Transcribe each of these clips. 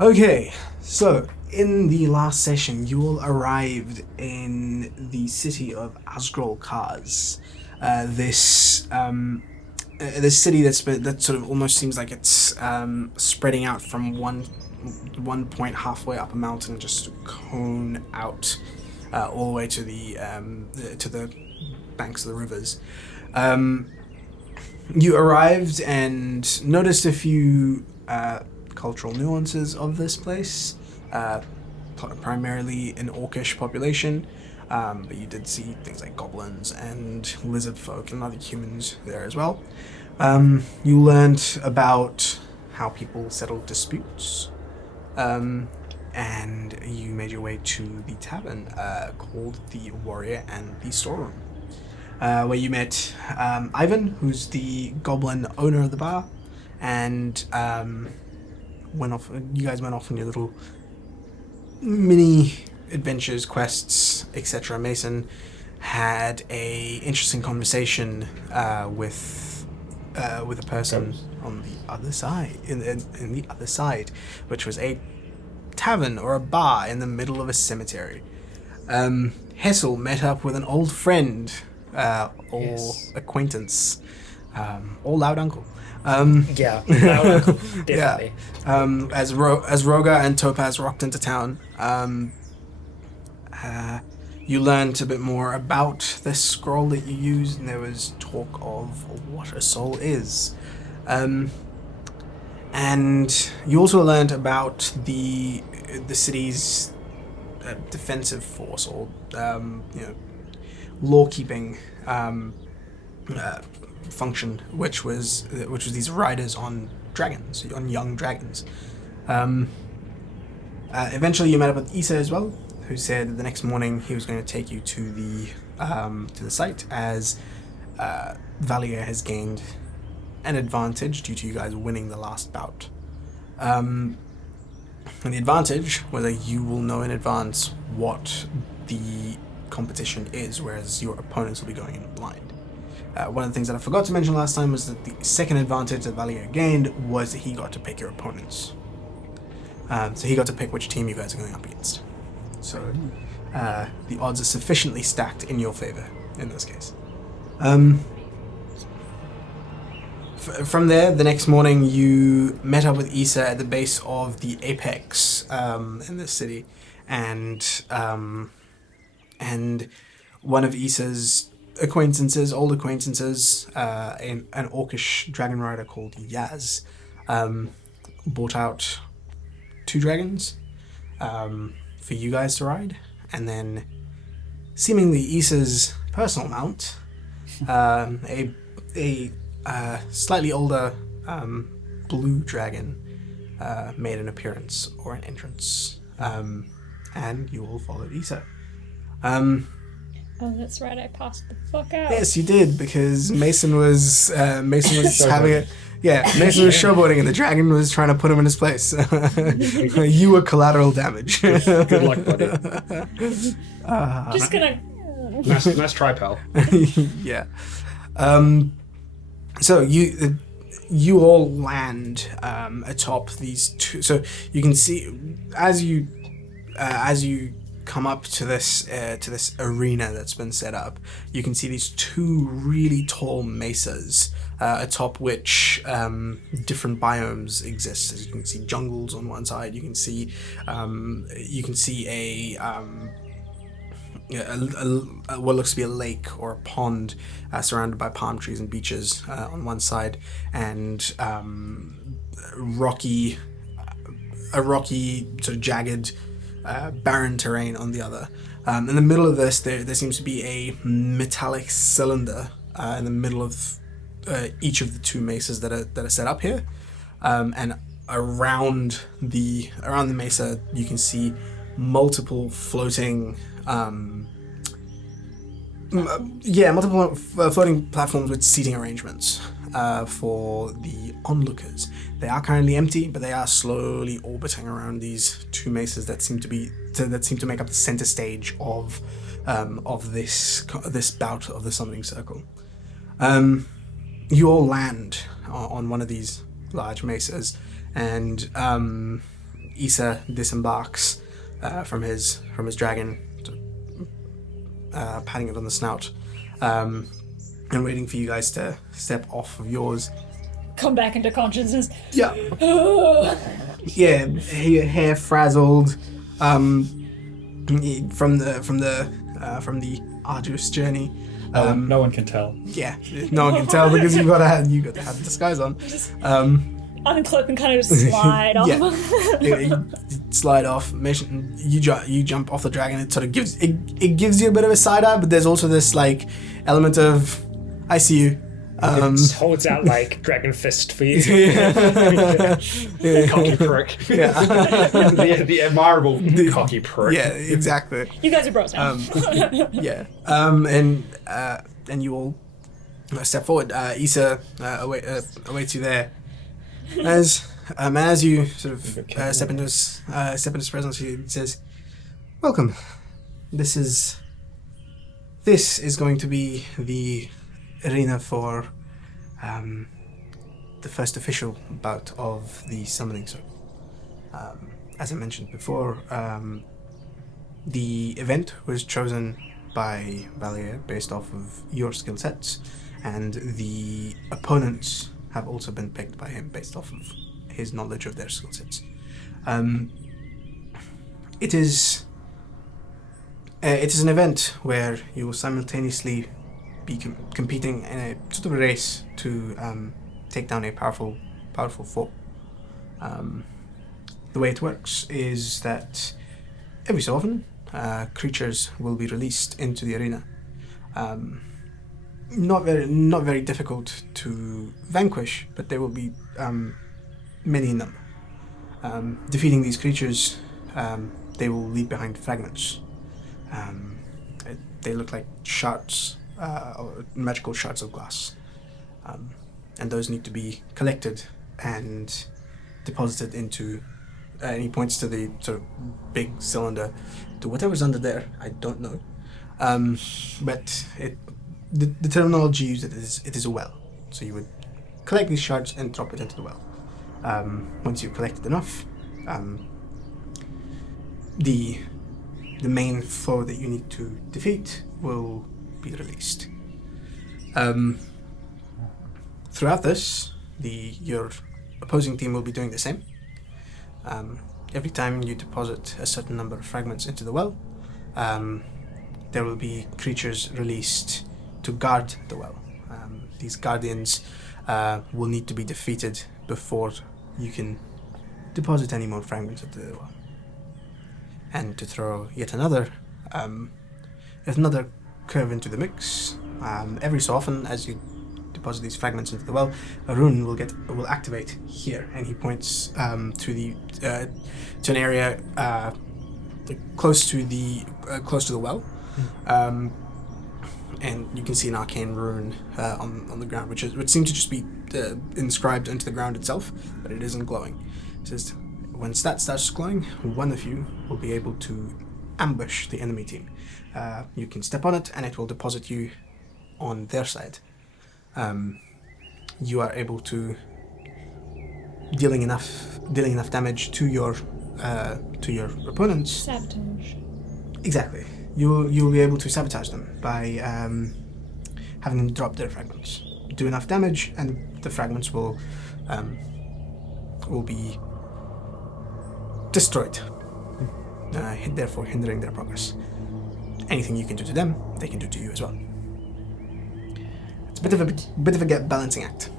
Okay, so in the last session, you all arrived in the city of Asgrol Kaz. This city that sort of almost seems like it's spreading out from one point halfway up a mountain and just cone out all the way to the banks of the rivers. You arrived and noticed a few cultural nuances of this place, primarily an orcish population, but you did see things like goblins and lizard folk and other humans there as well. You learned about how people settled disputes, and you made your way to the tavern called the Warrior and the Storeroom, where you met Ivan, who's the goblin owner of the bar, and you guys went off on your little mini adventures, quests, etc. Mason had a interesting conversation with a person on the other side, in the other side, which was a tavern or a bar in the middle of a cemetery. Hessel met up with an old friend or acquaintance, or loud uncle. Loud uncle, definitely. Yeah. As Roga and Topaz rocked into town, you learned a bit more about this scroll that you used, and there was talk of what a soul is. And you also learned about the city's defensive force, or law-keeping function, which was these riders on dragons, on young dragons. Eventually, you met up with Issa as well, who said that the next morning he was going to take you to the site, as Valier has gained an advantage due to you guys winning the last bout. And the advantage was that you will know in advance what the competition is, whereas your opponents will be going in blind. One of the things that I forgot to mention last time was that the second advantage that Valier gained was that he got to pick your opponents. So he got to pick which team you guys are going up against. So the odds are sufficiently stacked in your favor in this case. From there, the next morning, you met up with Issa at the base of the Apex in this city, and one of Issa's old acquaintances, an orcish dragon rider called Yaz, brought out 2 dragons for you guys to ride, and then seemingly Issa's personal mount, a slightly older blue dragon made an appearance or an entrance, and you all followed Issa. Oh, that's right. I passed the fuck out. Yes, you did, because Mason was having it. Yeah, Mason was showboating, and the dragon was trying to put him in his place. You were collateral damage. Good luck, buddy. Just gonna. Nice try, pal. Yeah. So you all land atop these 2. So you can see as you come up to this arena that's been set up, you can see these 2 really tall mesas atop which different biomes exist. As you can see, jungles on one side. You can see what looks to be a lake or a pond surrounded by palm trees and beaches on one side, and a rocky sort of jagged barren terrain on the other. In the middle of this, there seems to be a metallic cylinder in the middle of each of the 2 mesas that are set up here, and around the mesa you can see multiple floating floating platforms with seating arrangements for the onlookers. They are currently empty, but they are slowly orbiting around these 2 mesas that seem to make up the center stage of this bout of the summoning circle. You all land on one of these large mesas, and Issa disembarks from his dragon, patting it on the snout, and waiting for you guys to step off of yours. Come back into consciousness. Yeah. Yeah, hair frazzled, from the arduous journey. No one can tell. Yeah, no one can tell because you got to have the disguise on. Unclip and kind of just slide off. Yeah, you slide off. You jump off the dragon. It sort of gives you a bit of a side eye, but there's also this like element of I see you. It holds out like dragon fist for you. Cocky prick. Yeah. the admirable cocky prick. Yeah, exactly. You guys are bros now. Yeah. And you all step forward. Issa awaits you there. As you sort of step into his presence, he says, "Welcome. This is going to be the arena for the first official bout of the summoning circle. As I mentioned before, the event was chosen by Valier based off of your skill sets, and the opponents have also been picked by him based off of his knowledge of their skill sets. It is an event where you will simultaneously be competing in a sort of a race to take down a powerful foe. The way it works is that every so often, creatures will be released into the arena. Not very difficult to vanquish, but there will be many in them. Defeating these creatures, they will leave behind fragments. They look like shards, or magical shards of glass, and those need to be collected and deposited into. And he points to the sort of big cylinder, to whatever's under there. I don't know, but the terminology used it is a well. So you would collect these shards and drop it into the well. Once you've collected enough, the main foe that you need to defeat will be released. Throughout this, your opposing team will be doing the same. Every time you deposit a certain number of fragments into the well, there will be creatures released to guard the well. These guardians will need to be defeated before you can deposit any more fragments into the well. And to throw yet another curve into the mix, every so often as you deposit these fragments into the well, a rune will activate here, and he points to an area close to the well, and you can see an arcane rune on the ground, which seems to just be inscribed into the ground itself, but it isn't glowing. It says, once that starts glowing, one of you will be able to ambush the enemy team. You can step on it, and it will deposit you on their side. You are able to dealing enough damage to your opponents. Sabotage. Exactly. You'll be able to sabotage them by having them drop their fragments. Do enough damage, and the fragments will be destroyed. Therefore hindering their progress. Anything you can do to them, they can do to you as well. It's a bit of a balancing act.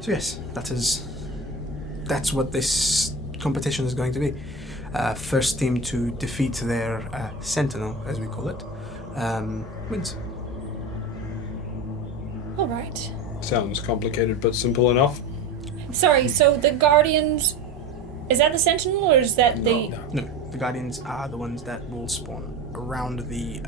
So yes, that's what this competition is going to be. First team to defeat their sentinel, as we call it, wins. All right. Sounds complicated, but simple enough. Sorry, so the Guardians, is that the Sentinel, or is that the... No, the Guardians are the ones that will spawn around the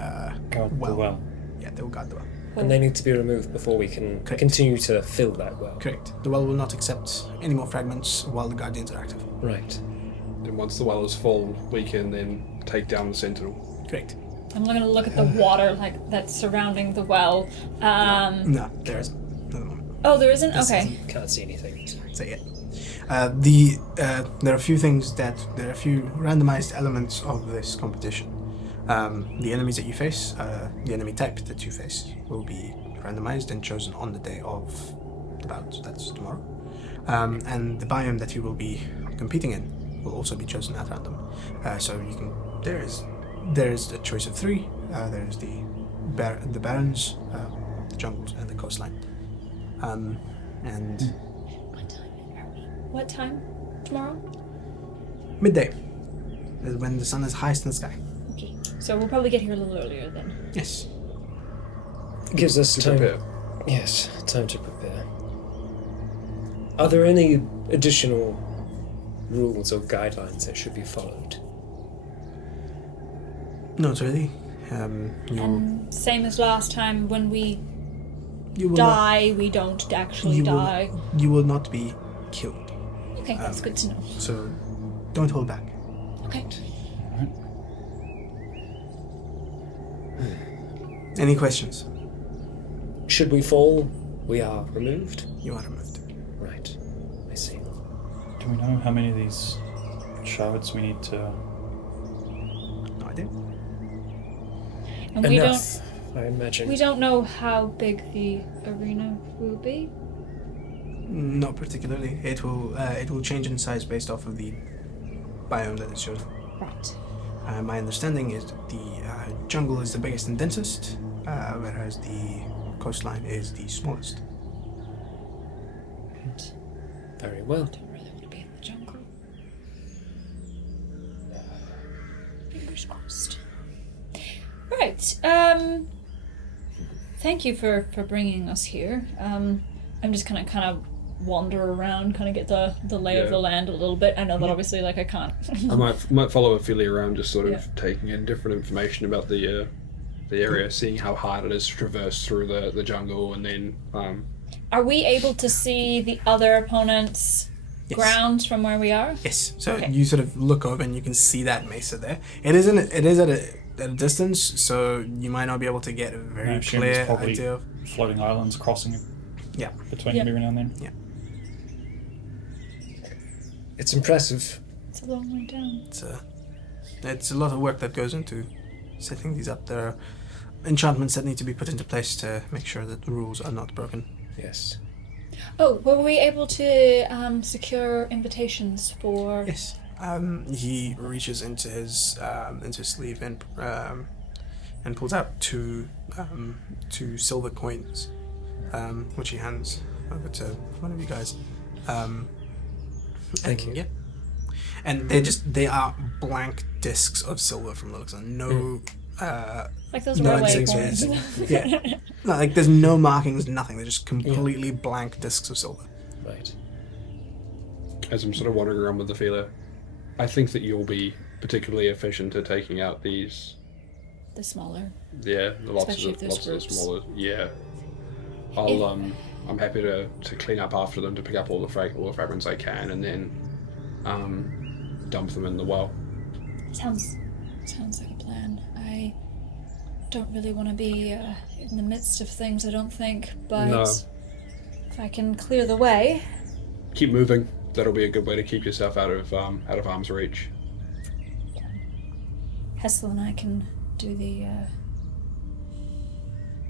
Guard the well. Yeah, they will guard the well. And they need to be removed before we can continue to fill that well. Correct. The well will not accept any more fragments while the Guardians are active. Right. And once the well is full, we can then take down the sentinel. Correct. I'm going to look at the water that's surrounding the well. No, there isn't. At the moment. Oh, there isn't? Okay. Can't see anything. Say it. There are a few randomized elements of this competition. The enemies that you face, the enemy type that you face, will be randomized and chosen on the day of the bout. That's tomorrow. And the biome that you will be competing in will also be chosen at random. So you can. There is a choice of 3. There is the barrens, the jungles, and the coastline. And What time tomorrow? midday is when the sun is highest in the sky. Okay. So we'll probably get here a little earlier then. Yes. Gives us To time. prepare. Yes, time to prepare. Are there any additional rules or guidelines that should be followed? Not really. And same as last time, when we You will die, we don't actually die. You will not be killed. Okay, that's good to know. So don't hold back. Okay. Any questions? Should we fall, we are removed? You are removed. Right. I see. Do we know how many of these shards we need to... No idea. And we Enough, I imagine. don't know how big the arena will be. Not particularly. It will change in size based off of the biome that is chosen. Right. My understanding is that the jungle is the biggest and densest, whereas the coastline is the smallest. Very well. Don't really want to be in the jungle. Fingers crossed. Right. Thank you for bringing us here. I'm just gonna kind of wander around, kind of get the lay of the land a little bit. I know that obviously, like, I can't. I might follow Ophelia around, just sort of taking in different information about the area, seeing how hard it is to traverse through the jungle, and then. Are we able to see the other opponent's Yes. grounds from where we are? Yes. So Okay. you sort of look over and you can see that mesa there. It is at a distance, so you might not be able to get a I very assume clear there's probably idea of. floating islands crossing Yeah. between Yeah. them every now and then. Yeah. It's impressive. It's a long way down. It's a lot of work that goes into setting these up. There are enchantments that need to be put into place to make sure that the rules are not broken. Yes. Oh, were we able to secure invitations for? Yes. He reaches into his sleeve and pulls out two silver coins, which he hands over to one of you guys. Thank you. Yeah. And they are blank discs of silver from the looks of them. No. Like those No railway insignias. coins. Yeah. No, like there's no markings, nothing. They're just completely blank discs of silver. Right. As I'm sort of wandering around with Ophelia, I think that you'll be particularly efficient at taking out these. The smaller. Yeah, Especially if there's lots of the groups. smaller. Yeah. I'm happy to clean up after them, to pick up all the fragments I can, and then dump them in the well. Sounds like a plan. I don't really want to be in the midst of things, I don't think, but No. if I can clear the way. Keep moving. That'll be a good way to keep yourself out of arm's reach. Hessel and I can do the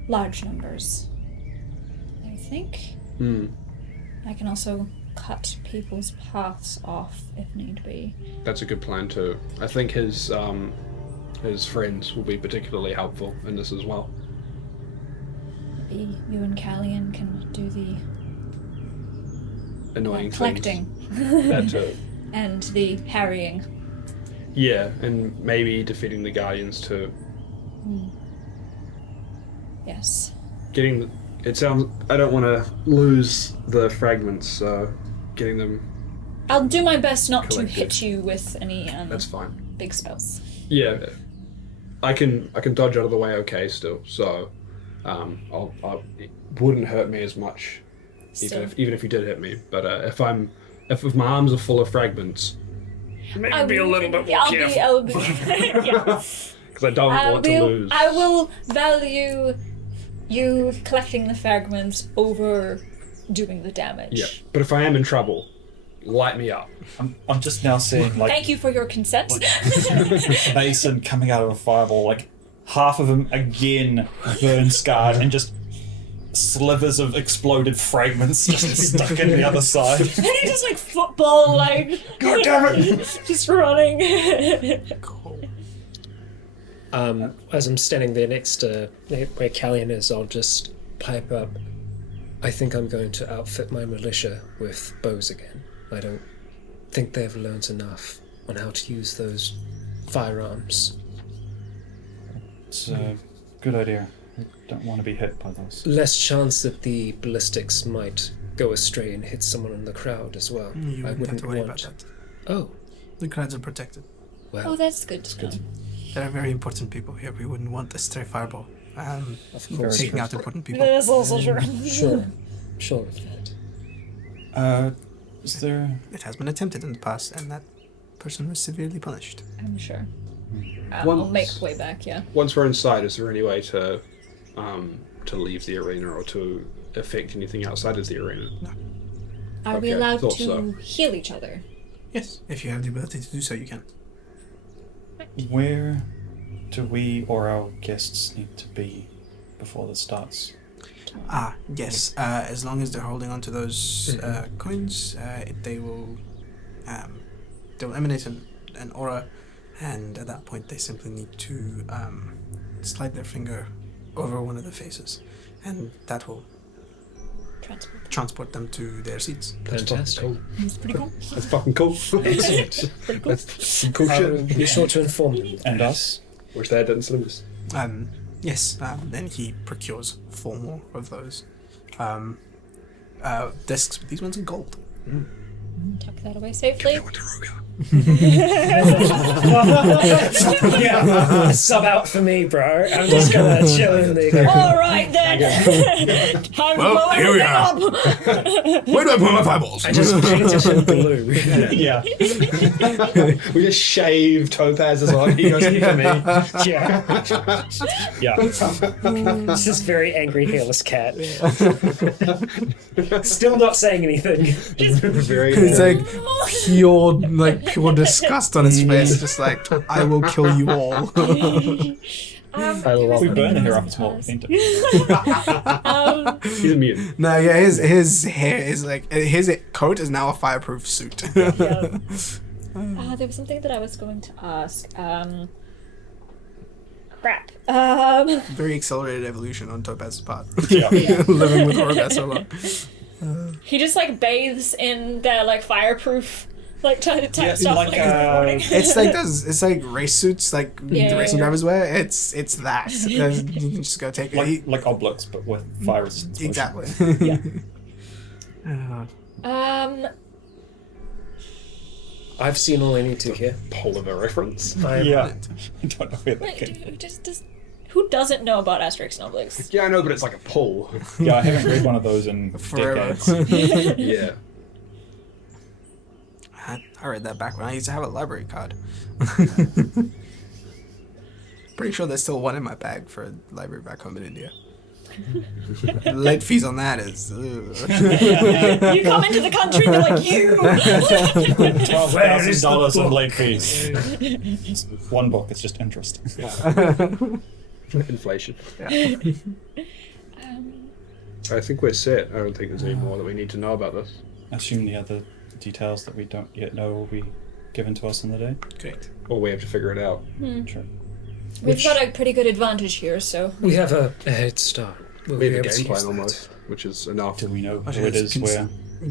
large numbers, I think. I can also cut people's paths off if need be. That's a good plan too. I think his friends will be particularly helpful in this as well. Maybe you and Callian can do the Annoying collecting things. That too. and the harrying. Yeah, and maybe defeating the Guardians too. Yes. I don't want to lose the fragments, so getting them. I'll do my best not Collected. to hit you with any That's fine. big spells. Yeah, I can dodge out of the way okay still. So, it wouldn't hurt me as much, Still. even if you did hit me. But if my arms are full of fragments, maybe be a little bit more careful. I'll be yeah. Because I don't want to lose. I will value you collecting the fragments over doing the damage. Yeah, but if I am in trouble, light me up. I'm just now seeing like Thank you for your consent. Mason coming out of a fireball, like half of him again burn scarred and just slivers of exploded fragments just stuck in the other side. And he just like football, like God damn it! just running. As I'm standing there next to where Callian is, I'll just pipe up. I think I'm going to outfit my militia with bows again. I don't think they've learnt enough on how to use those firearms. It's a good idea. I don't want to be hit by those. Less chance that the ballistics might go astray and hit someone in the crowd as well. You I wouldn't have wouldn't to worry want. about that. Oh, The crowds are protected. well, Oh, that's good. To know. There are very important people here. We wouldn't want a stray fireball of course. taking out important people. That is also true. Sure of that. Is there... It has been attempted in the past, and that person was severely punished. I'm sure. I'll Once- make way back. Yeah. Once we're inside, is there any way to leave the arena or to affect anything outside of the arena? Are we Okay, allowed thought to so. heal each other? Yes, if you have the ability to do so, you can. Where do we or our guests need to be before this starts? Yes. As long as they're holding on to those coins, they will emanate an aura, and at that point, they simply need to slide their finger over one of the faces, and that will transport them to their seats. Fantastic. Cool. It's pretty cool. That's fucking cool. Excellent. Pretty cool. That's some cool I'll shit. be sure to inform them. And us? Wish they had done some of this. Yes. Then he procures 4 more of those discs. These ones are gold. Tuck that away safely. Yeah, sub out for me, bro. I'm just gonna chill in there. All right then. Time to blow here we everything are. up. Where do I put my fireballs? I just painted in blue. Yeah. We just shaved Topaz's on. He goes, here for me. Yeah. Yeah. This is very angry, hairless cat. Still not saying anything. Very It's like pure disgust on his face, just like, I will kill you all. I love We it. burn the hair off, it's more authentic. He's a mutant. No, yeah, his hair is like, his coat is now a fireproof suit. There was something that I was going to ask. Crap. Very accelerated evolution on Topaz's part. Yeah. Living with Orga so long. He just like bathes in their like fireproof like type Yeah, stuff like, every morning. It's like those. It's like race suits, like Yeah, the racing yeah. drivers wear. It's that. You can just go take it. Like Oblix, but with fire resistance. motion. Exactly. Yeah. I've seen all I need to here. Polymer reference. Yeah. I don't know where that Wait, came. who doesn't know about Asterix and Obelix? Yeah, I know, but it's like a pull. Yeah, I haven't read one of those in Forever. decades. Yeah. I read that back when I used to have a library card. Pretty sure there's still one in my bag for a library back home in India. Late fees on that is. You come into the country, they're like, you! $12,000 in late fees. It's one book, it's just interest. Inflation. I think we're set. I don't think there's any more that we need to know about this. I assume the other details that we don't yet know will be given to us in the day. Correct. Or we have to figure it out. Sure. We've got a pretty good advantage here, so. We have a head start. We'll We be have a able to game use plan that. almost, which is enough. Do we know Actually, who it it's is where?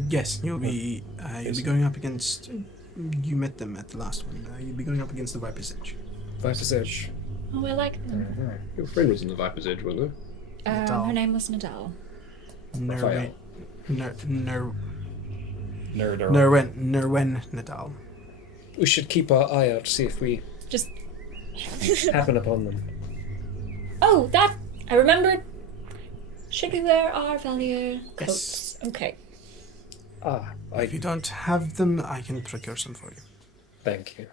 Yes, you'll be going up against. You met them at the last one. You'll be going up against the Viper's Edge. Viper's Edge. Oh, I like them. Your friend was in the Viper's Edge, wasn't Her name was Nadal. Nerwen Nerd. Nerwen Nadal. We should keep our eye out to see if we Just. happen upon them. Oh, that. I remembered. Should we wear our Valier coats? Yes. Okay. If you don't have them, I can procure some for you. Thank you.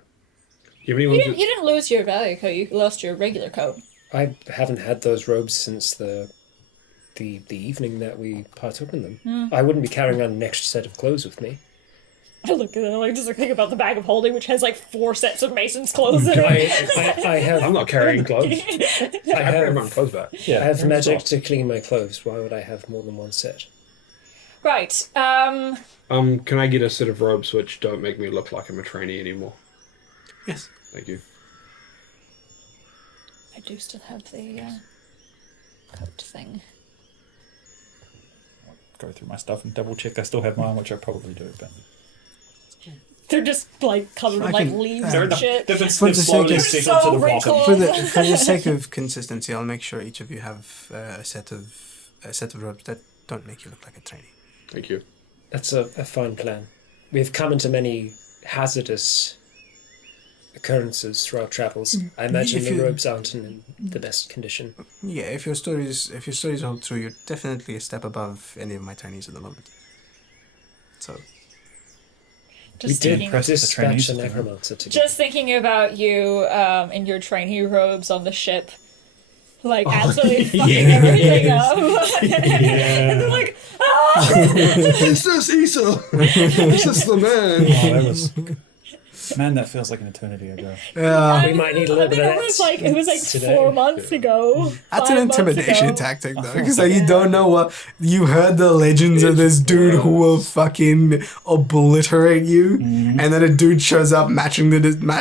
You have You anyone? didn't lose your Valier coat, you lost your regular coat. I haven't had those robes since the evening that we partook in them. I wouldn't be carrying on an extra set of clothes with me. I look at it, like, just like, think about the bag of holding, which has like 4 sets of Mason's clothes in it. I have. I'm not carrying clothes. I I put my have. clothes back. Yeah, I have fair magic enough. to clean my clothes. Why would I have more than one set? Right. Can I get a set of robes which don't make me look like I'm a trainee anymore? Yes. Thank you. I do still have the coat thing. Go through my stuff and double check I still have mine, which I probably do, but They're just like covered in I like can- leaves They're and not- shit. they've For the slowly sake of- settled So to the bottom. wrinkled. For the sake of consistency, I'll make sure each of you have a set of robes that don't make you look like a trainee. Thank you. That's a fine plan. We've come into many hazardous occurrences through our travels. I imagine If the you- robes aren't in the best condition. Yeah, if your stories hold true, you're definitely a step above any of my trainees at the moment. So Just we did thinking, press- the dispatch trainees a to do. necromancer together. just thinking about you in your trainee robes on the ship. Like, absolutely fucking everything up. And they're like, ah! Is this Issa? Is this the man? Oh, that was... Man, that feels like an eternity ago. yeah, We might need a little bit of it was that like today. 4 months ago. that's 5 an months intimidation ago. tactic though, because like, you don't know what you heard the legends of this dude who will fucking obliterate you, and then a dude shows up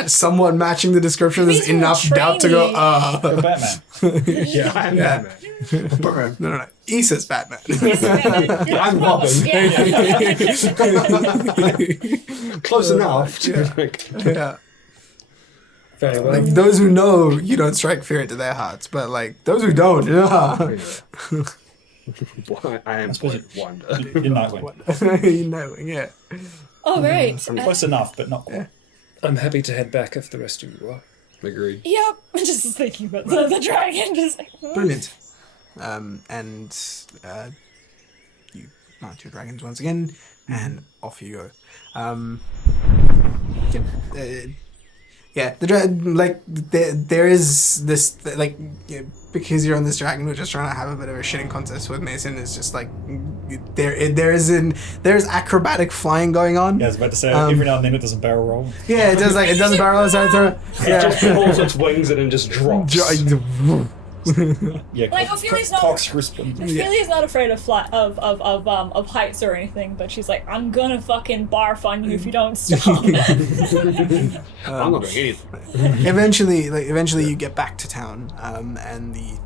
somewhat matching the description. There's He's your enough doubt to go. trainee. You're Batman. Yeah, I am Yeah. Batman. No. Issa's Batman. I'm Robin. Yeah. Close enough. Yeah. Very well. Like those who know, you don't strike fear into their hearts, but like those who don't, yeah. I am suppose Wonder. You're Nightwing. You know, yeah. Oh, right. Close enough, but not quite. I'm happy to head back if the rest of you are. Agreed. Yep. Just thinking about the dragon. Just like, Brilliant. And you mount your dragons once again, and off you go. There is this because you're on this dragon, we're just trying to have a bit of a shitting contest with Mason. It's just like there's acrobatic flying going on. Yeah, I was about to say, every now and then it does a barrel roll. Yeah, it does a barrel inside. It just pulls its wings and then just drops. Yeah, Like, Ophelia's not- corkscrew spin. Ophelia's not afraid of of heights or anything, but she's like, I'm gonna fucking barf on you if you don't stop. I'm not doing anything. Eventually, you get back to town, and the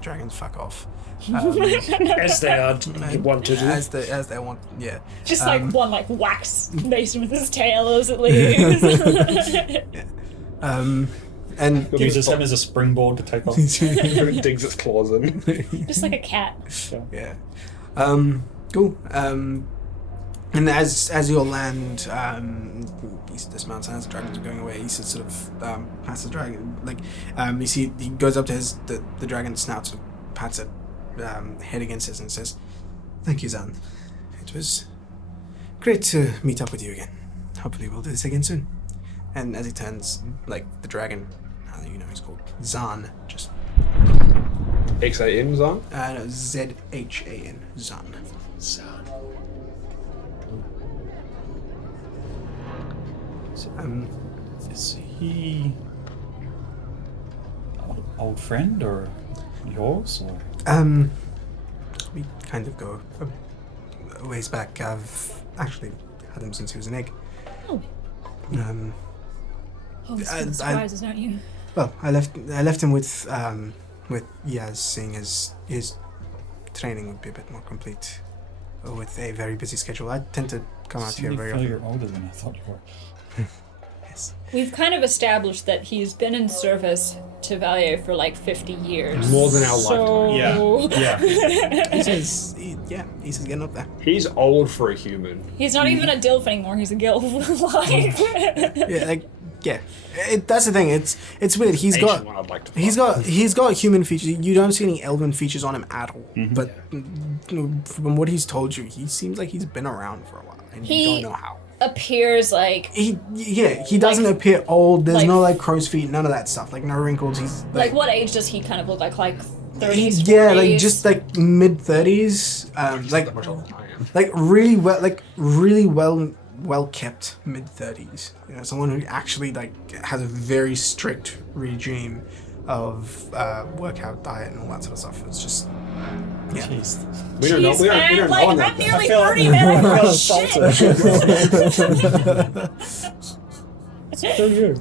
dragons fuck off. As they are want to do. As they want, yeah. Just like one like whacks Mason with his tail as it leaves. And Uses him as a springboard to take off. It digs its claws in. Just like a cat. yeah, cool. And as you all land, Issa dismounts and as the dragons are going away, Issa sort of pats the dragon. You see, he goes up to the dragon's snout, sort of pats it, head against it, and says, "Thank you, Zan. It was great to meet up with you again. Hopefully, we'll do this again soon." And as he turns, the dragon, now that you know he's called Zan, just XAM, Zan? no, ZHAN, Zan. Is he old friend or yours? Or? We kind of go a ways back. I've actually had him since he was an egg. Oh. Always I- full of surprises, aren't you? Well, I left him with Yaz, seeing as his training would be a bit more complete with a very busy schedule. I tend to come out here very often. You're older than I thought you were. Yes. We've kind of established that he's been in service to Valier for like 50 years. More than our so... Yeah. He's getting up there. He's old for a human. He's not even a Dilf anymore, he's a Gilf. That's the thing. It's weird. He's Ancient got one I'd like to he's got human features. You don't see any elven features on him at all. But from what he's told you, he seems like he's been around for a while, and you don't know how. Appears like He doesn't appear old. There's like- no crow's feet, none of that stuff. No wrinkles. He's like what age does he kind of look like? Like 30s, he's 40s? just mid 30s. That much older than I am. Really well well-kept mid-30s. Someone who actually has a very strict regime of workout, diet, and all that sort of stuff. It's just Jeez. We don't know. Jeez, We man, don't like, know I'm that. nearly feel- 30, man. I feel Shit. So you.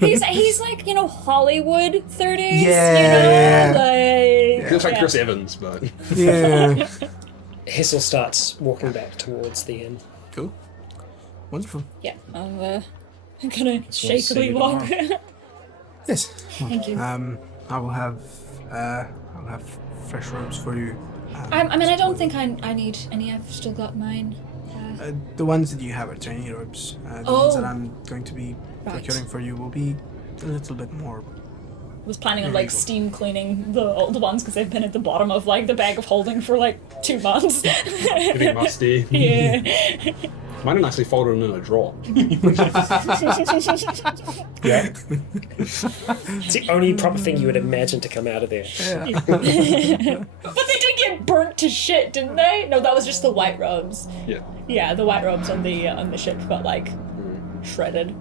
He's like, Hollywood 30s. Yeah. Like, He looks like Chris Evans, but yeah. Hessel starts walking back towards the inn. Cool. Wonderful. Yeah, I'm gonna see shakily you walk. Yes. Thank you. I will have fresh robes for you. I mean, I don't think I need any. I've still got mine. The ones that you have are training robes. The ones that I'm going to be procuring for you will be a little bit more. I was planning on steam cleaning the old ones because they've been at the bottom of the bag of holding for 2 months. getting musty. Yeah. Mine are nicely folded in a drawer. Yeah. It's the only proper thing you would imagine to come out of there. But they did get burnt to shit, didn't they? No, that was just the white robes. Yeah. Yeah, the white robes on the ship got shredded.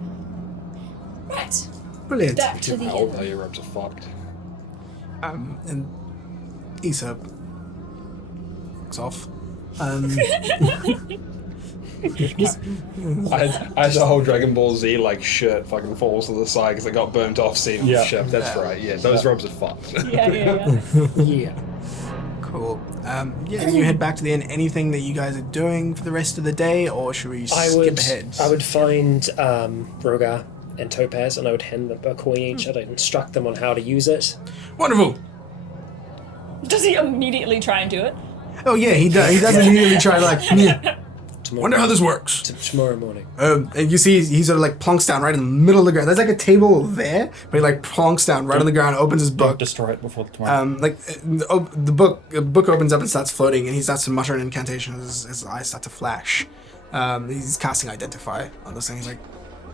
Right. Brilliant. Back to the How old are your robes are fucked. And Issa looks off. As the whole Dragon Ball Z shirt fucking falls to the side because it got burnt off seeing Yeah. the ship. That's right. Yeah, those robes are fucked. Yeah. Yeah. Cool. You head back to the inn. Anything that you guys are doing for the rest of the day, or should we skip ahead? I would find Rogar and Topaz, and I would hand them a coin each. I'd instruct them on how to use it. Wonderful. Does he immediately try and do it? Oh yeah, he does. He does immediately try Tomorrow, wonder how this works. tomorrow morning. And you see he sort of plonks down right in the middle of the ground. There's a table there, but he plonks down right on the ground, opens his book. Destroy it before tomorrow. The book opens up and starts floating, and he starts to mutter an incantation as his eyes start to flash. He's casting Identify on this thing. He's like,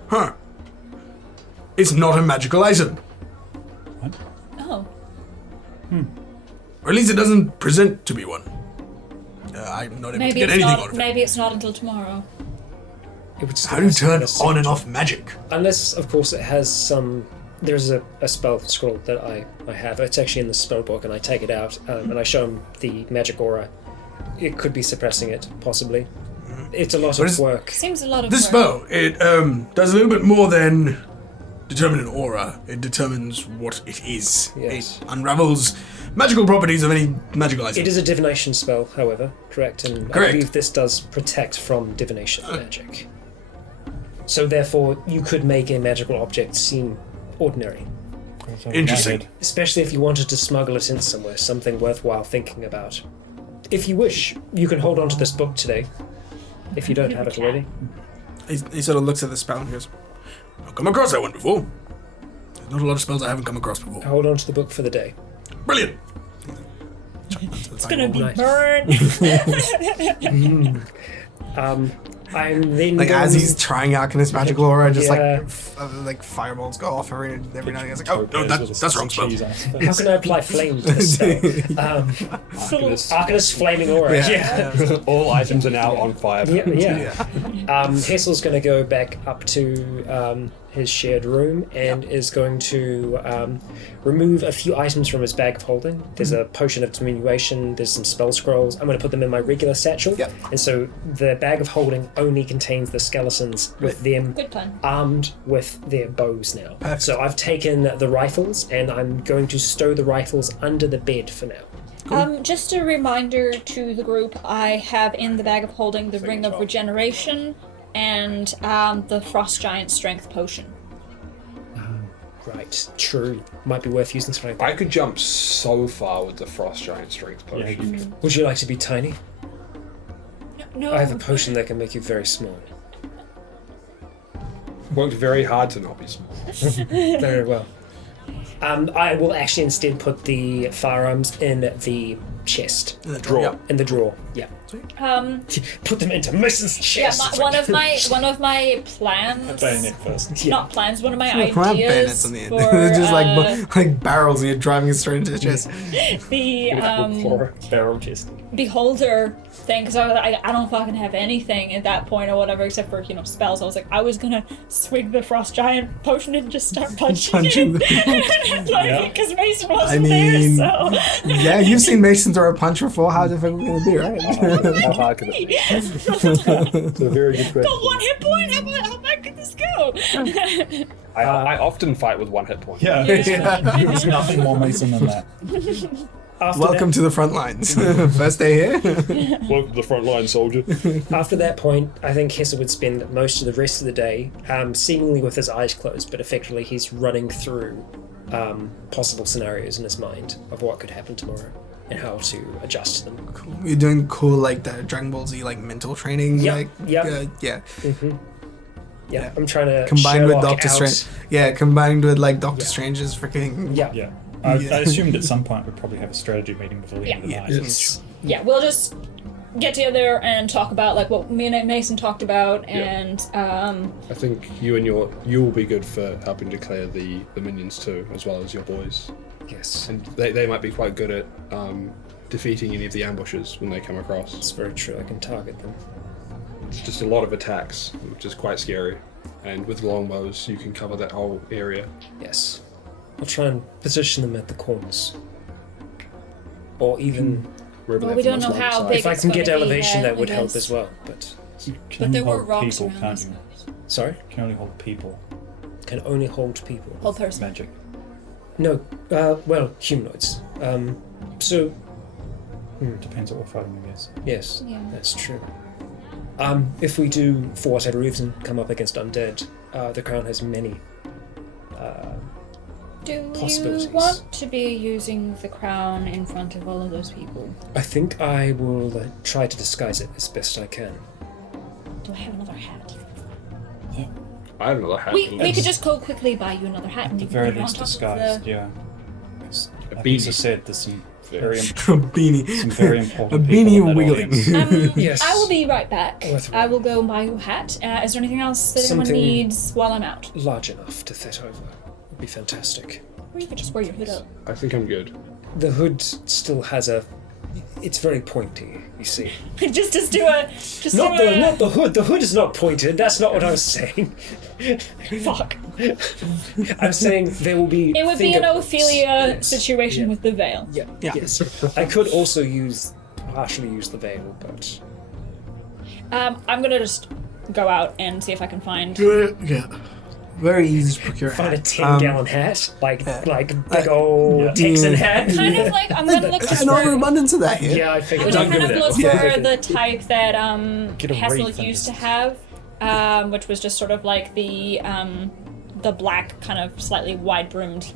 huh. It's not a magical item. Oh. Or at least it doesn't present to be one. I'm not able Maybe to get it's anything not. out of it. Maybe it's not until tomorrow. It would still How do you have some turn kind of on and off magic? Unless, of course, it has some. There's a spell scroll that I have. It's actually in the spell book, and I take it out and I show him the magic aura. It could be suppressing it, possibly. It's a lot of work. Seems a lot of This work. spell, it does a little bit more than determine an aura. It determines what it is. Yes. It unravels magical properties of any magical item. It is a divination spell, however, correct? And Correct. I believe this does protect from divination magic. So therefore, you could make a magical object seem ordinary. Interesting. Especially if you wanted to smuggle it in somewhere, something worthwhile thinking about. If you wish, you can hold on to this book today, if you don't have it already. He sort of looks at the spell and goes, I've come across that one before. There's not a lot of spells I haven't come across before. Hold on to the book for the day. Brilliant. It's gonna be Nice. burned. I'm then As he's trying out his magical aura, just Yeah. fireballs go off every now and again. It's like, oh no, that's wrong spell. How can I apply flame to this spell? Arcanist flaming aura. Yeah. All items are now on fire. Yeah. Hessel's going to go back up to his shared room and is going to remove a few items from his bag of holding. There's a potion of diminution, there's some spell scrolls. I'm going to put them in my regular satchel. Yep. And so the bag of holding only contains the skeletons with them Good plan. armed with their bows now. Perfect. So I've taken the rifles and I'm going to stow the rifles under the bed for now. Just a reminder to the group, I have in the bag of holding the Ring of Regeneration and the Frost Giant Strength Potion. Right, true. Might be worth using something. I could jump so far with the Frost Giant Strength Potion. Would you like to be tiny? No. I have a potion that can make you very small. Worked very hard to not be small. Very well. I will actually instead put the firearms in the chest. In the Drawer. Yeah. In the drawer. Yeah. Put them into Mason's Yeah, chest. one of my plans. Bayonet first. Not plans. One of my Can have bayonets ideas on the end. for They're just like barrels and you're driving it straight into the chest. the Barrel chest. beholder thing, because I don't fucking have anything at that point or whatever except for spells. I was like, I was gonna swing the frost giant potion and just start punching Punching him, because Mason wasn't I mean, there. So yeah, you've seen Mason throw a punch before. How difficult can it be, right? How hard could it be? It's a very good question. got 1 hit point. How bad could this go? I often fight with 1 hit point. Yeah. There's nothing more Mason than that. Welcome to the front lines. First day here. Welcome to the front line, soldier. After that point, I think Hessa would spend most of the rest of the day seemingly with his eyes closed, but effectively he's running through possible scenarios in his mind of what could happen tomorrow and how to adjust to them. Cool. You're doing cool like the Dragon Ball Z like mental training. Yep, Like, yep. Yeah. Yeah, I'm trying to Combined with Sherlock Doctor out. Strange. Yeah, combined with like Doctor Strange's freaking. Yeah. Yeah. I assumed at some point we'd probably have a strategy meeting before the end of the night. Yes. Yeah, we'll just get together and talk about like what me and Mason talked about, and I think you will be good for helping declare the minions too, as well as your boys. Yes, And they might be quite good at defeating any of the ambushes when they come across. it's very true. I can target them. It's just a lot of attacks, which is quite scary. And with longbows, you can cover that whole area. Yes, I'll try and position them at the corners, or even Wherever Well, they we have the don't most know line of how sight. big if I it's can gonna get be, elevation, that would I help guess. as well. But You can But only there were hold rocks people, around can't us. you? sorry, You can only hold people. can only hold people. whole person. Magic. No, well, humanoids. So Depends what we're fighting, I guess. yes, Yeah. that's true. If we do, for whatever reason, come up against undead, the crown has many. Do Possibilities. you want to be using the crown in front of all of those people? I think I will try to disguise it as best I can. Do I have another hat? I have another hat. We could just go quickly buy you another hat At and the you very can put it on least top of disguised, the... yeah. 'Cause, A like beanie. Lisa said, there's some very, A beanie. some very A important beanie people in that wiggling. audience. Yes. I will be right back. Worth it. I will go and buy you a hat. Is there anything else that anyone Something- needs while I'm out? Large enough to fit over would be fantastic. Or you could just wear your hood up. I think I'm good. The hood still has a. It's very pointy, you see. just do a... Not the hood. The hood is not pointed. That's not what I was saying. Fuck. I'm saying there will be. It would be an fingerprints. Ophelia Yes. situation Yeah. with the veil. Yeah. Yeah. Yes. I could also partially use the veil, but I'm gonna just go out and see if I can find... Yeah. Very easy to procure. find a hat. 10-gallon hat, like big old Texan hat. Kind of like, I'm gonna look There's an for... overabundance of that here. Yeah, I I'm figured. gonna kind of look Yeah. for the type that Get a Hessel wreath and used to just- have, which was just sort of like the black kind of slightly wide-brimmed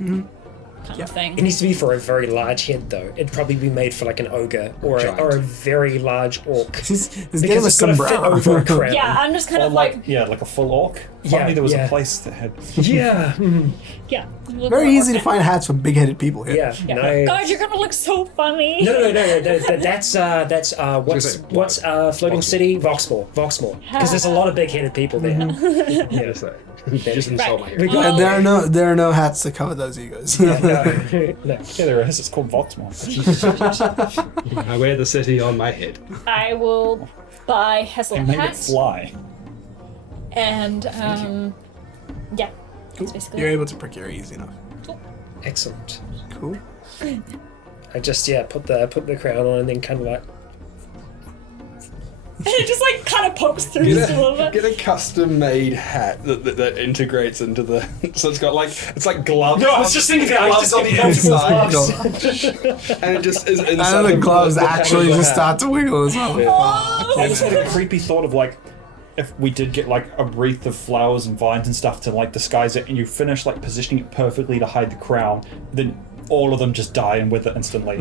kind of thing. It needs to be for a very large head, though. It'd probably be made for like an ogre or Giant. a very large orc. Just get him Because a it's gotta fit sombrero. over a crown. Yeah, I'm just kind Or of like a full orc. Yeah, Finally, there was yeah. a place that had. Yeah. yeah. look Very for easy to orc find hats for big-headed people here. Yeah. hat. No. God, you're gonna look so funny. No. That's what's say, what? floating city Voxmore. Because there's a lot of big-headed people there. Yeah. Just insult my Right. ear. We got There are no hats to cover those egos. no. Yeah, there is. It's called Voxmore. I wear the city on my head. I will buy Hessel a And made it hat, fly. and yeah, that's basically You're it. able to procure easy enough. Excellent. Cool. I just put the crown on and then kind of like It just like kind of pokes through Get just a little bit. a custom-made hat that integrates into the. So it's got it's like gloves. No, I was just thinking that. I was gloves just on the getting multiple inside, and it just is inside. And the gloves the actually hat. just start to wiggle as well. I just had a creepy thought of like, if we did get like a wreath of flowers and vines and stuff to like disguise it, and you finish like positioning it perfectly to hide the crown, then all of them just die and with it instantly.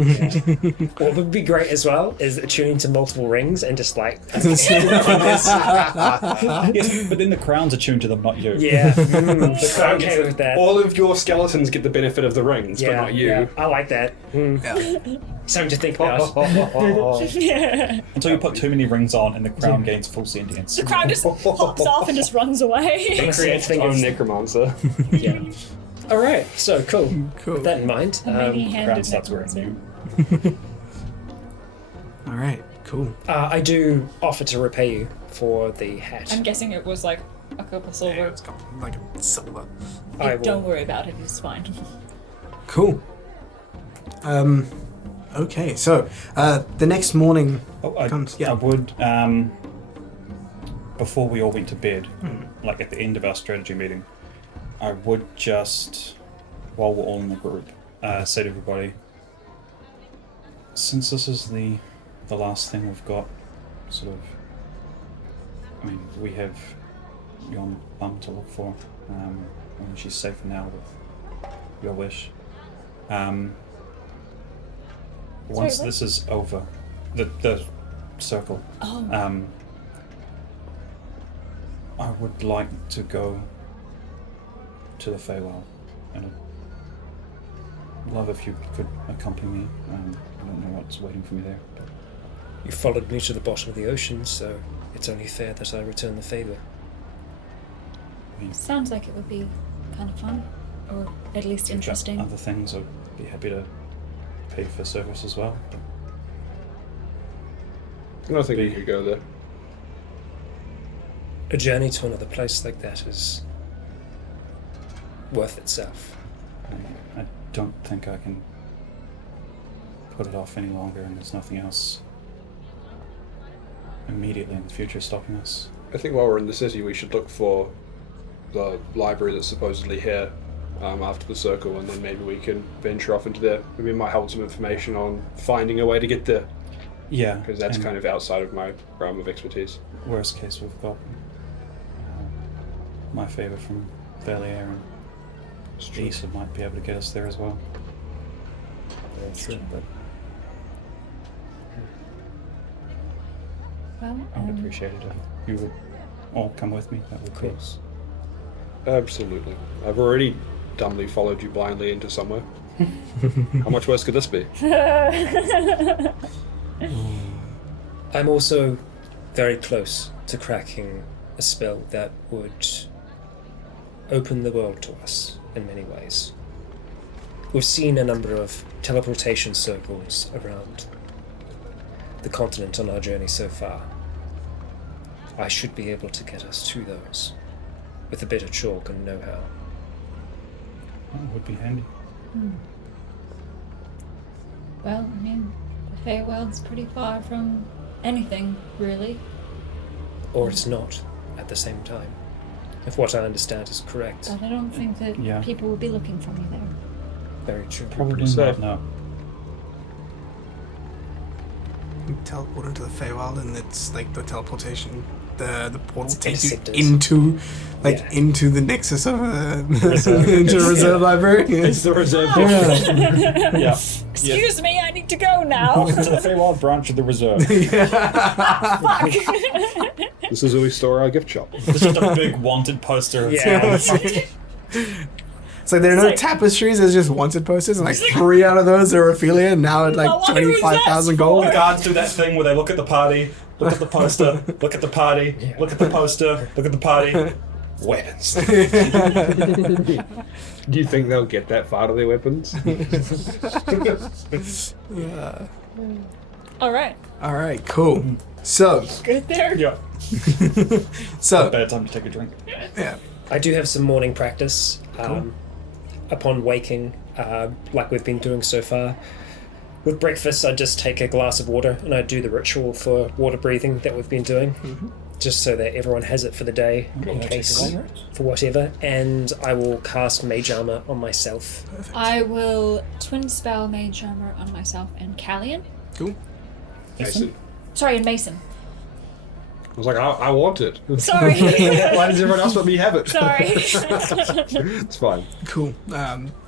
what would be great as well is attuning to multiple rings and just like Yes, but then the crown's attuned to them, not you. yeah. The crown came with that. All of your skeletons get the benefit of the rings, but not you. Yeah, I like that. Something to think about. Until you put too many rings on and the crown gains full sentience. The crown just pops off and just runs away. It creates Own fingers. necromancer. Yeah. All right. So cool. Cool. With that in mind, Crown starts wearing you. All right, cool. I do offer to repay you for the hat. I'm guessing it was like a couple silver. It's got like a silver. I will. Don't worry about it, it's fine. Cool. Okay, so the next morning comes. I would, before we all went to bed, like at the end of our strategy meeting, I would just, while we're all in the group, say to everybody, since this is the last thing we've got, sort of, I mean, we have your mum to look for, and she's safe now with your wish. Once what? this is over, the circle, Oh. I would like to go to the Feywild, and I'd love if you could accompany me. I don't know what's waiting for me there. But You followed me to the bottom of the ocean, so it's only fair that I return the favor. I mean, Sounds like it would be kind of fun, or at least if you've got interesting. other things, I'd be happy to pay for service as well. But I don't think you could go there. A journey to another place like that is worth itself. I don't think I can put it off any longer, and there's nothing else immediately in the future stopping us. I think while we're in the city, we should look for the library that's supposedly here after the circle, and then maybe we can venture off into there. Maybe it might help some information on finding a way to get there, Yeah, because that's and kind of outside of my realm of expertise. worst case, we've got my favour from Valier, and Issa might be able to get us there as well. That's true. But Well, I would appreciate it if you would all come with me. That would be course. Absolutely. I've already dumbly followed you blindly into somewhere. How much worse could this be? I'm also very close to cracking a spell that would open the world to us in many ways. We've seen a number of teleportation circles around the continent on our journey so far. I should be able to get us to those with a bit of chalk and know-how. that would be handy. well, I mean, the Feywild's pretty far from anything, really. Or it's not at the same time, if what I understand is correct. But I don't think that Yeah. people would be looking for me there. Very true. Probably safe. not. No. You teleport into the Feywild, and it's like the teleportation, the portal It's takes you interceptors. into, like Yeah. into the nexus of Reserve. into a reserve library. It's the reserve. Yeah. Excuse me, I need to go now. To the Feywild branch of the reserve. Fuck. This is where we store our gift shop. There's just a big wanted poster. Yeah. It's like there are no like- tapestries, there's just wanted posters, and like 3 out of those are Ophelia, and now at I like wonder who 25,000 that's gold. The guards do that thing where they look at the party, look at the poster, look at the party, look at the poster, look at the party. Weapons. Do you think they'll get that far to their weapons? All right, All right, cool. So, good there. Yeah. so Bad time to take a drink. yeah, I do have some morning practice upon waking, like we've been doing so far. With breakfast, I just take a glass of water and I do the ritual for water breathing that we've been doing, just so that everyone has it for the day in case for whatever. And I will cast Mage Armor on myself. I will twin spell Mage Armor on myself and Callian. cool. Mason. Sorry, and Mason. I was like, I want it. Sorry. Why does everyone else let me have it? Sorry. It's fine. Cool.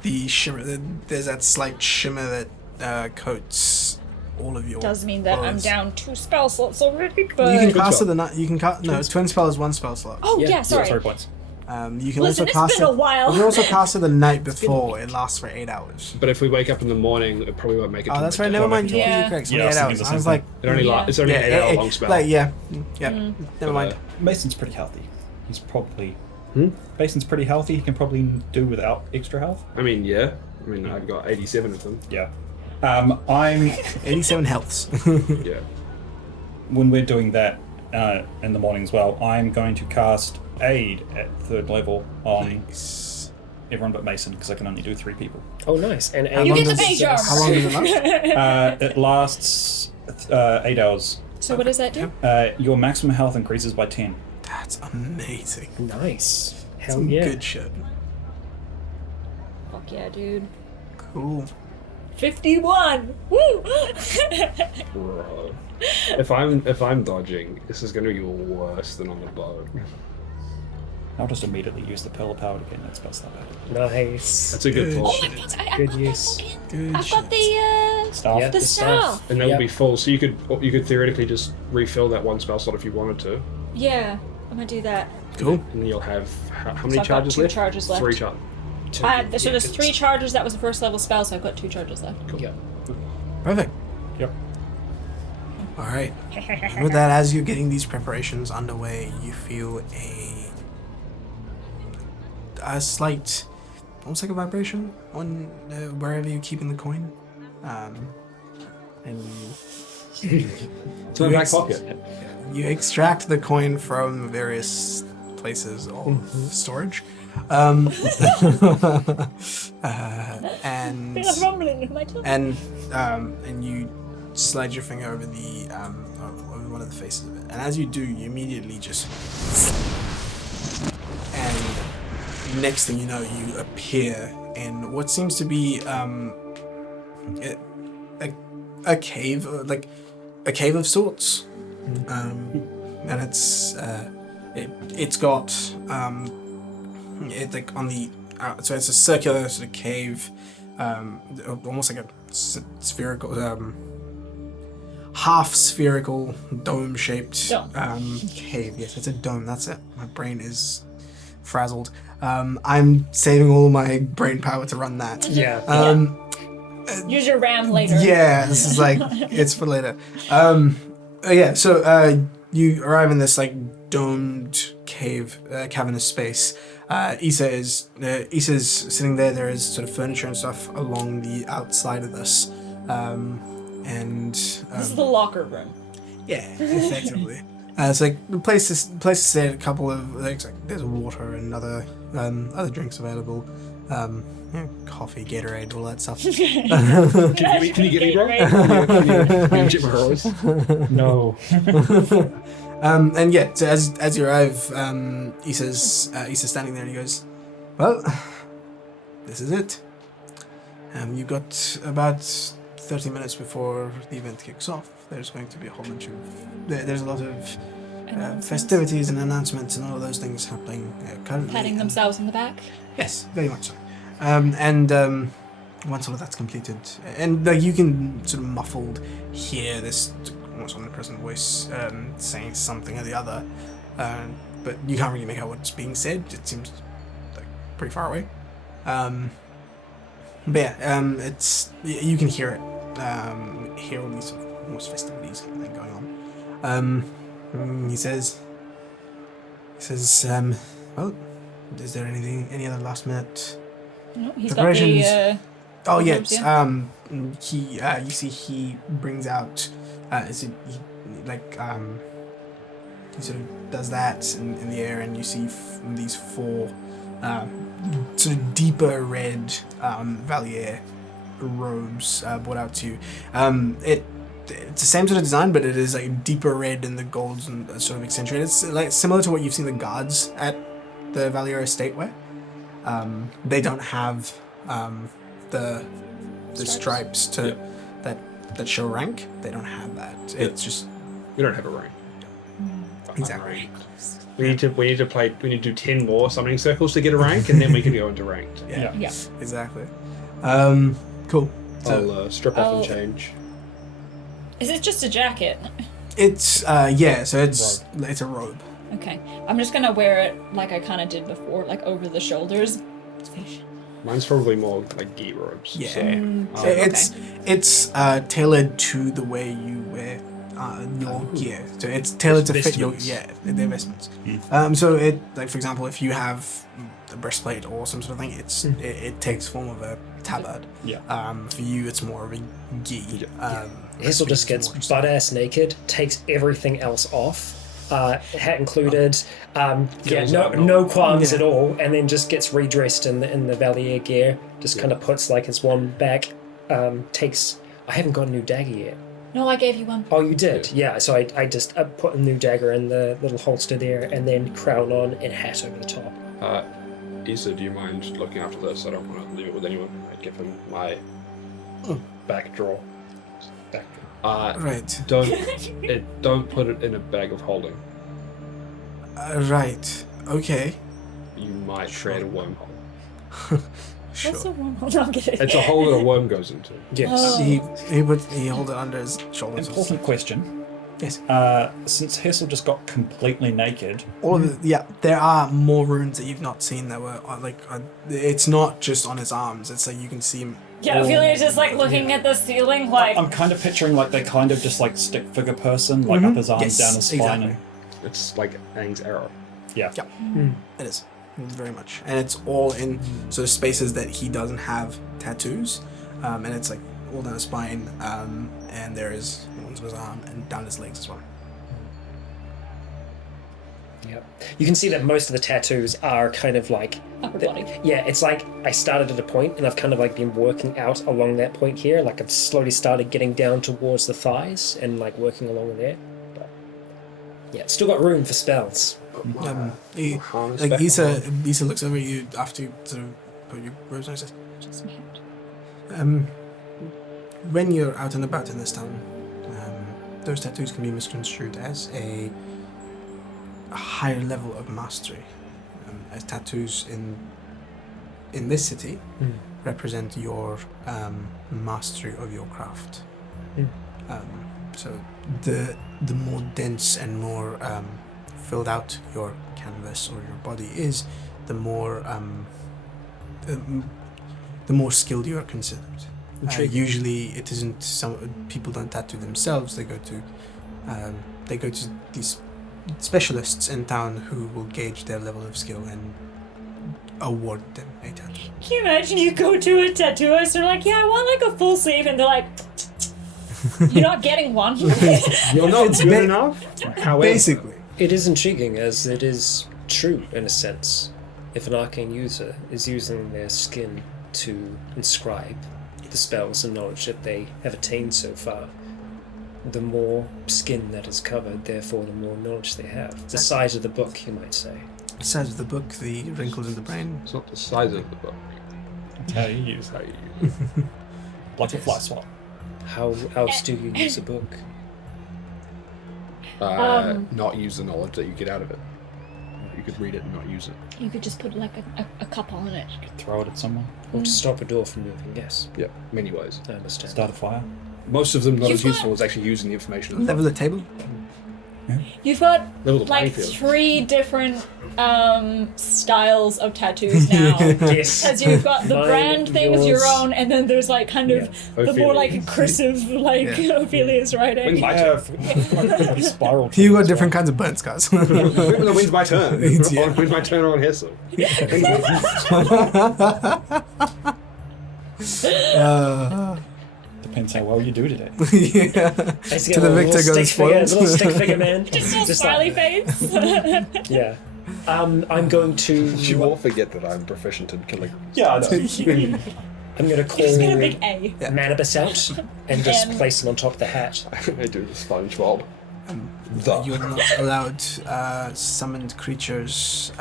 The shimmer, there's that slight shimmer that coats all of your. Does mean that I'm clothes. down 2 spell slots already, but You can cast job. it. You can cast. No, twin spell is 1 spell slot. oh yeah, sorry. Sorry, points. You can Listen, also cast it's been a it. while. You can also cast it the night before. It lasts for 8 hours. But if we wake up in the morning, it probably won't make it. Oh, to that's right. midday. Never mind. Yeah. You're correct. It's Yeah, I only was 8 thinking hours. the I same was thing. like, It only Yeah. it's only an 8-hour long spell. Like, yeah. Never But, mind. Mason's pretty healthy. He's probably. Hmm? Mason's pretty healthy. He can probably do without extra health. I mean, yeah. I mean, I've got 87 of them. Yeah. I'm 87 healths. Yeah. when we're doing that in the morning as well. I'm going to cast Aid at 3rd level on everyone but Mason because I can only do 3 people. Oh, nice. And You long get the does- mage armor. How long does it last? It lasts 8 hours. So what does that do? Your maximum health increases by 10. That's amazing. nice. Hell Some yeah. good shit. Fuck yeah, dude. Cool. 51. Woo! Bro. If I'm dodging, this is going to be worse than on the boat. I'll just immediately use the Pillar Power to get that spell slap out. Nice. That's a good Good pull. Oh my god, I've Good got use. the fucking- Good I've got shit. the Staff. Yeah. the staff. And that will Yep. be full, so you could theoretically just refill that one spell slot if you wanted to, Yeah, I'm gonna do that. Cool. and then you'll have how So many I've got charges 2 left? charges left. 3 charges. So there's 3 charges. That was the first level spell, so I've got 2 charges left. Yeah. Perfect. Yep. All right. And with that, as you're getting these preparations underway, you feel a slight, almost like a vibration on wherever you're keeping the coin, and It's in my back pocket. you extract the coin from various places of storage, and I feel rumbling in my tummy. and you slide your finger over the over one of the faces of it, and as you do, you immediately just, and next thing you know, you appear in what seems to be a cave, like a cave of sorts, and it's got it like on the so it's a circular sort of cave, almost like a spherical, half spherical dome shaped Dome. cave. Yes, it's a dome. That's it. My brain is frazzled. I'm saving all my brain power to run that. Yeah. Use your RAM later. Yeah, this is like it's for later. Yeah, so you arrive in this like domed cave, cavernous space. Issa's sitting there. There is sort of furniture and stuff along the outside of this, and This is the locker room. yeah, effectively. It's like the place to stay. A couple of like there's water and other drinks available. Coffee, Gatorade, all that stuff. Can you get me, bro? Can you chip my rolls? No. And yeah, so as you arrive, Issa's standing there and he goes, "Well, this is it. You've got about 30 minutes before the event kicks off. There's going to be a whole bunch of there's a lot of festivities and announcements and all of those things happening currently. Patting themselves on the back. Yes, very much so. Once all of that's completed, and you can sort of muffled hear this almost omnipresent voice saying something or the other, but you can't really make out what's being said. It seems like pretty far away. But yeah, it's you can hear it, hear all these sort of almost festivities kind of thing going on. He says, well, is there any other last minute? No, he's got the Preparations. Oh yeah, robes, he you see he brings out he sort of does that in the air, and you see these 4 sort of deeper red Valier robes brought out to you. It's the same sort of design, but it is like deeper red and the golds and sort of accentuated. It's like similar to what you've seen the guards at the Valier estate wear. They don't have the stripes to that show rank. They don't have that. It's just We don't have a rank. exactly. We need to do 10 more summoning circles to get a rank, and then we can go into ranked. Yeah, Yeah. exactly. Cool. So I'll strip off and change. Is it just a jacket? it's yeah. So it's a robe. Okay. I'm just gonna wear it like I kind of did before, like over the shoulders. Mine's probably more like gi robes. Yeah. So, It's tailored to the way you wear your gear. So it's tailored to fit your their vestments. So it, like for example, if you have a breastplate or some sort of thing, it takes form of a tabard. For you, it's more of a gi. Hazel just gets butt ass naked, takes everything else off. Hat included, no qualms at all, and then just gets redressed in the Valier gear. Just kind of puts like his wand back. Takes. I haven't got a new dagger yet. No, I gave you one. Oh, you did? Yeah. So I just put a new dagger in the little holster there, and then crown on and hat over the top. Issa, do you mind looking after this? I don't want to leave it with anyone. I'd give him my back drawer. Right. Don't put it in a bag of holding. Right. Okay. You might create a wormhole. Sure. What's the one? Hold on, get it. It's a hole that a worm goes into. Yes. Oh. He hold it under his shoulders. Important question. Yes. Since Hazel just got completely naked, All of there are more runes that you've not seen that were it's not just on his arms. It's like you can see him. Yeah, Ophelia's just like looking at the ceiling, like. I'm kind of picturing like they kind of just like stick figure person, like up his arms, Yes, down his spine, exactly. It's like Aang's arrow. and It is very much, and it's all in sort of spaces that he doesn't have tattoos, and it's like all down his spine, and there is ones on his arm and down his legs as well. Yep. You can see that most of the tattoos are kind of like Upper body. Yeah, it's like I started at a point and I've kind of like been working out along that point here. Like I've slowly started getting down towards the thighs and like working along there. But yeah, it's still got room for spells. Issa looks over at you after you sort of put your robes on and says, Just me out. when you're out and about in this town, those tattoos can be misconstrued as a higher level of mastery. As tattoos in this city represent your mastery of your craft. So the more dense and more filled out your canvas or your body is, the more skilled you are considered. Usually, it isn't. Some people don't tattoo themselves. They go to these specialists in town who will gauge their level of skill and award them a tattoo. Can you imagine you go to a tattooist and they're like, yeah, I want like a full sleeve, and they're like, you're not getting one. You're not good enough. However, Basically. It is intriguing as it is true in a sense. If an arcane user is using their skin to inscribe the spells and knowledge that they have attained so far, the more skin that is covered, therefore the more knowledge they have. The size of the book, you might say. The size of the book, the wrinkles in the brain. it's not the size of the book. That's how you use How it. you use it. Like a fly swat. How else do you use a book? Not use the knowledge that you get out of it. You could read it and not use it. You could just put like a cup on it. Throw it at someone. Or to stop a door from moving, yes. Yeah, many ways. I understand. Start a fire. Most of them not You've as useful got- as actually using the information. in the Level book. the table. You've got Level the like playing field. 3 different styles of tattoos now. Yes. Because you've got the Mine, brand thing is your yours. own, and then there's like kind of the more like cursive, like Ophelia's writing. My Yeah, turn. spiral. You got different kinds of burn scars. When's my turn? Yeah. When's my turn on Hessel? Depends how well you do today. Yeah. To the victor goes spoils. Little stick figure man. Just a Just smiley like- face. Yeah. I'm going to. You all forget that I'm proficient in killing. Yeah, I know. I'm going to call Just get a big A. Manibus out and just M. place him on top of the hat. I do the SpongeBob. You're not allowed summoned creatures.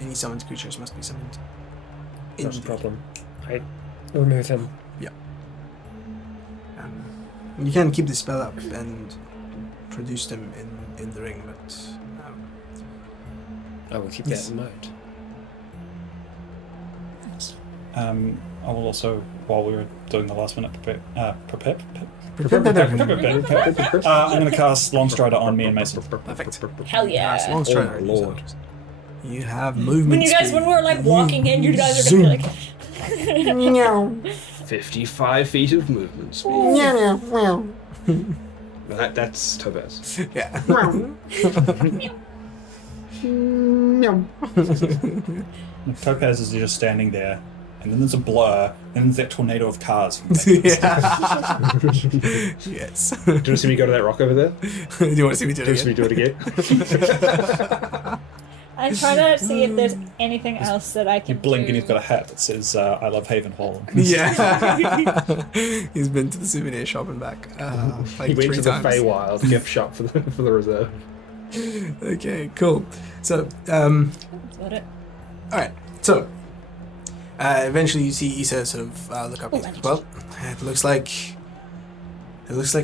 Any summoned creatures must be summoned. Not a problem. I remove him. You can keep the spell up and produce them in the ring, but I will keep that in mind. I will also, while we were doing the last minute prepare. I'm going to cast Longstrider on me and Mason. Perfect. Hell yeah. Cast Long Strider. Oh, my lord. You have movement When we're like walking in, you guys are Zoom. gonna be like 55 feet of movement speed. That's Topaz. Yeah. Topaz is just standing there, and then there's a blur, and then there's that tornado of cars. Yeah. Yes. Do you want to see me go to that rock over there? Do you want to see me do Do you it want to see me again? do it again? I'm trying to see if there's anything else that I You can blink, do. and he's got a hat that says, I love Haven Hall. Yeah. He's been to the souvenir shop and back. Like He went 3 to the times. Feywild gift shop for the reserve. Okay, cool. So, That's about it. alright. So, eventually you see Issa sort of look up. Oh, And he says, well, it looks like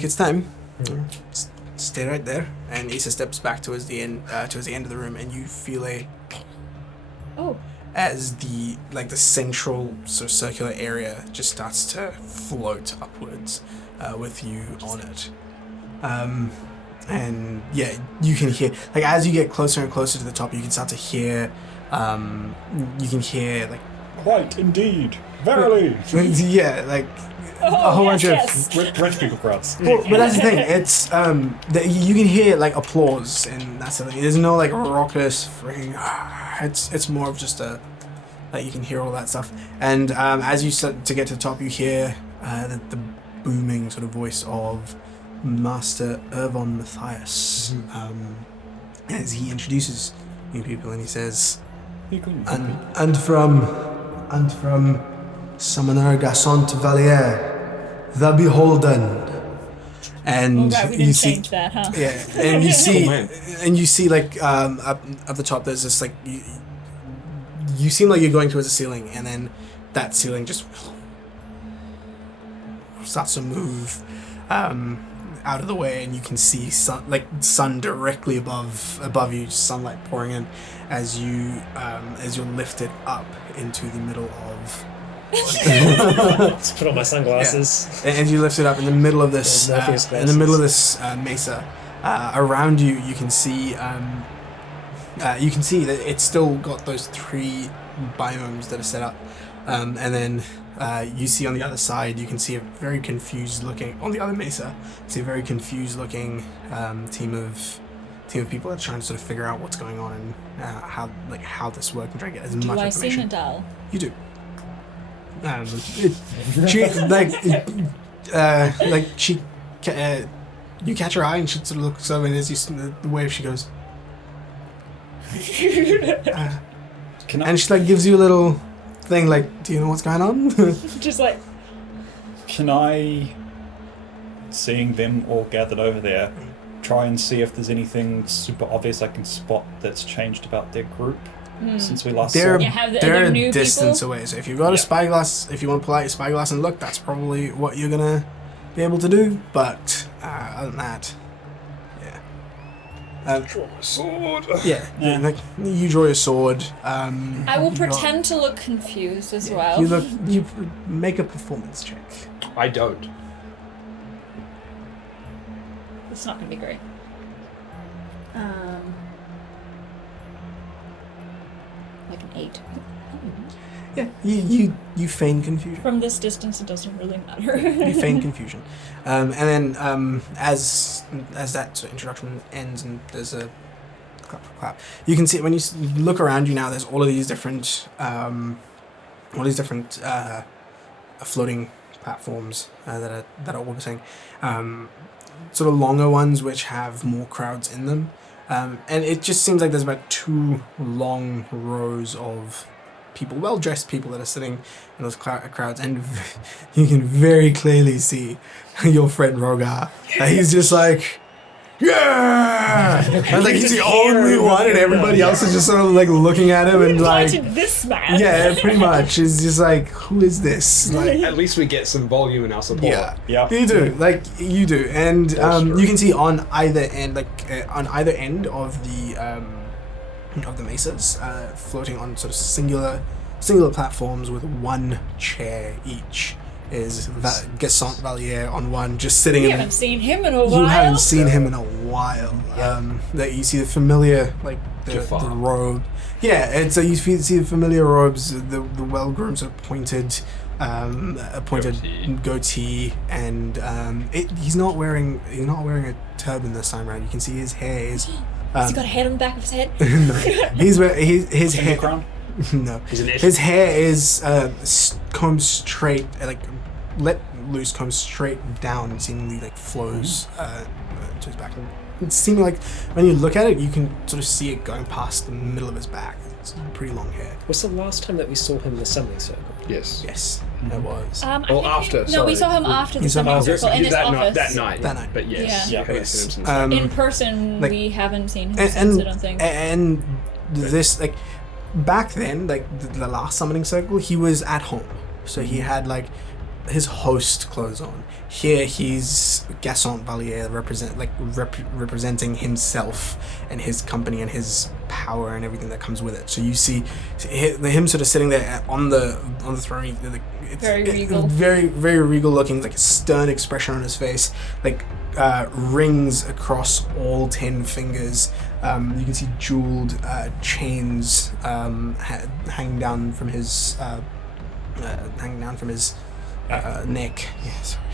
it's time. Stay right there. And Issa steps back towards the end of the room, and you feel Oh, as the central sort of circular area just starts to float upwards with you on it. And yeah, you can hear, like, as you get closer and closer to the top, you can start to hear, like, Quite indeed. Verily. yeah, like oh a whole bunch yes. Rich people crowds. Well, but that's the thing. It's you can hear like applause and that sort of thing. There's no like raucous freaking. It's more of just a like you can hear all that stuff. And as you start to get to the top, you hear the booming sort of voice of Master Irvon Matthias as he introduces new people, and he says, and from Summoner Gasont Valier, the Beholden. And Oh, right, we you didn't see, change that, huh? yeah, and you see, Cool, man. and you see like up the top. There's this like you seem like you're going towards the ceiling, and then that ceiling just starts to move out of the way, and you can see sun directly above you, just sunlight pouring in as you're lifted up into the middle of. Let's put on my sunglasses. And you lift it up in the middle of this, Those Morpheus mesa. Around you, you can see that it's still got those 3 biomes that are set up, and then you see on the other side, you can see a very confused looking on the other mesa. You see a very confused looking team of people that are trying to sort of figure out what's going on and how this works and try to get as Do much I see information. Nadal? You do. You catch her eye and she sort of looks over, and as you the wave, she goes, Can I, and she like gives you a little thing like, do you know what's going on? Just like can I, seeing them all gathered over there, try and see if there's anything super obvious I can spot that's changed about their group since we last They're saw? Yeah, they're are a new distance people? away, so if you've got a Yeah. spyglass, if you want to pull out your spyglass and look, that's probably what you're gonna be able to do. But other than that, yeah. Draw my sword. Yeah, Yeah. like you draw your sword. I will pretend to look confused as well. You make a performance check. I don't. It's not gonna be great. Like an 8. Yeah, you feign confusion. From this distance, it doesn't really matter. You feign confusion, and then as that sort of introduction ends and there's a clap, you can see when you look around you now. There's all these different floating platforms that are orbiting, sort of longer ones which have more crowds in them, and it just seems like there's about 2 long rows of people, well-dressed people that are sitting in those crowds, and you can very clearly see your friend Rogar. He's just like, yeah! And like he's the only one, and everybody else is just sort of like looking at him and like, Invited this man. yeah, pretty much. It's just like, who is this? Like, At least we get some volume in our support. yeah, Yeah. you do. Like you do, and That's true. you can see on either end, on either end of the mesas, floating on sort of singular singular platforms with one chair each. Is Gasant Valier on one, just sitting We in haven't seen him in a while. You haven't seen him in a while. That you see the familiar, like the robe. Yeah, and so you see the familiar robes, the well-groomed sort of pointed goatee, and he's not wearing a turban this time around. You can see his hair is. Has he got a head on the back of his head? No, his hair. crown? No, He's an his hair is combed straight, like let loose, combed straight down, seemingly like flows to his back. It's seeming like when you look at it, you can sort of see it going past the middle of his back. It's pretty long hair. Was the last time that we saw him in the semicircle? Yes. Yes, it was. I Well, think after, No, sorry. we saw him after the You saw him after. semicircle in his office. That night. That night. But yes. Yeah. you haven't Yes. seen him since In person, like- we haven't seen him and since, I don't think. and this like back then, like the last summoning circle, he was at home, so he had like his host clothes on. Here he's Gasant Valier, representing himself and his company and his power and everything that comes with it. So you see him sort of sitting there on the throne. It's Very regal. very very regal looking, like a stern expression on his face, like rings across all 10 fingers. You can see jeweled chains hanging down from his neck. Yeah, sorry.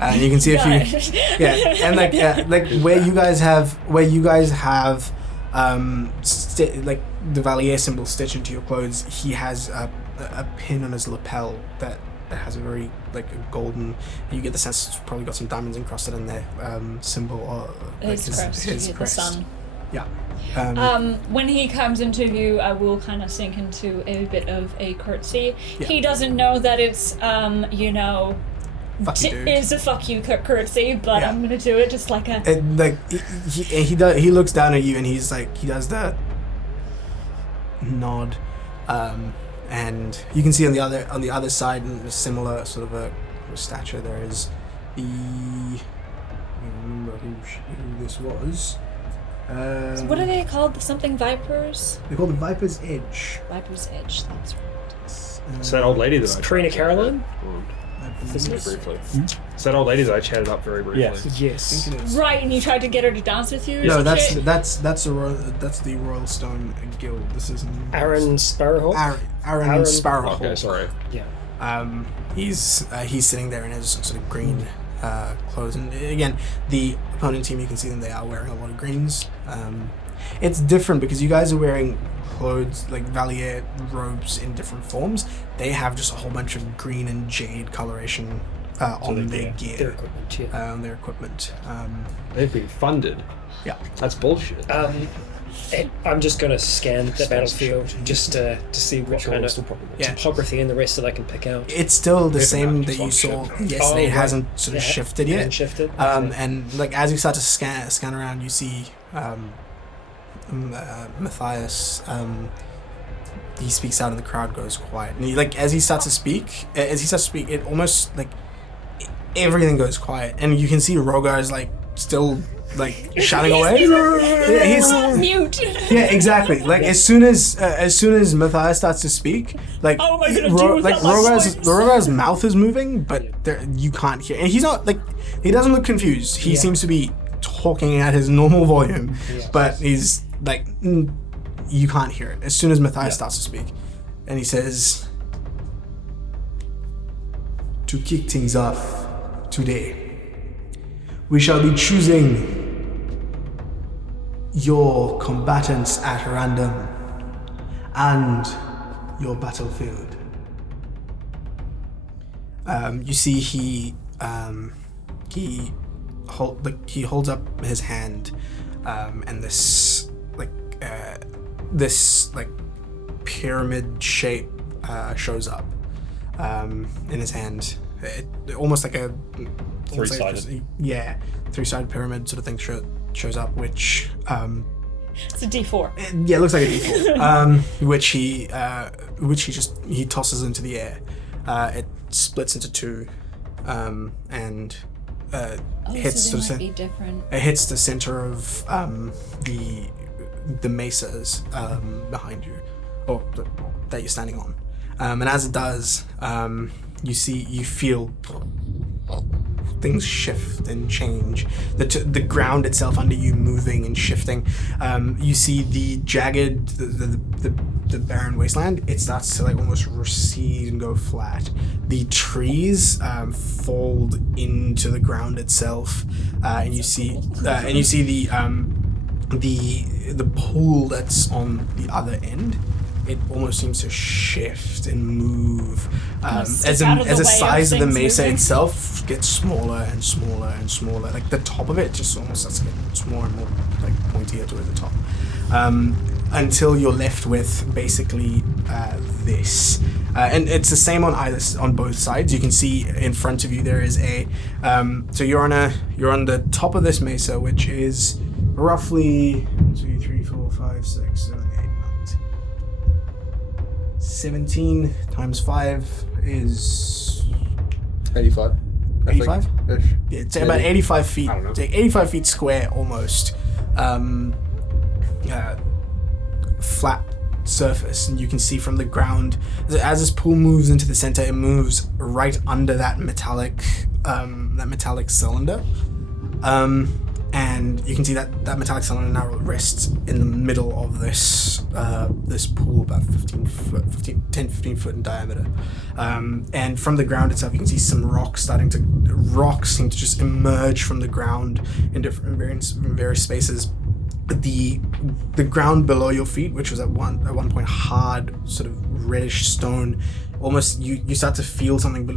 And you can see a few, and like where you guys have like the Valier symbol stitched into your clothes. He has a pin on his lapel that has a very like a golden. You get the sense it's probably got some diamonds encrusted in there. Symbol or like His crest, the sun. Yeah. When he comes into view, I will kind of sink into a bit of a curtsy. Yeah. He doesn't know that it's, Fuck you, dude. is a fuck you curtsy, but Yeah. I'm gonna do it just like a. And like he looks down at you and he does that nod, and you can see on the other side, in a similar sort of a stature, there is the. I don't remember who this was. What are they called? Something Vipers? They call it Viper's Edge. Viper's Edge, that's right. It's that old lady that I Karina chatted Caroline? up very briefly. Hmm? It's that old lady that I chatted up very briefly. Yes. Yes. Right, and you tried to get her to dance with you? or No, some that's shit? the Royal Stone Guild. This isn't Aaron Sparrowhawk? Aaron Sparrowhawk. Okay, sorry. Yeah. He's sitting there in his sort of green clothes, and again, the opponent team, you can see them. They are wearing a lot of greens. It's different because you guys are wearing clothes like Valier robes in different forms. They have just a whole bunch of green and jade coloration on their gear. Their equipment, yeah. Their equipment. They've been funded. Yeah. That's bullshit. I'm just going to scan the battlefield just to see what kind of topography and the rest that I can pick out. It's still the Maybe same not that you just saw one yesterday. Oh, It right. hasn't sort of shifted yet. Hasn't shifted? And like as you start to scan around, you see Matthias. He speaks out, and the crowd goes quiet. And as he starts to speak, it almost like everything goes quiet, and you can see Rogar is like still like shouting away. He's on mute. Yeah, exactly. Like as soon as Matthias starts to speak, like Oh my God, do like without my voice. Rogar's mouth is moving, but you can't hear. And he's not like he doesn't look confused. He seems to be talking at his normal volume, but he's like you can't hear it. As soon as Matthias starts to speak, and he says, "To kick things off today, we shall be choosing your combatants at random and your battlefield." You see, he holds up his hand, and this pyramid shape shows up in his hand. Almost like a Three-sided. three-sided pyramid sort of thing shows up, which It's a D4. it looks like a D4, which he tosses into the air. It splits into two, and hits so they sort might of be different. it hits the center of the mesas behind you, or that you're standing on. And as it does, you feel things shift and change. The ground itself under you moving and shifting. You see the jagged, the barren wasteland. It starts to like almost recede and go flat. The trees fold into the ground itself, and you see the pool that's on the other end. It almost seems to shift and move as the size of the mesa itself gets smaller and smaller and smaller. Like the top of it just almost starts to get more and more like pointier toward the top, until you're left with basically this. And it's the same on both sides. You can see in front of you there is a so you're on the top of this mesa, which is roughly 1, 2, 3, 4, 5, 6, 7, 8, 9, 17 times 5 is 85. 85? Ish. Yeah, it's about 85 feet. I don't know. It's like 85 feet square almost. Flat surface, and you can see from the ground as this pool moves into the center, it moves right under that metallic cylinder. And you can see that metallic cylinder now rests in the middle of this pool, about 10, 15 foot in diameter. And from the ground itself, you can see some rocks seem to just emerge from the ground in various spaces. The ground below your feet, which was at one point hard, sort of reddish stone, almost you start to feel something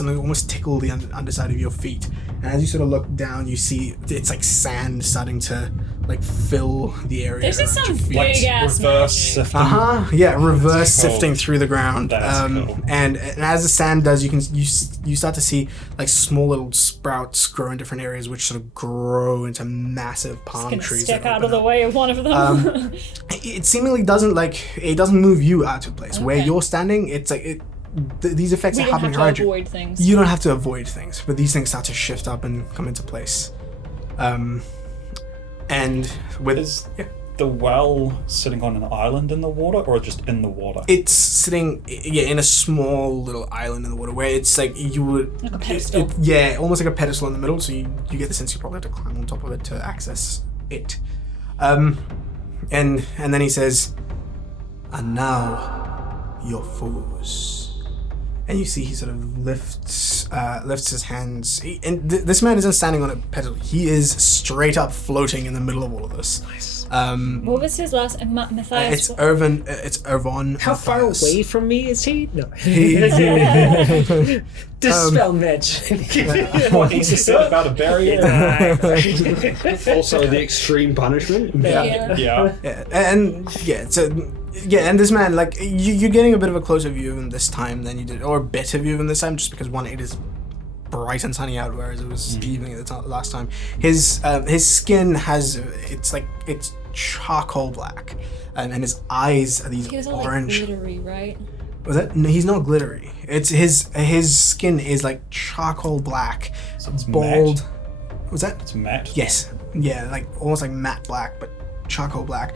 almost tickle the underside of your feet. And as you sort of look down, you see it's like sand starting to like fill the area. This is some around your feet. big ass reverse magic. sifting. Reverse That's cool. sifting through the ground. That's cool. And as the sand does, you start to see like small little sprouts grow in different areas, which sort of grow into massive palm Gonna trees. stick that out open of the up. way of one of them. It seemingly doesn't move you out of place. Where Okay. you're standing, it's like these effects We are don't happening have to around you. avoid things. You don't have to avoid things, but these things start to shift up and come into place. And with Is the well sitting on an island in the water, or just in the water? it's sitting in a small little island in the water where it's like you would Like a pedestal. almost like a pedestal in the middle, so you get the sense you probably have to climb on top of it to access it. And then he says, "And now your foes." And you see he sort of lifts his hands. This man isn't standing on a pedestal. He is straight up floating in the middle of all of this. Nice. What was his last? Matthias. It's Irvin. It's Irvon. How far Matthias. away from me is he? No. Dispel magic. What he's just said about a barrier. Also, the extreme punishment. Yeah. Yeah. And this man, like you're getting a bit of a closer view of him this time than you did, or a better view of him this time, just because it is bright and sunny out, whereas it was evening at the last time. His skin it's charcoal black, and his eyes are these He was all orange. like glittery, right? Was that? No, he's not glittery. It's his skin is like charcoal black, So it's bald. matte. Was that? It's matte. Yes. Yeah, like almost like matte black, but charcoal black.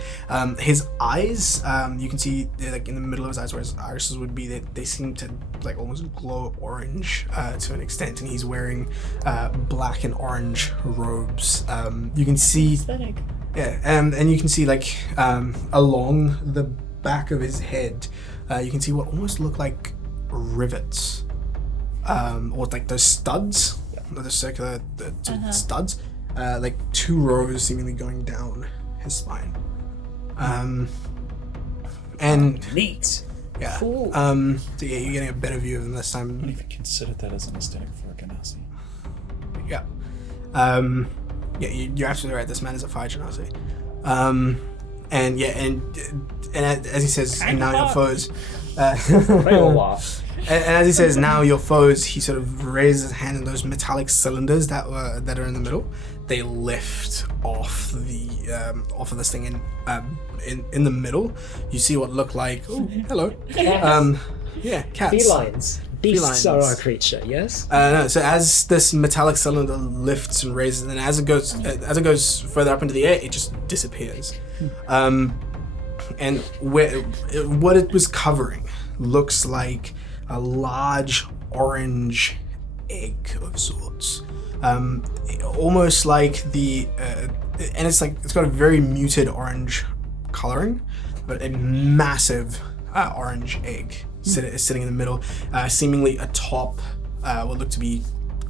His eyes, you can see they're like in the middle of his eyes where his irises would be. They seem to like almost glow orange to an extent, and he's wearing black and orange robes. You can see, Aesthetic. yeah, and you can see like along the back of his head, you can see what almost look like rivets, or like those studs, the circular studs, like 2 rows seemingly going down his spine. And Neat. yeah, Cool. so yeah, you're getting a better view of him this I wouldn't time. even consider that as an aesthetic for a Ganassi. Yeah, you're absolutely right. This man is a fire genasi. And yeah, and as he says, and now your foes. And as he says, now your foes, he sort of raises his hand, and those metallic cylinders that are in the middle, they lift off of this thing in the middle. You see what look like. Oh, hello. Yeah, cats. Felines. Beasts are Felines. our creature, yes? No, so as this metallic cylinder lifts and raises, and as it goes further up into the air, it just disappears. And what it was covering, looks like a large orange egg of sorts. Almost like and it's got a very muted orange coloring, but a massive orange egg sitting in the middle, seemingly atop what look to be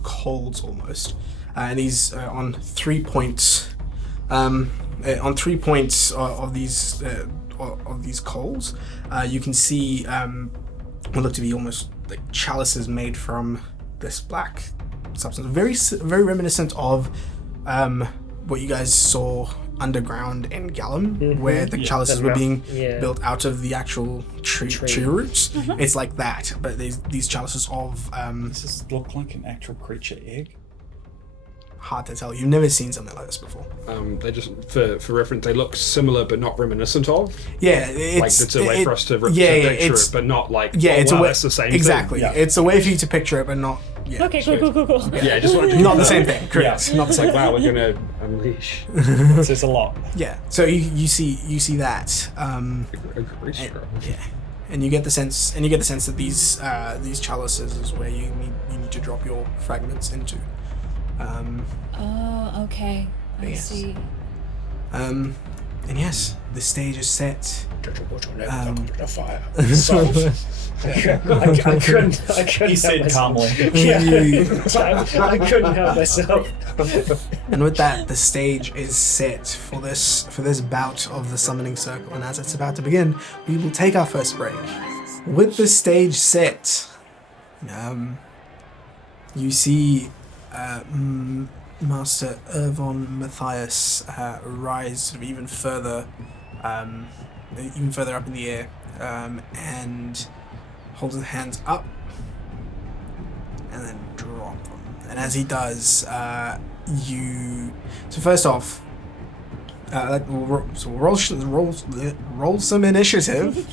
coals almost. And these on 3 points. On 3 points of these coals, you can see what look to be almost like chalices made from this black substance, very reminiscent of what you guys saw underground in Gallum, where the chalices were being built out of the actual tree roots. It's like that, but these chalices of Does this look like an actual creature egg? hard to tell. You've never seen something like this before. They just, for reference, they look similar but not reminiscent of. Yeah, it's a way for us to picture it, but not like. It's a way. That's the same exactly. thing. Yeah. It's a way for you to picture it, but not. Yeah. Okay, cool. Yeah, just wanted to Not the same thing. Correct. Yeah. Not the It's same. like, wow, we're gonna unleash It's a lot. Yeah. So you see that. a great Yeah. And you get the sense that these chalices is where you need to drop your fragments into. Oh, okay. I Yes. see. And yes, the stage is set. fire. Sorry. I couldn't. He said calmly. I couldn't help myself. And with that, the stage is set for this bout of the summoning circle. And as it's about to begin, we will take our first break. With the stage set, you see Master Irvon Matthias rise sort of even further up in the air, and holds his hands up and then drop them. And as he does, so first off, we'll roll some initiative.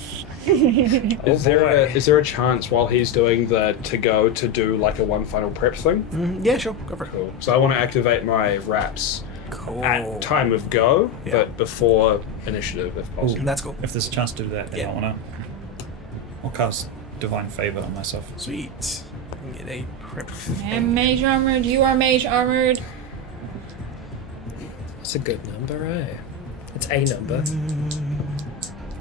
Is there a chance while he's doing the to do like a one final prep thing? Yeah, sure, go for it. Cool. So I want to activate my wraps Cool. at time of go, Yeah. but before initiative if possible. That's cool. If there's a chance to do that, then Yeah. I want to. I'll cast Divine Favor on myself. Sweet. You can get a prep. I'm mage armored. You are mage armored. It's a good number, right? It's a number.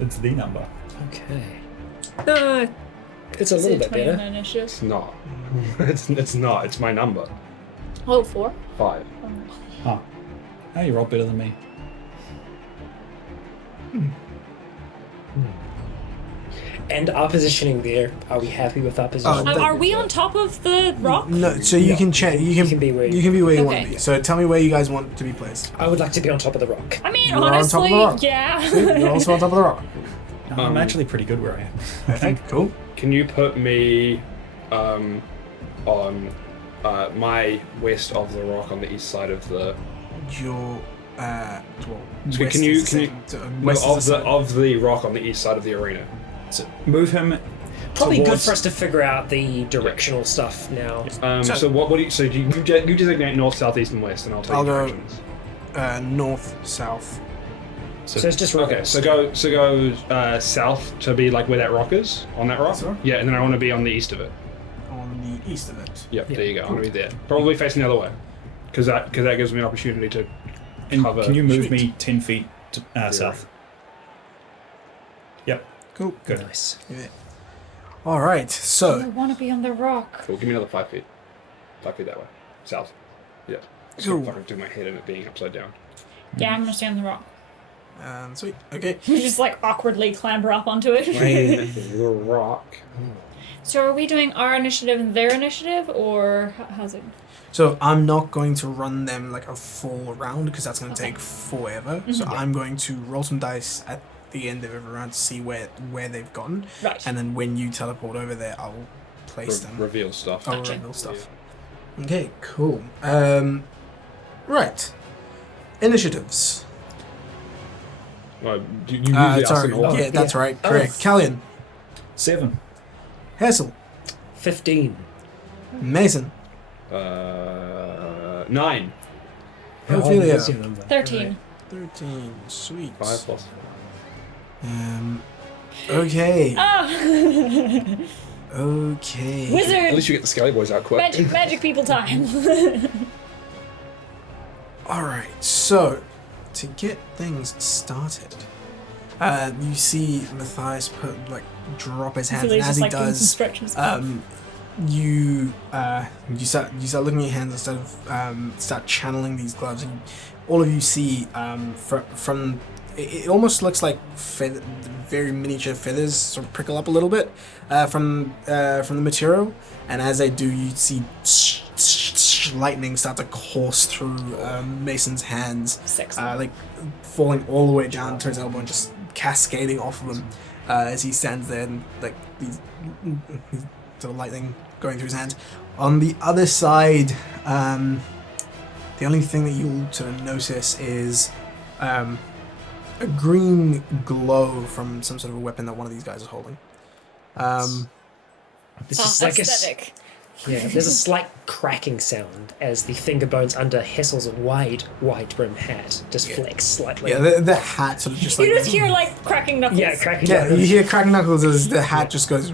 It's the number. Okay. No, it's a little bit better. Initiative. It's not. it's not. It's my number. Oh, 4? 5. Huh. Oh, you rolled better than me. And our positioning there, are we happy with our position? Oh, Are we on top of the rock? No, so you can check. You can be where you want Okay. to be. So tell me where you guys want to be placed. I would like to be on top of the rock. I mean, You are on top of honestly, the rock. yeah. You're also on top of the rock. No, I'm actually pretty good where I am. Okay, cool. Can you put me on my west of the rock on the east side of the Your So west can you- is the can you- same- so no, west is the same. of the rock on the east side of the arena? So move him. Probably good towards- for us to figure out the directional stuff now. So what do you you designate north, south, east, and west, and I'll tell I'll you go- directions. north, south. So it's just Okay, rocks. so go south to be like where that rock is, on that rock. Sure. Yeah, and then I want to be on the east of it. On the east of it. Yep, Yeah. there you go. I want to be there. Probably facing the other way, because that gives me an opportunity to And cover. can you move Sweet. me 10 feet to, south? Yep. Cool. Good. Nice. Yeah. All right. I So want to be on the rock. Cool. Give me another 5 feet. 5 feet that way. South. Yeah. Cool. So fucking do my head and it being upside down. Yeah, I'm gonna stay on the rock. sweet. Okay. We just like awkwardly clamber up onto it. The rock. So are we doing our initiative and their initiative, or how's it? So I'm not going to run them like a full round because that's going to Okay. take forever. So I'm going to roll some dice at the end of every round to see where they've gone, Right. and then when you teleport over there, I'll place them. Reveal stuff. I'll Gotcha. reveal stuff. Okay, cool. Right. Initiatives. Well, you usually ask Sorry. in order. Yeah, that's yeah. right. Correct. Callian, 7. Hassel, 15. Mason, 9. Ophelia. What's your number? 13. 13. Sweet. 5 plus. Okay. Ah! Okay. At Wizard! least you get the Skelly Boys out quick. Magic people time. Alright, so to get things started, you see Matthias drop his hands, So and he's as just he like doing some does, stretches. you start looking at your hands and start channeling these gloves, and all of you see from it almost looks like very miniature feathers sort of prickle up a little bit from the material, and as they do, you see lightning start to course through Mason's hands, Sexy. like falling all the way down to his elbow and just cascading off of him as he stands there, and like these sort of lightning going through his hands. On the other side, the only thing that you'll sort of notice is a green glow from some sort of a weapon that one of these guys is holding. This is like aesthetic. there's a slight cracking sound as the finger bones under Hessel's wide brim hat just flex slightly. Yeah, the hat sort of just like... You just hear like cracking knuckles. Yeah, cracking Yeah, you hear cracking knuckles as the hat just goes...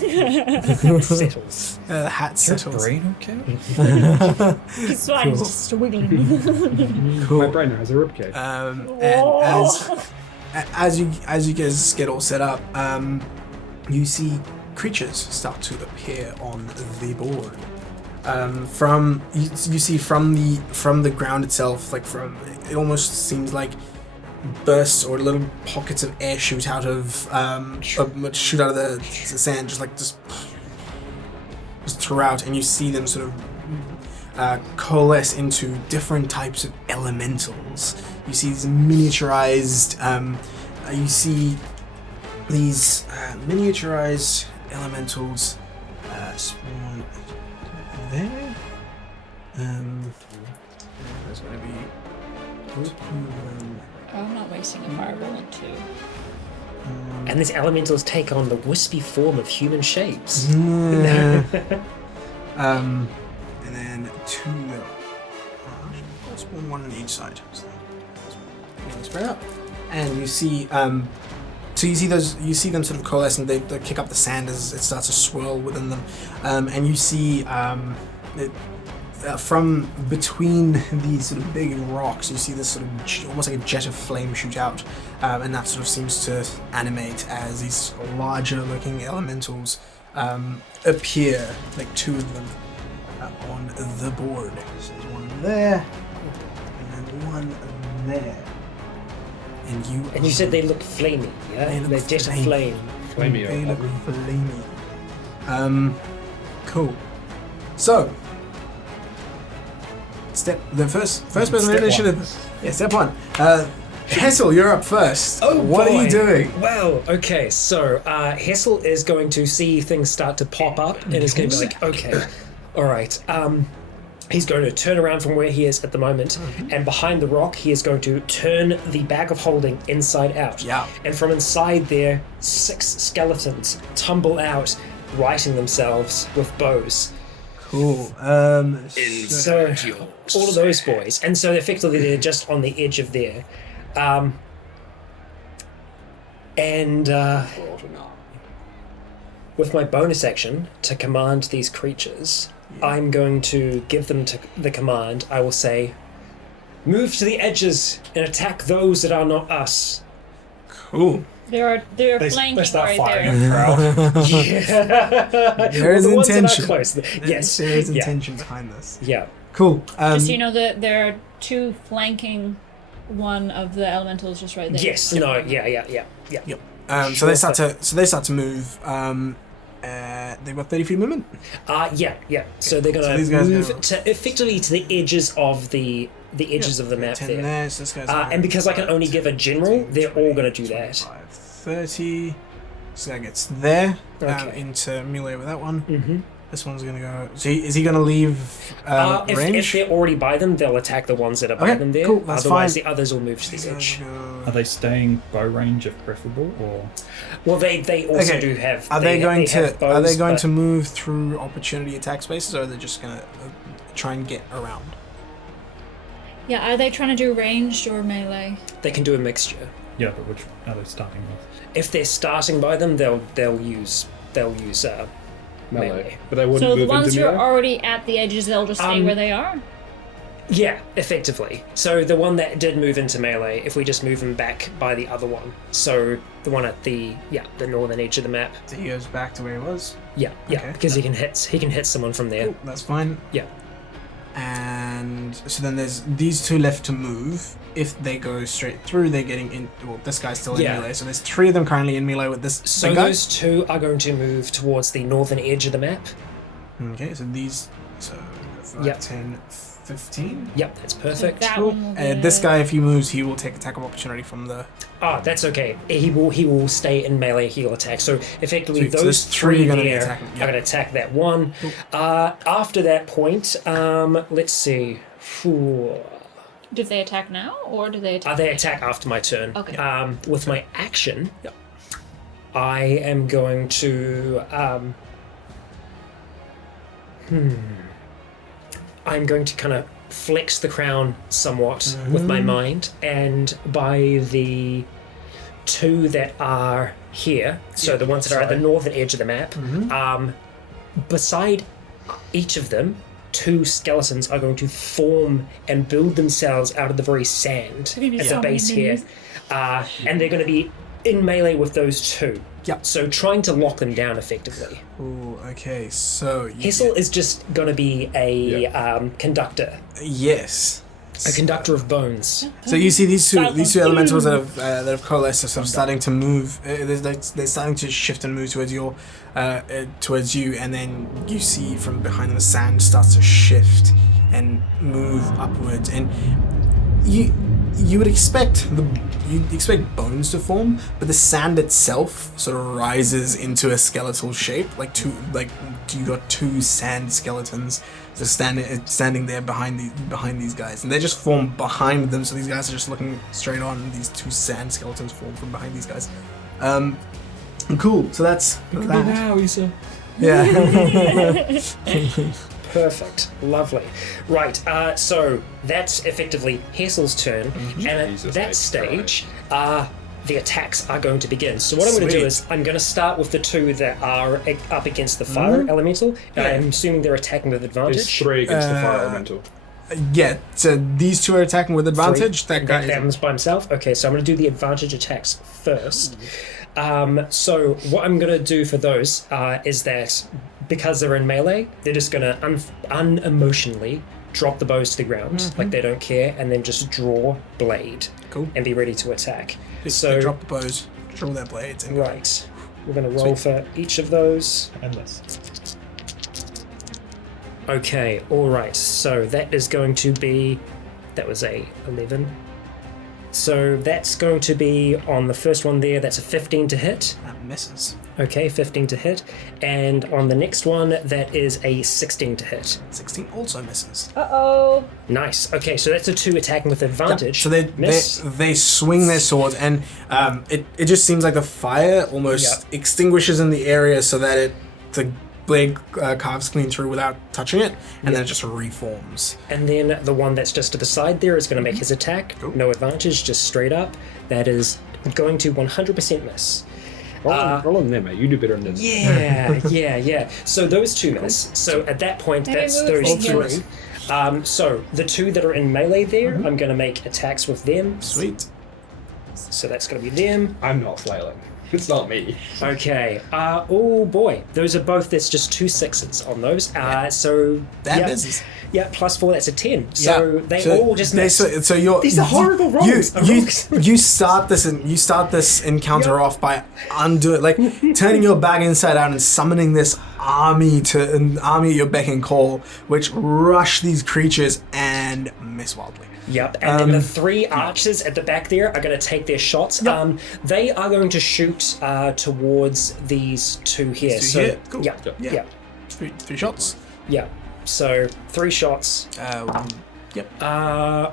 settles. the hat Is your settles. brain okay? His spine is just wiggling. My brain has a ribcage. And as you guys get all set up, you see creatures start to appear on the board. You see from the ground itself, it almost seems like bursts or little pockets of air shoot out of the sand, just throughout, and you see them sort of coalesce into different types of elementals. You see these miniaturized. You see these miniaturized elementals spawn there. There's going to be 2 of them. I'm not wasting a fireball on 2. And these elementals take on the wispy form of human shapes. And then 2 that I'll spawn 1 on each side. So spread out. And you see so you see them sort of coalesce, and they kick up the sand as it starts to swirl within them. And you see from between these sort of big rocks, you see this sort of almost like a jet of flame shoot out, and that sort of seems to animate as these larger looking elementals appear, like 2 of them on the board. So there's 1 there, and then 1 there. And you said they look flamey, yeah? They're jet of flame. Flamey. They look flamey. Cool. So, the first person in Step initiative. 1. Yeah, step 1. Hessel, you're up first. Oh, what boy. are you doing? Well, okay, so Hessel is going to see things start to pop up and is going to be like, okay, all right. He's going to turn around from where he is at the moment, and behind the rock, he is going to turn the bag of holding inside out. Yeah. And from inside there, 6 skeletons tumble out, writing themselves with bows. Cool. So all of those boys, and so effectively they're just on the edge of there, with my bonus action to command these creatures, I'm going to give them the command. I will say, "Move to the edges and attack those that are not us." Cool. They're flanking They start right firing there. at the crowd. Yeah. There is the ones that are intention. close. Yes. There is Yeah. intention behind this. Yeah. Cool. Just so you know that there are 2 flanking one of the elementals just right there. Yes. No. Yeah. Yep. So they start to move. They've got 30 feet movement. Yeah. So they're So gonna these guys move go- to effectively to the edges of the edges of the map 10 there. there. So this guy's And because I can only give a general, they're all gonna do that. 25, 30. This guy gets there. Okay. Into melee with that one. Mm-hmm. This one's gonna go. So is he gonna leave If range? they're already by them, they'll attack the ones that are by Okay, them there. cool, that's Otherwise, fine. the others will move to These the guys edge. go- Are they staying bow range if preferable, or Well, they also Okay. do have. Are they going have to? Are they bows, going but to move through opportunity attack spaces, or are they just gonna try and get around? Yeah, are they trying to do ranged or melee? They can do a mixture. Yeah, but which are they starting with? If they're starting by them, they'll use melee. But they wouldn't So the move ones into who are melee? already at the edges, they'll just stay where they are? Yeah, effectively. So the one that did move into melee, if we just move him back by the other one. So the one at the northern edge of the map. So he goes back to where he was. Yeah, Okay. because he can hit someone from there. Cool, that's fine. Yeah. And so then there's these two left to move. If they go straight through, they're getting in. Well, this guy's still in Yeah. melee. So there's 3 of them currently in melee with this So big guy. those two are going to move towards the northern edge of the map. Okay, so these. So 5, Yep. 10, 15. Yep, that's perfect. That Cool. one will be This guy, if he moves, he will take attack of opportunity from the. That's okay. He will stay in melee heal attack. So effectively, Sweet. So those there's 3 three gonna be there attacking, are yeah. going to attack that one. After that point, let's see. Phew. Do they attack now, or do they attack? They attack after my turn. Okay. With my action, Yep. I am going to. I'm going to kind of flex the crown somewhat with my mind, and by the 2 that are here, so the ones that are at the northern edge of the map, beside each of them, 2 skeletons are going to form and build themselves out of the very sand gonna be at so the base many here. And they're going to be in melee with those 2. Yep. So trying to lock them down effectively. Ooh, okay, so. Hessel is just going to be a conductor, Yes. a conductor of bones. So you see these two elementals that Silence. have coalesced are sort of starting to move. They're starting to shift and move towards towards you, and then you see from behind them the sand starts to shift and move upwards, and you would expect you'd expect bones to form, but the sand itself sort of rises into a skeletal shape, you got 2 sand skeletons just standing there behind these guys, and they just form behind them. So these guys are just looking straight on. And these 2 sand skeletons form from behind these guys. Cool. So that's that. Now, Issa. Yeah. Perfect. Lovely. Right, so that's effectively Hessel's turn, and at Jesus, that mate, stage, the attacks are going to begin. So what I'm going to do Sweet. is I'm going to start with the 2 that are up against the fire elemental. I'm assuming they're attacking with There's advantage. 3 against the fire elemental. Yeah. So these 2 are attacking with advantage. Three. That guy. That one's by himself. Okay, so I'm going to do the advantage attacks first. So what I'm going to do for those is that because they're in melee, they're just going to unemotionally drop the bows to the ground, like they don't care, and then just draw blade. Cool. And be ready to attack. They So drop the bows, draw their blades, and right, we're going to roll for each of those. And this. Okay, all right. So that is going to be, that was a 11. So that's going to be on the first one there. That's a 15 to hit. that misses. Okay, 15 to hit. And on the next one, that is a 16 to hit. 16 also misses. Uh-oh. Nice. Okay, so that's a 2 attacking with advantage. So they swing their swords, and it just seems like the fire almost extinguishes in the area, so that the blade carves clean through without touching it, and then it just reforms. And then the one that's just to the side there is going to make his attack. Cool. No advantage, just straight up. That is going to 100% miss. Roll on them, mate. You do better than this. Yeah. So those 2 miss. So at that point, Maybe that's move those again. 3. So the 2 that are in melee there, I'm going to make attacks with them. Sweet. So that's going to be them. I'm not flailing. It's not me. Okay. Oh boy, those are both. That's just 2 6s on those. So That misses. Yeah, +4. That's a 10. So they all just miss. So you're These are horrible rolls. You start this encounter off by turning your bag inside out and summoning this army at your beck and call, which rush these creatures and miss wildly. Yep, and then the 3 archers at the back there are going to take their shots. Yep. They are going to shoot towards these 2 here. These 2 so, here? Cool. Yeah. 3 shots. Yeah. So 3 shots. Yep.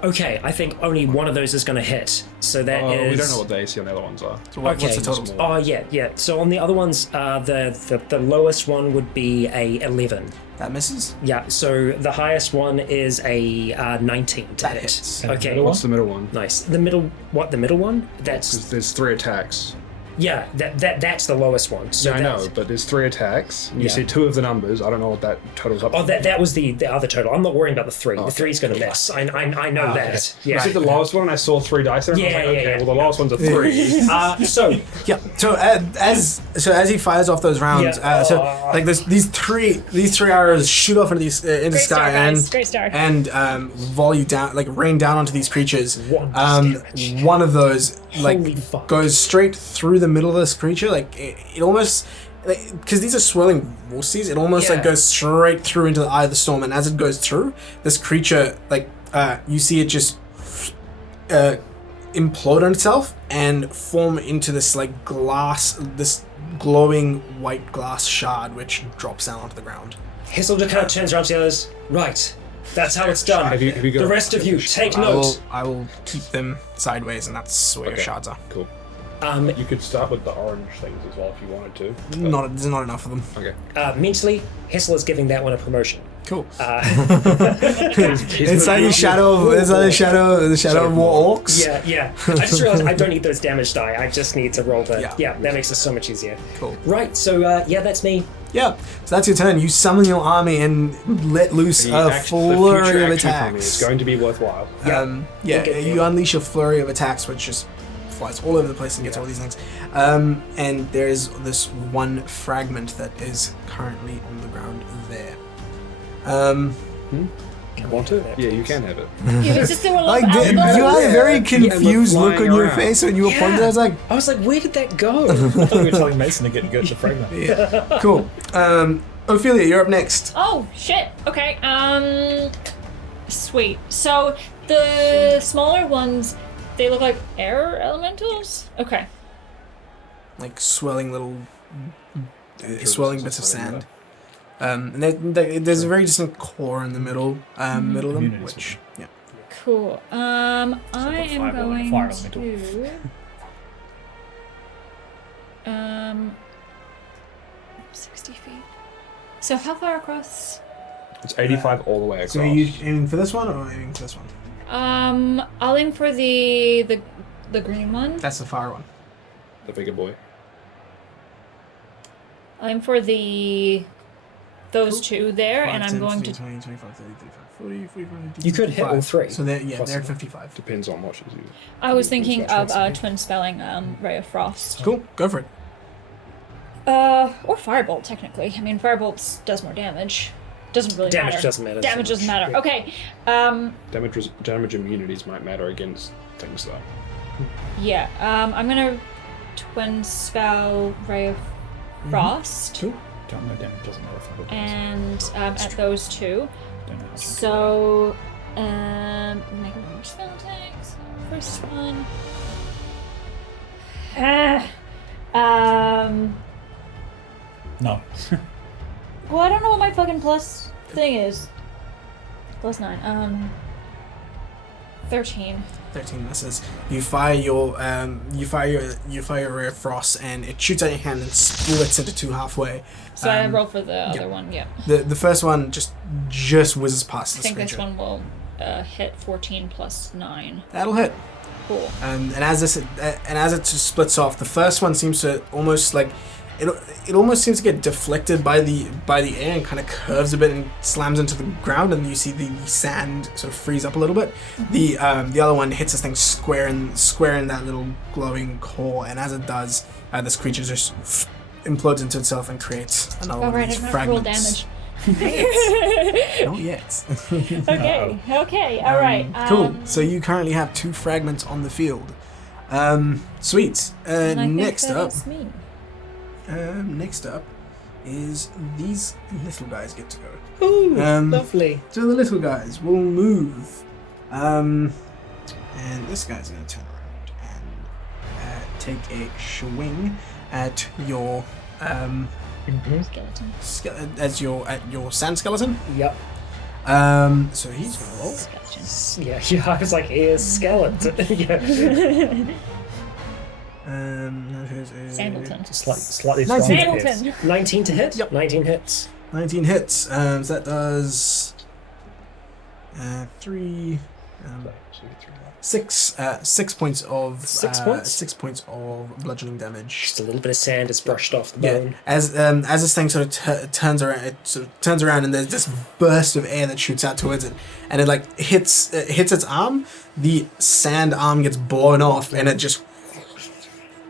Okay, I think only one of those is going to hit. So that is. We don't know what the AC on the other ones are. So what's the total? Oh yeah. So on the other ones, the lowest one would be a 11. That misses. Yeah. So the highest one is a 19 to That hit. hits. Okay. What's the middle one? Nice. The middle. What? The middle one? That's There's 3 attacks. yeah. That's the lowest one. So I that's- know, but there's 3 attacks. You Yeah. see 2 of the numbers. I don't know what that totals up. Oh, that was the other total. I'm not worrying about the 3. The 3's going to miss. I know that. Okay. Yeah. You said the lowest one, and I saw 3 dice there. And I was Yeah, like, yeah, okay, yeah. well, the lowest one's a 3. So Yeah. So as he fires off those rounds, Yeah. so like these three arrows shoot off into these into Great sky start, guys. Great start. and vol you down, like rain down onto these creatures. Wondrous One of those like Holy fuck. goes straight through the middle of this creature. Like it almost. Because these are swirling vortices, it almost like Yeah. goes straight through into the eye of the storm, and as it goes through, this creature, like you see it just implode on itself and form into this like glass, this glowing white glass shard, which drops down onto the ground. Hissel just kind of turns around to the others. Right. That's how it's done. Have you got The rest of you, take I note. will keep them sideways, and that's where your shards are. Cool. Um, You could start with the orange things as well if you wanted to. There's not enough of them. Okay. mentally, Hissel is giving that one a promotion. Cool. He's Inside the shadow of war orcs. Yeah. I just realized I don't need those damage die. I just need to roll the. Yeah. Yeah, that makes it so much easier. Cool. Right. So yeah, that's me. Yeah, so that's your turn. You summon your army and let loose a flurry of attacks. It's going to be worthwhile. We'll get You there. unleash a flurry of attacks, which just flies all over the place and gets all these things. And there's this one fragment that is currently on the ground there. Want it? Yeah, you can have it. Yeah, it's just the one Like of you had a very confused Yeah, look on flying your around. face when you were pointing. I was like, I was like, where did that go? I thought you were telling Mason to get the fragment. yeah, cool. Ophelia, you're up next. Oh shit. Okay. Sweet. So the smaller ones, they look like air elementals. Okay. Like swirling little, swirling bits of sand. And there's a very distinct core in the middle of them, Community which yeah. Cool. I am fireball and a going fire elemental. to 60 feet. So how far across? It's 85 all the way across. So are you aiming for this one or aiming for this one? I'll aim for the green one. That's the fire one. The bigger boy. I'll aim for those two there, and I'm 10, going 15, to. 20, 25, 30, 35, 40, 45, 50, You could hit all 55. three. So they're at Possibly. 55. Depends on what she's using. I was thinking of Twin spelling. twin spelling Ray of Frost. Cool, go for it. Or Firebolt, technically. I mean, Firebolt does more damage. Doesn't really Damage matter. doesn't matter so Damage doesn't much. matter. Yeah. Okay. Damage immunities might matter against things though. Yeah. I'm gonna twin spell Ray of Frost, Cool. Don't know damage doesn't matter if I would. and at those two. Don't know how to So, make a more spell attacks. First one. No. Well, I don't know what my fucking plus thing is. Plus 9. 13. 13 misses. You fire your ray of frost, and it shoots out your hand and splits into two halfway. So I roll for the other one. Yeah. The first one just whizzes past I this think creature. this one will hit 14 plus 9. That'll hit. Cool. And as it just splits off, the first one seems to almost like it almost seems to get deflected by the air and kind of curves a bit and slams into the ground, and you see the sand sort of freeze up a little bit. The other one hits this thing square in that little glowing core, and as it does, this creature just implodes into itself and creates another one of Alright, these I'm gonna roll fragments. damage. Not yet. Okay, alright. Cool. So you currently have 2 fragments on the field. Sweet. And I think Next that up. is me. Next up is these little guys get to go. Ooh, Um, lovely. So the little guys will move. And this guy's going to turn around and take a swing at your Skeleton. at your sand skeleton. Yep. So he's gonna roll. Skeleton. Yeah, I was like, here's skeleton. Yeah. Here's a Sandalton. Slightly 19. stronger Sandalton. hits. 19 to hit? Yep. 19 hits. 19 hits. So that does 3, 6 points of 6 points? 6 points of bludgeoning damage. Just a little bit of sand is brushed off the Yeah, bone. as this thing sort of turns around, and there's this burst of air that shoots out towards it, and it like hits its arm. The sand arm gets blown off, and it just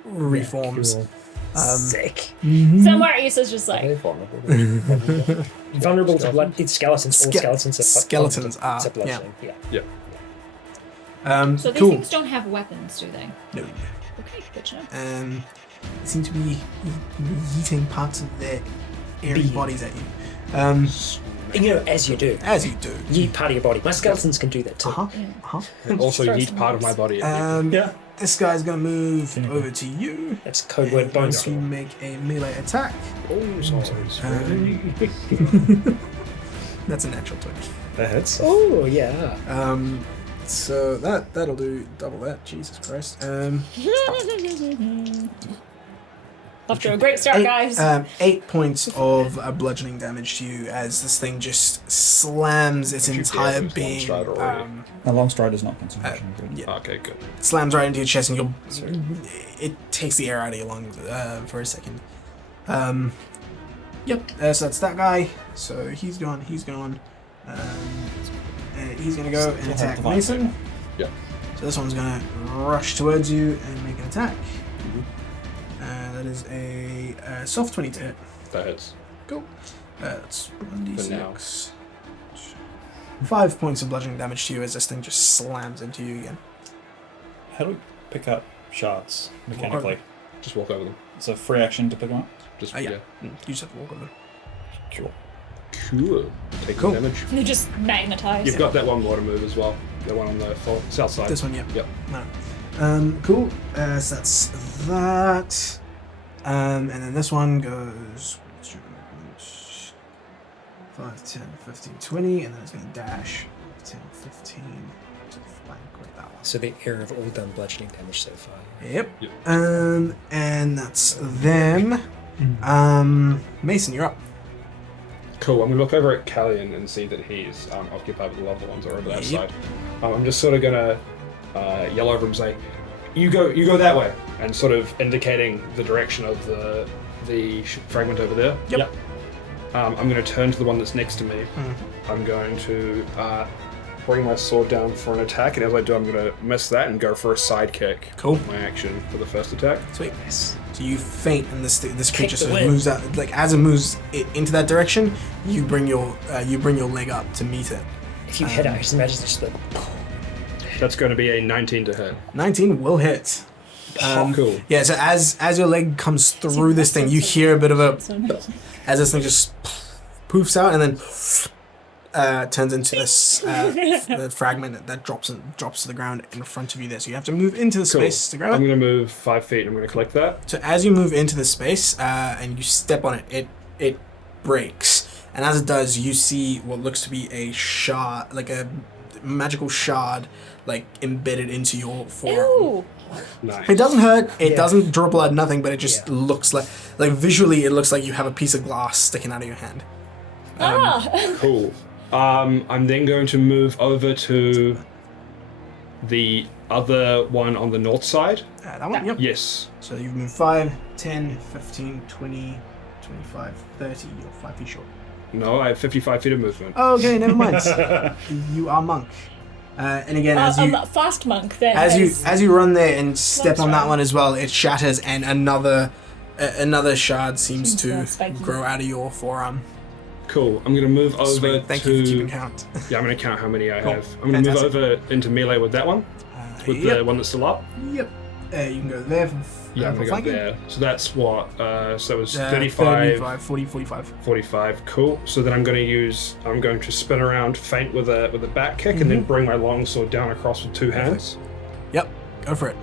reforms. Cool. Sick. Somewhere Issa's just Are they like, vulnerable? Vulnerable to blood. It's skeletons. All skeletons are skeletons are, to bludgeoning. Yeah. so these cool. things don't have weapons, do they? No. Okay, good to know. They seem to be yeeting parts of their airy Being. bodies at you. And, you know, as you do. As you do. Yeet part of your body. My skeletons can do that too. And also Throw yeet some part of my moves. body. Yeah. This guy's gonna move over to you. That's code word bone to storm. make a melee attack. Oh, sorry. That's a natural 20. That hits. Oh, yeah. So that'll do double that. Jesus Christ. Off to a great start, guys. 8 points of bludgeoning damage to you as this thing just slams its Should be entire able to being. stride already. A long stride is not concentration. Yeah, Okay, good. slams right into your chest, and it takes the air out of your lungs for a second. Yep. So that's that guy. So he's gone. He's gone. He's gonna go and attack Mason. Yeah. So this one's gonna rush towards you and make an attack. That is a soft 20 to hit. That hits. Cool. That's For now. 1d6. 5 points of bludgeoning damage to you as this thing just slams into you again. How do we pick up shards mechanically? Just walk over them. It's a free action to pick them up. Just Yeah. yeah. You just have to walk over. Cool. Cool. Take Cool. damage. You just magnetize. You've got that one water move as well. The one on the south side. This one, yeah. Yep. No. Cool. So that's that. And then this one goes 5, 10, 15, 20, and then it's going to dash 10, 15 to flank with that one. So the air have all done bludgeoning damage so far. Yep. Yep. And that's them. Mason, you're up. Cool. I'm gonna look over at Callian and see that he's occupied with the lovely ones over that Yep. side. I'm just sort of gonna yell over him and say, "You go that way," and sort of indicating the direction of the fragment over there. Yep. I'm going to turn to the one that's next to me. I'm going to bring my sword down for an attack, and as I do, I'm going to miss that and go for a side kick. Cool. My action for the first attack. Sweet. So you feint, and this creature the sort of wind. moves out. Like as it moves into that direction, you bring your leg up to meet it. If you hit it, I just imagine just the. That's going to be a 19 to hit. 19 will hit. Cool. Yeah. So as your leg comes through this thing, you hear a bit of a as this thing just poofs out and then turns into this the fragment that drops to the ground in front of you there. So you have to move into the space to grab I'm it. going to move 5 feet and I'm going to collect that. So as you move into the space and you step on it, it breaks. And as it does, you see what looks to be a shard, like a magical shard, like embedded into your forearm. Ew. Nice. It doesn't hurt. It Yeah. doesn't draw blood. Nothing. But it just Yeah. looks like visually, it looks like you have a piece of glass sticking out of your hand. Cool. I'm then going to move over to the other one on the north side. That one. Yep. Yes. So you've moved 5, 10, 15, 20, 25, 30. You're 5 feet short. No, I have 55 feet of movement. Okay, never mind. You are monk. And again, as you Fast monk then. as you run there and step That's on that right. one as well, it shatters and another shard seems to spiky. grow out of your forearm. Cool. I'm going to move over Sweet. Thank to... you for keeping count. Yeah, I'm going to count how many I Cool. have. I'm going to move Fantastic. over into melee with that one, with Yep. the one that's still up. Yep. You can go there for Yeah, I'm for going to go flanking. there. So that's what? So it was 35, 35, 40, 45. 45. Cool. So then I'm going to spin around, feint with a back kick, and then bring my long sword down across with two hands. Yep. Go for it.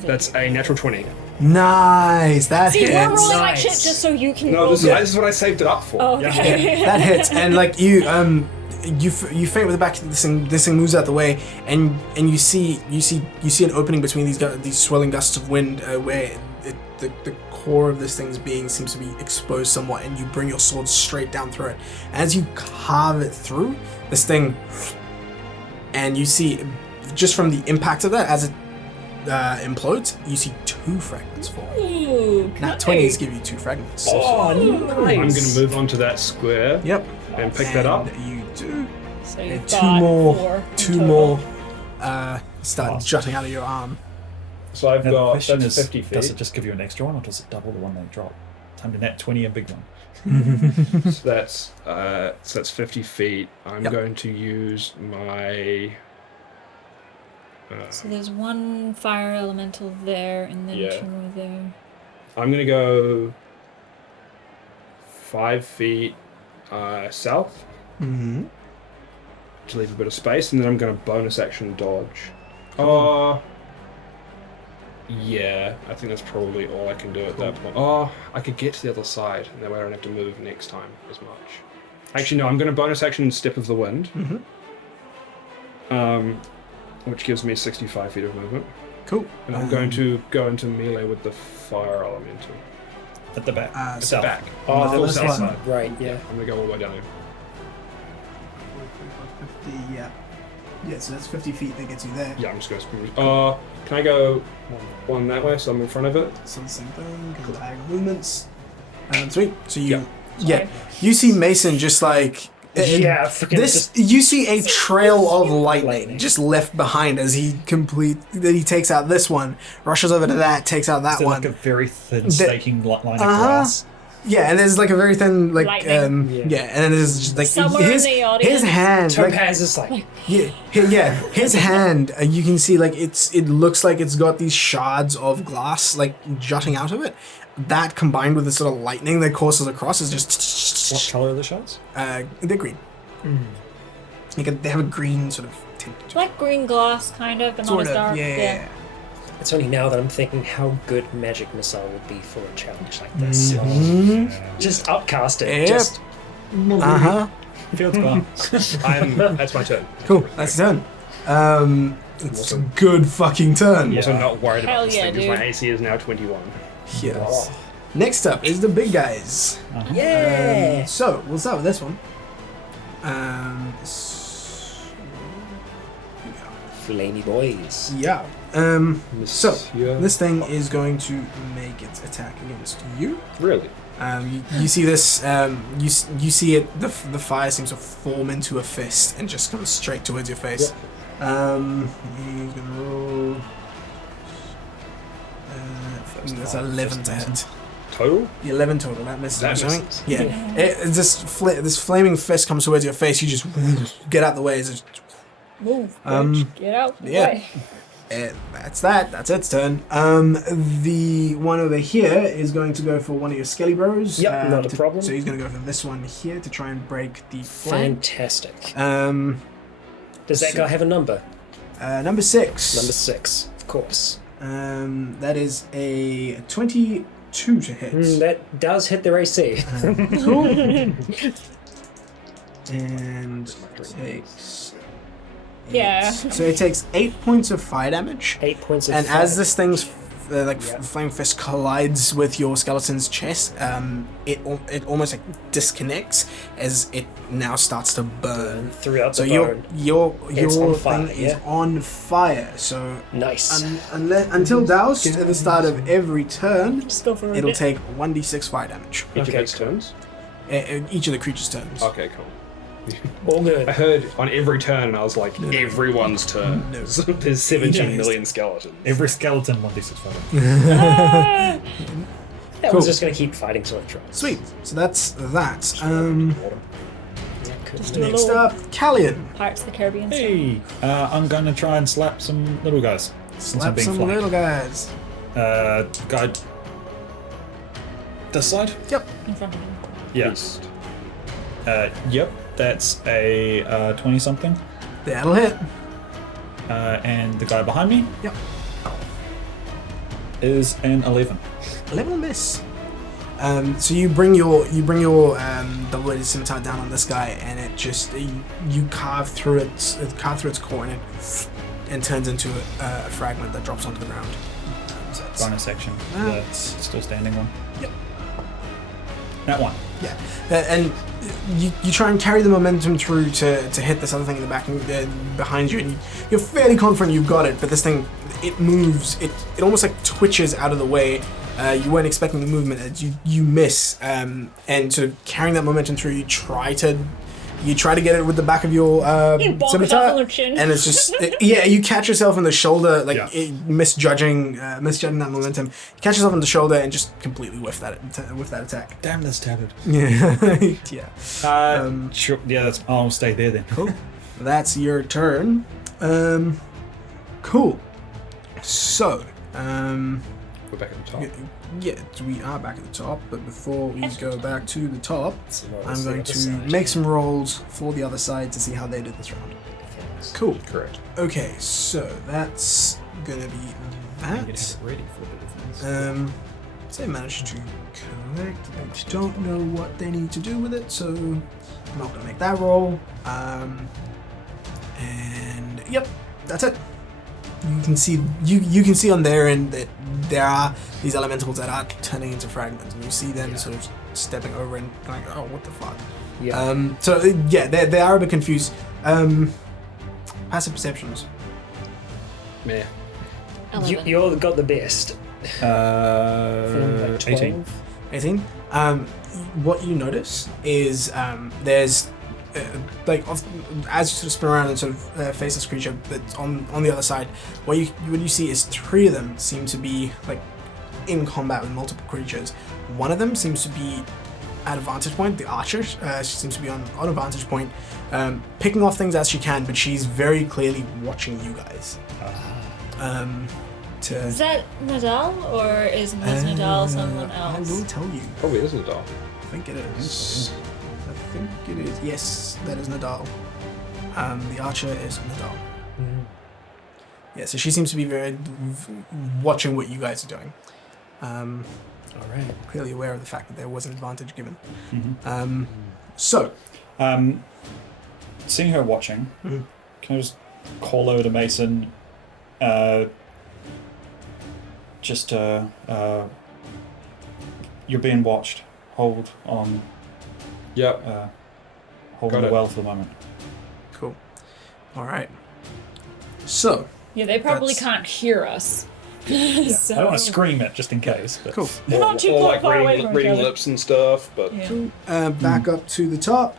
That's a natural 20. Nice. That See, we're hits. rolling like Nice. shit just so you can No, roll. this is what I saved it up for. Oh, okay. That hits, and like you faint with the back. This thing moves out the way, and you see an opening between these swirling gusts of wind, where the core of this thing's being seems to be exposed somewhat, and you bring your sword straight down through it. As you carve it through this thing, and you see just from the impact of that as it implodes, you see 2 fragments fall. Ooh, Nat 20s give you 2 fragments. Oh, nice. I'm going to move on to that square Yep. and pick that up. And you do. So you've Two got more. 4 in Two total. more. Start jutting out of your arm. So I've Now, the got question that's is, 50 feet. does it just give you an extra one, or does it double the one they drop? Time to net 20 a big one. So that's 50 feet. I'm Yep. going to use my. So there's 1 fire elemental there, and then Yeah. 2 more there. I'm gonna go 5 feet south Mm-hmm. to leave a bit of space, and then I'm gonna bonus action dodge. Yeah, I think that's probably all I can do at that point. Oh, I could get to the other side, and that way I don't have to move next time as much. Actually, no, I'm gonna bonus action Step of the Wind. Which gives me 65 feet of movement. Cool. And I'm going to go into melee with the fire elemental. At the back. At the South. back. Oh, No, the this south one. side. Right, yeah. I'm gonna go all the way down there. 50, yeah. Yeah, so that's 50 feet that gets you there. Yeah, I'm just gonna spin. Can I go one that way so I'm in front of it? So the same thing, because diagonal movements. Sweet. So you, Yeah. yeah, you see Mason just like Yeah, freaking this. just You see a trail of lightning just left behind as he takes out this one, rushes over to that, takes out that Is there one. like a very thin The- staking line of grass? Yeah, and there's like a very thin like Lightning. yeah, and then there's just like Somewhere in the audience. his hand like, Topaz is like, his hand, you can see like it looks like it's got these shards of glass like jutting out of it. That combined with the sort of lightning that courses across is just What color are the shards? they're green. They have a green sort of tint. to it. Like green glass, kind of, but not Sort as of, dark. yeah. it's only now that I'm thinking how good magic missile would be for a challenge like this. Just upcast it. Yep. Just Field's gone. That's my turn. Cool. That's done. It's a good fucking turn. I'm also not worried Hell about this yeah, thing because my dude. AC is now 21. Yes. Next up is the big guys. yeah. So we'll start with this one. Flamey boys. Yeah. So Yeah. this thing is going to make its attack against you. Really? You see this. You see it. The fire seems to form into a fist and just comes straight towards your face. He's gonna roll. That's 11 to hit. Total? 11 total. That misses. That I'm assuming. misses. Yeah. It's this flaming fist comes towards your face. You just get out the way. It's just, Move. Get out. yeah. That's that. That's its turn. The one over here is going to go for one of your skelly bros. Yep, not a problem. So he's going to go for this one here to try and break the flank. Fantastic. So- Does that guy have a number? Number 6. Number 6, of course. That is a 22 to hit. That does hit their AC. Cool. And takes. Yeah. So it takes 8 points of fire damage. 8 points of And fire. as this thing's Yep. flame fist collides with your skeleton's chest, it almost like disconnects as it now starts to burn. throughout So the your bone. your It's your on thing fire, is yeah. on fire. So Nice. until doused at the start of every turn, Just go for it'll it. take 1d6 fire damage. Each of Okay, its cool. turns? Each of the creature's turns. Okay, cool. All I good. heard on every turn, and I was like, everyone's turn. No. There's 17 million skeletons. Every skeleton 1d6 fire. That Cool. one's just going to keep fighting till it drops. Sweet. So that's that. Yeah, cool. Just do a Next little up, Callian. Pirates of the Caribbean. style. Hey, I'm gonna try and slap some little guys. Since I'm Slap being some flanked. little guys. Guy. This side? Yep. In front of you. Yeah. East. Yep. That's a 20 something. That'll hit. And the guy behind me? Yep. is an 11. 11 will miss. So you bring your double-bladed scimitar down on this guy, and it just you carve through its core, and turns into a fragment that drops onto the ground. So that's- Bonus section. Ah. The still standing one. Yep. That one. Yeah, and you try and carry the momentum through to hit this other thing in the back behind you, and you're fairly confident you've got it. But this thing, it moves. It almost like twitches out of the way. You weren't expecting the movement. You miss, and sort of carrying that momentum through, you try to get it with the back of your You bonk yourself scimitar, on the chin. and it's just you catch yourself in the shoulder, like Yeah. misjudging that momentum. You catch yourself on the shoulder and just completely whiff that attack. Damn, that's tattered. Yeah, yeah. Sure. Yeah, I'll stay there then. Cool. That's your turn. Cool. So, We're back at the top. yeah, we are back at the top, but before we go back to the top, So now I'm it's the going other to side. make some rolls for the other side to see how they did this round. Cool. Correct. Okay, so that's gonna be that. ready for a bit of So they managed to collect. I don't know what they need to do with it, so I'm not gonna make that roll. And yep, that's it. You can see on their end that there are these elementals that are turning into fragments, and you see them sort of stepping over and going, "Oh, what the fuck?" Yeah. So yeah, they are a bit confused. Passive perceptions. Meh. You all got the best. Feeling like 18. 18. What you notice is there's as you sort of spin around and sort of face this creature that's on the other side, what you see is 3 of them seem to be like in combat with multiple creatures. One of them seems to be at a vantage point. The archer, she seems to be on a vantage point, picking off things as she can, but she's very clearly watching you guys. Is that Nadal, or is Nadal someone I else? will tell you. Probably isn't it, I think it is. I think it is. Yes, that is Nadal. The archer is Nadal. Yeah, so she seems to be very watching what you guys are doing. All right. Clearly aware of the fact that there was an advantage given. Mhm. So, Seeing her watching, Mhm. can I just call over to Mason? You're being watched. Hold on. Yep. Hold Got on it. well for the moment. cool. All right. So, Yeah, they probably That's- can't hear us. So, I don't want to scream it just in case. But cool. We're not too or like far away reading, from each reading other. lips and stuff, but Yeah. Back up to the top.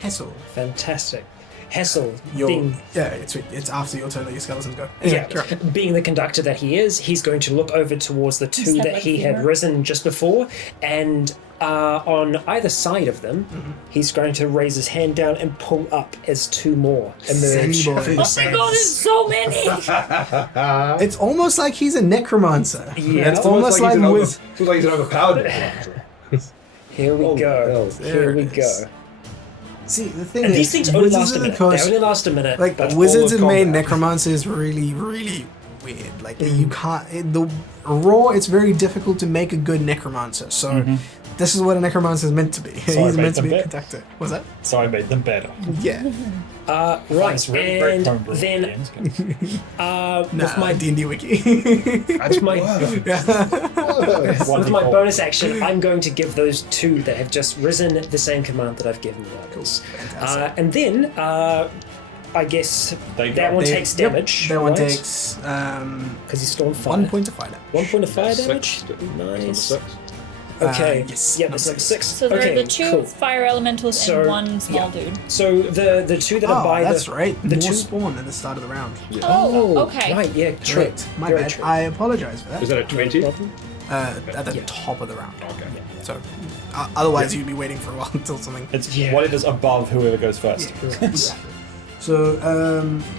Hessel. Fantastic. Hessel, Your, being it's after your turn that your skeletons go. Anyway, yeah, sure. being the conductor that he is, he's going to look over towards the 2 Step that like he had fever. risen just before, and on either side of them, he's going to raise his hand down and pull up as 2 more emerge Sandy boy. from Oh the my sands. god, there's so many! It's almost like he's a necromancer. Yeah. It's almost like with. Feels like he's an overpowered necromancer. Here we Oh, go. hell. Here we There it go. is. See, the thing And is, these things only wizards last a of the minute. coast, They only last a minute. like but wizards all have with made combat. necromancers really, really weird. Like you can't the raw. It's very difficult to make a good necromancer. So this is what a necromancer is meant to be. I He's made meant to them be a bit. conductor. Was that? So I made them better. Yeah. right, It's really great and homebrew then games. with my D&D wiki. with my One with my default. bonus action, I'm going to give those 2 that have just risen the same command that I've given the others. And then, I guess They that go. one takes damage. That one right? takes Because he's still on fire. 1 point of fire damage. 1 point of fire That's damage. 6. Nice. 6. Okay. yes, Yep, number it's number 6. 6. So there okay, are the 2 cool. fire elementals So, and 1 small yeah. dude. So the 2 that are by that's the right. the More 2 spawn at the start of the round. Oh, okay. Right, yeah, true. Correct. My Very bad. true. I apologize for that. Is that a 20? No problem. At the Yeah. top of the round. Okay. So, otherwise you'd be waiting for a while until something. It's Yeah. whatever's above whoever goes first. So,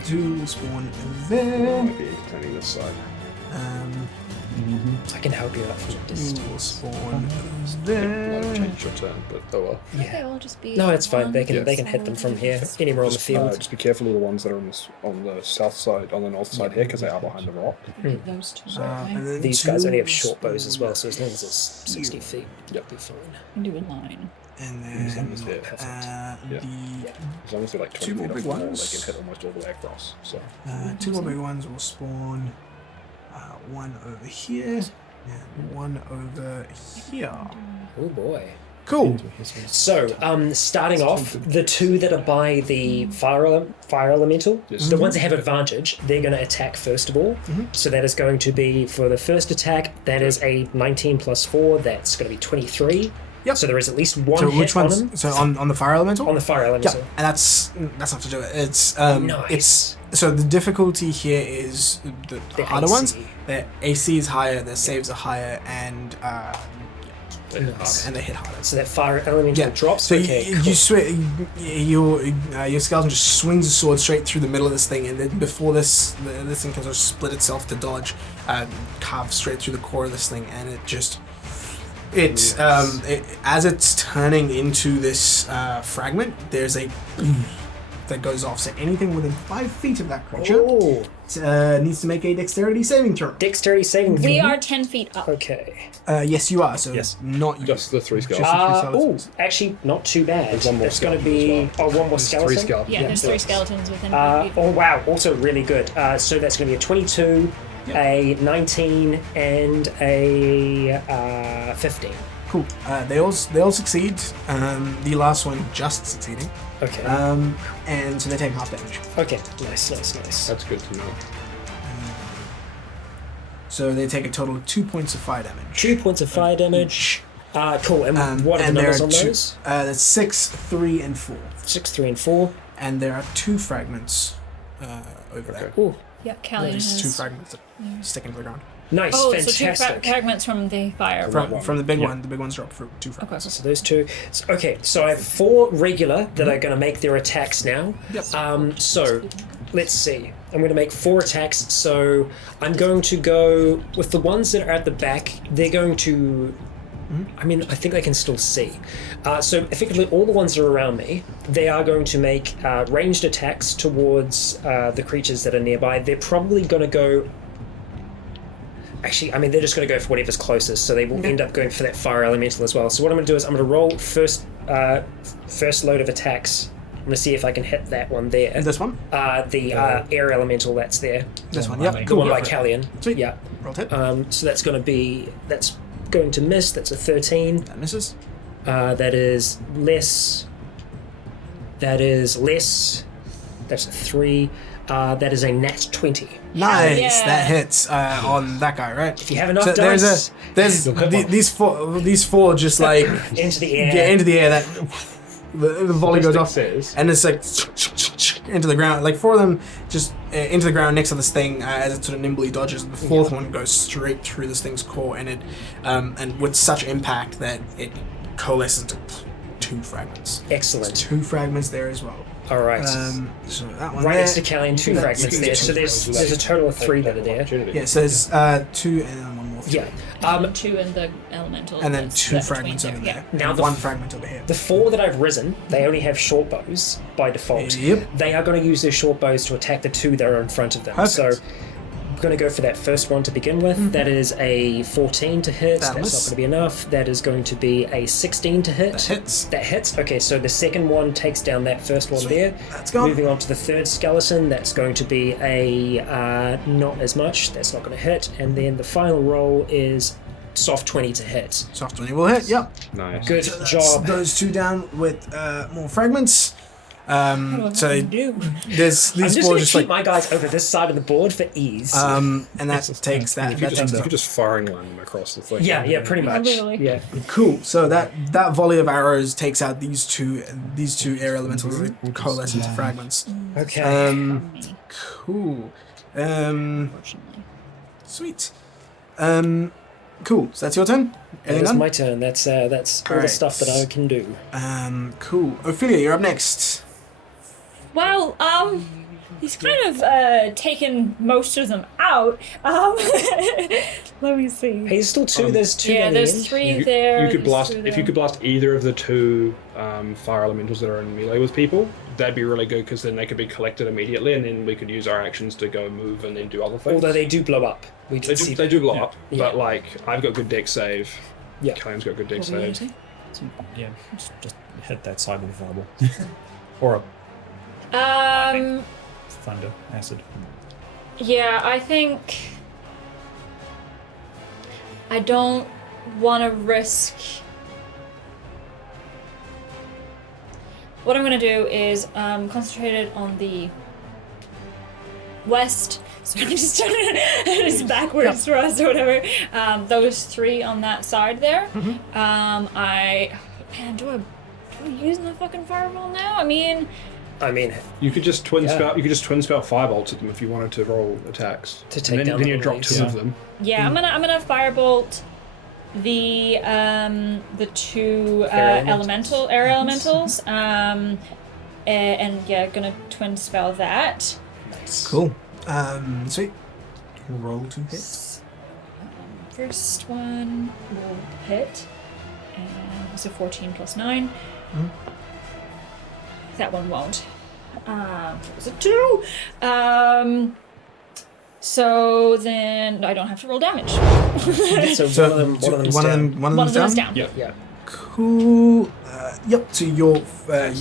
2 will spawn there. Might be entertaining this side. I can help you out from a Will distance. spawn Might there. have changed your turn, but oh well. Okay, it'll just be. No, it's fine. They one, can hit them from here, anywhere on the Just, field. just be careful of the ones that are on the south side, on the north side here, because they are behind the rock. Those two. And then These guys only have two short bows as well, so spawn as long as it's 60 feet, Yep. it'll be fine. can do a line. And As long then as they're, uh, Yeah. the as long as they're like 20 Two more feet off big the wall, ones. they can hit almost all the way across. So two more big ones will spawn. One over here and one over here. Oh boy. Cool. So, starting off, the two that are by the fire elemental, Yes. the ones that have advantage, they're going to attack first of all. So that is going to be, for the first attack, that is a 19 plus 4, that's going to be 23. Yep. So there is at least one So hit which on ones? them. So on the fire elemental. On the fire Yeah, elemental. and that's not to do it. It's Nice. it's so the difficulty here is the harder AC. ones. Their AC is higher, their saves are higher, and they hit Nice. harder. and they hit harder. So that fire elemental Yeah. drops. So okay, you cool. your skeleton just swings a sword straight through the middle of this thing, and then before this thing can sort of split itself to dodge, carve straight through the core of this thing, and it just as it's turning into this fragment, there's a that goes off. So anything within 5 feet of that creature Oh, needs to make a dexterity saving throw. dexterity saving throw. We are 10 feet up. Okay. Yes, you are. So Yes. not you. Just the three Just skeletons. the three Oh, skeletons. actually, not too bad. There's one more That's going to skeleton be as well. one more There's skeleton. three skeletons. Yeah, there's Yeah. 3 skeletons within 5 feet. Oh wow! Also really good. So that's going to be a 22, a 19, and a 15. Cool. They all succeed. The last one just succeeding. Okay. And so they take half damage. Okay. Nice. That's good to know. So they take a total of 2 points of fire damage. 2 points of fire damage. Cool. And what are the and there numbers on two- those? That's 6, 3, and 4. 6, 3, and 4. And there are 2 fragments over there. Ooh, Yeah, Callie There's has. 2 fragments that stick into the ground. nice. Oh, Fantastic. so 2 fragments from the fire. From the big Yeah. one, the big ones drop for 2 fragments. Okay. So those two. Okay, so I have 4 regular that are going to make their attacks now. Yep. So let's see. I'm going to make 4 attacks. So I'm going to go with the ones that are at the back. They're going to. I mean, I think they can still see. So effectively, all the ones that are around me, they are going to make ranged attacks towards the creatures that are nearby. They're probably going to go. Actually, I mean, they're just going to go for whatever's closest, so they will end up going for that fire elemental as well. So what I'm going to do is I'm going to roll first load of attacks. I'm going to see if I can hit that one there. This one? The air elemental that's there. This one, yep. The Cool. one by Callian. Sweet. Yeah. Roll hit. So that's going to miss. That's a 13. That misses. That is less. That is less. That's a 3. That is a nat 20. Nice. yeah. That hits on that guy, right? If you have enough So dice, there's these four just like into the air. get into the air. That the volley goes off, Says, and it's like into the ground. Like 4 of them just into the ground next to this thing as it sort of nimbly dodges. And the 4th one goes straight through this thing's core, and it and with such impact that it coalesces into 2 fragments. Excellent. 2 fragments there as well. All right. So that one right there. next to Callian, 2 That's fragments good. there. So there's a total of 3 that are there. Yeah, so there's 2 and then 1 more. 3. Yeah. 2 in the elemental. And then that's 2 that fragments between over there. there. Now and the 1 f- fragment over here. The 4 that I've risen, they only have short bows by default. Yep. They are going to use their short bows to attack the 2 that are in front of them. Perfect. So I'm going to go for that first one to begin with. That is a 14 to hit. That'll That's miss. not going to be enough. That is going to be a 16 to hit. That hits. That hits. Okay, so the second one takes down that first one there. That's gone. Moving on to the third skeleton, that's going to be a not as much. That's not going to hit. And then the final roll is soft 20 to hit. Soft 20 will hit. Yep. nice. Good That's job. those 2 down with more fragments. So do. there's I'm these just 4 going to just keep like my guys over this side of the board for ease. and that takes that. You could, That just, takes you could just firing line them across the thing. yeah, pretty much. literally. Yeah. Cool. So that volley of arrows takes out these two air elementals that coalesce into fragments. Okay. Cool. Unfortunately. Sweet. Cool. So that's your turn. That Anything is done? my turn. That's all the Alright. stuff that I can do. Cool. Ophelia, you're up next. Well, He's kind of taken most of them out. Let me see. Hey, there's still two. There's two. Yeah, on the there's end. three there. You could there's blast two if you there. could blast either of the two fire elementals that are in melee with people. That'd be really good because then they could be collected immediately, and then we could use our actions to go move and then do other things. Although they do blow up. We did see They do blow Yeah. up, Yeah. but like I've got good deck save. Yeah. Callum's got good deck What were you save. saying? Yeah, just hit that side with a fireball. Or a thunder acid. Yeah, I think I don't want to risk. What I'm going to do is concentrate it on the west. So I'm just just backwards for us or whatever. Those three on that side there. Do I use my fucking fireball now? I mean, You could just twin Yeah. spell. You could just twin spell firebolts at them if you wanted to roll attacks. To take and then, down then the you drop enemies. two of them. yeah, I'm gonna firebolt the two Air elementals. And yeah, gonna twin spell that. Nice. Cool. Sweet. Roll to hit. First one will hit, and it's a 14 plus 9. That one won't. It was a 2. So then I don't have to roll damage. So, So one of them's one down. of them, One of them is down. Yeah. Yeah. Cool. Yep. So you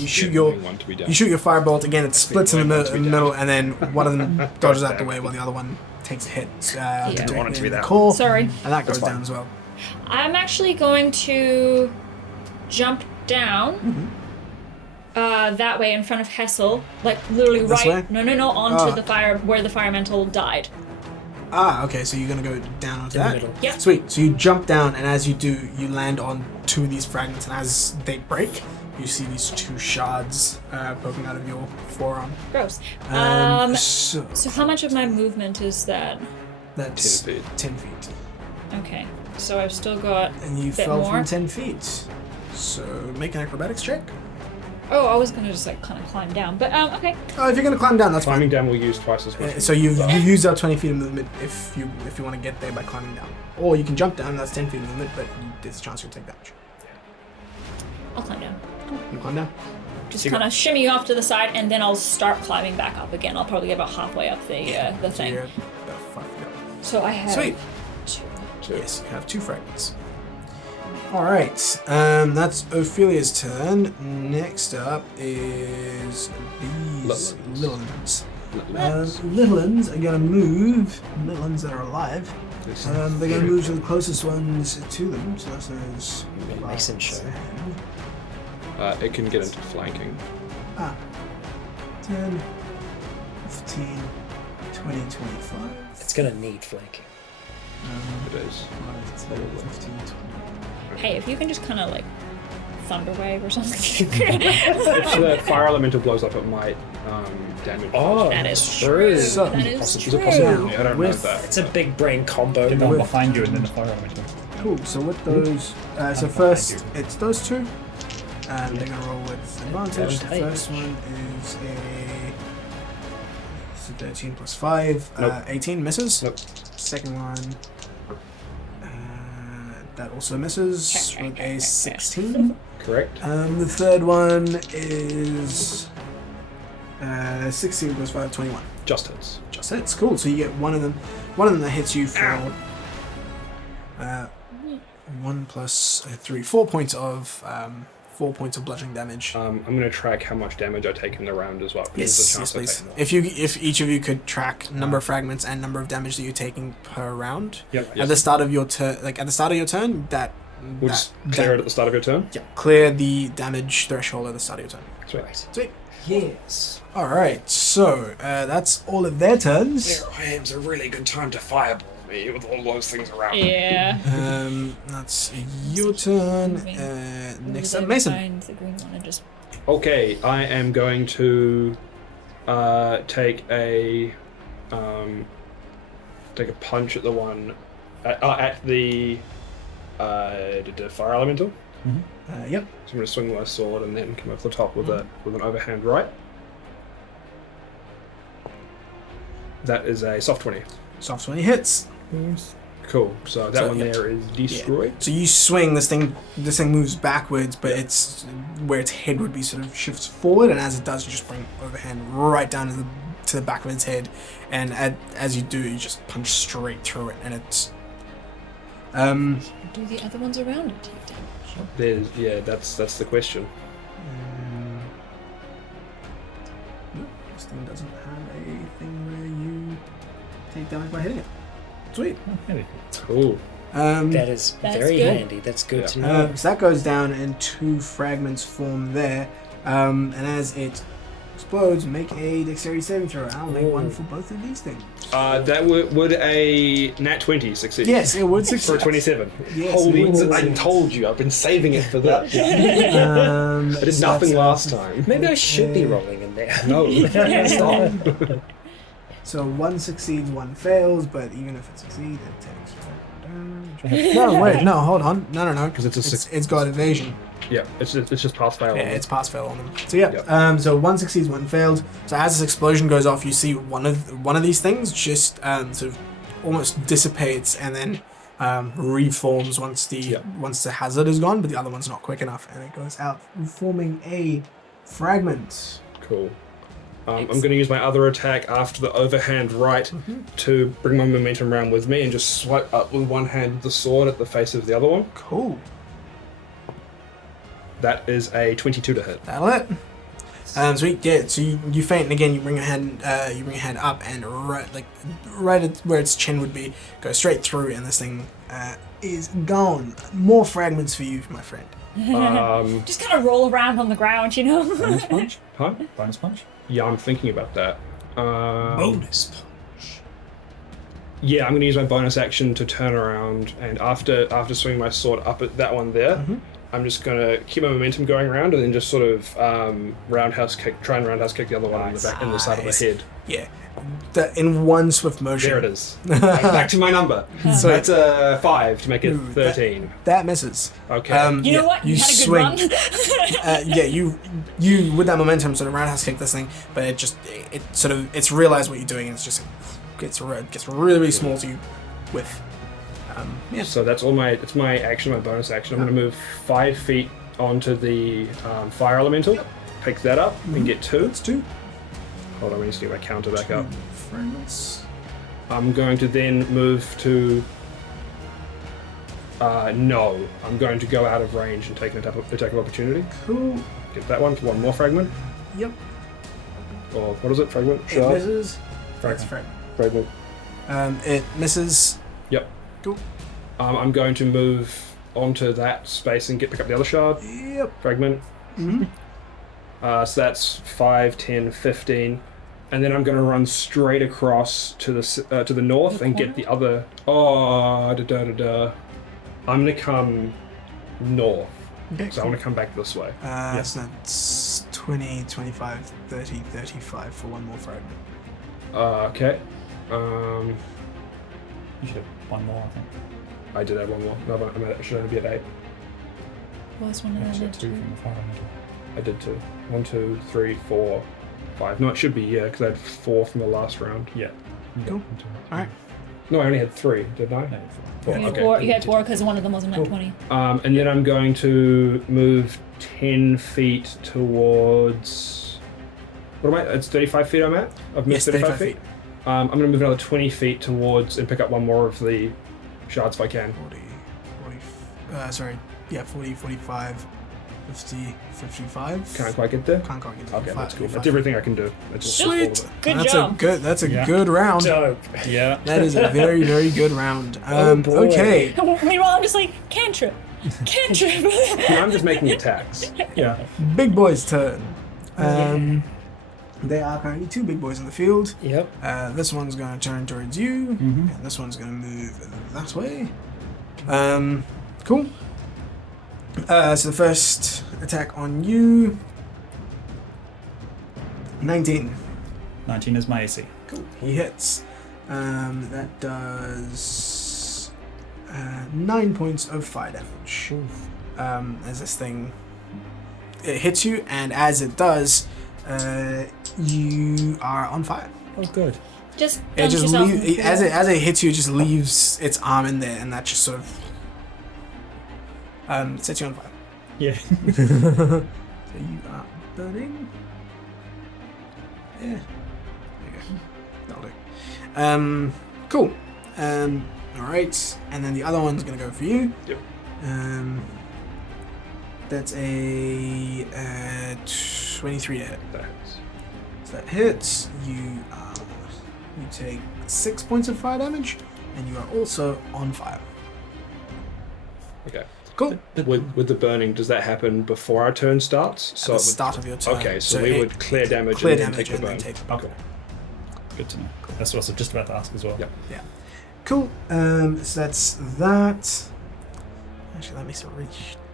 shoot your one to be down. you shoot your firebolt again. It splits in the want it to be middle, and then one of them dodges out the way while the other one takes a hit. Don't want it to be in the that. core, Sorry. and that goes fine. down as well. I'm actually going to jump down that way in front of Hessel, like literally This right. way? No, onto Ah. the fire where the firemental died. Okay. So you're gonna go down onto In the that. middle. Yep. Sweet. So you jump down, and as you do, you land on two of these fragments, and as they break, you see these two shards poking out of your forearm. Gross. So So how much of my movement is that? that's 10 feet. 10 feet. Okay. So I've still got And you Bit fell more. from 10 feet. So make an acrobatics check. Oh, I was gonna just like kind of climb down, but okay. Oh, if you're gonna climb down, that's fine. Climbing down will use twice as much. So you've used up 20 feet of movement if you want to get there by climbing down. Or you can jump down, that's 10 feet of movement, but there's a chance you'll take damage. I'll climb down. You climb down? Just kind of shimmy off to the side, and then I'll start climbing back up again. I'll probably get about halfway up the So thing. you're about 5 feet up. So I have Sweet. 2. Yes, you have 2 fragments. Alright, that's Ophelia's turn. Next up is these little ones. Little ones are gonna move. Little ones that are alive. They're gonna move to the closest ones to them. So that's those. Nice and show. It can get into flanking. 10, 15, 20, 25. It's gonna need flanking. It is. 15, 20. Hey, if you can just kind of like thunderwave or something. If the fire elemental blows up, it might damage. Oh, That is true. true. So- That is There's true. a possibility. I don't know With- that. It's a big brain combo. Get the one behind you and then the fire elemental. Cool. So with those, so first it's those two. They're gonna roll with advantage. The Advantage. first one is a 13 plus 5, Nope. 18 misses. Nope. Second one, that also misses Check, with check, a check, check. 16. Correct. The third one is 16 plus 5, 21. Just hits. Just hits. Cool. So you get one of them that hits you for 1 plus 3, 4 points of 4 points of bludgeoning damage. I'm going to track how much damage I take in the round as well. because there's a Yes, chance I please. take more. If each of you could track number of fragments and number of damage that you're taking per round Yep. at the start of your turn, that We'll just clear it at the start of your turn. Yeah, clear the damage threshold at the start of your turn. Sweet. Right. Sweet. Yes. All right, so that's all of their turns. I am's a really good time to fireball me with all those things around. Yeah. That's your turn. Next up, Mason. Find the green one and just. Okay, I am going to take a punch at the one at the fire elemental. Yep. So I'm going to swing my sword and then come over the top with an overhand right. That is a soft 20. Soft 20 hits. Cool. So that So, one yeah. there is destroyed. So you swing, this thing moves backwards, but it's where its head would be sort of shifts forward, and as it does, you just bring overhand right down to the back of its head, and as you do, you just punch straight through it, and it's Do the other ones around it take damage? That's the question. This thing doesn't have a thing where you take damage by hitting it. Sweet. Cool. That is That's very good. handy. That's good Yeah. to know. So that goes down, and 2 fragments form there. And as it explodes, make a dexterity saving throw. I'll make one for both of these things. That would a nat 20 succeed? Yes, it would For succeed. a 27. Yes, Holy! it would I succeed. told you. I've been saving it for that. I did so nothing that's, last time. Maybe I should be rolling in there. No. Stop. So 1 succeeds, 1 fails, but even if it succeeds, it takes 4 damage. No, wait, no, hold on. No. 'Cause It's got evasion. Yeah, it's just pass fail. Yeah, it's pass fail on them. So yeah, Yep. so 1 succeeds, 1 failed. So as this explosion goes off, you see one of these things just sort of almost dissipates and then reforms once the hazard is gone, but the other one's not quick enough, and it goes out, forming a fragment. Cool. I'm going to use my other attack after the overhand right to bring my momentum around with me and just swipe up with one hand with the sword at the face of the other one. Cool. That is a 22 to hit. That'll it. So you feint, and again you bring your hand up, and right at where its chin would be, go straight through, and this thing is gone. More fragments for you, my friend. Just kind of roll around on the ground, you know? Bonus punch? Huh? Bonus punch? Yeah, I'm thinking about that. Bonus. Yeah, I'm going to use my bonus action to turn around, and after swinging my sword up at that one there, I'm just going to keep my momentum going around, and then just sort of try and roundhouse kick the other one in the back, in the side of the head. Yeah. In one swift motion. There it is. Back to my number. So it's a 5 to make it 13. That misses. Okay. You know what? You had a good swing. run. You with that momentum sort of roundhouse kick this thing, but it's realized what you're doing, and it's just gets really small to you with. So that's all my action, my bonus action. I'm going to move 5 feet onto the fire elemental, pick that up, and get 2. It's 2 Hold on, I need to get my counter back up. fragments. I'm going to then move to. No, I'm going to go out of range and take an attack of opportunity. Cool. Get that one for 1 more fragment. Yep. Or what is it? Fragment? It Shard? misses. That's fragment. Fragment. It misses. Yep. Cool. I'm going to move onto that space and pick up the other shard. Yep. Fragment. So that's 5, 10, 15. And then I'm going to run straight across to the north and get the other. I'm going to come north. Okay. So I want to come back this way. So that's 20, 25, 30, 35 for 1 more fragment. Okay. You should have 1 more, I think. I did have 1 more. No, I should only be at 8. Was one of Actually, them 2 from the fire elemental. I did 2. 1, 2, 3, 4, 5. No, it should be, because I had 4 from the last round. Yeah. Cool. Alright. No, I only had 3, didn't I? No, 4. You Okay. had 4 because one of them wasn't at 20. And then I'm going to move 10 feet towards. What am I? It's 35 feet I'm at? I've moved Yes, 35 feet. I'm going to move another 20 feet towards and pick up 1 more of the shards if I can. 40, 45, 50, 55. Can't quite get there? Can't quite get Okay, that's cool. 55. That's everything I can do. That's all of it. Good That's job. That's a Yeah. good round. Dope. Yeah. That is a very, very good round. boy. Okay. Meanwhile, I'm just like, cantrip. Cantrip. No, I'm just making attacks. Yeah. Big boy's turn. There are currently 2 big boys in the field. Yep. This one's going to turn towards you, Mm-hmm. and this one's going to move that way. Cool. So the first attack on you. 19. 19 is my AC. Cool. He hits. That does 9 points of fire damage. As this thing it hits you, and as it does, you are on fire. Oh, good. Just It dunk just yourself in the as pool. it hits you, it just leaves its arm in there, and that just sort of sets you on fire. Yeah. So you are burning. Yeah. There you go. That'll do. Cool. Alright. And then the other one's gonna go for you. Yep. That's a 23 to hit. That hits. So that hits. You take 6 points of fire damage, and you are also on fire. Okay. Cool. With the burning, does that happen before our turn starts? At So the it would- start of your turn. Okay, so we would clear damage clear and then damage take the and burn. then take the burn. Okay. Good to know. That's what I was just about to ask as well. Yep. Yeah. Cool. So that's that. Actually, that makes it really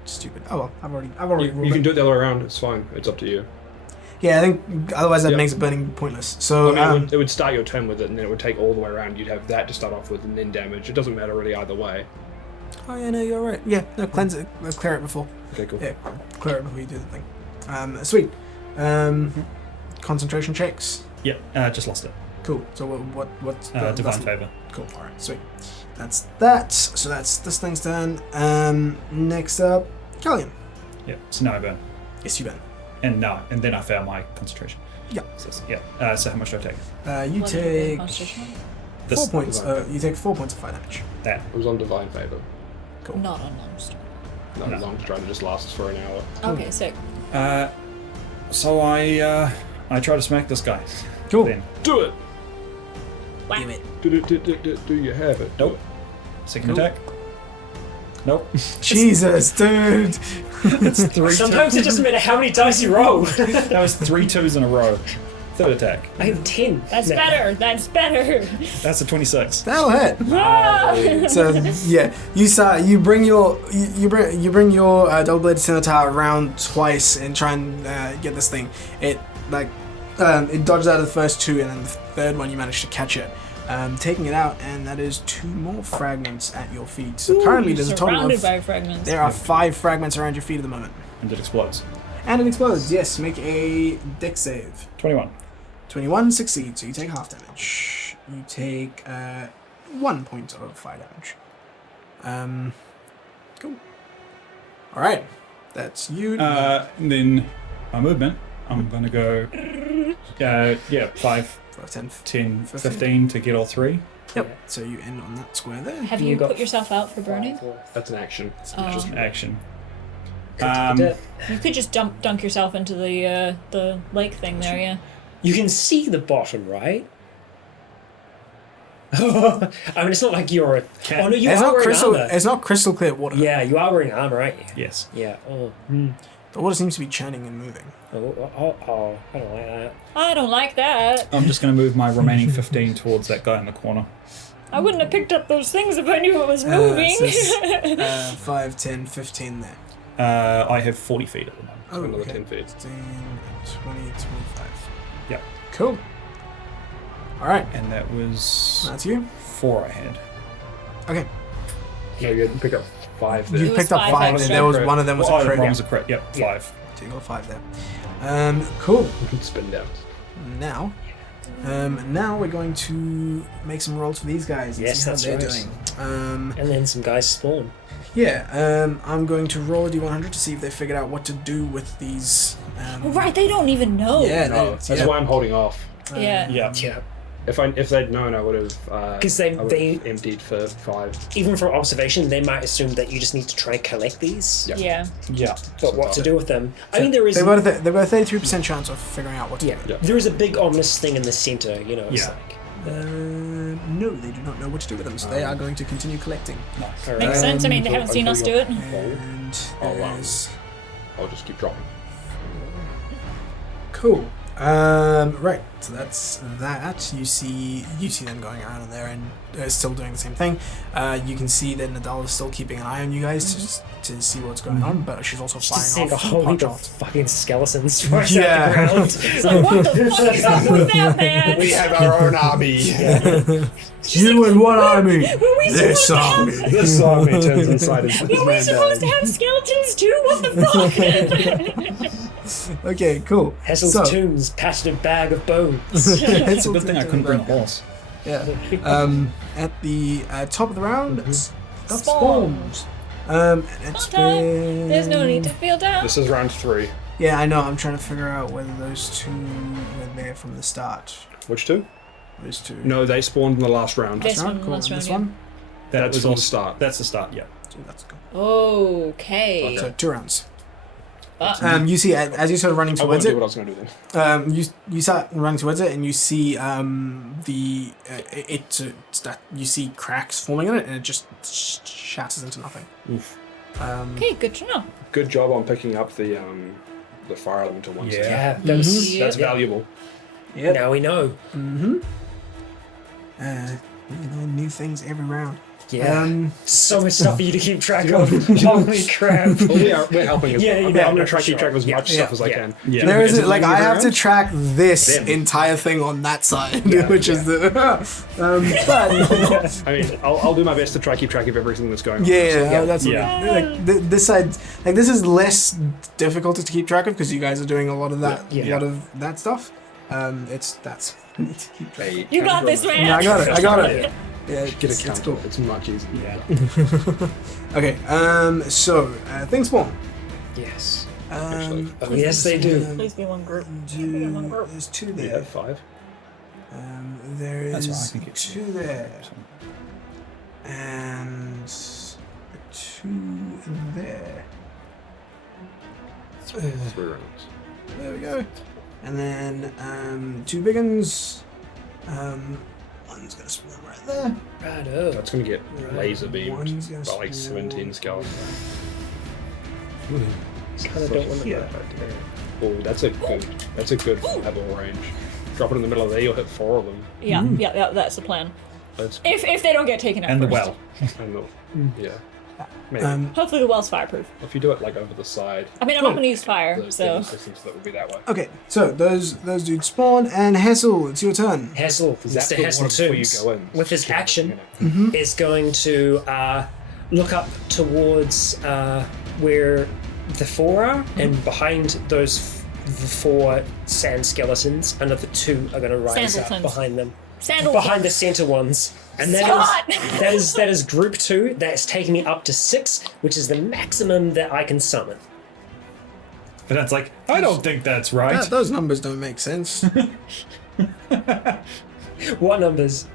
stupid. Oh well, I've already You ruled can it. do it the other way around. It's fine. It's up to you. Yeah, I think otherwise that Yep. makes burning pointless. So I mean, it would start your turn with it, and then it would take all the way around. You'd have that to start off with, and then damage. It doesn't matter really either way. oh yeah, no, you're right. Yeah, no, cleanse it, clear it before. Okay, cool. Yeah, clear it before you do the thing. Sweet. Concentration checks. Yeah, just lost it. Cool. So what's Divine that's- Favor. Cool. All right. Sweet. That's that. So that's this thing's done. Next up, Callian. Yeah, so now I burn. Yes, you burn. And then I fail my concentration. Yeah. So how much do I take? You What is the take concentration? 4 points. You take 4 points of fire damage. That. It was on Divine Favor. Cool. Not on monster. Not No. long to try to just last us for an hour. Okay, sick. So I try to smack this guy. Cool. Then Do it! Wow. Do you have it? Nope. Second Cool. attack. Nope. Jesus, dude. It's three. Sometimes it doesn't matter how many dice you roll. That was 3 2s in a row. Third attack. I have 10. That's now. better. That's better. That's a 26. That'll hit. Ah! So yeah, you bring your double-bladed scimitar around twice and try and get this thing. It it dodges out of the first two, and then the third one you manage to catch it, taking it out, and that is 2 more fragments at your feet. So currently there's a total Surrounded of by fragments. there are 5 fragments around your feet at the moment, And it explodes. and it explodes. Yes, make a dex save. 21. 21 succeeds, so you take half damage. You take 1 point of fire damage. Cool. Alright. That's you. And then my movement, I'm gonna go 5, 5, 10. 10, 15. 15 to get all 3. Yep. So you end on that square there. Have You you got put yourself out for burning? That's an action. Oh. Just Action. You could just dunk yourself into the lake thing there, yeah. You can see the bottom, right? I mean, it's not like you're a... Oh, no, you It's are not wearing crystal. armor. It's not crystal clear water. Yeah, you are wearing armor, aren't you? Yes. Yeah. Oh. The water seems to be churning and moving. Oh, I don't like that. I don't like that. I'm just gonna move my remaining 15 towards that guy in the corner. I wouldn't have picked up those things if I knew it was moving. So 5, 10, 15 there. I have 40 feet at the moment. Oh, another okay. 10 feet. 15, 20, 25. Yep. Cool. Alright. And that was That's you. 4 I had. Okay. No, you had to pick up 5 there. You was picked up 5 5, extra. and there was one of them was Oh, a the crit. one was a crit. Yep, Yeah. 5. So you got 5 there. Cool. Spin down. Now, now we're going to make some rolls for these guys and Yes, see how that's they're right. doing. And then some guys spawn. Yeah, I'm going to roll a d100 to see if they figured out what to do with these. Right, they don't even know. Yeah, No, that's that's why I'm holding off. Yeah. Yeah. Yeah. If they'd known, I would have. 'Cause I would they- have emptied for 5. Even from observation, they might assume that you just need to try and collect these. Yeah. Yeah. Yeah. But what to do with them? I mean, there is... They've got a 33% chance of figuring out what to Yeah. do. Yeah. There is a big ominous thing in the center, you know. It's Yeah. like... No, they do not know what to do with them, so they are going to continue collecting. Nice. All Makes right. sense. I mean, they so haven't seen us do it. And Oh, wow. there's... I'll just keep dropping. Cool. Right. So that's that. You see them going around in there and still doing the same thing. You can see that Nadal is still keeping an eye on you guys to see what's going on, but she's also Just firing seeing a off whole heap pot of shots. fucking skeletons rush Yeah. out the ground. It's like, what the fuck is up with that, man? We have our own army. You and what army? Were we This supposed to army. have... This army turns inside and Were we supposed to have skeletons too? What the fuck? Okay, cool. Hassel's So- tombs, patented bag of bones. It's a good thing I couldn't bring a horse. Yeah. At the top of the round, stuff Spawns. spawns. And it's Time. There's no need to been... feel down. This is round 3. Yeah, I know. I'm trying to figure out whether those two were there from the start. Which 2? Those two. No, they spawned in the last round. This Last round? one, Cool. last And this round, one? That's was from all- the start. That's the start, yeah. So that's good. Okay. So 2 rounds. Uh, You see, as you start running I won't towards do it, what I was going to do then. you start running towards it, and you see you see cracks forming in it, and it just shatters into nothing. Oof. okay, good to know. Good job on picking up the fire elemental ones. Yeah, that's That's valuable. Yep. now we know. You learn new things every round. Yeah. So much stuff for you to keep track of. Holy crap. Well, we're helping as Yeah, well. yeah, I'm no, going to for keep track of as sure. much Yeah, stuff as I yeah. can. Yeah. There is Is it like I every have to round? track this Them. entire thing on that side, Yeah, which is the. But I mean, I'll do my best to keep track of everything that's going on. yeah, that's Yeah. like this side. Like this is less difficult to keep track of because you guys are doing a lot of that, Yeah. a lot of that stuff. That's I need to keep track. Hey, You got this, man. Yeah, I got it. Yeah, Get a it's count. cool. It's much easier. Yeah. Okay, so things spawn. Yes. Actually. Oh, yes, they do. Please be one group. There's 2 Yeah, there. 5. There That's what I is think it's 2 there. And 2 there. 3 rounds. There we go. And then 2 big ones. One's gonna spawn right there. Righto. That's going to get laser beamed One's gonna by like spawn. 17 skeletons. Kind of don't want to Yeah. go right there. Oh, that's a good level range. Drop it in the middle of there, you'll hit 4 of them. Yeah, yeah, that's the plan. That's If they don't get taken out And the first. well. and the, yeah. Maybe. Hopefully the well's fireproof. If you do it like over the side, I mean, I'm not going to use fire, the so... distance that would be that way. Okay, so those dudes spawn, and Hessel, it's your turn. Hassel, Is that Mr. the Hassel one before you Toombs, go in? with his action, You know. is going to look up towards where the 4 are, and behind those the 4 sand skeletons, another 2 are going to rise up Sandletons. behind them. Sandal. Behind the center ones. And Scott! that is group 2. That's taking me up to 6, which is the maximum that I can summon. But that's like, I don't think that's right. Those numbers don't make sense. What numbers?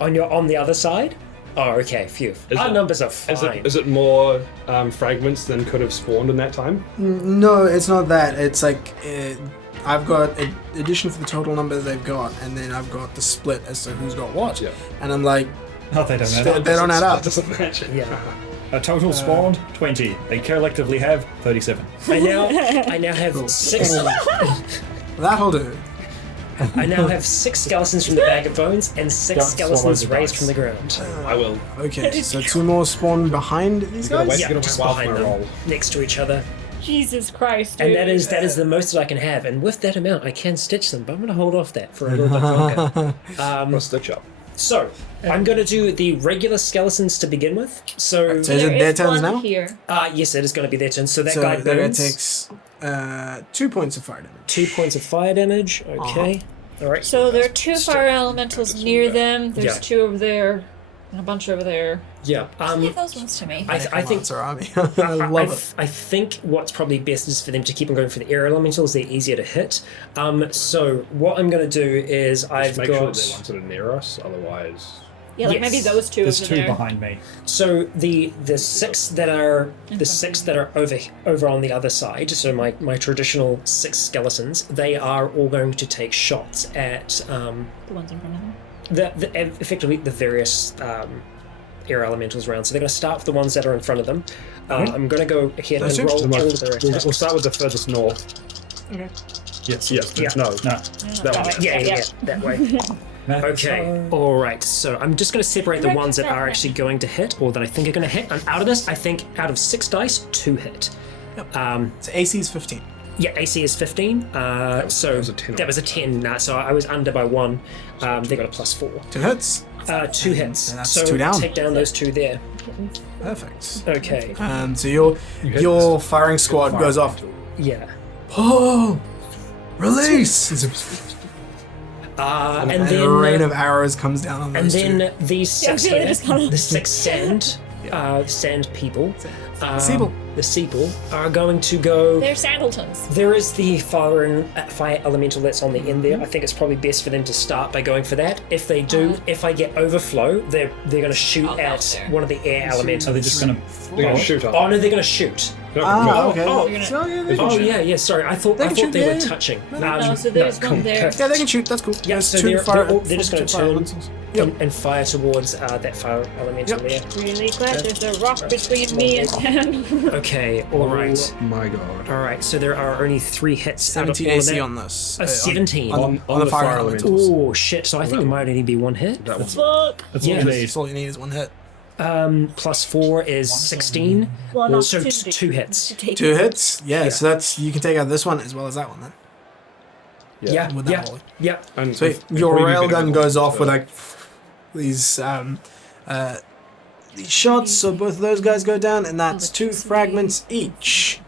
On the other side? Oh, okay, phew. Our numbers are fine. Is it more fragments than could have spawned in that time? No, it's not that. It's like I've got an addition for the total numbers they've got, and then I've got the split as to who's got what. Yeah. And I'm like, Oh, they don't they, know. they don't add up. That doesn't match it. Yeah. A total spawned 20. They collectively have 37. I now have 6. That'll do. I now have 6 skeletons from the bag of bones and 6 Don't swallow skeletons the raised dice. from the ground. I will. Okay, so 2 more spawn behind these gotta guys. wait. Yeah, gonna just wait while behind I them, roll. next to each other. Jesus Christ, dude. And that is the most that I can have. And with that amount, I can stitch them, but I'm going to hold off that for a little bit longer. Or stitch up. So, I'm going to do the regular skeletons to begin with. So, So is There it their is turns one now? here. yes, it is going to be their turn. So that So guy that guy burns. takes 2 points of fire damage. 2 points of fire damage. Okay. All right. So there are 2 fire elementals near them. There's Yeah. 2 over there, and a bunch over there. Yeah. Give those ones to me. I think It's our army. I love it. I think what's probably best is for them to keep on going for the air elementals. They're easier to hit. So what I'm going to do is I've Just make got sure that they're ones that are near us, otherwise. Yeah, like Yes. maybe those 2 There's over 2 there. behind me. so the 6 that are over on the other side. So my traditional 6 skeletons. They are all going to take shots at The ones in front of them. effectively the various air elementals around. So they're going to start with the ones that are in front of them. I'm going to go ahead Those and two? roll all of their We'll attacks. start with the furthest north. Okay. Yes. Yeah. No. No. That one. Yeah, that way. Okay, alright, so I'm just going to separate the ones that are actually going to hit, or that I think are going to hit. And out of this, I think out of 6 dice, 2 hit. So AC is 15. Yeah, AC is 15. So was a 10 that was a 10. So I was under by 1. They got a +4. 2 hits. 2 hits. And that's so 2 down. take down those 2 there. Perfect. Okay. So your firing squad goes off. Yeah. Oh, release! And And then a rain of arrows comes down on and those two. then these six Yeah, here, just kinda- the six sand people, Seeble. the Seeble, are going to go. They're Sandletons. There is the fire elemental that's on the end there. I think it's probably best for them to start by going for that. If they do, if I get overflow, they're going to shoot Oh, at there. one of the air elementals. So they're just gonna. They're going to shoot up. Oh no, they're going to shoot. Okay. Oh, You're gonna- So, yeah, they can Oh shoot. yeah. Sorry, I thought They can shoot, they were yeah. touching. No, so there's one there. Yeah, they can shoot. That's cool. Yeah, There's so two they're just going to fire turn elementals. and fire towards that fire elemental there. Really glad there's a rock between me and him. Okay, all right. Oh my god. All right, so there are only 3 hits out of 17 all of AC that. on this. 17. On the fire elementals. Oh shit! So I think it might only be 1 hit. That one. Fuck. That's Yeah. all you need. That's all you need is one hit. Plus 4 is 16. One So opportunity 2 hits. to take 2 hits? Yeah, so that's you can take out this one as well as that one then. Yeah, With that yeah, volley. yeah. And So it'd your probably be better railgun to- goes off with like these shots, so both of those guys go down, and that's 2 fragments each.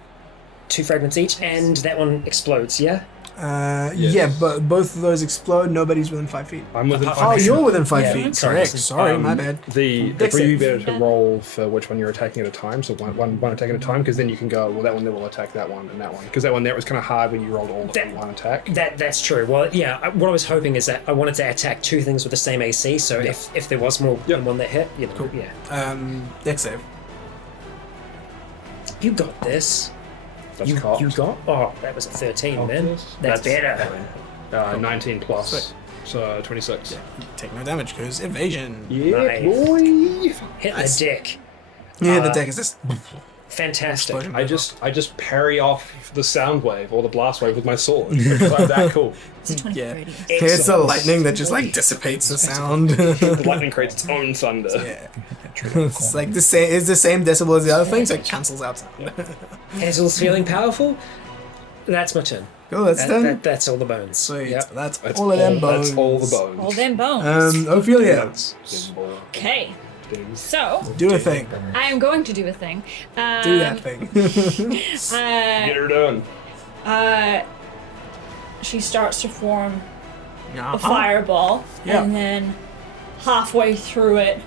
2 fragments each, and that one explodes, yeah? Yeah, but both of those explode. Nobody's within 5 feet. I'm within Oh, 5 Oh, feet. you're within 5 Yeah, feet. sorry. Correct. Sorry, my bad. It'd Dex probably be save. better to roll for which one you're attacking at a time, so one attack at a time, because then you can go, well, that one there will attack that one and that one. Because that one there was kind of hard when you rolled all in one attack. That's true. Well, yeah, what I was hoping is that I wanted to attack 2 things with the same AC, so if there was more than one that hit, you know, yeah. Dex save. You got this. That's You cocked. got? Oh, that was a 13, Oh, man. yes. That's better. 19 plus, so 26. You take no damage because evasion. Yeah, Nice. boy. Hit Nice. the dick. Yeah, the deck is just Fantastic. explosion. I just parry off the sound wave or the blast wave with my sword. It's like that cool. It's 20 Yeah. radius. It's the Excellent. lightning that just like dissipates the sound. The lightning creates its own thunder. Yeah. It's like the same. It's the same decibel as the other thing, so it cancels out sound. Hazel's feeling powerful. That's my turn. Cool, that's done. That's all the bones. Sweet. Yep. That's That's all of them bones. That's all the bones. All them bones. Ophelia, That's Okay. So, do a thing. I am going to do a thing. Do that thing. Get her done. She starts to form Uh-huh. a fireball, Yeah. and then halfway through it,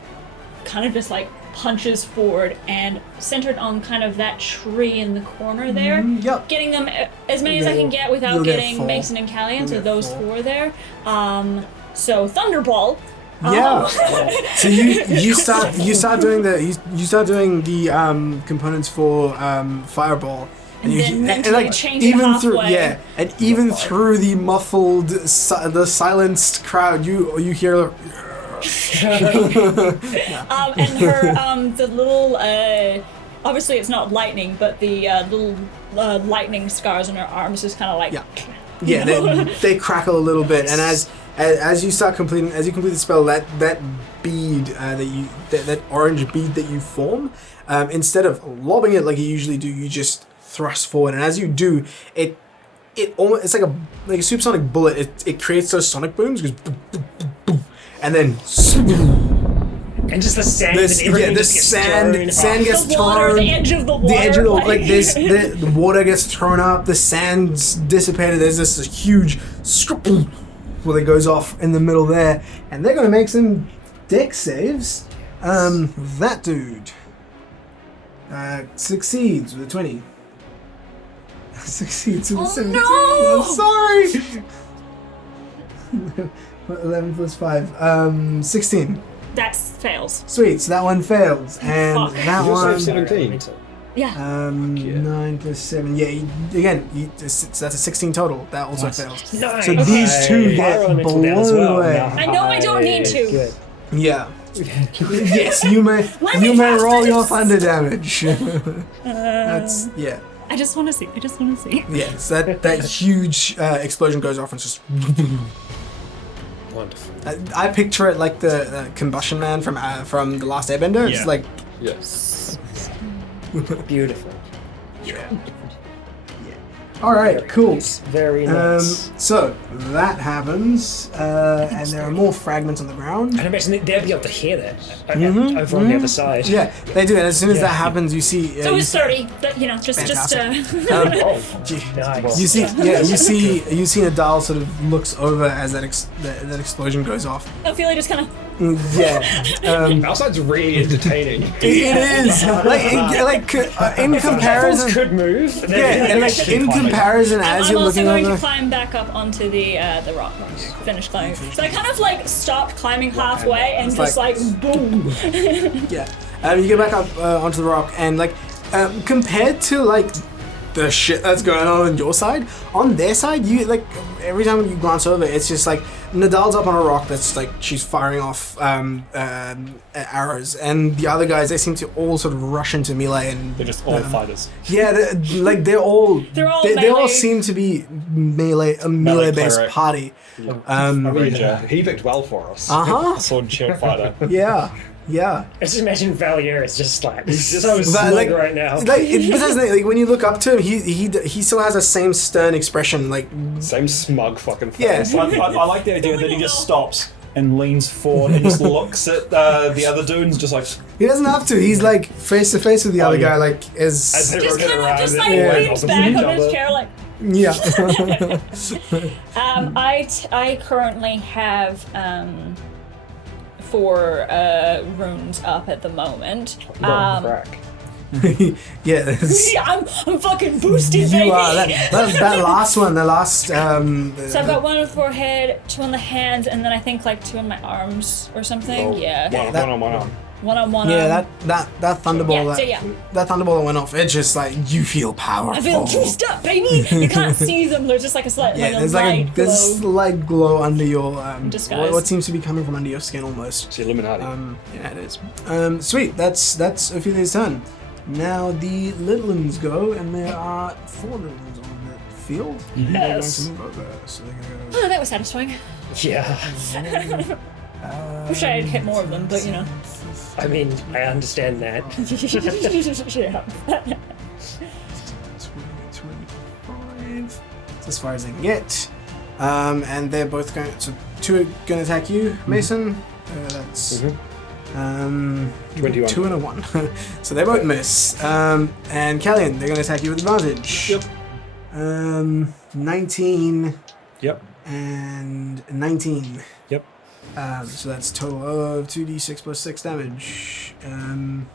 kind of just like punches forward and centered on kind of that tree in the corner there. Yep. Getting them as many as I can get without You'll get getting 4. Mason and Callian, You'll so get those 4. 4 there. So Thunderball. Yeah. So you start doing the components for fireball. And then mentally change it even through halfway. and even through the muffled the silenced crowd you hear And her the little obviously it's not lightning, but the little lightning scars on her arms is kind of like yeah they crackle a little bit, and as you complete the spell, that bead that orange bead that you form, instead of lobbing it like you usually do, you just thrust forward, and as you do it almost, it's like a supersonic bullet. It creates those sonic booms, goes boom, boom, boom, boom, and then And just the sand this, and everything the just gets sand thrown. gets the water, thrown. the edge of the water. The edge of the this the water gets thrown up, the sand's dissipated. There's this huge where it goes off in the middle there, and they're gonna make some dex saves. That dude succeeds with a 20. Succeeds with a 17. no! I'm sorry. 11 plus 5. 16. That fails. Sweet, so that one fails. And Fuck. that You just one. have 17. Yeah. 9 plus 7. Yeah, so that's a 16 total. That also fails. Nice. So these two Fire get elemental down as blown well. away. I know I don't need to. Good. Yeah. Yes, you may Let me cast roll your this. thunder damage. That's yeah. I just want to see. Yes, that huge explosion goes off and it's just. Wonderful. I picture it like the combustion man from the Last Airbender. It's Yeah. like Yes. Beautiful. All right, cool. Very nice. So that happens, and there are more fragments on the ground. I imagine they'll be able to hear that over on the other side. Yeah, they do. And as soon as that happens, you see. So you it's see- 30, but just Nice. You see, you see Nadal sort of looks over as that explosion goes off. Ophelia just kind of. Yeah, Outside's really entertaining. it is in comparison. Could move. Yeah, and like in comparison, as I'm you're also looking going over. to climb back up onto the rock once finish climbing. So I kind of like stopped climbing halfway and just like boom. Yeah, you get back up onto the rock, and like compared to like the shit that's going on your side, on their side, you like every time you glance over, it's just like Nadal's up on a rock that's like she's firing off arrows, and the other guys, they seem to all sort of rush into melee, and They're just all fighters. yeah, they all melee. seem to be melee based cleric. party. Ranger. He picked well for us. Uh-huh. Sword and shield fighter. Yeah. I just imagine Valier is just like so But, smug like, right now. but that's the thing, like when you look up to him, he still has the same stern expression, like Same smug fucking yeah. face. I like the idea that he just stops and leans forward and just looks at the other dude and just like, He doesn't have to. He's like face to face with the other yeah. guy, like As as they Just rotate kind of around just and like Yeah. leans back on his chair like. yeah. I currently have 4 runes up at the moment. crack. Yeah. that's- Yeah, I'm fucking boosted, baby. You are that last one, the last So I've got 1 on the forehead, 2 on the hands, and then I think like 2 on my arms or something. Yeah. One on one arm. 1 on 1 yeah, arm. that thunderbolt Yeah, so yeah. that thunderbolt that went off, it's just like you feel powerful. I feel juiced up, baby. You can't see them. They're just like a slight, Yeah, like a there's light glow. slight glow under your Disguise. what seems to be coming from under your skin almost. It's the Illuminati. Yeah, it is. Sweet. That's Ophelia's turn. Now the little ones go, and there are 4 little ones on the field. Yes. They're going to move over, so they're going to Oh, that was satisfying. Yeah. Wish I had hit more of them, but you know. I mean, I understand that. Yeah. 25. That's as far as they can get. And they're both going. So 2 are going to attack you, Mason. That's 21. 2 and a 1. So they both miss. And Callian, they're going to attack you with advantage. Yep. 19 Yep. and 19. Yep. So that's a total of 2d6 plus 6 damage. 9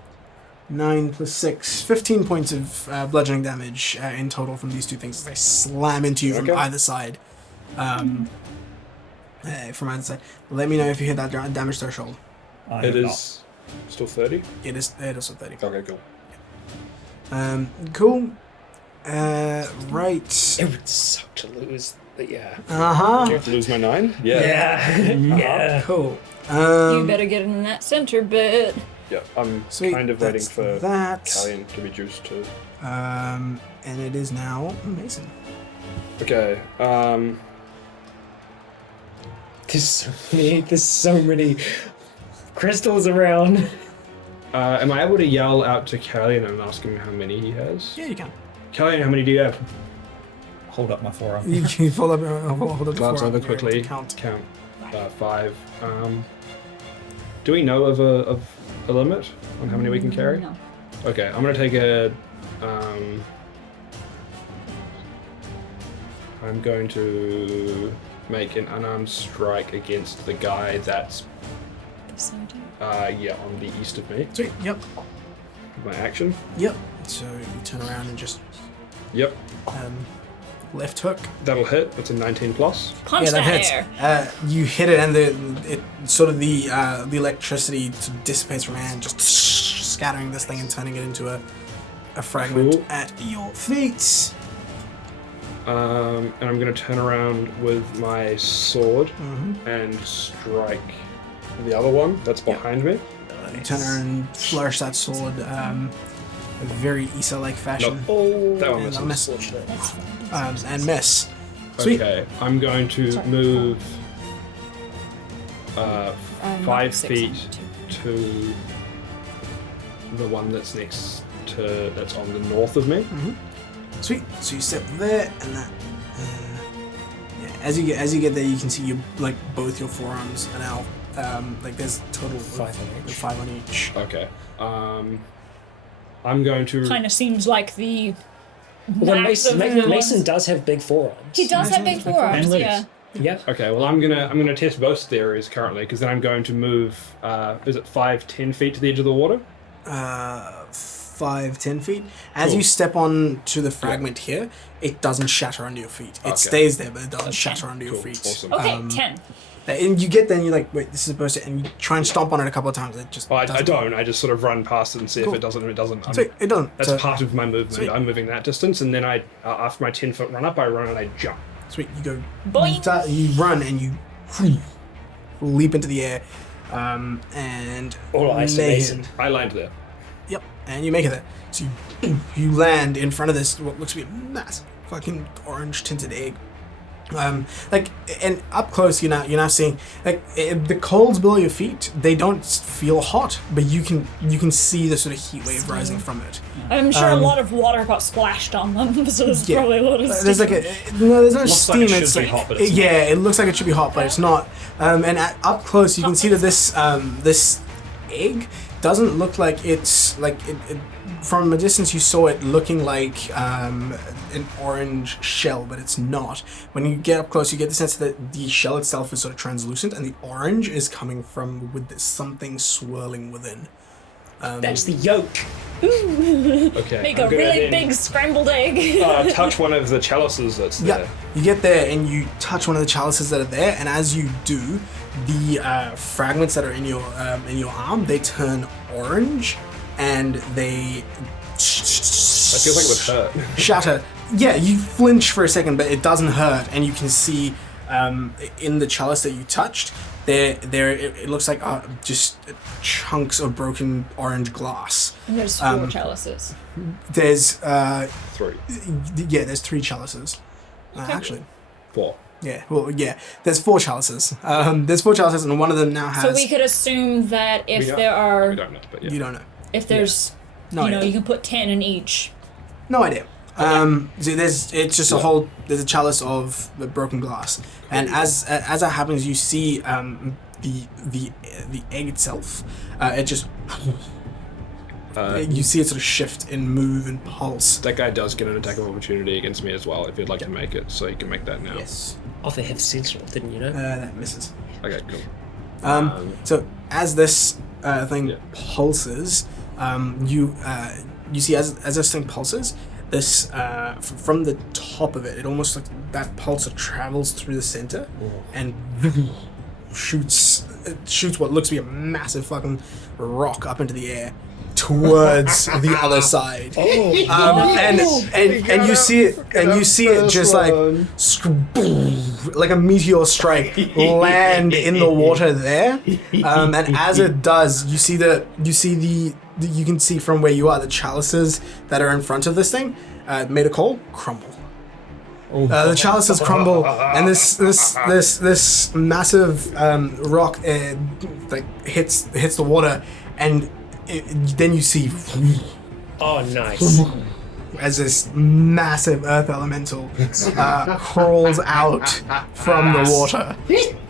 plus 6, 15 points of bludgeoning damage in total from these 2 things as they slam into you from Okay. either side. From either side. Let me know if you hit that damage threshold. I It have not. is still 30? It is also 30. Okay, cool. Cool. Right. It would suck to lose, but yeah. Uh-huh. Do I have to lose my 9? Yeah. Yeah. Cool. You better get in that center bit. Yeah, I'm Sweet, kind of waiting that's for that. Callian to be juiced too. And it is now Mason. Okay, There's so many crystals around. Am I able to yell out to Callian and ask him how many he has? Yeah, you can. Callian, how many do you have? Hold up my forearm. You can hold up the Glance forearm, over you're able to quickly. Count. 5. Do we know of a limit on how many we can carry? No. Okay, I'm gonna take a. I'm going to make an unarmed strike against the guy that's on the east of me. Sweet. Yep. My action. Yep. So you turn around and just Yep, left hook. that'll hit. It's a 19 plus. Punch that that hits. air. You hit it, and the electricity sort of dissipates from your hand, just scattering this thing and turning it into a fragment Cool. at your feet. And I'm going to turn around with my sword Mm-hmm. and strike the other one that's behind me. You turn around and flourish that sword, a very Issa-like fashion, Nope. That one and I'll misses. miss. And miss. Sweet. Okay, I'm going to move Not 5 6, feet to the one that's next to that's on the north of me. Sweet. So you step there, and that. Yeah. As you get there, you can see both your forearms are now there's a total of 5 on each. 5 on each. Okay. I'm going to. Kind of seems like the. Well, max of Mason everyone's- does have big forearms. He does have big forearms, And yeah. Yeah. Okay, well I'm gonna test both theories currently, because then I'm going to move. Is it 5-10 feet to the edge of the water? 5-10 feet. As Cool. you step on to the fragment here, it doesn't shatter under your feet. It Okay. stays there, but it doesn't shatter under your Cool, feet. awesome. Okay, 10. And you get there and you're like, wait, this is supposed to, and you try and stomp on it a couple of times. It just Well, I doesn't. don't. I just sort of run past it and see Cool. if it doesn't. If it doesn't, Sweet, it doesn't. that's So- part of my movement. Sweet. I'm moving that distance, and then after my 10-foot run up, I run and I jump. Sweet, you go. Boing. You run and you leap into the air, and All make it. isolation. I land there. Yep, and you make it there. So you land in front of this what looks to be a massive fucking orange tinted egg. And up close, you're now seeing the coals below your feet. They don't feel hot, but you can see the sort of heat wave rising from it. I'm sure a lot of water got splashed on them, so there's Yeah. probably a lot of There's steam. there's no Looks steam. like it It's should be like hot, but it's yeah, it looks like it should be hot, but it's not. And up close, you can see that this egg doesn't look like it's it. From a distance, you saw it looking like an orange shell, but it's not. When you get up close, you get the sense that the shell itself is sort of translucent, and the orange is coming from with this something swirling within. That's the yolk. Okay. Make I'm a gonna really then, big scrambled egg. touch one of the chalices that's there. Yeah, you get there and you touch one of the chalices that are there, and as you do, the fragments that are in your arm, they turn orange, and they That feels like it would hurt. shatter. Yeah, you flinch for a second, but it doesn't hurt, and you can see in the chalice that you touched, it looks like just chunks of broken orange glass. And there's 4 chalices. There's 3, there's 3 chalices, actually. 4. Yeah, well, yeah. There's 4 chalices. There's 4 chalices, and one of them now has. So we could assume that We if don't- there are, We don't know, but yeah. You don't know. if there's, No idea. you can put 10 in each. No idea. So it's just there's a chalice of the broken glass, and as that happens, you see the egg itself. It just you see it sort of shift and move and pulse. That guy does get an attack of opportunity against me as well, if you'd like to make it, so you can make that now. Yes. Oh, they have sentinel, didn't you know? That misses. Okay, cool. So as this thing Yeah. pulses, you see as this thing pulses, this from the top of it, it almost like that pulse travels through the center and shoots what looks to be a massive fucking rock up into the air towards the other side. And you see it just like like a meteor strike land in the water there. And as it does, you can see from where you are the chalices that are in front of this thing made of coal crumble. The chalices crumble, and this massive rock hits the water, and then you see Oh, nice. as this massive earth elemental crawls out from the water.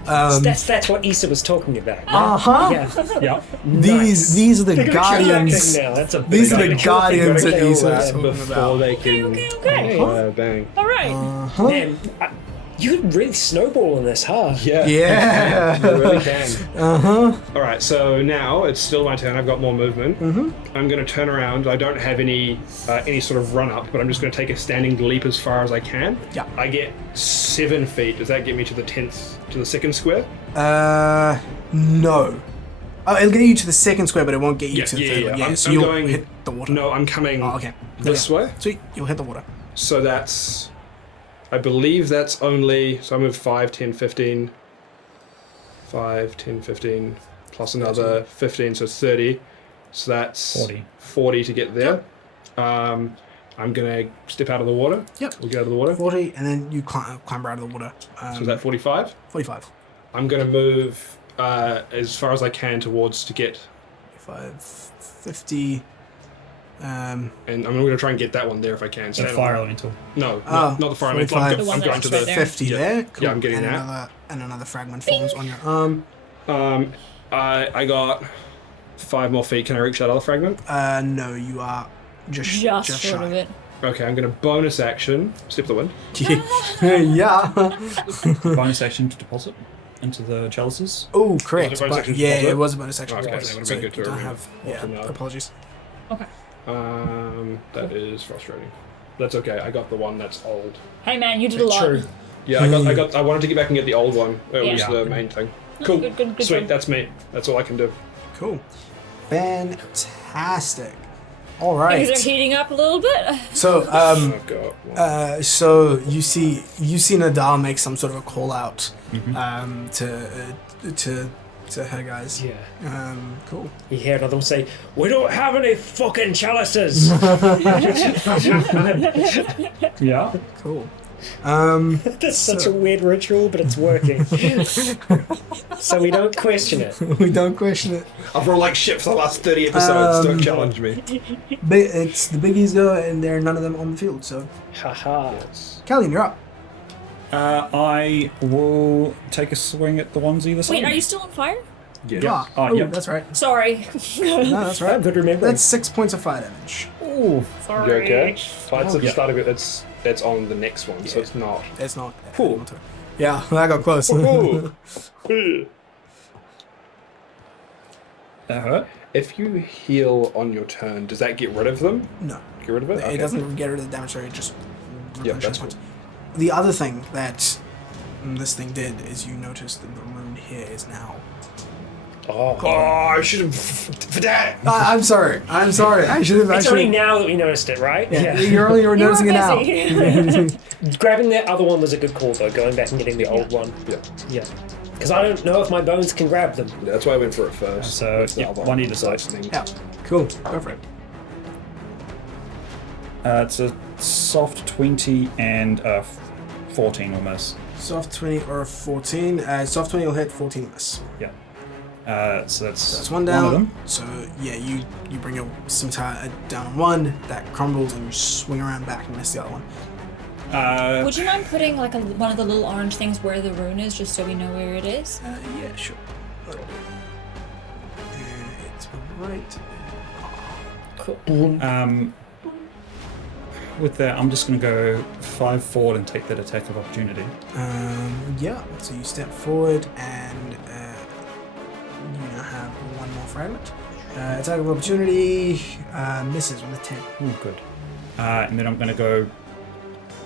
That's what Issa was talking about. Yeah. Yeah. These are the guardians. Now. That's a These are the big guardians that Issa was that talking Before about. they can Okay. bang. All right. Man, you could really snowball in this, huh? Yeah. Yeah. You really can. Alright, so now it's still my turn. I've got more movement. I'm going to turn around. I don't have any sort of run up, but I'm just going to take a standing leap as far as I can. Yeah. I get 7 feet. Does that get me to the second square? No. Oh, it'll get you to the second square, but it won't get you Yeah, to the yeah, third yeah. one. Yeah, I'm- so I'm you'll going- hit the water. No, I'm coming Oh, okay. this Yeah. way. Sweet, you'll hit the water. So that's, I believe that's only, so I move 5, 10, 15, 5, 10, 15, plus another 15, so 30. So that's 40 to get there. I'm going to step out of the water. Yep. We'll get out of the water. 40, and then you climb out of the water. So is that 45? 45. I'm going to move as far as I can towards to get, 45, 50. Um, And I'm going to try and get that one there if I can. The Stand on fire it. elemental. No, Oh, not the fire elemental. 45. The one I'm going that's to right the. there. 50 Yeah. there. Cool. I'm getting and that. Another fragment falls on your arm. I got 5 more feet. Can I reach that other fragment? No, you are just Just shy. short of it. Okay, I'm going to bonus action. Step the wind. Yeah. Bonus action to deposit into the chalices. Oh, correct. Was it bonus But action to yeah, deposit? it was a bonus action. Okay, deposit, that would've so been good you to don't remember. have. Yeah, To know. apologies. Okay. That is frustrating. That's okay. I got the one that's old. Hey man, you did a lot. True. Yeah, I wanted to get back and get the old one. It was Yeah. the main thing. Cool. Good Sweet. job. That's me. That's all I can do. Cool. Fantastic. All Things are right. heating up a little bit. So, I've got one. so you see Nadal make some sort of a call out, to her guys. Yeah. Cool. You hear another one say, "We don't have any fucking chalices." Yeah. Cool. That's such a weird ritual, but it's working. So we don't question it. We don't question it. I've rolled like shit for the last 30 episodes. Don't challenge me. It's the biggies go, and there are none of them on the field. So, Haha. Callian, you're up. I will take a swing at the ones either side. Wait, are you still on fire? Yeah. Oh, yeah. That's right. Sorry. No, that's I'm right. good remembering. That's 6 points of fire damage. Ooh. Sorry. You okay? Fights at the Yeah. start of it. That's on the next one, so it's not. It's not. Cool. Yeah, I got close. Ooh. That hurt. If you heal on your turn, does that get rid of them? No, Get rid of it? it doesn't get rid of the damage. Sorry, it just. Yeah, replenishes that's points. The other thing that this thing did is you noticed that the rune here is now. Oh, I should have. For that! I'm sorry. I should have It's only actually. now that we noticed it, right? Yeah, you're only noticing it now. busy. Grabbing the other one was a good call, though. Going back and getting the old one. Yeah. Yeah. Because I don't know if my bones can grab them. That's why I went for it first. So, That's the yeah, other one either side. lightning. Yeah, cool. Go for it. It's a soft 20 and a 14 will miss. Soft 20 or a 14. Soft 20 will hit, 14 miss. Yeah. So that's That's one down. of them. So yeah, you bring your scimitar down on one, that crumbles, and you swing around back and miss the other one. Would you mind putting like one of the little orange things where the rune is, just so we know where it is? Yeah, sure. It's right. Cool. With that, I'm just going to go 5 forward and take that attack of opportunity. Yeah. So you step forward and you now have one more fragment. Attack of opportunity misses with a 10. Oh, good. And then I'm going to go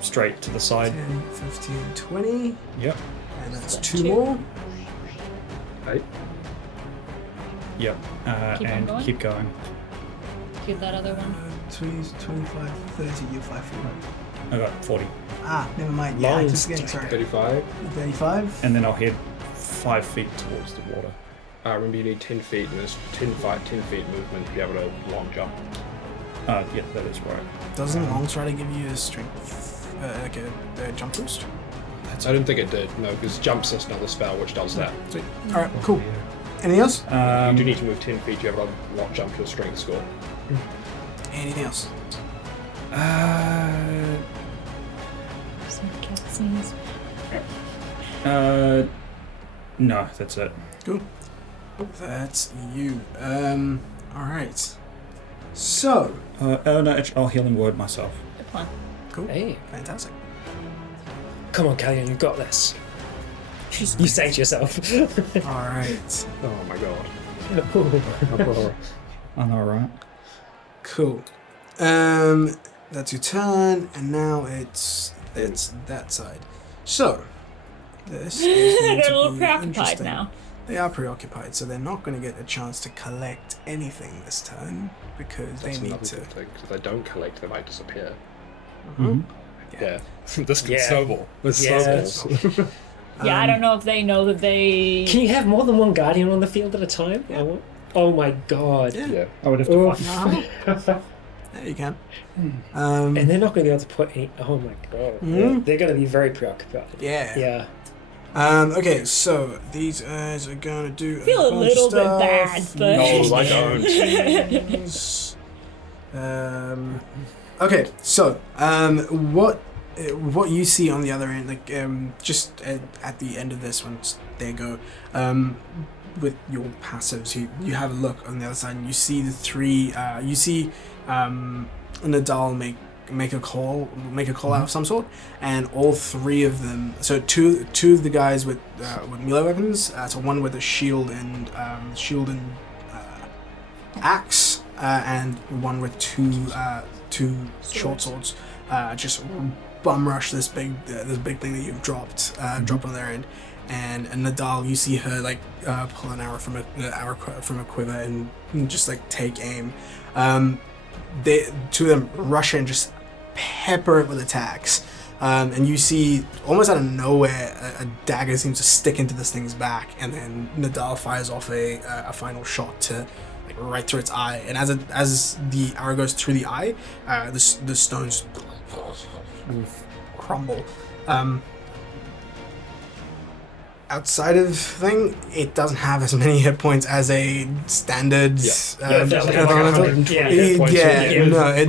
straight to the side. 10, 15, 20. Yep. And that's That's 2 two. more. Right? Yep. Keep on And going? keep going. Give that other one. 20, 25, 30, you're 5 feet. I got 40. Ah, never mind. Yeah, I Long just forgetting. Sorry. 35. 35. And then I'll head 5 feet towards the water. Remember, you need 10 feet, and there's 10 feet movement to be able to long jump. Yeah, that is right. Doesn't Long Strider give you a strength, like a jump boost? I didn't think it did, no, because jump's just another spell which does that. Sweet. Alright, cool. Anything else? You do need to move 10 feet to be able to long jump to a strength score. Anything else? Some cat scenes. No, that's it. Cool. That's you. Alright. So, No, I'll healing word myself. Good plan. cool. Hey, Fantastic. come on, Callian, you got this. You sang to yourself. Alright. Oh my god. I know, right? Cool. That's your turn, and now it's that side. So, this is going They're a to little be preoccupied interesting. now. They are preoccupied, so they're not going to get a chance to collect anything this turn because That's they need another to. good thing, because if they don't collect, they might disappear. Mm-hmm. Yeah. This can Yeah. snowball. This Yeah. snowballs. Yeah, I don't know if they know that they. Can you have more than one guardian on the field at a time? Yeah. Oh my god. Yeah. I would have to Oof. find. Yeah, you can. And they're not going to be able to put any. Oh my god. Mhm. They're going to be very preoccupied. Yeah. Yeah. Okay, so these guys are gonna do. Feel a bunch little of bit bad, stuff. but- No, I don't. Okay, so what you see on the other end, like just at the end of this once they go, with your passives, you have a look on the other side, and you see the three. You see Nadal make a call out of some sort, and all three of them. So two of the guys with melee weapons. So one with a shield and axe, and one with two short swords. Just bum rush this big thing that you've dropped on their end. And Nadal, you see her like pull an arrow from a quiver and just like take aim. Two of them rush in, just pepper it with attacks. And you see almost out of nowhere a dagger seems to stick into this thing's back, and then Nadal fires off a final shot to like right through its eye. And as the arrow goes through the eye, the stones crumble. Outside of thing, it doesn't have as many hit points as a standard. It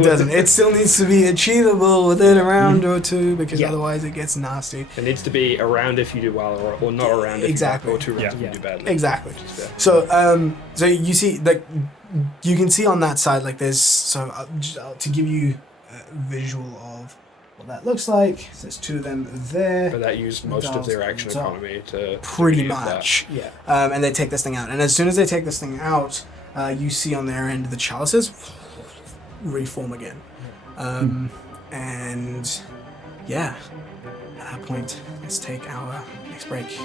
doesn't. It still needs to be achievable within a round or two, because otherwise it gets nasty. It needs to be around if you do well, or not around if Exactly. you do, or 2 rounds if you do badly. Exactly. Which is fair. So you see, like, you can see on that side, like, there's to give you a visual of what that looks like. So there's two of them there. But that used most of their action economy to pretty do much. that. Yeah. And they take this thing out. And as soon as they take this thing out, you see on their end the chalices reform again. And yeah, at that point, let's take our next break.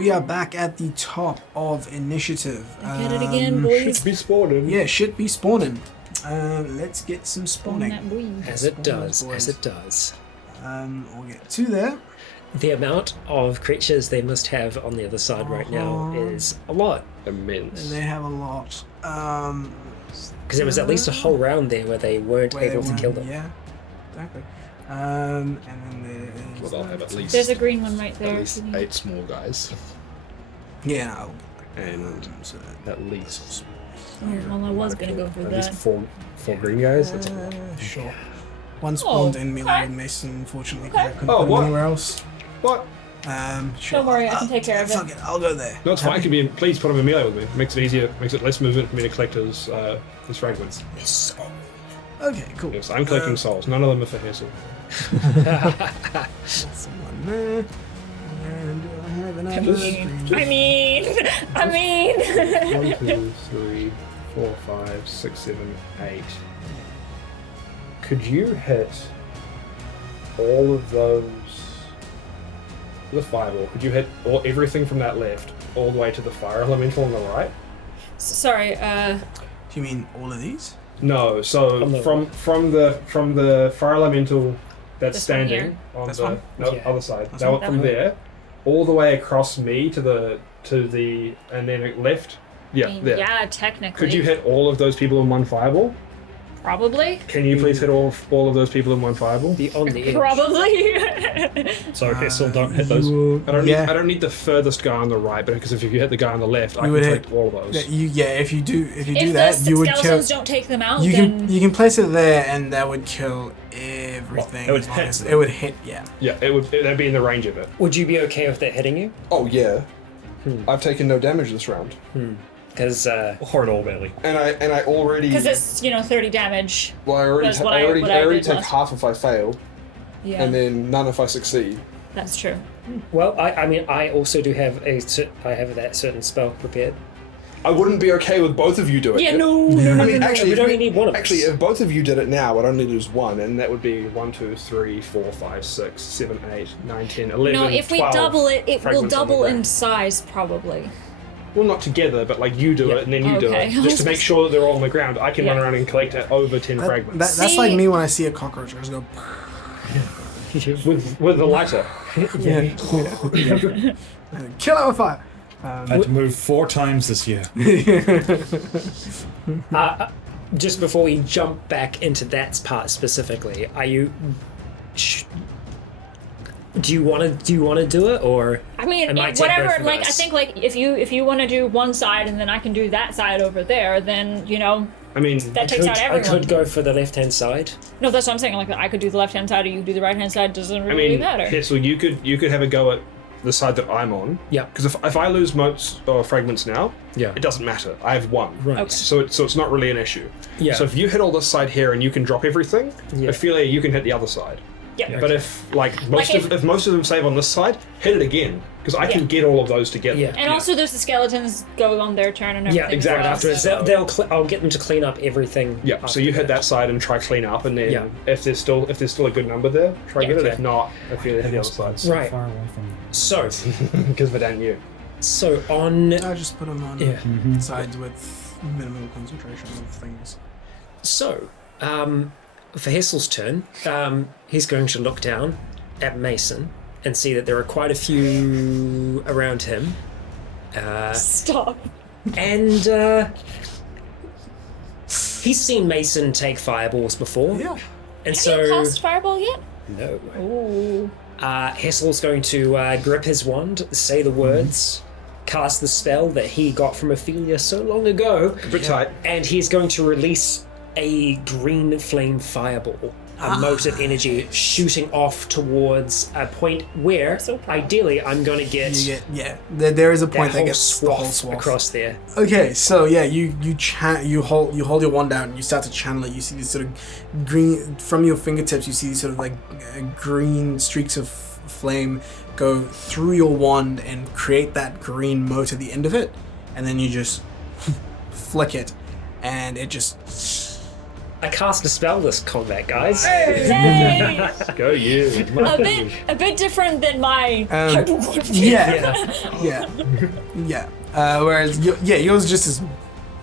We are back at the top of initiative. Get it again, boys. Should be spawning. Yeah, should be spawning. Let's get some spawning. That boy. As it does. We'll get to there. The amount of creatures they must have on the other side right now is a lot. Immense. And they have a lot. Because there was at least a whole round there where they weren't able to kill them. Yeah, exactly. And then there's... Well, they'll have at least There's a green one right there. at least 8 small guys. Yeah, And so at least Well, I was gonna go for At least that. four green guys. That's a lot. sure. One spawned in melee okay. with Mason, unfortunately, because I couldn't Oh, put what? him anywhere else. What? Sure. Don't worry, I can take care of it. Fuck it, I'll go there. No, it's fine. Please put him in melee with me. Makes it easier. Makes it less movement for me to collect his fragments. Okay, cool. Yes, I'm collecting souls. None of them are for Hazel. Someone there. And do I have another I mean. 1, 2, 3, 4, 5, 6, 7, 8. Could you hit all of those? The fireball. Could you hit everything from that left all the way to the fire elemental on the right? Sorry, Do you mean all of these? No. So On the- from the fire elemental that's This one standing here? on This the one? other side. This That one? one from there, all the way across me to the and then it left. Yeah, there. yeah, technically. Could you hit all of those people in one fireball? Probably. Can you please hit all of those people in one fireball? The on the edge. Probably. So okay, still don't hit those. I don't Yeah. need the furthest guy on the right, but because if you hit the guy on the left, I You can would collect hit- all of those. If you do If that, the you would kill. skeletons don't take them out, You then can place it there, and that would kill everything. It would as long hit as- them. It would hit. Yeah. Yeah, that'd be in the range of it. Would you be okay with that hitting you? Oh yeah. I've taken no damage this round. Because Or at all, really. And I already because it's 30 damage. well, I already That's what I I- already what I I already did take last- half if I fail, Yeah, and then none if I succeed. that's true. well, I mean, I also do have I have that certain spell prepared. I wouldn't be okay with both of you doing Yeah, it. no. I mean, actually, we'd if only need one of us. Actually, if both of you did it now, I'd only lose one, And that would be 1, 2, 3, 4, 5, 6, 7, 8, 9, 10, 11. No, if we 12 double it, it will fragments on the double in ground. size probably. Well, not together, but like you do Yeah. it and then you do Okay. it, just to make sure that they're all on the ground. I can run Yeah. around and collect over 10 fragments That's See- like me when I see a cockroach. I just go. with the lighter. Yeah. Kill it with fire. I had to move 4 times this year. Just before we jump back into that part specifically, are you? Do you want to do it, or I mean, I might take whatever. both of Like, I us. think like if you want to do one side and then I can do that side over there, then I mean, That takes out I everyone. could go for the left-hand side. No, that's what I'm saying. Like, I could do the left-hand side, or you could do the right-hand side. Doesn't I really mean, matter. Hetzel, you could have a go at the side that I'm on. Yeah. Because if I lose motes or fragments now, Yeah. it doesn't matter. I have one. Right. Okay. So it's not really an issue. Yeah. So if you hit all this side here and you can drop everything, Yeah. Ophelia, you can hit the other side. Yeah. But if Like if most of them save on this side, hit it again because I can Yeah. get all of those together. Yeah. And also, there's the skeletons go on their turn and everything. Yeah, as exactly. well, Afterwards, so- I'll get them to clean up everything. Yeah. So you hit that side and try clean up, and then Yeah. if there's still a good number there, try Yeah. get it. Okay. If not, Ophelia hit the other side. Right. Far away from So, Because of it you. on. I just put them on Yeah. sides with minimal concentration of things. So, for Hessel's turn, he's going to look down at Mason and see that there are quite a few around him. Stop. And he's seen Mason take fireballs before. Yeah. And Have you so. cast Fireball yet? No. Ooh. Hessel's going to grip his wand, say the words, cast the spell that he got from Ophelia so long ago, A bit tight. and he's going to release a green flame fireball, a mote of energy shooting off towards a point where, So proud. ideally, I'm going to get You get there is a that point that whole gets the whole swath swath across there. Okay, so yeah, you hold your wand out and you start to channel it. You see these sort of green from your fingertips. You see these sort of like green streaks of flame go through your wand and create that green mote at the end of it, and then you just flick it, and it just. I cast a spell this combat, guys. Yay! Go you. a bit different than my. Yeah. Whereas yours just is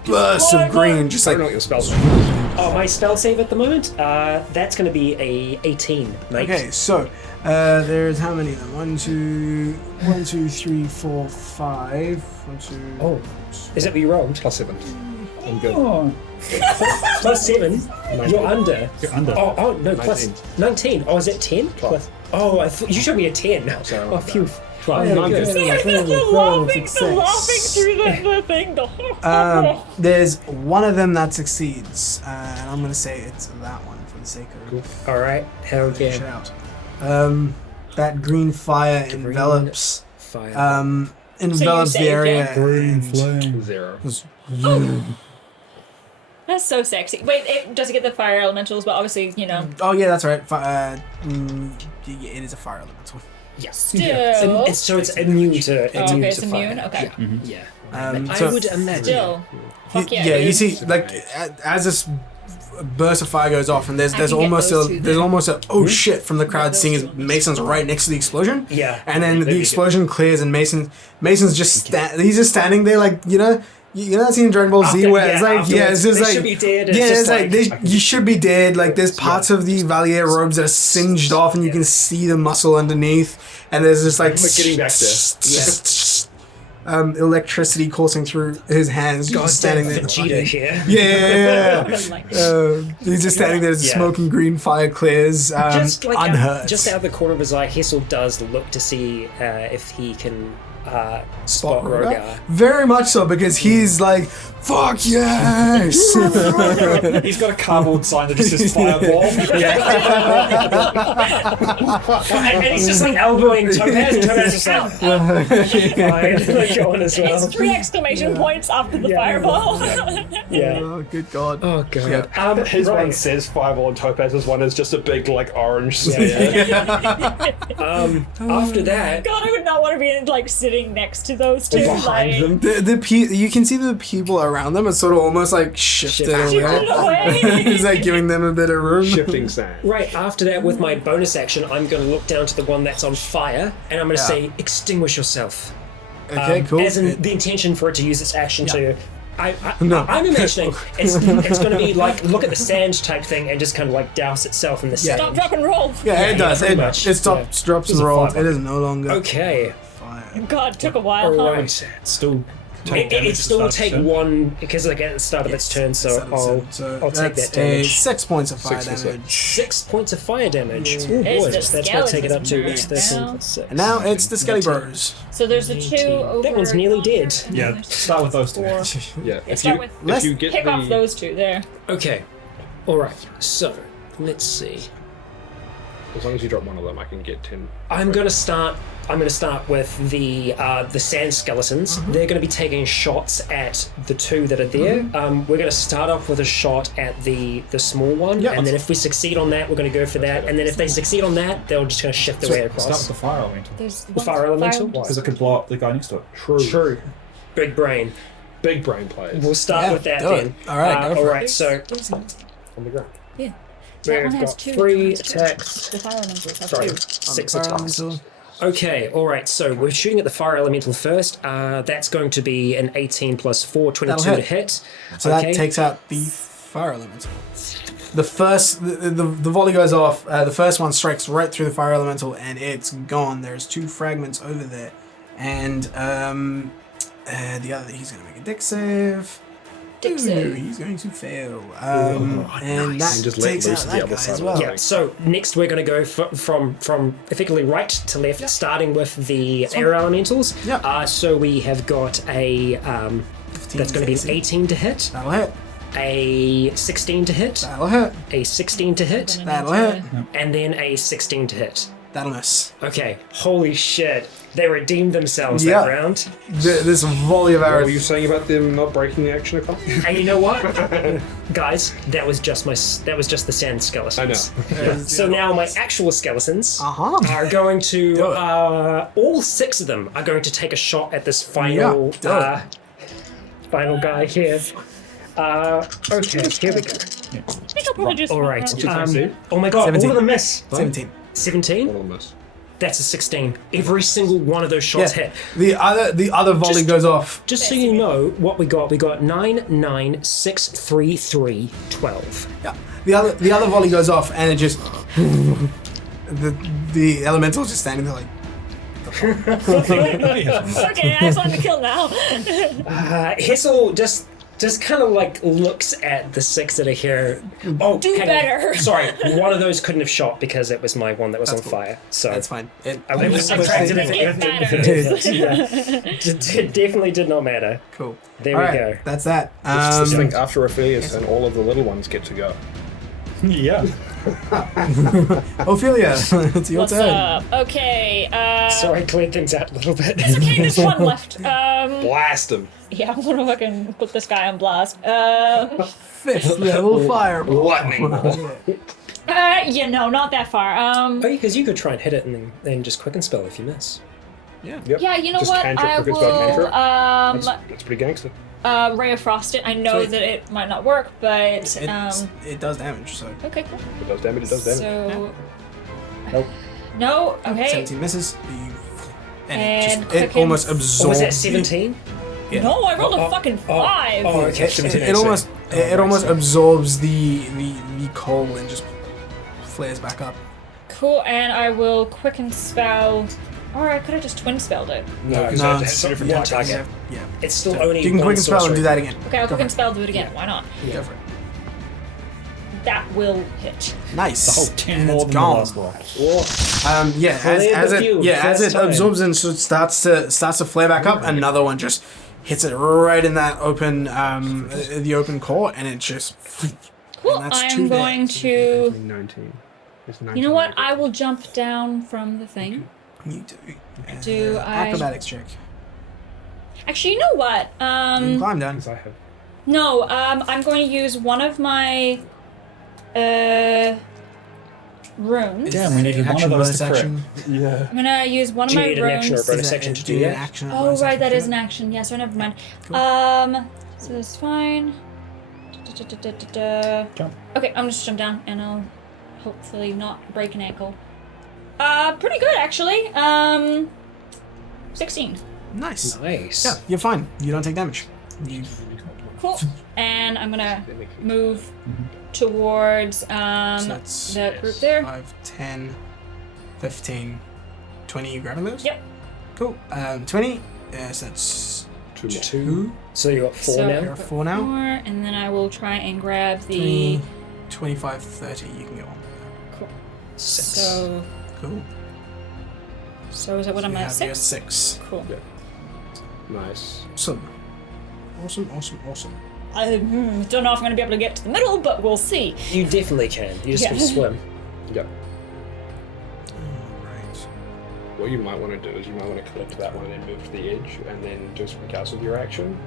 bursts of green, just I like. don't know what your spells are. Oh, my spell save at the moment? That's going to be a 18, mate. Okay, so there's how many of them? 1, 2, 3, 4, 5. 1, 2. Oh, is that what you rolled? +7. I'm good. Oh, +7? You're under. you're under. Oh, no, plus 19. Oh, is it 10? Plus. Oh, I thought you showed me a 10. sorry, Oh, phew. Well, no, I'm good. laughing through the thing. There's one of them that succeeds, and I'm gonna say it's that one for the sake of All right, hell the yeah. shout. That green fire envelops Fire. envelops the saved area. it? Green and- flame. 0. That's so sexy. Wait, it does it get the fire elementals, but obviously, you know. Oh yeah, that's right. It is a fire elemental. yes. Still. It's immune to Oh, okay, it's to immune? fire. Okay. Yeah. I I would imagine. Still. Fuck yeah. yeah, dude. you see, like as this burst of fire goes off, and there's can get almost those a two there's then. almost a oh shit from the crowd, those seeing as two. Mason's right next to the explosion. Yeah. And then Maybe the you explosion clears, and Mason's just he's just standing there, like you know that scene in Dragon Ball Z After- where it's yeah, like afterwards, it's just they like should be dead, it's yeah, just it's like like- you should be dead. Like there's parts of the Valier robes that are singed off, and you can see the muscle underneath, and there's just like We're getting back electricity coursing through his hands, God just standing damn there. Vegeta here. Yeah. Like, He's just standing there as the Yeah. smoking green fire clears, Just like unhurt. just out of the corner of his eye, Hessel does look to see if he can spot Rogar. Very much so, because he's like, fuck yes! He's got a cardboard sign that just says fireball. And he's just like elbowing Topaz, and Topaz is like, fine, like going as well. it's 3 exclamation points after the fireball. Yeah. Oh, good god. Oh god. His right. one says fireball and Topaz's one is just a big like orange. After that, God, I would not want to be like sitting next to those two. Behind like, them. You can see the people around them are sort of almost like shifted Shifted away. away. He's like giving them a bit of room. Shifting sand. right after that, with my bonus action, I'm going to look down to the one that's on fire, and I'm going to say, "Extinguish yourself." Okay, cool. As in the intention for it to use its action to. No. I'm imagining it's going to be like look at the sand type thing and just kind of like douse itself in the sand. Stop, drop, and roll. yeah, it does. pretty It much. It stops, drops, It's and a rolls. fire. It is no longer Okay. fire. God, took a while. Huh? Right. Still It still will take one because like at the start of its turn, so I'll take that damage. 6 points of fire 6 for damage. 6 points of fire damage. Oh boy, It's the that's going to take it up to skeletons 13 now. plus 6. And now it's the Skelly Bros. So there's the 2 over. That one's nearly dead. and Yeah, then there's start with those two. 4. Yeah. If start you with- if you get Pick the off those 2 there. Okay, alright, so let's see. as long as you drop one of them, I can get 10. I'm gonna start with the sand skeletons. They're gonna be taking shots at the 2 that are there. We're gonna start off with a shot at the small one, Yeah. and then if we succeed on that, we're gonna go for that. And then if they succeed on that, they're just gonna shift their way Start with across. the fire elemental. There's The fire elemental? Because it could blow up the guy next to it. True. Big brain. Big brain players We'll start Yeah, with that do then. it. All right, go for it. Alright, so on the ground. Yeah. That one we've has got 2. 3 attacks. The fire elementals have Sorry, 2. 6 Fire attacks. elemental. Okay, alright, so we're shooting at the fire elemental first. That's going to be an 18 plus 4, 22 That'll to hit. hit. So that takes out the fire elemental. The first, the volley goes off. The first one strikes right through the fire elemental, and it's gone. There's 2 fragments over there, and the other. He's gonna make a dick save. Dick save. He's going to fail. And that And just let takes loose out the that other guy side as of well. the Yeah, so next we're going to go from effectively right to left, starting with the air elementals. Yeah. So we have got a, 15 that's going to be an AC. 18 to hit, That'll hit. a 16 to hit, That'll hit. a 16 to hit, That'll hit. and then a 16 to hit. That'll miss. Okay, holy shit. They redeemed themselves Yeah. that round. This volley of What arrows. were you saying about them not breaking the action economy? And you know what? Guys, that was just the sand skeletons. I know. So now my actual skeletons are going to Do it. all 6 of them are going to take a shot at this final Yeah, final guy here. Okay, here we go. I think I'll probably just. All right. What's your AC? Oh my god, 17. all of them miss. 17. 17? All of them miss. That's a 16. Every single one of those shots hit. The other volley Just- goes off. Just so you know what we got 9, 9, 6, 3, 3, 12. Yeah. The other volley goes off, and it just the elemental's just standing there like. Okay, I just want to kill now. Hissel just kind of like looks at the 6 that are here. Oh, Do hang on. better. Sorry, one of those couldn't have shot because it was my one that was That's on cool. fire. So That's fine. It was subtracted if It matters. it definitely did not matter. Cool. There All we right, go. That's that. Just think after Ophelia and all of the little ones get to go. Yeah. Ophelia, it's your What's turn. up? Okay. Sorry, I cleared things out a little bit. It's okay, there's one left. Blast him. Yeah, I'm gonna fucking put this guy on blast. 5th level fire. Lightning. Yeah, no, not that far. Oh, because you could try and hit it and then just quicken spell if you miss. Yep. Yeah, you know Just what? cantrip, I quick spell, will cantrip. That's pretty gangster. Ray of Frost it. I know Sweet. that it might not work, but It does damage, so. okay, cool. It does damage, it does damage. So Nope. no, okay. 17 misses. And And it quickens- almost Or absorbs. was that 17? Yeah. No, I rolled a fucking 5. Oh, okay. It almost absorbs the coal and just flares back up. Cool, and I will quicken spell. Or I could have just twin spelled it. No, because No, it has 2 different one targets. target. Yeah. It's still only You can one quicken spell and sorcery. do that again. Okay, I'll Go quicken for spell, do it again. Why not? it. Go for it. That will hit. Nice. The whole 10 And more it's than gone. the last roll. Yeah, Clear as the it field, as first it time. absorbs and so it starts to flare back up, another one just hits it right in that open the open core, and it just. Cool, And that's I 2 am going there. to. 19. It's 19. You know what? I will jump down from the thing. You do. Do I- Acrobatics check. Actually, you know what? You can climb down. Because I have. No, I'm going to use one of my runes. Damn, we needed one of Action, those bonus to crit. action. Yeah. I'm gonna use one of Do you my need an action or a runes. bonus Is that- action to do do you need an that? action or Oh, bonus right, action that to is do an action. Yeah, so never mind. Cool. So that's fine. Da-da-da-da-da-da. Jump. Okay, I'm just jump down and I'll hopefully not break an ankle. Pretty good actually. 16. Nice. Nice. Yeah, you're fine. You don't take damage. You Cool. And I'm gonna move towards so that's the group there. 5, 10, 15, 20. You grabbing those? Yep. Cool. 20. Yes, that's 2 more. 2. So you got 4 So- There now? are 4 now. 4, and then I will try and grab the. 25, 30. You can go on. Cool. 6. So Cool. is that what I'm You at? have your 6. 6. Cool. Yeah. Nice. Awesome. Awesome. I don't know if I'm going to be able to get to the middle, but we'll see. You definitely can. You just Yeah. can swim. Yep. Alright. What you might want to do is you might want to collect that one and then move to the edge and then just recast with your action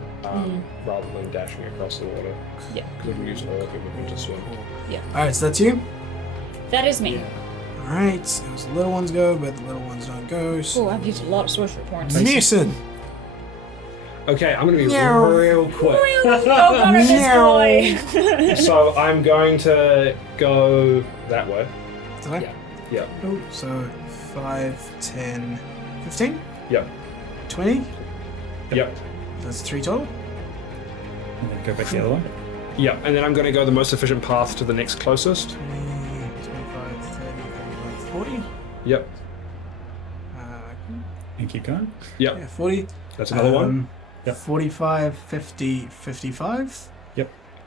rather than dashing across the water. Yeah. Because we can use all of your movement to swim. Alright, so that's you. That is me. Alright, it was the little ones go, but the little ones don't go. So Oh, I've used a lot of sorcery points. Mason. Okay, I'm going to be Meow. real quick. Oh god, I miss boy. So I'm going to go that way. Did I? Yeah. Yep. Cool. So 5, 10, 15, Yep. 20. Yep. That's 3 total. And then go back the other way. Yep. And then I'm going to go the most efficient path to the next closest. 20, 25, 30, 35, 40. Yep. And keep going. Yep. Yeah, 40. That's another one. Yep. 45, 50, 55.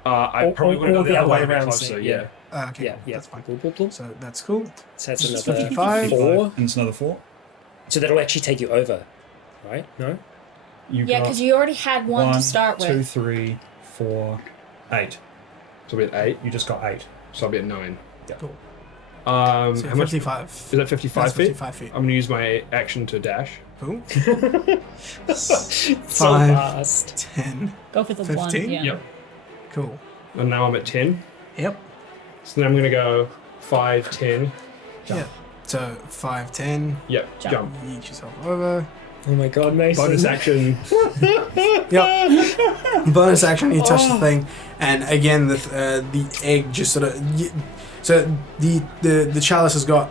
I Or- probably or- would have or gone the the other way other way around around, closer. yeah. Okay, Yeah, yeah. that's fine. Boop, boop, boop. So that's cool. So that's This is another 55. 4. And it's another 4. So that'll actually take you over, right? No? You Yeah, got because you already had one to start 2, with. 3, 4, 8. So I'll be at 8. You just got 8. So I'll be at 9. Cool. So So how much? 55. Is that 55 That's feet? 55 feet. I'm going to use my action to dash. Cool. So 5, fast. 10. Go for the 15? 1. Yeah. Yep. Cool. And now I'm at 10. Yep. So then I'm going to go 5, 10. Yeah. So 5, 10. Yep. Jump. Jump. Yeet yourself over. Oh my god, Mason. Bonus action. Yep. Bonus action, you touch the thing, and again the egg just sort of. So the chalice has got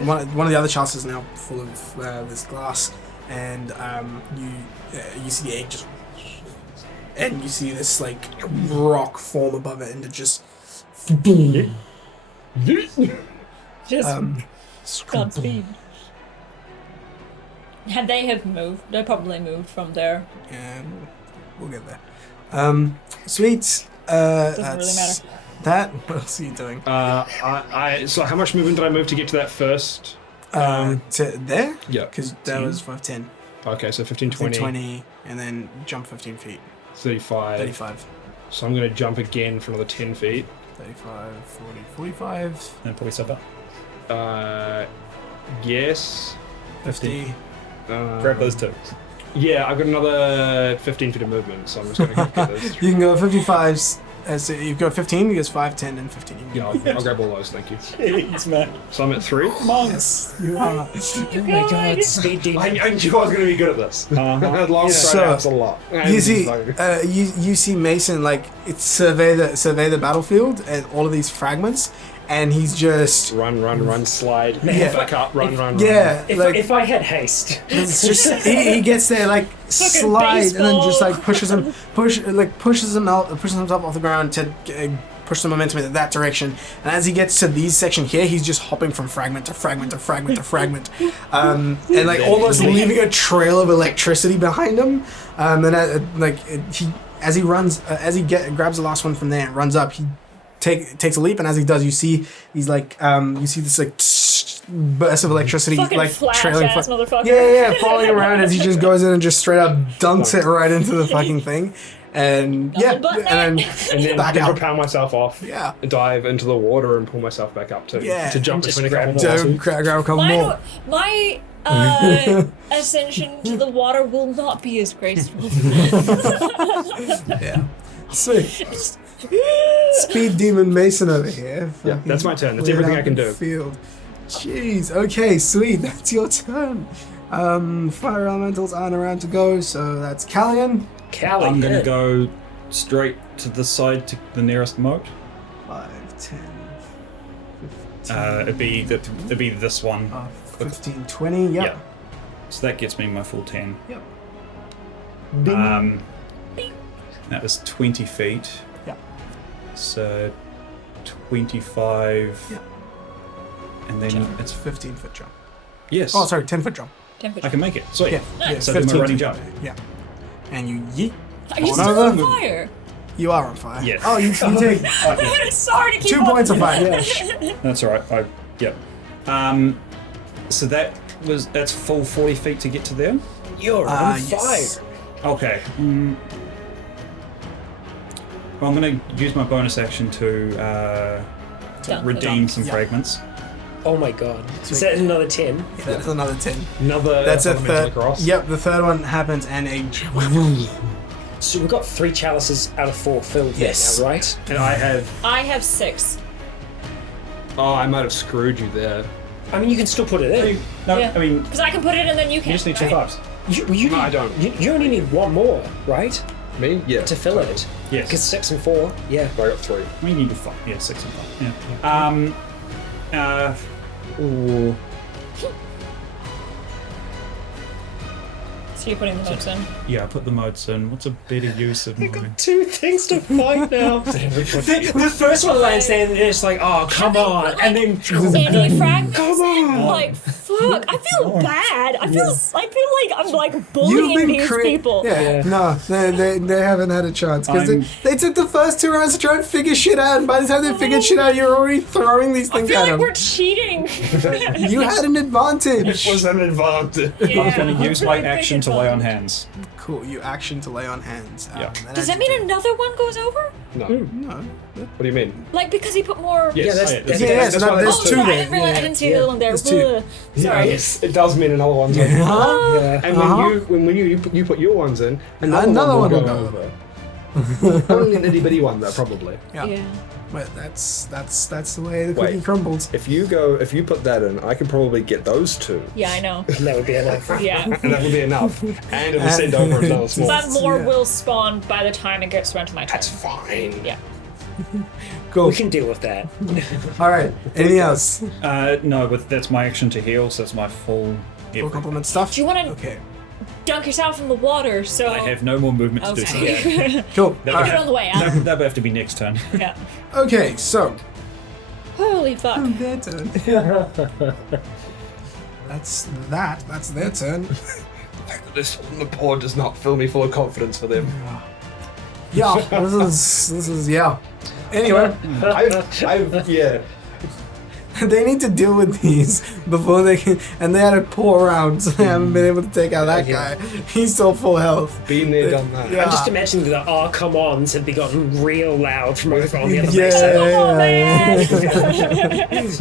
one of the other chalices now full of this glass, and you see the egg just, and you see this like rock form above it, and it just. Just Godspeed. Had they have moved, they probably moved from there. And we'll get there. Sweet. Doesn't That's really matter. that. What else are you doing? So how much movement did I move to get to that first? To there? Yeah. Because that was 5, 10. Okay, so 15, 20, 20, and then jump 15 feet. 35. 35. So I'm going to jump again for another 10 feet. 35, 40, 45, And probably step up. Yes. 50. Grab those 2. Yeah, I've got another 15 feet of movement, so I'm just going to get those. You can go 55s. So you've got 15, you get 5, 10, and 15. You can Yeah, I'll grab all those, thank you. Jeez, man. So I'm at 3. Yes, you are. Oh my god, speed demon. I knew I was going to be good at this. I've long So, tried out a lot. You see, you see Mason like survey the battlefield and all of these fragments, and he's just Run, slide, Yeah. back up, run. yeah, If I had haste. it's just he gets there like slide and then just like pushes himself off the ground to push the momentum in that direction. And as he gets to these section here, he's just hopping from fragment to fragment to fragment to fragment, and like almost leaving a trail of electricity behind him. As he runs, grabs the last one from there and runs up, he takes a leap, and as he does, you see these like you see this like burst of electricity Fucking like flash trailing ass motherfucker. yeah, falling around as he just goes in and just straight up dunks it right into the fucking thing, and Double and then back then out. propel myself off, Yeah. dive into the water and pull myself back up to jump And between a just couple grab more. So grab a couple more. My ascension to the water will not be as graceful. Yeah, sweet. Speed demon Mason over here. Yeah, Fucking that's my turn. That's cleared everything out I can the do. Field. Jeez. Okay, sweet. That's your turn. Fire elementals aren't around to go, so that's Callian. Callie, I'm going to go straight to the side to the nearest moat. 5, 10, 15. It'd be this one. 15, 20. Yep. Yeah. So that gets me my full 10. Yep. That was 20 feet. Yeah. So 25. Yeah. And then It's 15-foot jump. yes. Oh, sorry, 10-foot jump. 10 foot. I can make it. Sweet. Yeah. So I do my 15 running to- jump. Yeah. and you yeet. Are you on still over. on fire? You are on fire. Yes. Oh, you take Sorry to keep 2 on- points of fire. That's all right. Yep. So that's full 40 feet to get to there. You're on yes. fire. Okay. Well, I'm going to use my bonus action to Dunk. redeem some Yeah. fragments. Oh my god. Is Sweet. that another 10? That's another 10. Another That's a fundamental third. cross. Yep, the third one happens, and a. So we've got 3 chalices out of 4 filled Yes. now, right? And I have... I have 6. Oh, I might have screwed you there. I mean, you can still put it in. No, Yeah. I mean, Because I can put it in and then you you can. just need 2 fives. You No, I don't. You only need 1 more, right? Me? Yeah. To fill it. Yes. Because 6 and 4, yeah. I got 3. I mean, you need 5. Yeah, 6 and 5. Yeah. Ooh. So you're putting the notes in. Yeah, I put the modes in. What's a better use of mine? 2 things to fight now. the first one lands there and it's like, oh, come on. And then... Any fragments? Come on. Like, fuck. I feel bad. I feel like I'm like You've bullying been these people. Yeah, no, they haven't had a chance because I'm- they took the first 2 rounds to try and figure shit out, and by the time they figured shit out, you're already throwing these I things feel at like them. we're cheating. You had an advantage. Was an advantage. Yeah. I'm going to use my Big action to lay on advantage. hands. Cool. You action to lay on hands. Yeah. And Does as that you mean another one goes over? No. No. What do you mean? Like because he put more. Yes. that's- Yeah, that's- Yeah, yeah. That's So why there's Oh, 2 sorry, I there. didn't realize. I didn't see the other one there. There's 2. Ugh. Sorry. Yes, it does mean another one's on. Yeah. And when you put your ones in, Another one will go go over. Only an itty bitty one though, probably. Yeah. Yeah. But that's the way the cookie Wait. crumbles. If you put that in, I can probably get those 2. Yeah, I know. And that would be enough. Yeah. And that would be enough. And it will send over another small. But more Yeah. will spawn by the time it gets around to my turn. That's fine. Yeah. Cool. We can deal with that. All right. Anything else? No, but that's my action to heal, so that's my full... Full complement stuff. Do you want to Okay. dunk yourself in the water? So I have no more movement to do so. Okay. Cool. That All Get right. on the way out. That would have to be next turn. Yeah. Okay. So. Holy fuck. Their turn. That's that. That's their turn. This report does not fill me full of confidence for them. Yeah. This is yeah. Anyway, Yeah. they need to deal with these before they can, and they had a poor round, so they haven't been able to take out that guy. He's still full health. Been there, done that. Yeah. I'm just imagining the "oh come on" had gotten real loud from over on the other Yeah. side. Oh man.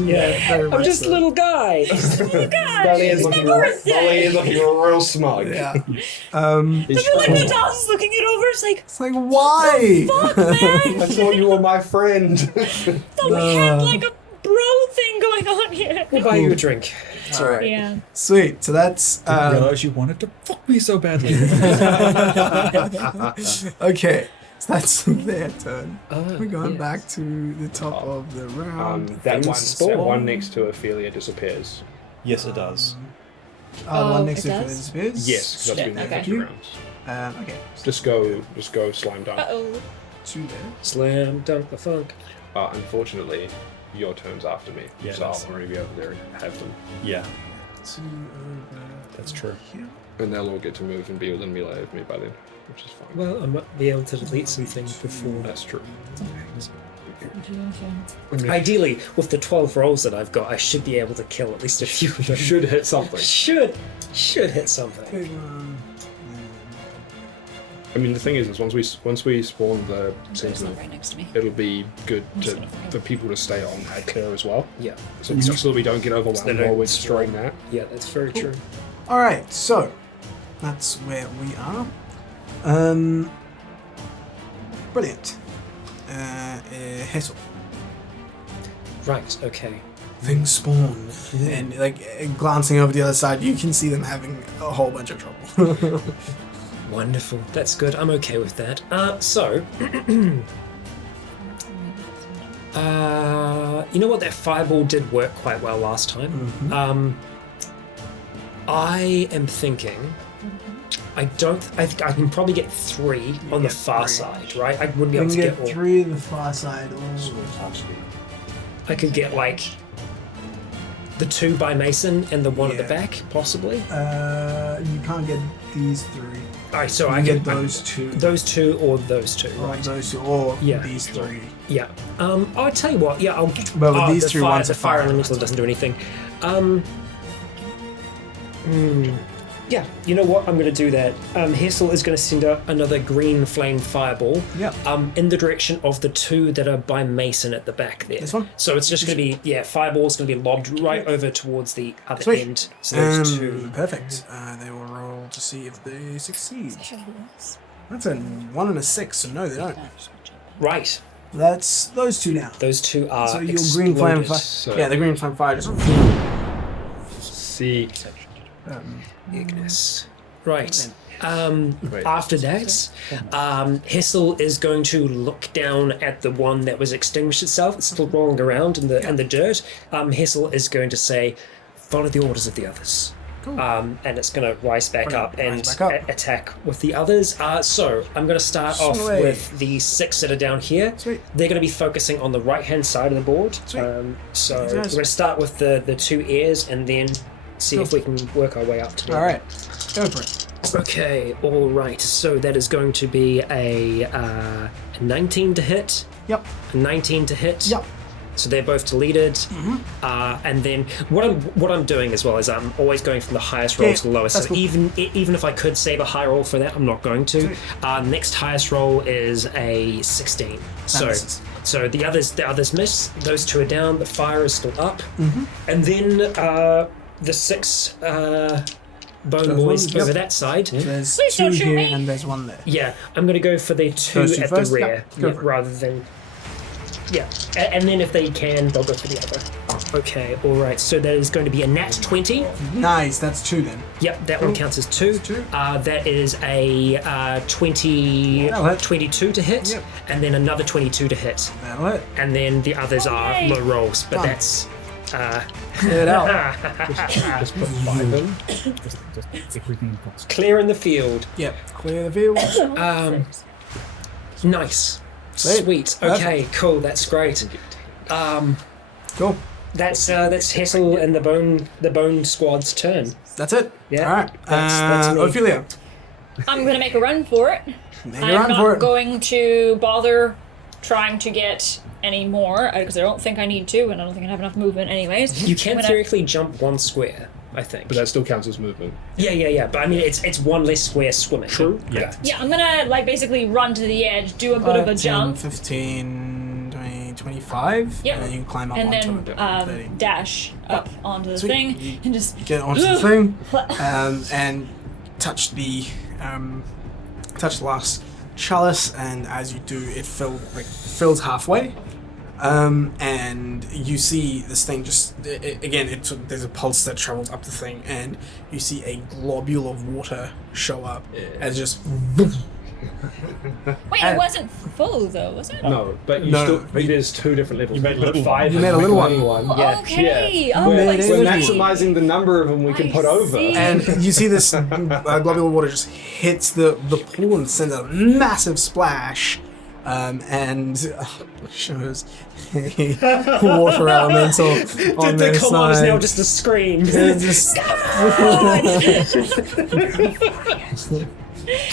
Yeah, very I'm much just a so. little guy. Dolly is It's looking, not worth Dolly is it. looking real smug. Yeah. I feel like Natal's is looking it over. It's like, It's like why? fuck, man. I thought you were my friend. Thought we had like a bro thing going on here. We'll buy you a drink. It's All alright. Yeah. Sweet. So that's I realised you wanted to fuck me so badly. okay. So that's their turn. Ah, We're going yes. back to the top of the round. That spawn. one next to Ophelia disappears. Yes, it does. The Oh, one next it to it does? disappears. Yes, because that's been there Okay. for 2 rounds. Okay. Just go slam dunk. Uh-oh. 2 there. Slam dunk the funk. Unfortunately, your turn's after me, Yeah, so that's- I'll already be over there and have them. Yeah, 2 over. that's true. Here. And they'll all get to move and be within melee of me by then, which is fine. Well, I might be able to delete some things before. That's true. Ideally, with the 12 rolls that I've got, I should be able to kill at least a few of You them. should hit something. Should hit something. Big one. I mean, the thing is once we spawn the It's sentinel, not right next to me. it'll be good just to, gonna find for people to stay on that clear as well. Yeah, So we don't get overwhelmed they don't while we're destroy. destroying that. yeah, that's very true. All right. So that's where we are. Brilliant. Hessel. Right. Okay. Things spawn, and like glancing over the other side, you can see them having a whole bunch of trouble. Wonderful. That's good. I'm okay with that. So, you know what? That fireball did work quite well last time. I am thinking. I can probably get 3 on the get far 3. side, right? I wouldn't be You able can to get get all. 3 on the far side. I could get like the 2 by Mason and the 1 at the Yeah. back, possibly. You can't get these three. Alright, so You I get get those two. those two or those two, Or right? those two, or Yeah. these three. Yeah. I'll tell you what. Yeah, I'll. But with these the two fire, ones the are fire fire elemental doesn't do anything. Yeah, you know what? I'm going to do that. Hessel is going to send out another green flame fireball. Yep. In the direction of the two that are by Mason at the back there. This one? So it's just going to be fireball's going to be lobbed right over towards the other Sweet. end. So those two. Perfect. They will roll to see if they succeed. That's a 1 and a 6, so no, they don't. Right. That's those two now. Those two are. So your green flame exploded. fire. Yeah, the green flame fire just. See. Ignis. Right. After that, Hessel is going to look down at the one that was extinguished itself. It's still rolling around in the dirt. Hessel is going to say, "Follow the orders of the others." Cool. And it's going to rise back up and Rise back up. attack with the others. So I'm going to start off Sweet. with the 6 that are down here. Sweet. They're going to be focusing on the right-hand side of the board. Sweet. So Nice. we're going to start with the 2 ears and then see if we can work our way up to them. All right, go for it. Okay, all right. So that is going to be a 19 to hit. Yep. A 19 to hit. Yep. So they're both deleted. And then what I'm doing as well is I'm always going from the highest roll Yeah, to the lowest. that's So cool. even if I could save a high roll for that, I'm not going to. Next highest roll is a 16. misses. So the others miss. Those 2 are down. The fire is still up. And then the 6 bone Those boys ones, over yep. that side. There's Please 2 don't shoot here me. and there's 1 there. Yeah, I'm going to go for the 2 Those two at first? the Yeah, rear, go for it. rather than. Yeah, and then if they can, they'll go for the other. Okay, all right. So that is going to be a nat 20. Nice, that's 2 then. Yep, that one counts as 2. Two. That is a 20, That'll hit. 22 to hit, Yep. and then another 22 to hit, That'll hit. and then the others are Yay. low rolls. But Done. that's. Clear it out. Just put 5 in. Just if we can possible. Clear in the field. Yep. Clear the field. Nice. Sweet. Sweet. Okay, cool. That's great. Cool. That's Hessel and the bone squad's turn. That's it. Yeah, All right. that's me. Ophelia. I'm gonna make a run for it. Make a I'm run not for it. going to bother trying to get any more because I don't think I need to, and I don't think I have enough movement anyways. You can I'm gonna- theoretically jump 1 square, I think. But that still counts as movement. Yeah. But I mean, it's 1 less square swimming. True. Yeah. Yeah, I'm gonna basically run to the edge, do a bit of a 10, jump, 15, 20, 25. Yep. And then you can climb up and onto then it. 30. dash up onto the Sweet. thing and just Get onto the thing and touch the last chalice, and as you do, it fills halfway. And you see this thing there's a pulse that travels up the thing, and you see a globule of water show up as just. Wait, it wasn't full though, was it? No, but you No, still. but you- There's 2 different levels. You made put little 5. You made a little one. Yeah. Okay. Yeah. Oh, We're- I we're see. maximizing the number of them we can I put over. see. And you see this globule of water just hits the pool and sends a massive splash, and shows a water elemental on The their command is side. now just a scream. It's just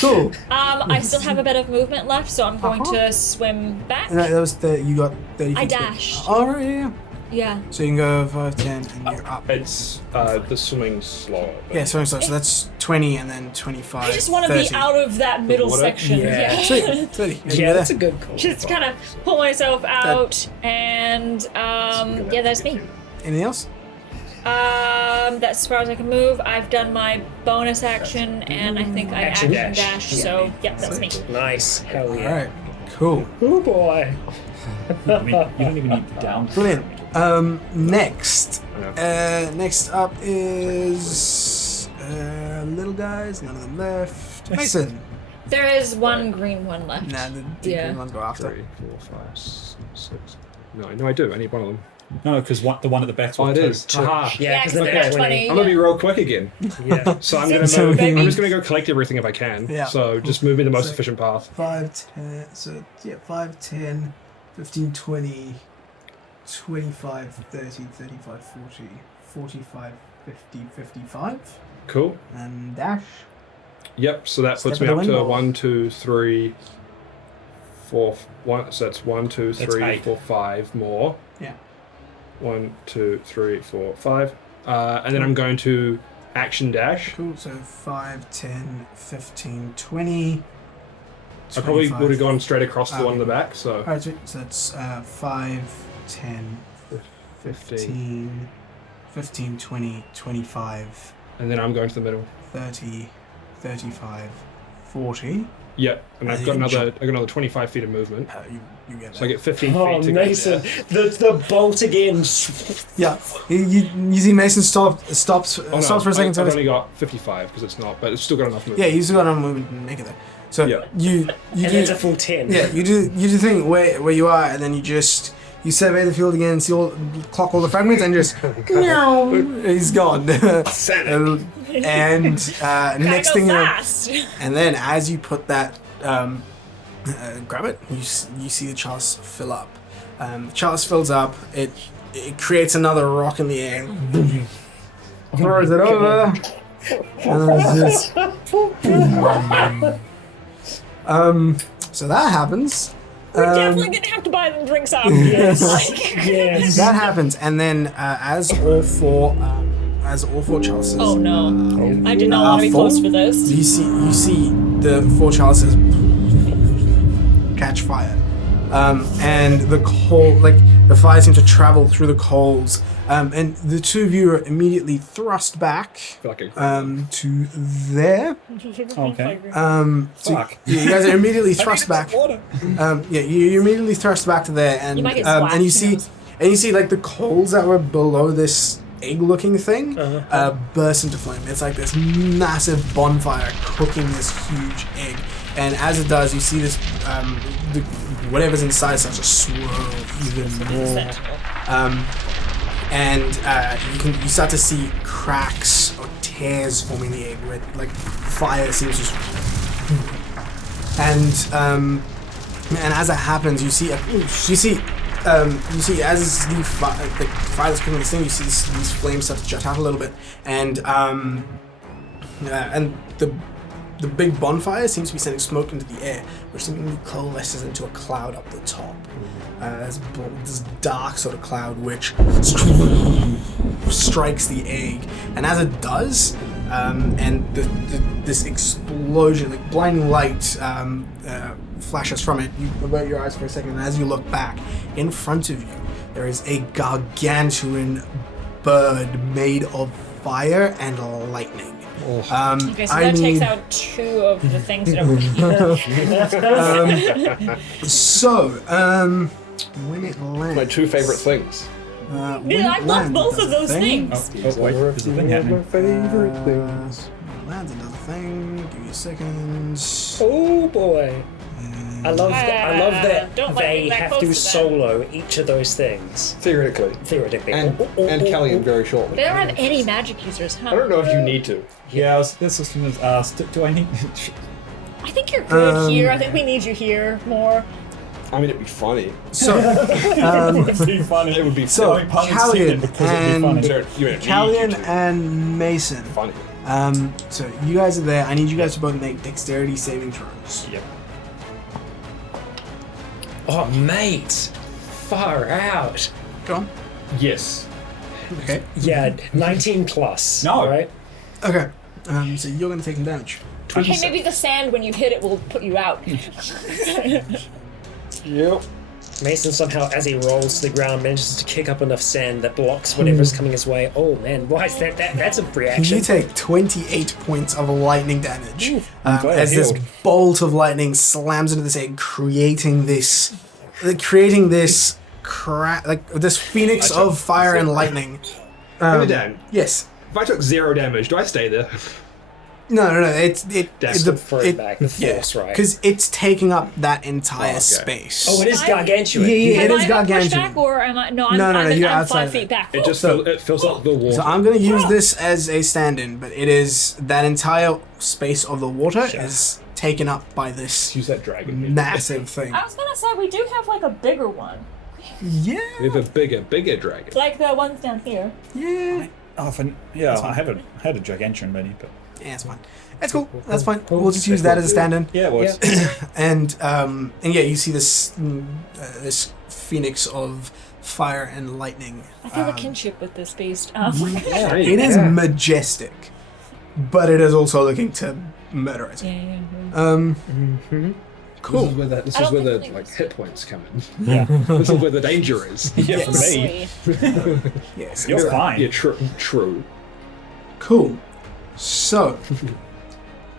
cool. I still have a bit of movement left, so I'm going to swim back. And that was you got 30 feet. I dashed. Oh, right, yeah. Yeah. So you can go 5, 10, and you're up. It's the swimming's slower. but- Yeah, so that's 20 and then 25. I just want to 30. be out of that middle water? section. Yeah. Sweet, 30. Yeah, that's a good call. Just kind of pull myself out, and yeah, that's me. Anything else? That's as far as I can move. I've done my bonus action, and I think I Action action dash. dash. So yep, that's me. Nice. Hell All yeah. right, cool. Oh boy. I mean, you don't even need the down. Brilliant. Next up is little guys. None of them left. Mason. There is one green one left. Nah, the Yeah. green ones go after. 3, 4, 5, 6. No, I do. I need one of them. No, because the one at the back's Oh, worth it 2. is. Haha. Yeah, Yeah, because 'cause then they're they're 20. I'm gonna be real quick again. Yeah. So I'm gonna So move. maybe- I'm just gonna go collect everything if I can. Yeah. So just move me the most So- efficient path. 5, 10, so yeah, 5, 10, 15, 20, 25, 30, 35, 40, 45, 50, 55. Cool. And dash. Yep. So that puts Step me of up the to wind. 1, 2, 3, 4. So that's 1, 2, That's 3, 8. 4, 5 more. Yeah. 1, 2, 3, 4, 5. And then I'm going to action dash. Cool. So 5, 10, 15, 20. I probably 25. would have gone straight across to the one in the Okay. back. So Alright, so that's 5, 10, 15. 15, 20, 25, And then I'm going to the middle. 30, 35, 40. Yep. And I've And got you another 25 feet of movement. You get that. So I get 15 Oh, feet to Mason, go. the bolt again. Yeah, you see Mason stops Oh, no, for a second. I've So only got 55 because it's not, but it's still got enough movement. yeah, you still got enough movement to make it there. So Yeah. you And do it's a full 10. yeah you do the thing where you are, and then you survey the field again, clock all the fragments, and just meow, he's gone. And next thing you know, fast. and then as you put that grab it, you see the chalice fill up. The chalice fills up. It creates another rock in the air. Throws it over. And it's just- so that happens. We're definitely gonna have to buy them drinks after. Yes. Yes. That happens, and then as all four chalices. Oh no! I did not want to be full. close for this. You see the 4 chalices catch fire, and the the fire seems to travel through the coals, and the 2 of you are immediately thrust back I feel like a to there. Okay. So Fuck. you guys are immediately thrust back. Water. You're immediately thrust back to there, and You might get and you splashed, see who knows? like the coals that were below this egg-looking thing burst into flame. It's like this massive bonfire cooking this huge egg, and as it does, you see this whatever's inside starts to swirl even more. And you start to see cracks or tears forming the egg where like fire seems to and as it happens you see as the fire that's cooking this thing, you see these flames start to jut out a little bit, and the big bonfire seems to be sending smoke into the air, which seemingly coalesces into a cloud up the top. This dark sort of cloud which strikes the egg, and as it does, and this explosion, like blinding light, flashes from it. You avert your eyes for a second, and as you look back, in front of you, there is a gargantuan bird made of fire and lightning. Okay, so that takes out 2 of the things that are when it lands, My 2 favorite things. when Yeah, I it love lands, both it of does a those thing. things. Oh wait, there's a thing happening. favorite things. When it lands, it does a thing. Give me a second. Oh boy. I love that don't let they me get have close to to that. solo each of those things. Theoretically. Theoretically. And Callian very shortly. They don't have any magic users, huh? I don't know if you need to. Yeah, this system is do I need I think you're good here. I think we need you here more. I mean, it'd be funny. So, it'd be funny. It would be so Only pun intended because it'd be Callian funny. You don't need Callian you to. and Mason. Funny. So you guys are there. I need you guys to both make dexterity saving throws. Yep. Oh, mate. Far out. Go on. Yes. Okay. Yeah, 19 plus. No. Right? Okay. So you're gonna take some damage. Hey, maybe the sand when you hit it will put you out. Yep. Mason somehow, as he rolls to the ground, manages to kick up enough sand that blocks whatever's coming his way. Oh man, why is that's a reaction. You take 28 points of lightning damage glad I as this healed. bolt of lightning slams into this egg, creating this this phoenix of fire and lightning. Dan, Yes. if I took 0 damage, do I stay there? No. That's Throw it back, the force, right? Because it's taking up that entire okay. space. Oh, it is gargantuan. Yeah, Am it is I pushed gargantuan. back or am I? No, No, I'm you're outside 5 of feet it. back. It just So- it fills up the water. So I'm going to use this as a stand-in, but it is that entire space of the water is taken up by this Use that dragon. massive thing. I was gonna say we do have like a bigger one, Yeah, We have a bigger dragon. like the ones down here. yeah. Oh, I had a gigantian ready, but Yeah, it's fine. That's cool. That's fine. Cool. We'll just use that as a stand-in. yeah, it works. And yeah, you see this this phoenix of fire and lightning. I feel a kinship with this beast. It is majestic, but it is also looking to murder it. Yeah. Cool. This I is don't where the think like it's- hit points come in. Yeah, This is where the danger is. yeah, for me, Yes. you're fine. Yeah, true. Cool. So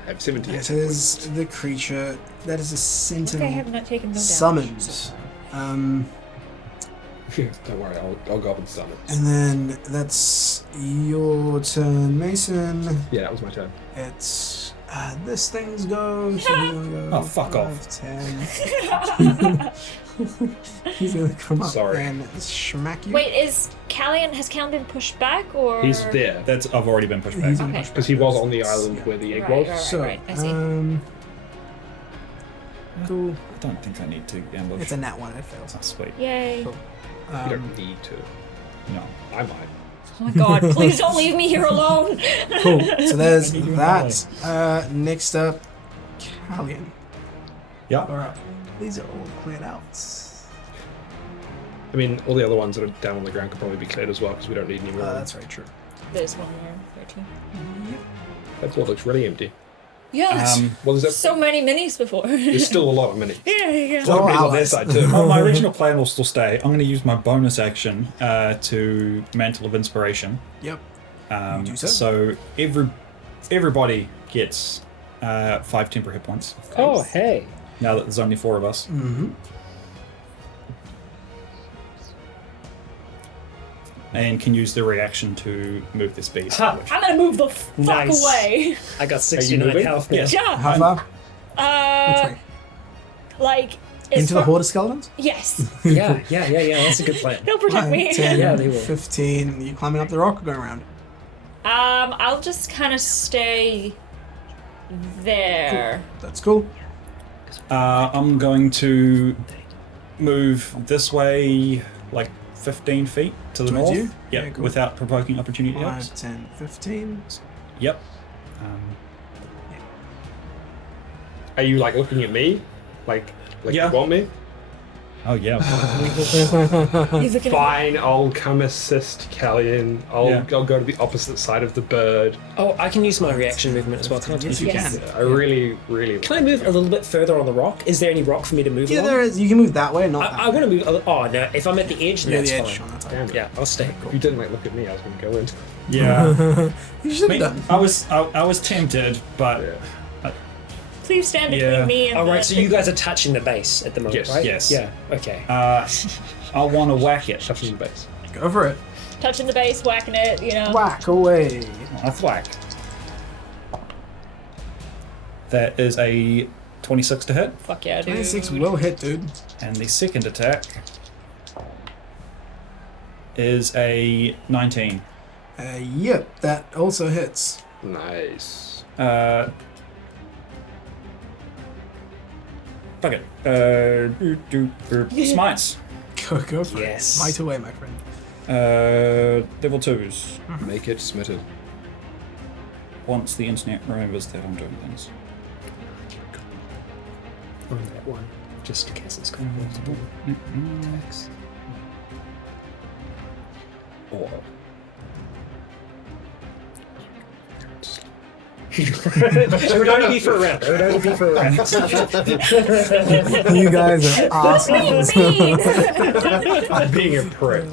I have 17. it is the creature that is a sentinel I have not taken no damage. summons. Don't worry, I'll go up and summon. And then that's your turn, Mason. Yeah, that was my turn. It's this thing's go. So he's gonna go Oh, fuck off. 10. He's gonna come up Sorry. and smack you. Wait, has Callian been pushed back or? He's there I've already been pushed back. He's gonna Okay. push because he was on the island where the egg Right, was. right. So, I see. cool. I don't think I need to ambush. It's a nat one. It fails. Oh, sweet. Yay! Cool. You don't need to. No. I might. Oh my god! Please don't leave me here alone. Cool. So there's What are you doing that. Next up, Callian. Yeah. Alright. These are all cleared out. I mean, all the other ones that are down on the ground could probably be cleared as well because we don't need any more. That's very true. There's one more there too. That floor looks really empty. Yeah. Well, there's So many minis before. there's still a lot of minis. Yeah. A lot of minis on their allies. side too. Well, my original plan will still stay. I'm going to use my bonus action to Mantle of Inspiration. Yep. You do so. So everybody gets 5 temporary hit points. Oh, hey. Now that there's only 4 of us. Mm-hmm. And can use the reaction to move the speed. Ha! I'm gonna move the fuck Nice. away. I got 69 moving? health now. Yes. Yeah. How far? Which Uh, way? like as Into the far- horde of skeletons? Yes. Yeah. That's a good plan. They'll protect me. 10, Yeah, they will. 15. You climbing up the rock or going around? I'll just kind of stay there. That's cool. I'm going to move this way like 15 feet to the Towards north. you? Yep, Yeah, cool. without provoking opportunity 5, attacks. 10, 15. Yep. Are you like looking at me? Like Yeah. you want me? Oh yeah. He's looking at Fine, I'll come assist Callian. I'll go to the opposite side of the bird. Oh, I can use my reaction movement as well, can't I? Yes, you Yes. can. I really, really Can I move a little bit further on the rock? Is there any rock for me to move Yeah, along? there is. You can move that way, not that I way. want to move. Oh no! If I'm at the edge, then Near that's the edge fine. on that side. Damn it. Yeah, I'll stay. If you didn't like look at me, I was going to go in. Yeah. You should I have mean, done. I was tempted, but Please stand between Yeah. me and All right, the- so you guys are touching the base at the moment, Yes. right? Yes. Yeah. Okay. I want to whack it. Touching the base. Go for it. touching the base, whacking it, you know. Whack away. A thwack. That is a 26 to hit, Fuck yeah, dude. 26 will hit, dude. and the second attack is a 19. Yep, that also hits. Nice. Fuck it. Smites. Go for Yes. it. Might away, my friend. Level 2s. Make it smitten. Once the internet remembers that I'm doing things. On that one, just in case it's got multiple. Or It would only be for a round. It would only be for a round. You guys are assholes. I'm being a prick.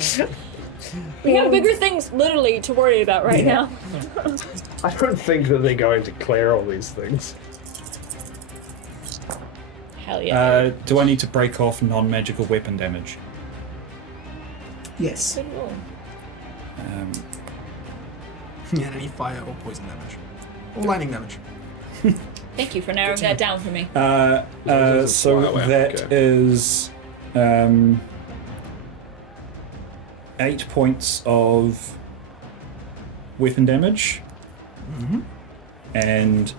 We have bigger things, literally, to worry about right now. I don't think that they're going to clear all these things. Hell yeah. Do I need to break off non-magical weapon damage? Yes. Good roll. Yeah, and any fire or poison damage. Or lightning damage. Thank you for narrowing that down for me. So far away, that okay. is 8 points of weapon damage and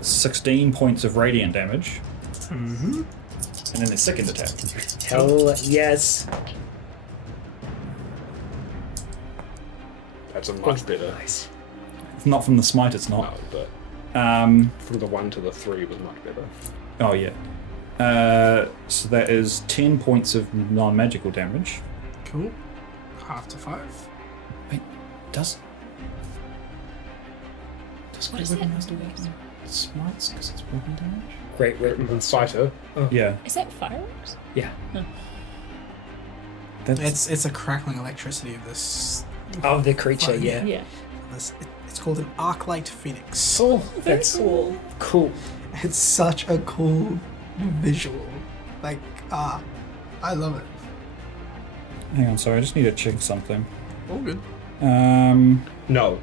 16 points of radiant damage. And then the second attack. Hell yes. That's a much better. Nice. Not from the smite, it's No, not. but Um, from the 1 to the 3 was much better. oh, yeah. So that is 10 points of non-magical damage. Cool. Half to 5. Wait, does What is Great Weapon it? has to weapon smites because it's weapon damage? Great weapon. Fighter. Yeah. Is that fireworks? Yeah. That's It's a crackling electricity of this. Oh, the creature. Fine. Yeah. Yeah. It's called an arclight phoenix. Oh, Very that's cool. cool. It's such a cool visual. Like, I love it. Hang on, sorry, I just need to check something. All good. No,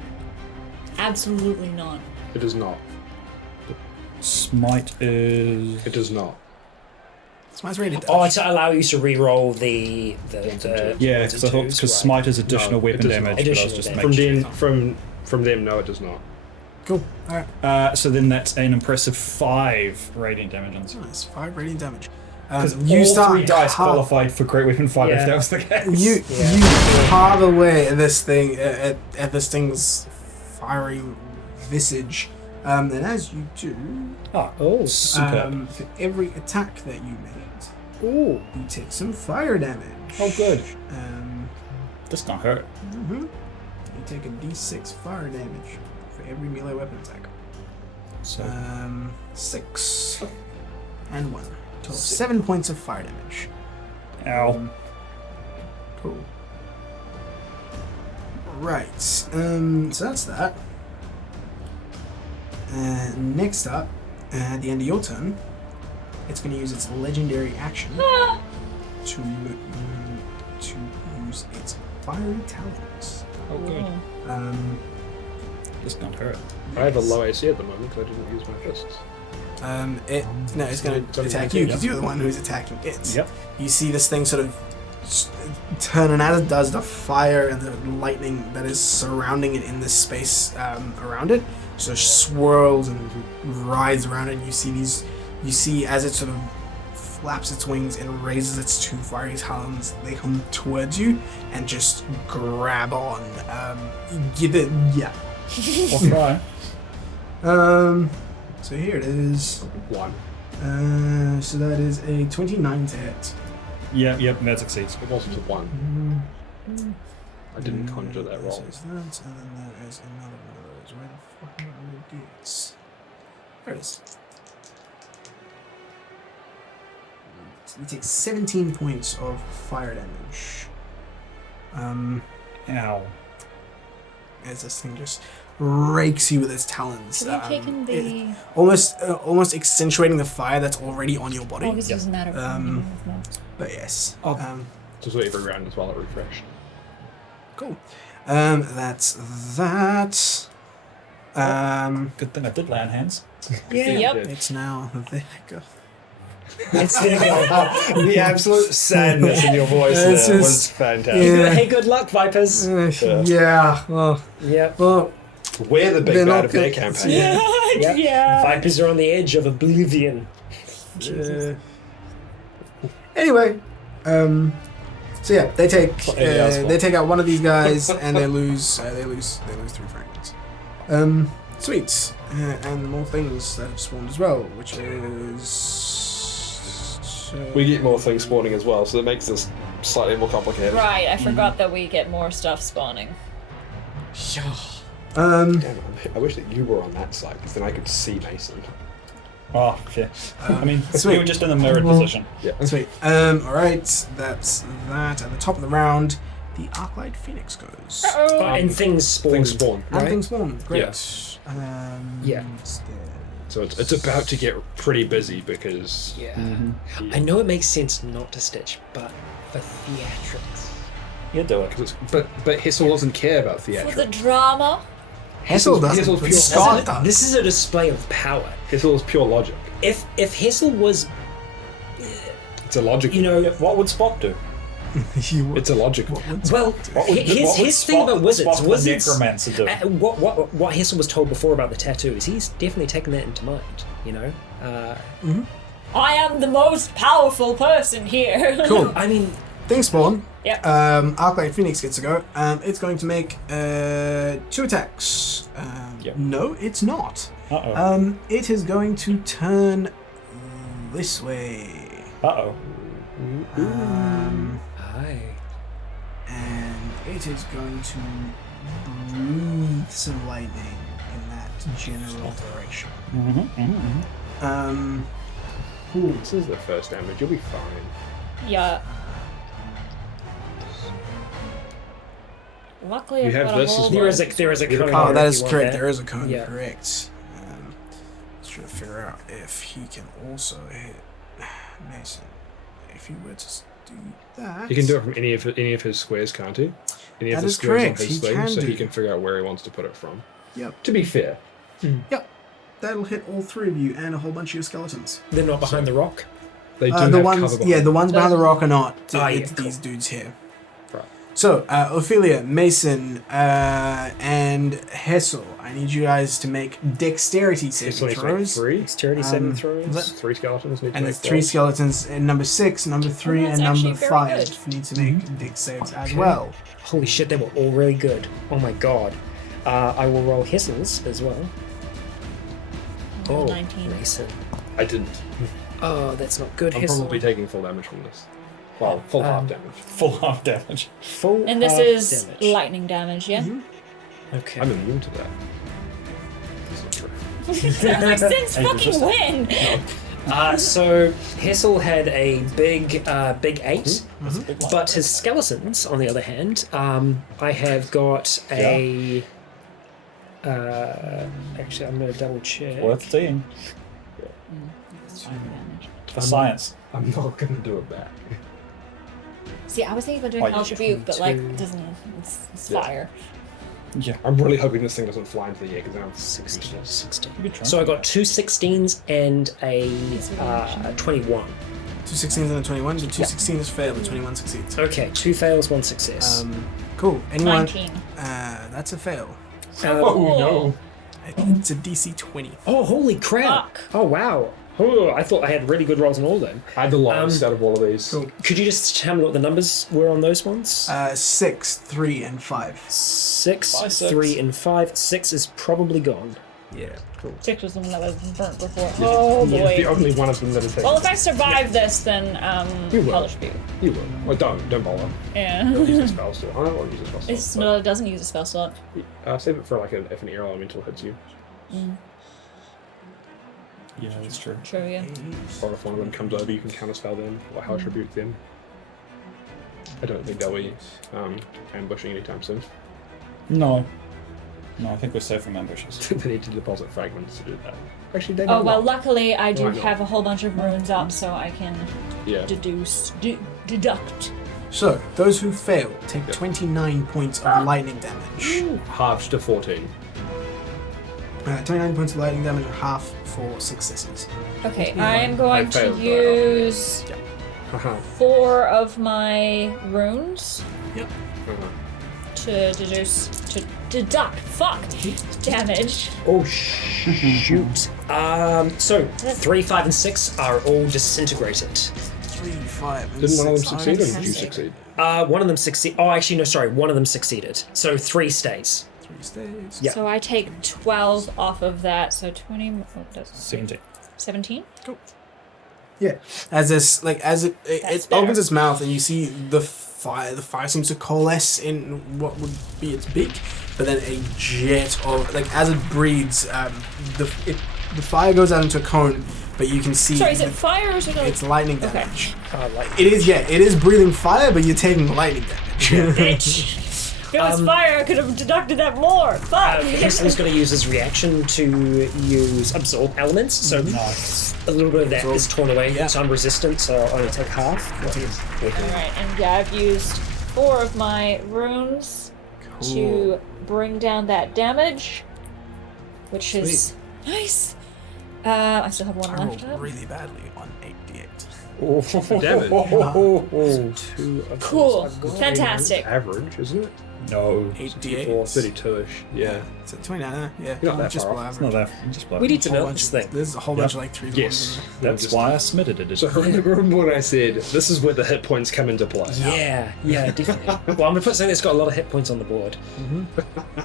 Absolutely not. it is not. Smite is. It does not. Smite's rated. Oh, to allow you to re-roll the Yeah, ones because and I thought twos, because right. smite is additional No, it weapon does damage, not. but I was Additional just damage. making From them, no, it does not. Cool. Alright. So then that's an impressive 5 radiant damage on this. Nice. 5 radiant damage. Because You all start 3 dice car- qualified for Great Weapon 5 if Yeah. that was the case. You Yeah. carve away at this thing at this thing's fiery visage, and as you do, Oh, Superb. for every attack that you made, ooh. you take some fire damage. Oh, good. This Does not hurt. You take a d6 fire damage for every melee weapon attack. So 6 and 1. Total 7 points of fire damage. ow. Cool. Right. So that's that. Next up, at the end of your turn, it's going to use its legendary action to use its fiery talons. Oh, good. Does not hurt. I have a low AC at the moment because I didn't use my fists. It's going to attack you because you're the one who's attacking it. Yep. You see this thing sort of turn, and as it does, the fire and the lightning that is surrounding it in this space around it sort of swirls and rides around it. And you see as it sort of flaps its wings and raises its 2 fiery talons, they come towards you and just grab on. Yeah. I'll try. So here it is. 1. So that is a 29 to hit. Yep, that succeeds. It wasn't a 1. I didn't conjure that roll. So it's that, and then there is another one of those. Where the fuck are the dudes? There it is. So you take 17 points of fire damage. Ow. As this thing just rakes you with its talons. Have you taken the... almost accentuating the fire that's already on your body. Oh, this doesn't matter. But yes. Just wait every round as well, it refreshed. Cool. That's that. Good thing I did lay on hands. Yep. It's now there. Go. It's the absolute sadness in your voice It's there just- was fantastic. Yeah. Hey, good luck, Vipers. Yeah. Well. Yep. Well. We're the big They're bad not of their good. campaign. Yeah. Yeah. Vipers are on the edge of oblivion. Anyway. So yeah, they take out one of these guys and they lose 3 fragments. Sweet. And more things that have spawned as well, which is. We get more things spawning as well, so it makes this slightly more complicated. Right, I forgot that we get more stuff spawning. Damn, I wish that you were on that side, because then I could see Mason. Oh, yeah. I mean, sweet. you were just in the mirrored position. Yeah. Sweet. Alright, that's that. At the top of the round, the Arclight Phoenix goes. And things spawn. Things spawn. And Right? things spawn. Great. Yeah. So it's about to get pretty busy because Yeah. I know it makes sense not to stitch, but for theatrics. You do it. but Hissel doesn't care about For theatrics. the drama. Hessel doesn't, Hessel's but pure- Scott does. This is a display of power. Hissel is pure logic. If Hessel was, It's illogical. you know, What would Spock do? It's illogical. well, his thing about wizards, the necromancer do? what Hessel was told before about the tattoos, he's definitely taken that into mind. You know, I am the most powerful person here. Cool. I mean, things spawn. Yep. Arclight Phoenix gets to go. It's going to make 2 attacks. Yep. No, it's not. Uh-oh. It is going to turn this way. Uh-oh. Hi. And it is going to breathe some lightning in that general direction. This is the first damage. You'll be fine. Yeah. Luckily, You I've have got this a as whole well. There is a cone. Oh, here that if is you want correct. that. There is a cone. Yeah. Correct. Let's try to figure out if he can also hit Mason. If he were to do that, He can do it from any of his squares, can't he? Any That of the is squares correct. on his He thing, can so do. he can figure out where he wants to put it from. Yep. To be fair, That'll hit all 3 of you and a whole bunch of your skeletons. They're not behind the rock. they do The have ones, cover behind. yeah, the ones behind the rock are not. Ah, It's yeah, these dudes here. Right. So, Ophelia, Mason, and Hessel, I need you guys to make dexterity So saving he's like throws. 3. Dexterity saving was throws. that- 3 skeletons need to And make it's 3 rolls. skeletons, and number 6, number 3, that's and number actually very 5 good. need to make dex saves as Okay. well. Holy shit, they were all really good. Oh my god. I will roll Hissels as well. Oh, 19. Mason. I didn't. Oh, that's not good. I'm Hissel. probably taking full damage from this. Well, full half damage. Full half damage. Full And this half is damage. lightning damage, yeah? Okay. I'm immune to that. That's not true. Sounds like Sin's fucking win! So Hessel had a big 8, but his skeletons, on the other hand, I have got a. Actually, I'm going to double check. Worth seeing. For science. I'm not gonna do it back. See, I was thinking about doing Oh, Hellish yeah. Rebuke, but like, 22. it doesn't. It's Yeah. fire. Yeah. I'm really hoping this thing doesn't fly into the air because then I'm 16. 16. Good try. So I got 2 16s and a 21. 2 16s and a 21. The 2 16s fail, the 21 succeeds. Okay, 2 fails, 1 success. Cool. Anyone? 19. That's a fail. Cool. no. It's a DC 20. Oh, holy crap! Fuck. Oh, wow. Oh, I thought I had really good rolls on all them. I had the lowest out of all of these. Cool. Could you just tell me what the numbers were on those ones? 6, 3, and 5. 6, 5, 6. 3, and 5. 6 is probably gone. Yeah, cool. 6 was the one that was burnt before. Oh The boy. only one of them that is taken. Well, if I survive this, then You will. Hellish Rebuke. You will. Well, don't bother. Yeah. Don't use a spell slot. I don't want to use a spell slot. It's no, it doesn't use a spell slot. Save it for like if an air elemental hits you, Yeah, that's true. True, yeah. or if one of them comes over, you can counterspell them or hellish rebuke them. I don't think they'll be ambushing anytime soon. No. No, I think we're safe from ambushes. They need to deposit fragments to do that. Actually, they Oh might well, not. luckily I do Why not? have a whole bunch of runes up, so I can Yeah. deduct. So, those who fail take Yep. 29 points of lightning damage. Halved to 14. 29 points of lightning damage and half for successes. Okay, I am going I to failed, but- use Haha. 4 of my runes Uh-huh. to deduct. Fuck! Damage. Oh, shoot. So, 3, 5, and 6 are all disintegrated. 3, 5, and Didn't one of them 6. succeed, or did you fantastic. succeed? One of them succeed. Oh, actually, no, sorry. One of them succeeded. So 3 stays. 3 stays. Yeah. So I take 12 off of that, so 20. Oh, that's 17. 17? Yeah. As this, it That's opens better. its mouth and you see the fire. The fire seems to coalesce in what would be its beak, but then a jet of as it breathes, the fire goes out into a cone, but you can see. Sorry, is it fire or is it It's lightning Okay. damage. Like, It is, yeah. It is breathing fire, but you're taking lightning damage. Bitch! If it was fire, I could have deducted that more. Fuck! Hessel's going to use his reaction to use absorb elements, so a little bit of that is torn away. Yeah. So I'm resistant, so I'll only take half. Alright, and yeah, I've used 4 of my runes to bring down that damage, which is nice. I still have one I left. rolled really badly on 8d8. Damage. Two of Cool. those. I've got- Fantastic. Average, isn't it? No. 8d8. 32ish. Yeah. So 29, yeah. You're not that just far below off. It's average. not that. Just blow. We need to Whole know bunch this of- thing. There's a whole bunch of like 3 Yes. That's why I submitted it. So remember what I said. This is where the hit points come into play. Yeah, definitely. Well, I'm gonna put something that's got a lot of hit points on the board.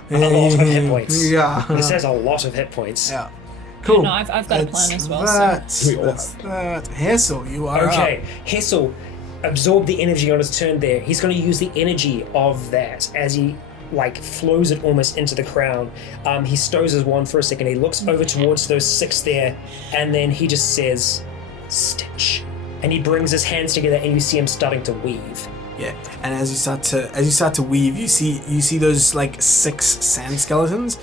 A lot of hit points. Yeah. This has a lot of hit points. Yeah. Cool. No, I've got a plan as well. That's We all that. Hassel, you are Okay, up. Hessel absorbed the energy on his turn there. He's going to use the energy of that as he flows it almost into the crown. He stows his wand for a second. He looks over towards those 6 there, and then he just says, "Stitch," and he brings his hands together, and you see him starting to weave. Yeah. And as you start to weave, you see those like 6 sand skeletons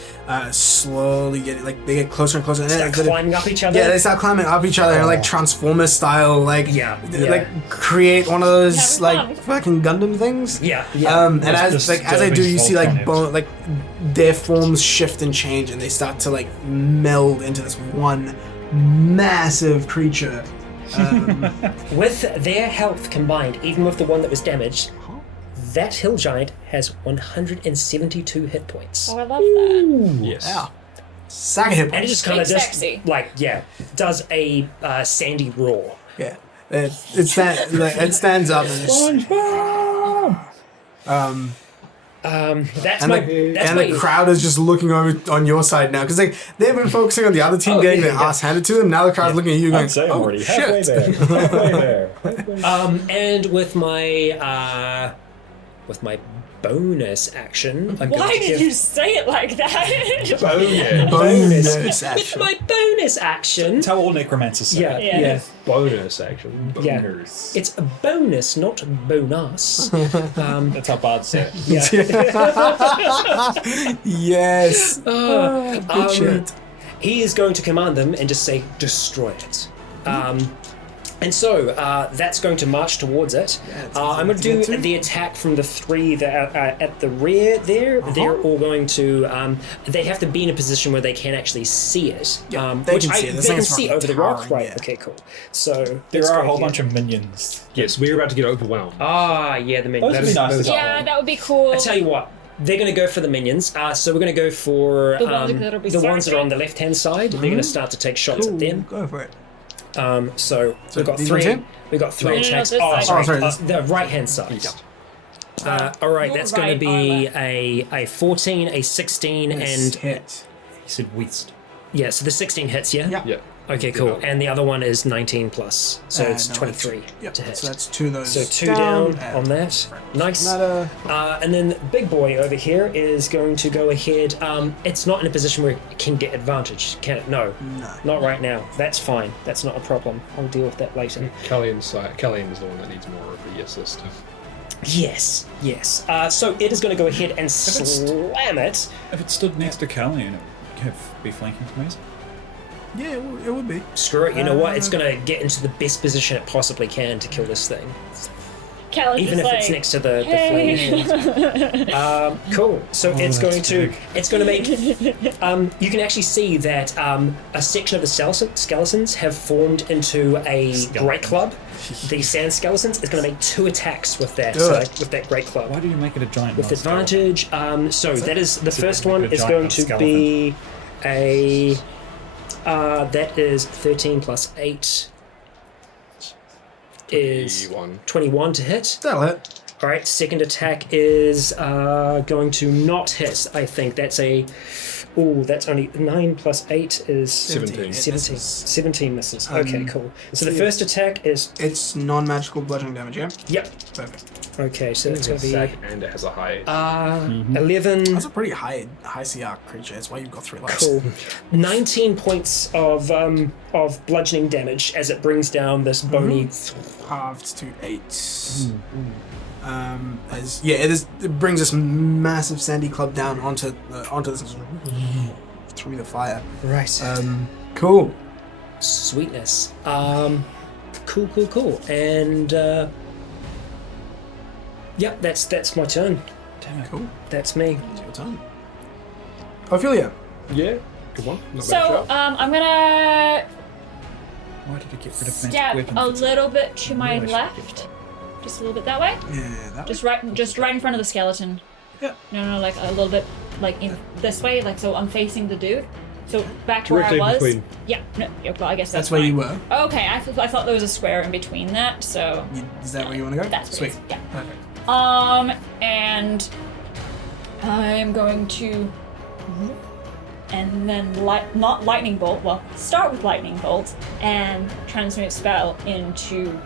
slowly they get closer and closer. And Start then climbing up each other. Yeah, they start climbing up each other and like Transformer style, Yeah. create one of those Having fucking Gundam things. Yeah. And That's as they do, you see like disturbing their forms shift and change, and they start to meld into this one massive creature. With their health combined, even with the one that was damaged, that hill giant has 172 hit points. Oh, I love that. Yes. Yeah. Sack of hit And it points. just kind of Big sexy. does a sandy roar. Yeah. It stands up and That's and my the, that's and my the crowd is just looking over on your side now because they've been focusing on the other team getting their ass handed to them. Now the crowd's looking at you going, I'd say I'm "Oh already halfway shit!" there. Halfway there. and with my bonus action, I'm going Why to did give you say it like that? Bonus with action. my bonus action. That's how all necromancers say Yeah, it. yeah. Bonus action. Yeah. Boners. It's a bonus, not bonus. That's how bards say it. Yes. Good shit. He is going to command them and just say, "Destroy it." And so that's going to march towards it. it's I'm going to easy do to get to. the attack from the 3 that are at the rear there. They're all going to... they have to be in a position where they can actually see it. Yeah, they which can see it. This They can thing's see fucking over the rock, towering, right? yeah. Okay, cool. So There are a whole bunch of minions. Yes, we're about to get overwhelmed. Yeah, the minions. Those would be nice to see. Yeah, that would be cool. I tell you what, they're going to go for the minions. So we're going to go for The ones that'll be the ones that are on starting? the left-hand side. They're going to start to take shots at them. Go for it. So we've got these 3. ones here? We've got 3 No, attacks. this side. Oh, sorry, this- The right-hand side. All right, You're that's going to right, be a 14, a 16, and hit. He said West. yeah. So the 16 hits, yeah. Yeah. Yeah. Okay, cool. And the other one is 19 plus, so it's No, 23 Yep. to hit. So that's 2 of those. So 2 down on that. Nice. Matter. And then big boy over here is going to go ahead. It's not in a position where it can get advantage, can it? No, not right now. That's fine. That's not a problem. I'll deal with that later. Kellyanne is the one that needs more of the assist. Yes. So it is going to go ahead and slam it. If it stood next to Callian, it would be flanking from us. Yeah, it would be. Screw it. You know what? It's going to get into the best position it possibly can to kill this thing, Callus even is if it's like, next to the "Hey." flame. Cool. So it's going that's to. big. It's going to make. You can actually see that a section of the skeletons have formed into a great club. The sand skeletons is going to make 2 attacks with that great club. Why do you make it a giant With monster? advantage. So that is the first like one a is giant going to skeleton. be a. That is 13 plus 8 is 21 to hit. That'll hit. All right, second attack is going to not hit. I think that's a. Oh, that's only 9 plus 8 is 17. 17. Misses. 17 misses. Okay, cool. So the first attack is. It's non-magical bludgeoning damage, yeah? Yep. Perfect. Okay, so that's going to Sack, be and it has a high. 11. That's a pretty high CR creature. That's why you've got 3 lives. Cool. 19 points of bludgeoning damage as it brings down this bony. Halved to 8. It brings this massive sandy club down onto this through the fire. Right. Cool. Sweetness. Cool. And yep, that's my turn. Damn it. Cool. That's me. It's your turn. Ophelia. Yeah. Good one. Not So, bad shot. I'm gonna Why did he get rid of step magic weapon? a little bit to my Really should left. Just a little bit that way. Yeah, that Just right in front of the skeleton. Yeah. No, like a little bit, like in this way, like so I'm facing the dude. So back to Directly where I was. between. Yeah. No. Yeah, well, I guess That's that's where fine. you were. Okay, I thought there was a square in between that. So. Is that where you want to go? That's sweet. what it is, yeah. Perfect. And I'm going to, and then not lightning bolt. Well, start with lightning bolt and transmute spell into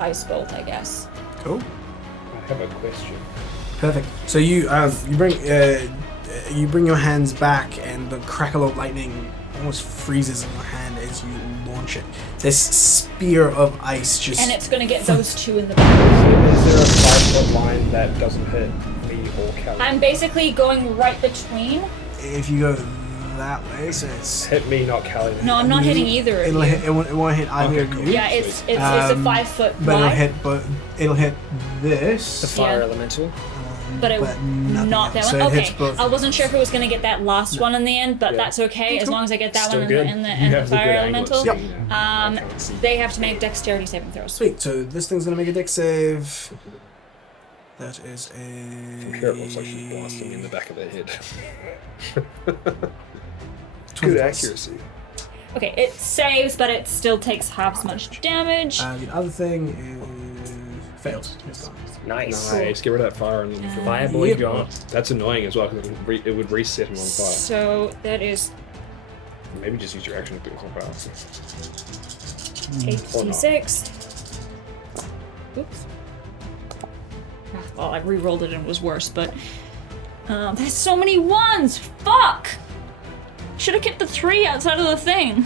ice bolt, I guess. Cool. I have a question. Perfect. So you bring your hands back, and the crackle of lightning almost freezes in your hand as you launch it. This spear of ice just. And it's gonna get those two in the back. Is there a 5-foot line that doesn't hit me or Callie? I'm basically going right between. If you go that way, so it's. Hit me, not Callie. No, I'm not hitting either of It'll you. hit. It won't hit either Okay, of cool. you. Yeah, it's a 5 foot But it'll wide, hit. But it'll hit this. The fire Yeah. elemental. but it nothing not that else. one. So it hits Okay, both. I wasn't sure if it was gonna get that last one in the end, but Yeah. that's okay as long as I get that Still one good. in the You and the have the fire good angle at elemental. seeing it. I can't see. They have to make dexterity saving throws. Sweet. So this thing's gonna make a dex save. That is From a. here it looks like she's blasting me in the back of the head. 20 Good plus. accuracy. Okay, it saves, but it still takes half as much damage. The other thing is failed. It's gone. Nice. Nice. Get rid of that fire and then Fire boy Yep. gone. That's annoying as well because it would reset him on fire. So that is Maybe just use your action to put him on fire. 8d6. Oops. Well, I re-rolled it and it was worse, but there's so many ones. Fuck. Should have kept the 3 outside of the thing.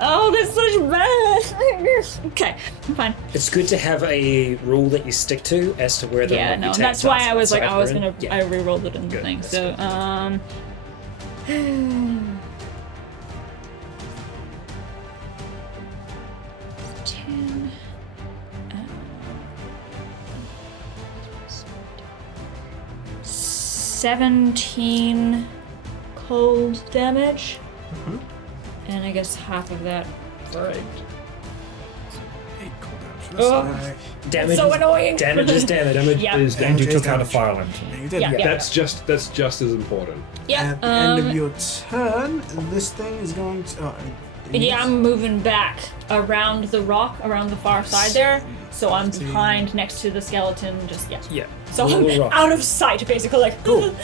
Oh, that's such bad. Okay, I'm fine. It's good to have a rule that you stick to as to whether or Yeah, not you no, take that's why tasks I was like, outside I was the gonna, room. Yeah. I re-rolled it in the Good, thing. that's So, good. 10. 17 cold damage. And I guess half of that. Right. 8 cold damage. for Oh. this guy. Damage, so annoying. damage is damage. Damage Yeah. is And damage. you is took out a damage. fire elemental. Yeah, you did. Yeah. That's just as important. Yeah. At the end of your turn, this thing is going to. Yeah, I'm moving back around the rock, around the far side there. So I'm behind, next to the skeleton. Just yeah. Yeah. So I'm Little rock. out of sight, basically. Like Cool.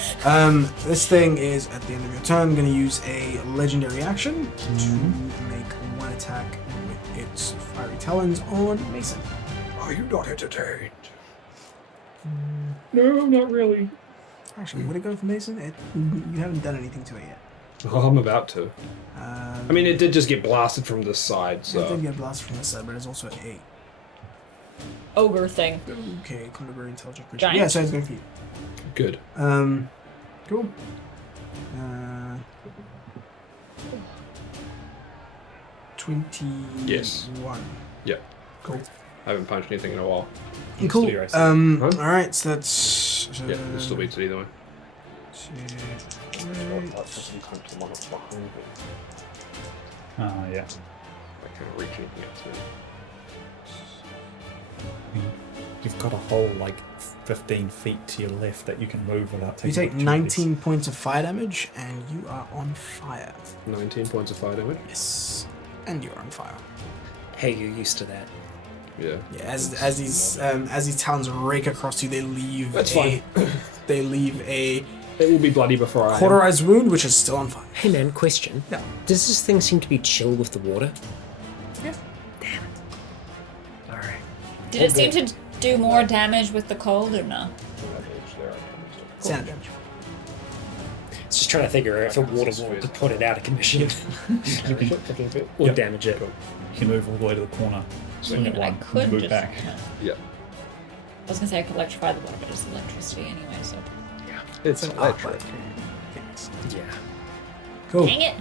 This thing is at the end of your turn going to use a legendary action to make one attack with its fiery talons on Mason. Are you not entertained? No, not really. Actually, would it go for Mason? You haven't done anything to it yet. Oh, I'm about to. I mean, it did just get blasted from this side, It so. did get blasted from this side, but it's also an 8. ogre thing. Okay, clever, intelligent creature. Giant. Yeah, so it's going for you. Good. Cool. 21. Yes. Yep. Cool. I haven't punched anything in a while. Cool. Studio race. Alright, so that's. Yeah, it still beats it either way. 2, Yeah. I can't reach anything else now. You've got a whole 15 feet to your left that you can move without taking. You take opportunities. 19 points of fire damage, and you are on fire. 19 points of fire damage. Yes. And you're on fire. Hey, you're used to that. Yeah. Yeah, as these talons rake across you, they leave That's fine. They leave a It will be bloody before I am. cauterized wound, which is still on fire. Hey man, question. Yeah. Does this thing seem to be chill with the water? Yeah. Alright. Did it seem to do more damage with the cold or no? Standard damage. Just trying to figure if a water wall to put it out of commission or Yep. damage it. You can move all the way to the corner, swing at I one, could and move just. back. Yeah. I was gonna say I could electrify the water, but it's electricity anyway, so. It's An electric. arc-like things. Yeah. Cool. Dang it!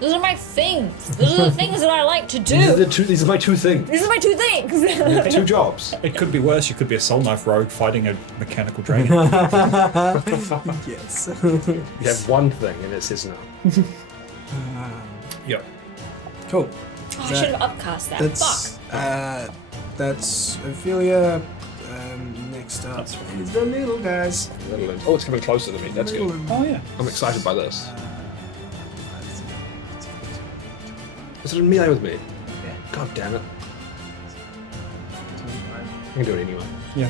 Those are my things. Those are the things that I like to do. These are my two things. These are my two things. Two jobs. It could be worse. You could be a soul knife rogue fighting a mechanical dragon. Yes. You have one thing, and it's his now. Yep. Cool. Oh, I should have upcast that. That's Fuck. that's Ophelia. Next up is the little guys. Oh, it's coming closer to me. That's good. Oh yeah. I'm excited by this. Is it in melee with me? Yeah. God damn it. I can do it anyway. Yeah.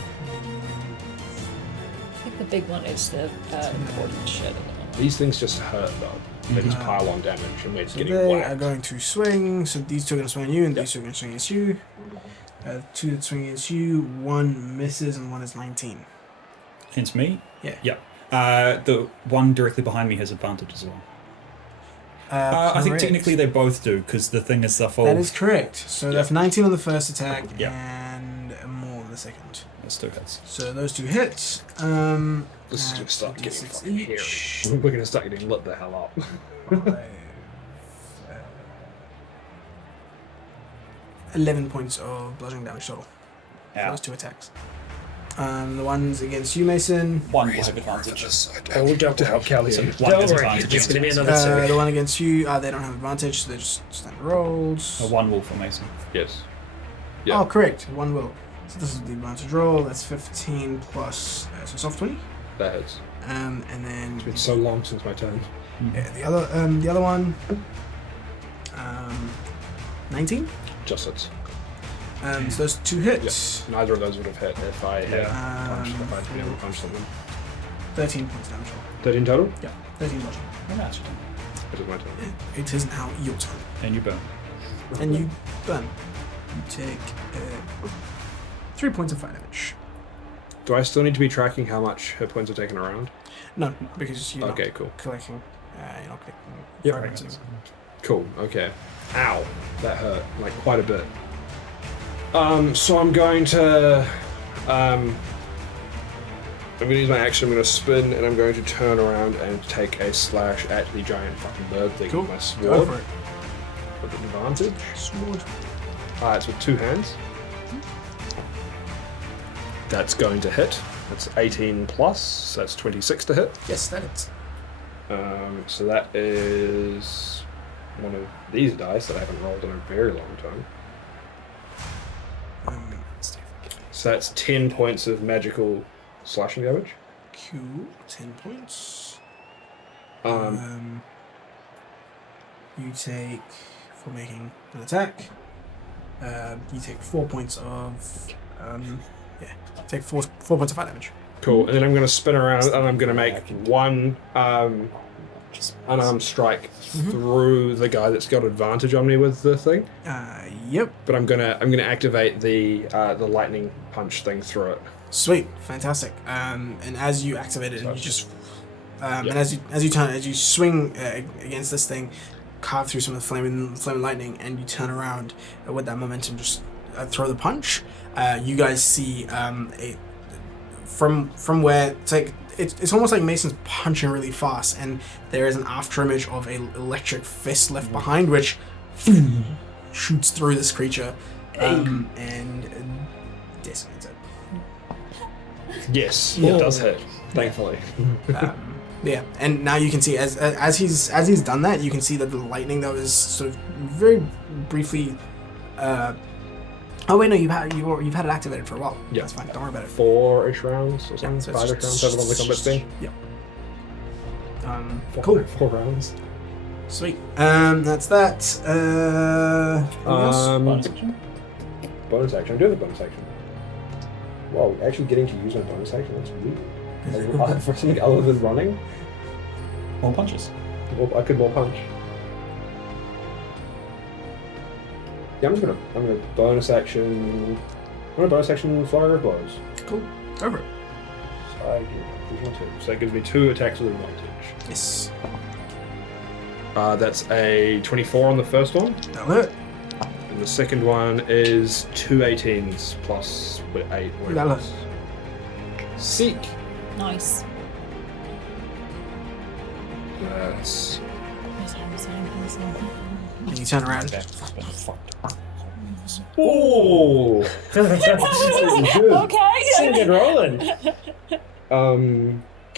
I think the big one is the important shit at the moment. These things just hurt though. They just pile on damage and we're just So getting they whacked. are going to swing. So these two are going to swing on you, and these two are going to swing against you. Two that swing against you. One misses, and one is 19. It's me. Yeah. Yeah. The one directly behind me has advantage as well. I think Correct. technically they both do because the thing is the full. That is correct. So that's 19 on the first attack Yeah. and more on the second. That's two hits. So those two hits. This is going at to start getting 56 fucking each. hairy. We're going to start getting lit the hell up. 11 points of bludgeoning damage total for Yeah. those two attacks. The ones against you, Mason. One will have advantage. Hold up to help Callie. So one Don't has worry, advantage. it's going to be another two. The one against you, they don't have advantage, so they're just standard rolls. A one will for Mason. Yes. Yeah. Oh, correct. One will. So this is the advantage roll. That's 15 plus, so soft 20. That hits. And then It's been so long since my turn. yeah, the other one, 19. Just hits. So those two hits. Neither of those would have hit if I had punched, Um, if I'd been able to punch something. 13 points damage roll. 13 total? Yeah, 13 bludgeoning. It is my turn. It is now your turn. And you burn. And you burn. You take 3 points of fire damage. Do I still need to be tracking how much hit points are taken around? No, because you're Okay, not cool. collecting. You're not collecting Yep. fire damage anymore. Cool, okay. Ow. That hurt, like, quite a bit. So I'm going to... I'm going to use my action, I'm going to spin, and I'm going to turn around and take a slash at the giant fucking bird thing Cool. with my Go sword. for it. With advantage. Sword. It's with two hands. That's going to hit. That's 18 plus, so that's 26 to hit. Yes, that is. So that is one of these dice that I haven't rolled in a very long time. So that's 10 points of magical slashing damage. Cool. 10 points. Um, You take, for making an attack, you take 4 points of, take four points of fire damage. Cool, and then I'm going to spin around and I'm going to make one unarmed strike through the guy that's got advantage on me with the thing. Yep. But I'm gonna activate the lightning punch thing through it. Sweet, fantastic. And as you activate it, and you just, and as you swing against this thing, carve through some of the flaming lightning, and you turn around with that momentum, just throw the punch. You guys see from where it's almost like Mason's punching really fast, and there is an after image of an electric fist left behind, which shoots through this creature and decimates it. Yes, it does hit. Thankfully. Yeah, and now you can see as he's done that, you can see that the lightning that was sort of very briefly. Oh wait, no, you've had it activated for a while. Yeah. That's fine. Don't worry about it. 4-ish rounds or something. Yeah, so it's 5-ish rounds. Over on the combat thing. Yep. Cool. 4 rounds. Sweet. That's that. Anything else? Bonus action. I'm doing the bonus action. Wow, actually getting to use my bonus action. That's weird. Like, for something other than running, More punches. I could more punch. Yeah, I'm gonna bonus action. I'm gonna bonus action flurry of blows. Cool. Over it. So I get additional 2. So that gives me 2 attacks with advantage. Yes. That's a 24 on the first one, That'll hit. and the second one is 2 18s plus 8. That'll hit. Seek. Nice. That's And you turn around. That's been fucked. Oh. Sing Okay. it rolling.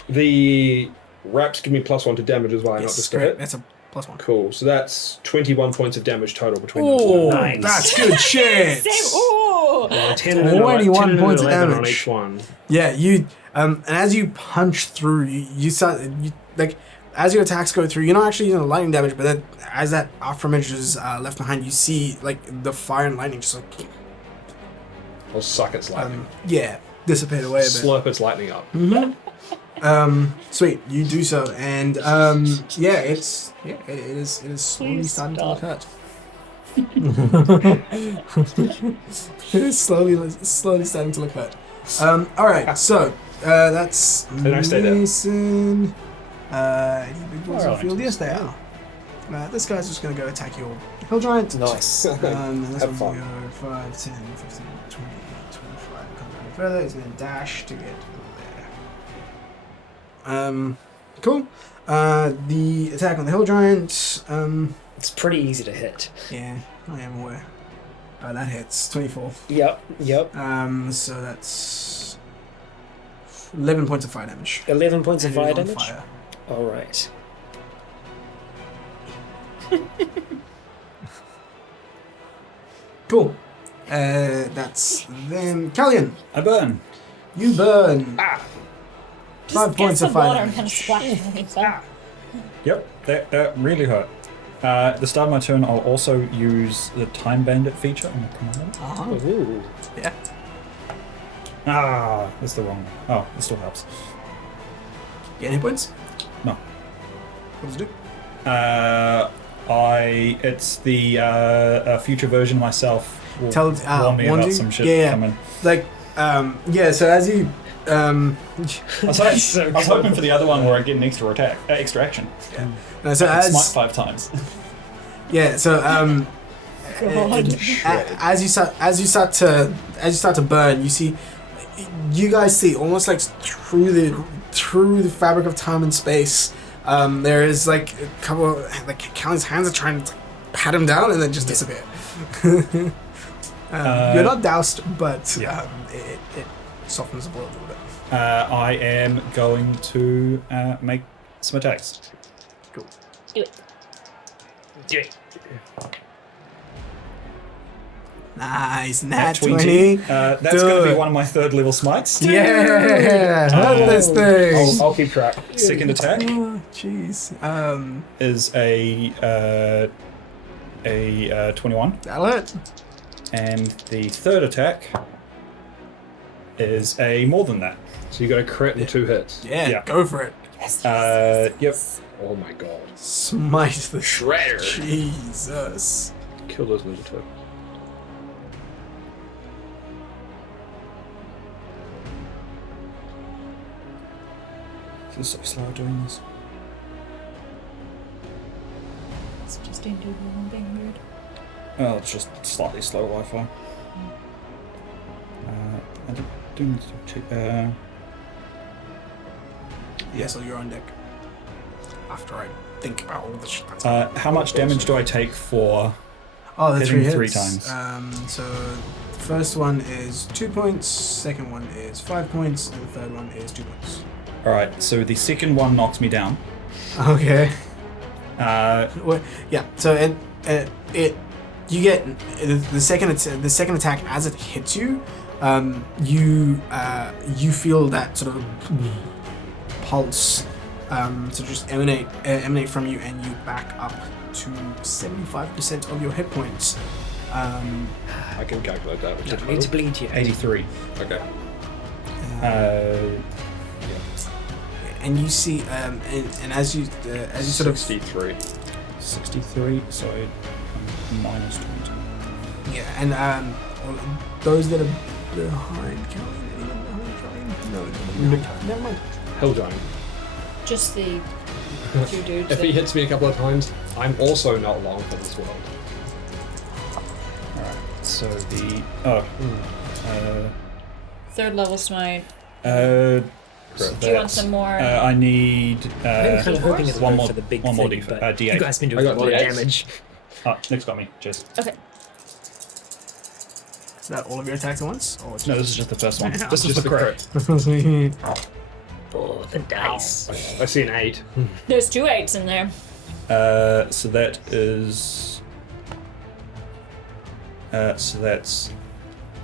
The wraps give me +1 to damage as well, not Yes, just to great. hit. That's a +1. Cool. So that's 21 points of damage total between Oh, them. that's good shit. Same. Ooh. 10 and 21 10 points of 11 on damage. each one. Yeah, you and as you punch through, you start like as your attacks go through. You're not actually using the lightning damage, but then as that afterimage is left behind, you see like the fire and lightning just like I'll suck its lightning. yeah dissipate away a bit. Slurp its lightning up. Sweet, you do so, and yeah, it is slowly Please starting stop. to look hurt. It is slowly starting to look hurt. All right, so that's Did I stay there? Mason. Any big boys on the Alright. field? Yes, they are. This guy's just gonna go attack your hill giant. Nice. And this Have one's fun. gonna go 5, 10, 15, 20, 25. Come down further. He's gonna dash to get there. Cool. The attack on the hill giant. It's pretty easy to hit. Yeah, I am aware. That hits 24. Yep. So that's 11 points of fire damage. 11 points of And it fire is on damage. fire. All right. Cool. That's them. Callian, I burn. you burn. Just 5 get points some of fire water and kind of damage. splash it on yourself. Yep, that really hurt. At the start of my turn, I'll also use the Time Bandit feature on the command. Ooh. Yeah. Ah, that's the wrong one. Oh, it still helps. Get any points? No. What does it do? It's the future version of myself will Tell- warn me warn about you? some shit Yeah. coming. Like, yeah. So as you, I was, So I was hoping for the other one where I get an extra attack, extra action. no, so Smite as 5 times. yeah, so as you start to burn, you guys see almost like through the fabric of time and space. There is like a couple of, like Callie's hands are trying to pat him down and then just disappear. You're not doused, but Yeah. it softens the blow a little bit. I am going to make some attacks. Do it. Nice, nat 20. 20. That's going to Do be it. one of my 3rd level smites. Yeah, hurt this thing. I'll keep track. Second attack Oh, jeez. is a 21, That'll hurt. and the third attack is a more than that. So you got a crit and 2 hits. Yeah, Yeah. go for it. Yep. Oh my god. Smite the Shredder. Jesus. Kill those little two. Feels so slow doing this. It's just doing being weird. Well, it's just slightly slow Wi-Fi. I do need to check. Yeah, so you're on deck. After I think about all the shit that's How much damage do I take for? Oh, the hitting 3 hits. 3 times. So the first one is 2 points, second one is 5 points, and the third one is 2 points. All right, so the second one knocks me down. Okay. Uh, Yeah. So it you get the second attack as it hits you. You feel that sort of pulse to just emanate from you, and you back up to 75% of your hit points. I can calculate that. Which Don't need to bleed you. 83. Okay. And you see, and as you sort of 63. 63. So minus 20. yeah, and those that are behind Kelly, anyone behind Kelly? No, never mind. Hell giant. Just the two dudes. If he hits me a couple of times, I'm also not long for this world. All right. So the third level smite. Do you want some more? I need I'm kind of hoping it's one one more for the big one more thing, D8. but D8. you guys been I doing a got lot of D8s. damage. Nick's got me. Cheers. Okay. Is that all of your attacks at once? Or No, this is just the first one. Yeah. This is Just the the crit. Oh, the dice. I see an 8. There's 2 8s in there. So that is. So that's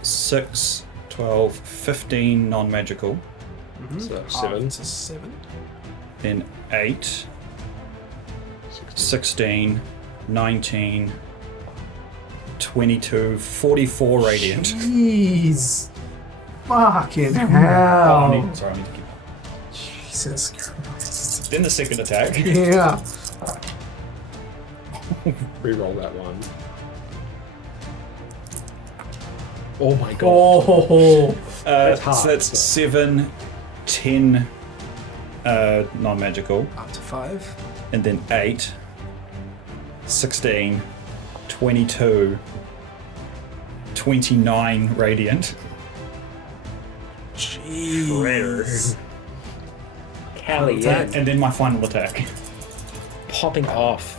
6, 12, 15 non-magical, So 7. It's a 7. then 8, 16, 19, 22, 44 radiant. Jeez. Fucking Oh, I hell. need to keep. Jesus Christ. Then the second attack. Yeah. Reroll that one. Oh my god. Oh. That's hard, So that's so- 7, 10 non-magical, Up to 5. and then 8, 16, 22, 29 radiant. Jeez. Callie, Attack. And then my final attack, popping off.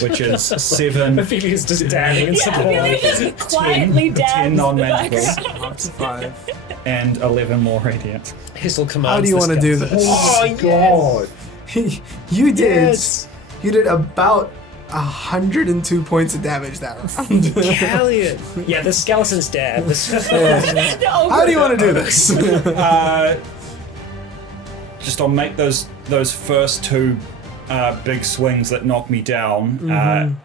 which is 7, Ophelia's just dabbing in Yeah, I feel like just quietly 10 dabs in the non-magical, background. Up to 5. and 11 more radiant. Hissel commands. How do you want to do this? Oh my god. You did. Yes. You did about 102 points of damage that round. Callie. Yeah, the skeleton's dead. No, How do you want to do this? Just I'll make those first 2 big swings that knock me down,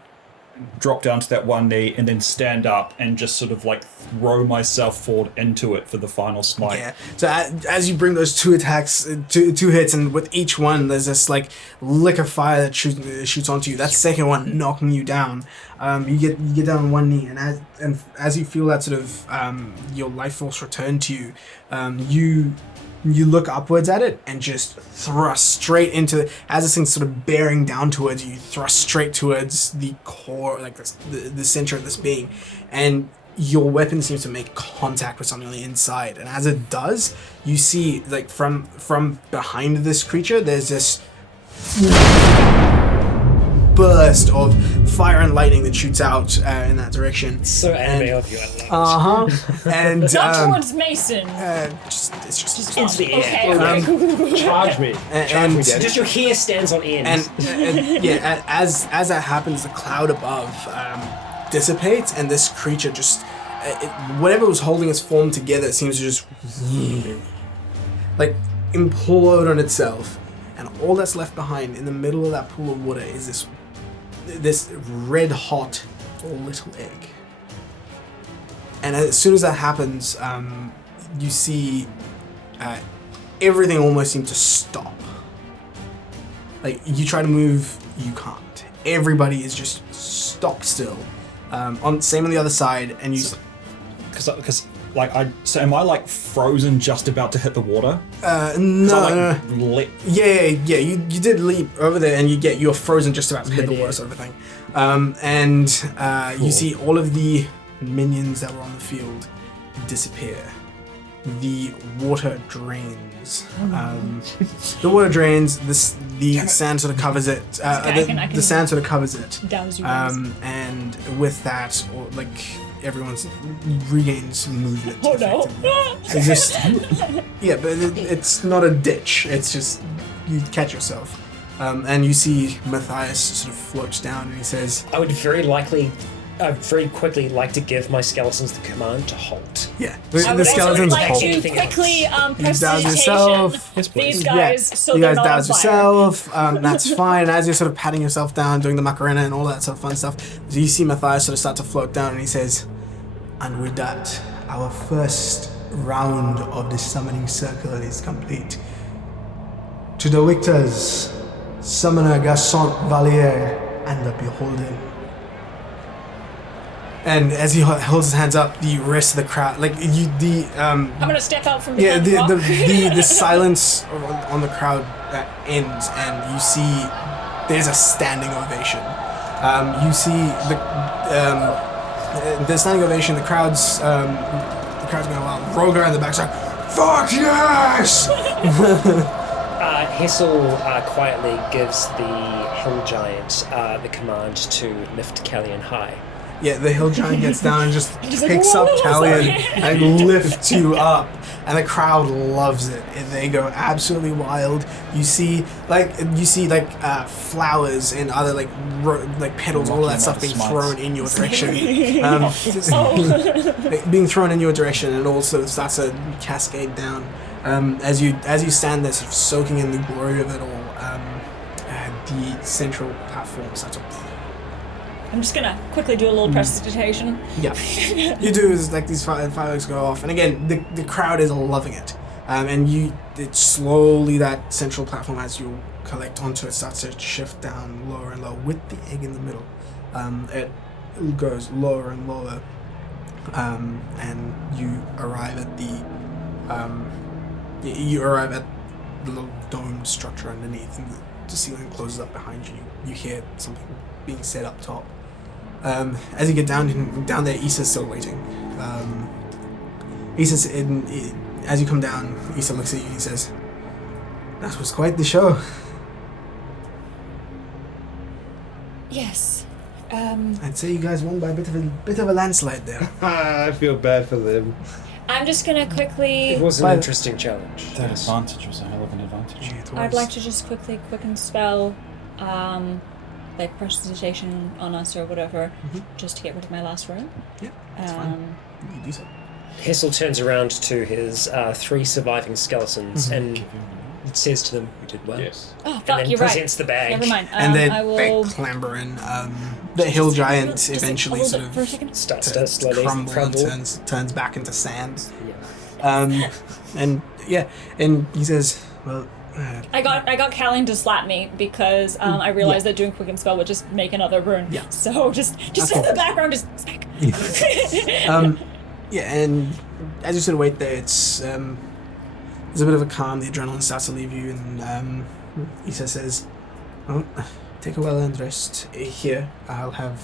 drop down to that one knee, and then stand up and just sort of like throw myself forward into it for the final smite. Yeah. So as you bring those 2 attacks, two hits, and with each one, there's this like lick of fire that shoots onto you. That second one knocking you down. You get down on one knee, and as you feel that sort of your life force return to you, you look upwards at it and just thrust straight into it. As this thing's sort of bearing down towards you, you thrust straight towards the core, like the center of this being, and your weapon seems to make contact with something on the inside. And as it does, you see, like, from behind this creature, there's this burst of fire and lightning that shoots out in that direction. So anime of you, I love it. And Not towards Mason. it's just Into the air. Okay. Charge me. and Just your hair stands on end. and yeah, as that happens, the cloud above dissipates, and this creature just whatever was holding its form together seems to just like implode on itself, and all that's left behind in the middle of that pool of water is this red hot little egg. And as soon as that happens, you see everything almost seem to stop. Like, you try to move, you can't. Everybody is just stopped still. Same on the other side, and you. Because like so am I like frozen just about to hit the water? No. Yeah. Yeah. You did leap over there, and you're frozen just about to hit the water, sort of a thing. You see all of the minions that were on the field disappear. The water drains. The water drains. The sand sort of covers it. I can the sand sort of covers it. Douse you guys. And with that, everyone regains movement. Oh no. effectively. It's just, yeah, but it's not a ditch. It's just you catch yourself, and you see Matthias sort of floats down, and he says, I would very quickly like to give my skeletons the command to halt. "Yeah, I the would also skeletons like hold. to Anything quickly douse prestidigitation yourself. Yes, please. these guys so you they're guys not on douse fire. yourself. That's fine. And as you're sort of patting yourself down, doing the Macarena and all that sort of fun stuff, so you see Matthias sort of start to float down, and he says, "And with that, our first round of the summoning circle is complete. To the victors, Summoner Gaston Valier and the Beholden." And as he holds his hands up, the rest of the crowd, I'm gonna step out from yeah, behind the rock. the silence on the crowd ends, and you see there's a standing ovation. You see the standing ovation. The crowd's going wild. Roger in the back's like, Fuck yes! Hessel quietly gives the hill giant the command to lift Callian high. Yeah, the hill giant gets down and just Just picks like, up "Whoa, Callian sorry." and lifts you up, and the crowd loves it. And they go absolutely wild. You see flowers and other like petals, all of that stuff being thrown in your direction, being thrown in your direction, and all sort of starts to cascade down. As you stand there, sort of soaking in the glory of it all. The central platform starts to. I'm just gonna quickly do a little prestidigitation. Yeah, you do is like these fireworks go off, and again the crowd is loving it, and it's slowly that central platform as you collect onto it starts to shift down lower and lower with the egg in the middle. It goes lower and lower, and you arrive at the little domed structure underneath, and the ceiling closes up behind you. You hear something being said up top. As you get down there, Issa's still waiting. As you come down, Issa looks at you and he says, "That was quite the show." Yes. I'd say you guys won by a bit of a landslide there. I feel bad for them. I'm just gonna quickly. It was an interesting challenge. That Yes. advantage was a hell of an advantage. I'd like to just quickly quicken spell, like prestidigitation on us or whatever, just to get rid of my last rune. Yeah, that's fine. You do so. Hessel turns around to his 3 surviving skeletons and says to them, "You did well." Yes. Oh And fuck, then you're right. presents the bag. Never mind. And then I they will. clamber in. The hill giant Just a eventually little sort bit of for a second. Starts to slowly crumble and turns back into sand. Yeah. And he says, "Well, I got Callian to slap me because I realized that doing quicken spell would just make another rune. Yeah. So just in the background, just smack. yeah." And as you sort of wait there, it's there's a bit of a calm. The adrenaline starts to leave you, and Issa says, "Well, take a well-earned rest here. I'll have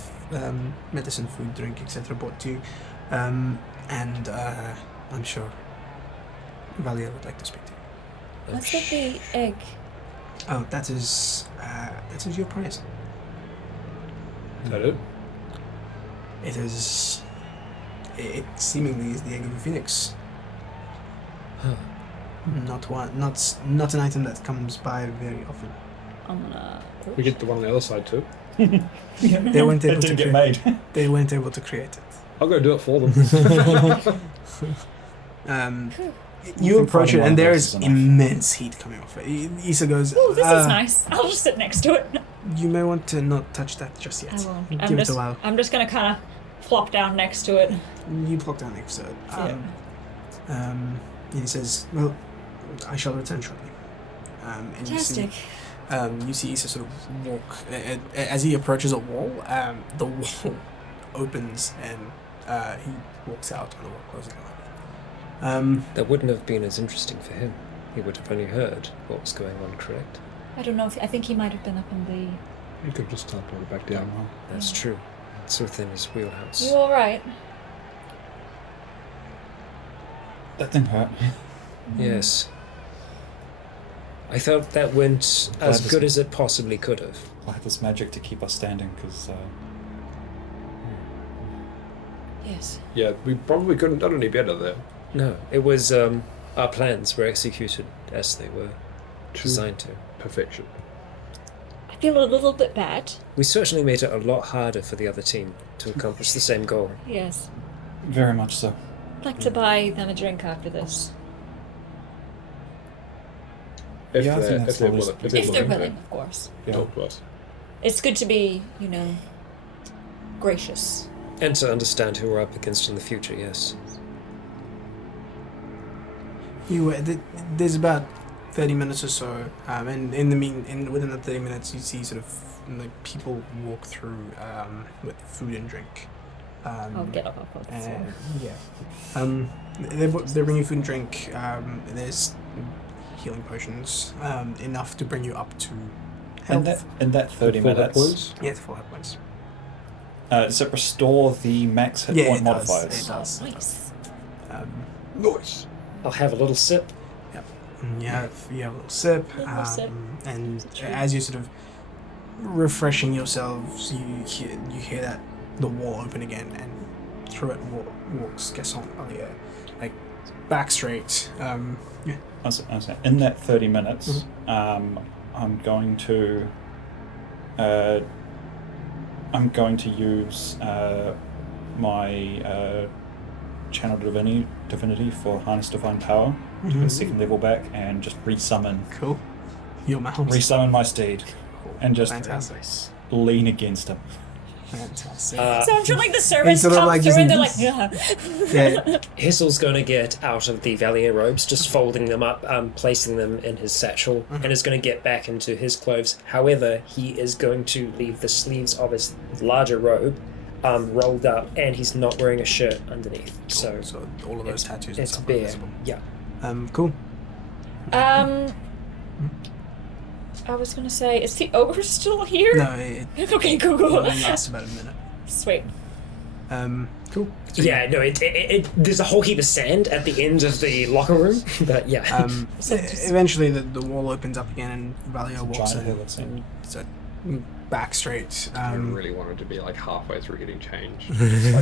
medicine, food, drink, etc. brought to you, and I'm sure Valia would like to speak to you." What's with the egg? Oh, that is your prize. Is that it? It is. It seemingly is the egg of a phoenix. Not an item that comes by very often. I'm gonna. We get the one on the other side too. They weren't able It to didn't get made. They weren't able to create it. I'll go do it for them. You approach it, finding one and of there those is is enough. immense heat coming off it. Issa goes, Oh, this is nice. I'll just sit next to it. You may want to not touch that just yet. I won't. Give it a while. I'm just gonna kind of flop down next to it. You plop down next to it. And he says, "Well, I shall return shortly." And Fantastic. you see Issa sort of walk. As he approaches a wall, the wall opens and he walks out and the wall closes on. That wouldn't have been as interesting for him. He would have only heard what was going on, correct? I don't know if I think he might have been up in the. You could just teleport it back down. That's true. It's within his wheelhouse. You all right? That didn't hurt. Yes. I thought that went as good as it possibly could have. I had this magic to keep us standing because Yes. Yeah, we probably couldn't have done any better there. No, it was our plans were executed as they were designed to. Perfection. I feel a little bit bad. We certainly made it a lot harder for the other team to accomplish the same goal. Yes. very much so. I'd like to buy them a drink after this. If Yeah, I think they're, that's if they're always- willing. If they're willing, of course. Yeah. Talk to us. It's good to be, gracious. And to understand who we're up against in the future, yes. There's about 30 minutes or so, and within the 30 minutes, you see sort of people walk through with food and drink. I'll get up off the floor. They bring you food and drink. There's healing potions, enough to bring you up to health. In that 30 Full hit minutes, points? Yeah, it's full hit points. Does it restore the max hit point it does. modifiers? It does. Nice. Nice. I'll have a little sip. Yep. And you have a little sip. little sip. And as you sort of refreshing yourselves, you hear that the wall open again, and through it walks Gaston Valier, like back straight. Yeah. I was saying, in that 30 minutes, I'm going to use my channel divinity for harness divine power to a second level back, and just resummon Your mouse. resummon my steed, and just Fantastic. lean against him. Fantastic. So I'm sure like the servants sort of come like through and they're just- like, yeah. Yeah. Hissel's going to get out of the Valier robes, just folding them up, placing them in his satchel, and is going to get back into his clothes. However, he is going to leave the sleeves of his larger robe rolled up, and he's not wearing a shirt underneath. So all of those tattoos and it's stuff are bare. visible. Yeah. Cool. I was gonna say, is the ogre still here? No, it Okay, cool. only lasts about a minute. Sweet. Cool. So Yeah, no, it there's a whole heap of sand at the end of the locker room, but yeah. Eventually, the wall opens up again, and Valier walks Giant hill in. of sand. So, back straight. I really wanted to be like halfway through getting changed.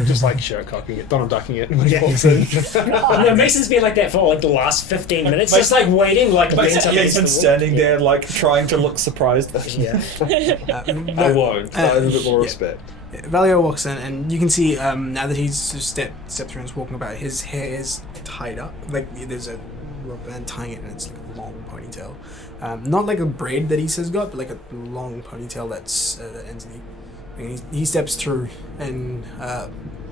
just like shirt cocking it, Donald ducking it. When he walks in. No, Mason's been like that for like the last 15 minutes, just like waiting, like leaned up Yeah, he's against the been wall. standing there, like trying to look surprised. Yeah. I won't. I have a bit more respect. Valier walks in, and you can see now that he's stepped through and is walking about, his hair is tied up. Like there's a rubber band tying it, and it's like a long ponytail. Not like a braid that Issa's got, but like a long ponytail that ends in the. And he steps through and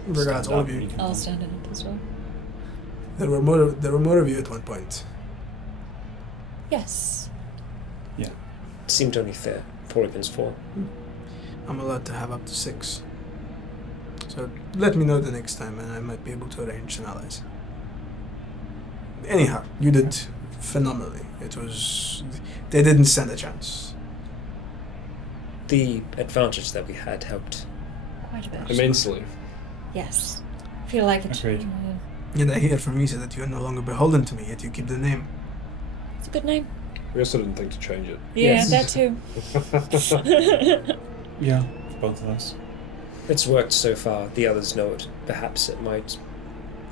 regards all of you. I'll stand in it as well. There were more of you at one point. Yes. Yeah. Seemed only fair. 4 against 4. I'm allowed to have up to 6. So let me know the next time, and I might be able to arrange some allies. Anyhow, you did phenomenally. They didn't stand a chance. The advantage that we had helped. Quite a bit. Immensely. Yes. I feel like it. Agreed. And I hear from Issa that you are no longer beholden to me, yet you keep the name. It's a good name. We also didn't think to change it. Yeah, Yes. that too. Yeah, both of us. It's worked so far. The others know it. Perhaps it might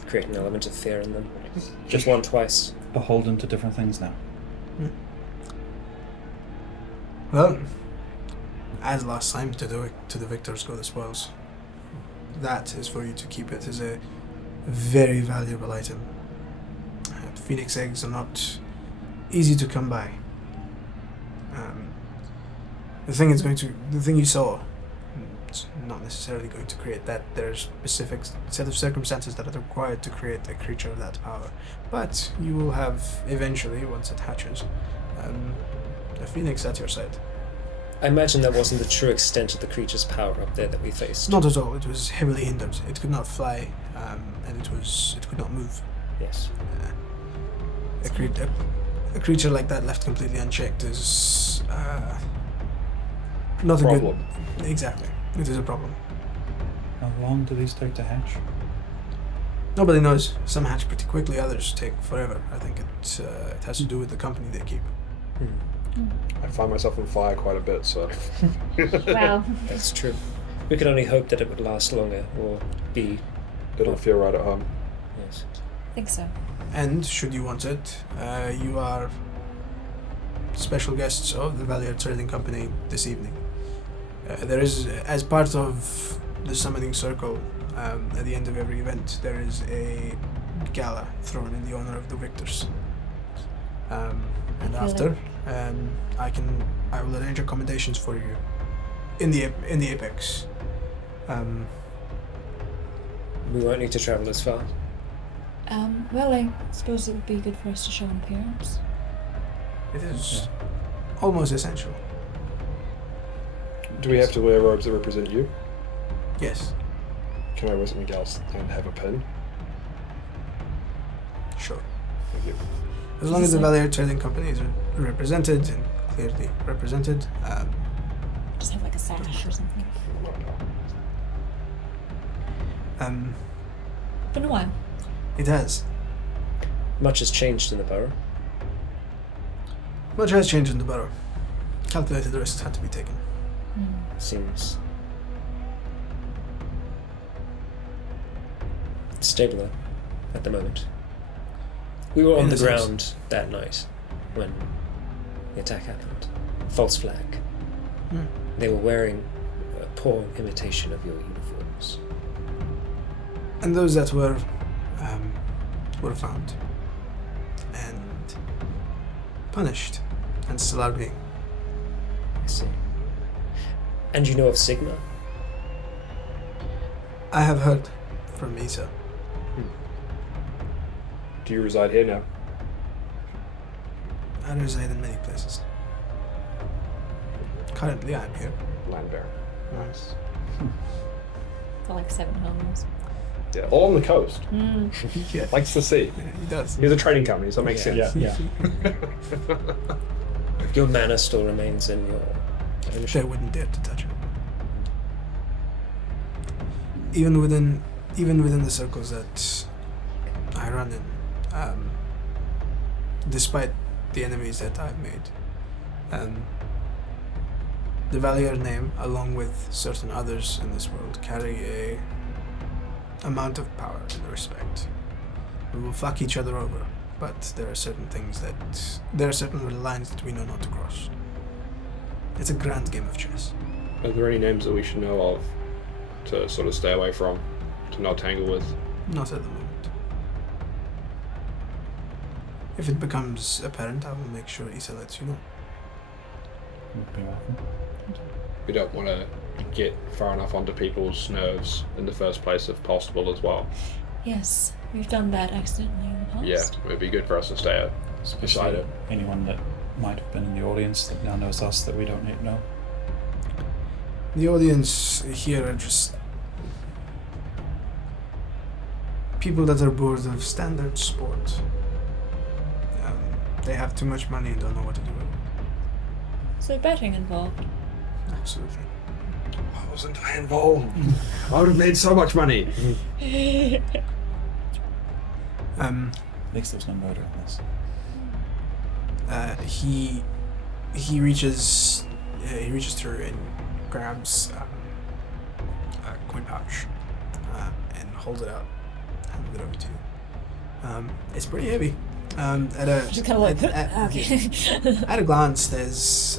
create an element of fear in them. Just one twice. Beholden to different things now. Well, as last time, to the victors go the spoils. That is for you to keep. It is a very valuable item. Phoenix eggs are not easy to come by. The thing you saw, it's not necessarily going to create that. There's specific set of circumstances that are required to create a creature of that power. But you will have eventually, once it hatches, a phoenix at your side. I imagine that wasn't the true extent of the creature's power up there that we faced. Not at all. It was heavily hindered. It could not fly, and it could not move. Yes. A creature like that left completely unchecked is not Problem. a good. Exactly, it is a problem. How long do these take to hatch? Nobody knows. Some hatch pretty quickly. Others take forever. I think it has to do with the company they keep. I find myself on fire quite a bit, so. Wow. That's true. We could only hope that it would last longer, or be... It'll feel right at home. Yes. I think so. And should you want it, you are special guests of the Valier Trading Company this evening. There is, as part of the summoning circle, at the end of every event, there is a gala thrown in the honor of the victors. And after, I will arrange accommodations for you in the Apex. We won't need to travel as far. Well, I suppose it would be good for us to show an appearance. It is almost essential. Do we have to wear robes that represent you? Yes, Can I wear something else and have a pin? sure. Thank you. As long as the Valier Trading Company is represented and clearly represented, Just have like a sash or something. um, Been a while. it has. Much has changed in the borough. Much has changed in the borough. Calculated risks had to be taken. Seems stabler at the moment. We were on In the a sense. ground that night when the attack happened. False flag. They were wearing a poor imitation of your uniforms. And those that were found and punished and still are being. I see. And you know of Sigma? I have heard from Isa. Do you reside here now? I reside in many places. Currently, I'm here. Land Baron. Nice. For like 7 homes. Yeah, all on the coast. Yeah, Likes the sea. he does. He's a trading company, so it makes sense. Yeah. Your manor still remains in your They ownership. wouldn't dare to touch it. Even within the circles that I run in, despite the enemies that I've made, the Valier name, along with certain others in this world, carry a amount of power and respect. We will fuck each other over, but there are certain lines that we know not to cross. It's a grand game of chess. Are there any names that we should know of to sort of stay away from, to not tangle with? Not at the moment. If it becomes apparent, I will make sure Isa lets you know. Would be welcome. We don't want to get far enough onto people's nerves in the first place, if possible, as well. Yes, we've done that accidentally in the past. Yeah, it would be good for us to stay beside Especially it. anyone that might have been in the audience that now knows us that we don't need to know. The audience here are just people that are bored of standard sport. They have too much money and don't know what to do with it. Is there betting involved? Absolutely. Why wasn't I involved? I would have made so much money. At least there's no murder in this. He reaches through and grabs a coin pouch and holds it out, hands it over to you. It's pretty heavy. Just kind of like, okay. At a glance, there's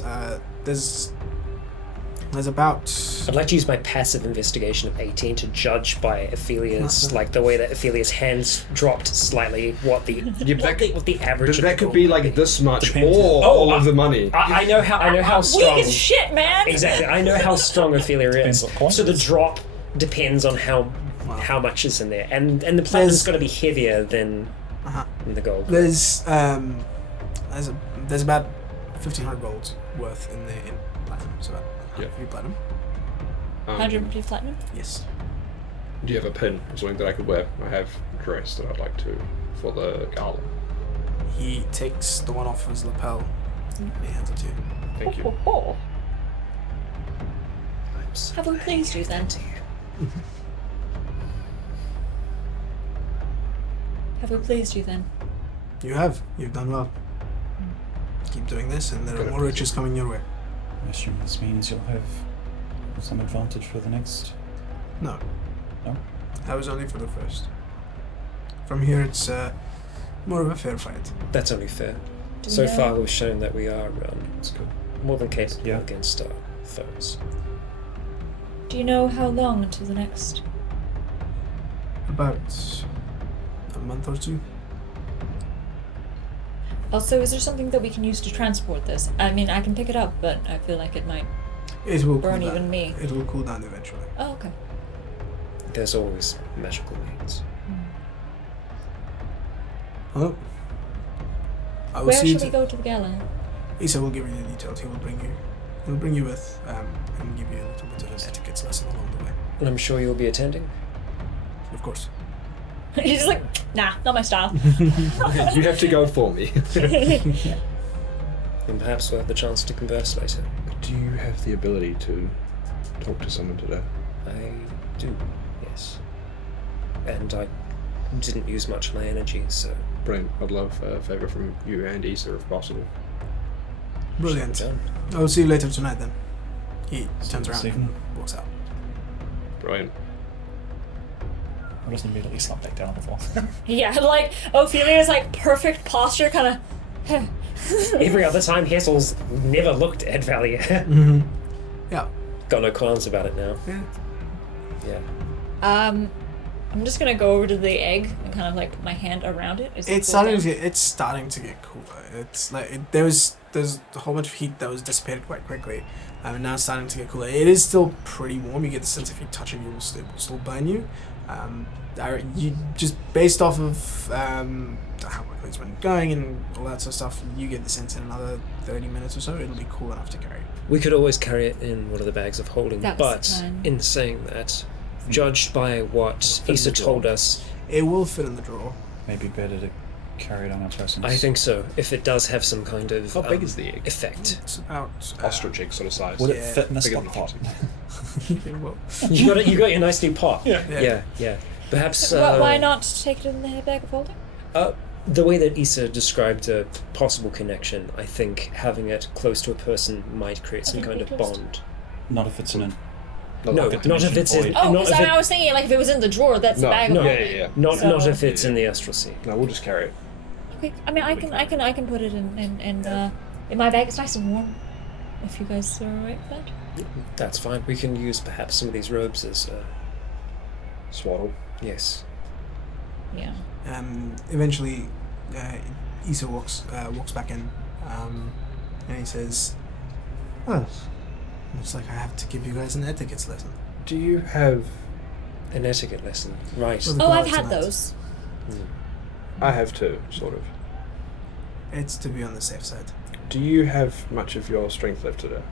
about. I'd like to use my passive investigation of 18 to judge by Ophelia's, like the way that Ophelia's hands dropped slightly, what the average. That could be like this much, Depends. or all of the money. I know how strong. Weak as shit, man! Exactly, I know how strong Ophelia Depends is. what coin So it the is. drop depends on how much is in there, and the platinum's got to be heavier than the gold. There's about 1,500 gold worth in platinum. So about 150 platinum. 150 platinum? Yes. Do you have a pin or something that I could wear? I have a dress that I'd like to for the gala. He takes the one off his lapel and he hands it to you. Thank you. Have we pleased you then? Have we pleased you then? You have. You've done well. Keep doing this, and there are Good. more riches coming your way. I assume this means you'll have some advantage for the next. No. No? That was only for the first. From here, it's more of a fair fight. That's only fair. Do we So know- far, we've shown that we are That's good. more than capable Yeah. against our foes. Do you know how long until the next? About a month or two. Also, is there something that we can use to transport this? I mean, I can pick it up, but I feel like it might. It will Burn cool even down. me. It will cool down eventually. Oh, okay. There's always magical means. Well, I will Where see should we go to the gala? Isa will give you the details. He'll bring you with and give you a little bit of an etiquette lesson along the way. And I'm sure you'll be attending. Of course. He's just like, nah, not my style. You have to go for me. And perhaps we'll have the chance to converse later. Do you have the ability to talk to someone today? I do, yes. And I didn't use much of my energy, so Brilliant. I'd love a favour from you and Issa if possible. Brilliant. done. I'll see you later tonight then. He turns this around evening. and walks out. Brilliant. I'll just immediately slump back down on the floor. Yeah, like Ophelia's like perfect posture, kind of. Every other time, Hessel's never looked at Valia. Mm-hmm. Yeah. Got no qualms about it now. Yeah. Yeah. I'm just gonna go over to the egg and kind of like put my hand around it. Is it It's cool starting down? to get cooler. It's like there's a whole bunch of heat that was dissipated quite quickly, and now it's starting to get cooler. It is still pretty warm. You get the sense if you touch it, it will still burn you. You just based off of how quickly it's been going and all that sort of stuff, you get the sense in another 30 minutes or so it'll be cool enough to carry. We could always carry it in one of the bags of holding, That was the but plan. in saying that, judged by what Issa told us, It will fit in the drawer. Maybe better to carry it on our persons. I think so. If it does have some kind of How big is the egg? effect, It's about Ostrich egg sort of size. Would Yeah, it fit in a bigger slot than pot? it will. you got your nice new pot. Yeah. Yeah. Perhaps. Why not take it in the bag of holding? The way that Issa described a possible connection, I think having it close to a person might create some Okay, kind of close. bond. Not if it's in an. No, like not if it's in. void. Oh, not because if it, I was thinking like if it was in the drawer, that's No, the bag of no. holding. Yeah. not So- if it's in the astral sea. No, we'll just carry it. Okay, I mean I can put it in my bag. It's nice and warm. If you guys are alright with that. That's fine. We can use perhaps some of these robes as. Swaddle. Yes. Yeah. Eventually, Issa walks back in, and he says, "Well, looks like I have to give you guys an etiquette lesson." Do you have... An etiquette lesson. Right. Well, the Oh, I've guards had tonight. those. I have too, sort of. It's to be on the safe side. Do you have much of your strength left today?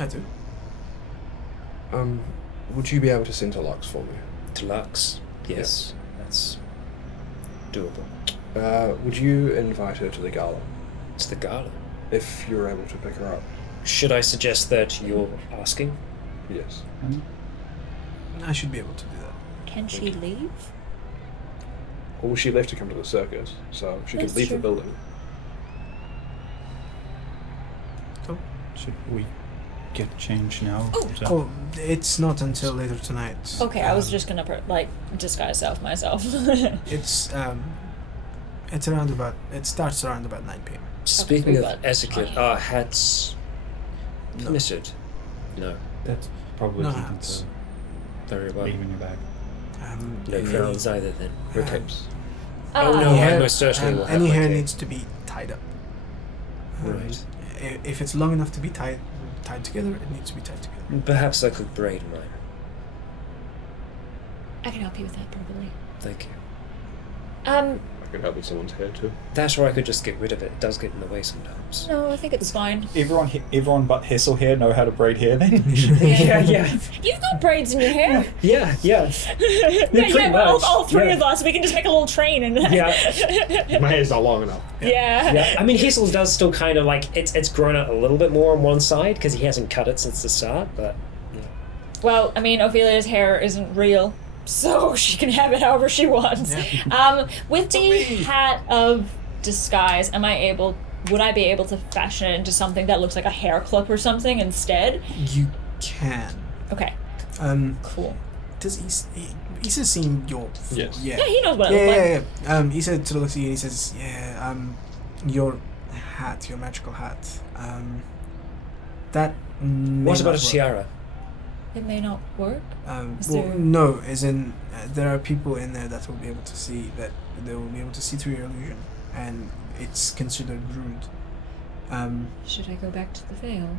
I do. Would you be able to send to Lux for me? To Lux. Yes. That's doable. Would you invite her to the gala, It's the gala. if you're able to pick her up? Should I suggest that you're asking? Yes. I should be able to do that. Can she leave? Well, she left to come to the circus, so she That's could leave true. the building. Should we get changed now? Oh. Is that- Oh, it's not until later tonight. Okay, I was just gonna disguise myself. It's around about. It starts around about 9 p.m. Speaking of but- etiquette, are hats permitted? No. That's probably No keeping hats. Very to well. leave in your bag. No crowns either then. Her Um, capes. Oh, no, Any I hair- most certainly will have any my hair cape. needs to be tied up. Right. If it's long enough to be tied together, it needs to be tied together. Perhaps I could braid mine. I can help you with that probably. Thank you. I could help with someone's hair too. That or I could just get rid of it. It does get in the way sometimes. No, I think it's fine. Everyone but Hessel here know how to braid hair then? yeah. You've got braids in your hair. Yeah. yeah, much, all three yeah. of us. We can just make a little train and Yeah. My hair's not long enough. yeah. Yeah. I mean, Hessel does still kind of like it's grown out a little bit more on one side because he hasn't cut it since the start. But Well, I mean, Ophelia's hair isn't real, so she can have it however she wants. With the hat of disguise, would I be able to fashion it into something that looks like a hair clip or something instead? You can. Okay, cool. Does Issa seen your? Yes. Yeah. Yeah, he knows what it looks like. Yeah. He said to look at you and he says, your hat, your magical hat. That. may what about not a work. tiara? It may not work. Is Well, there- no, as in there are people in there that will be able to see they will be able to see through your illusion, and it's considered rude. Should I go back to the veil?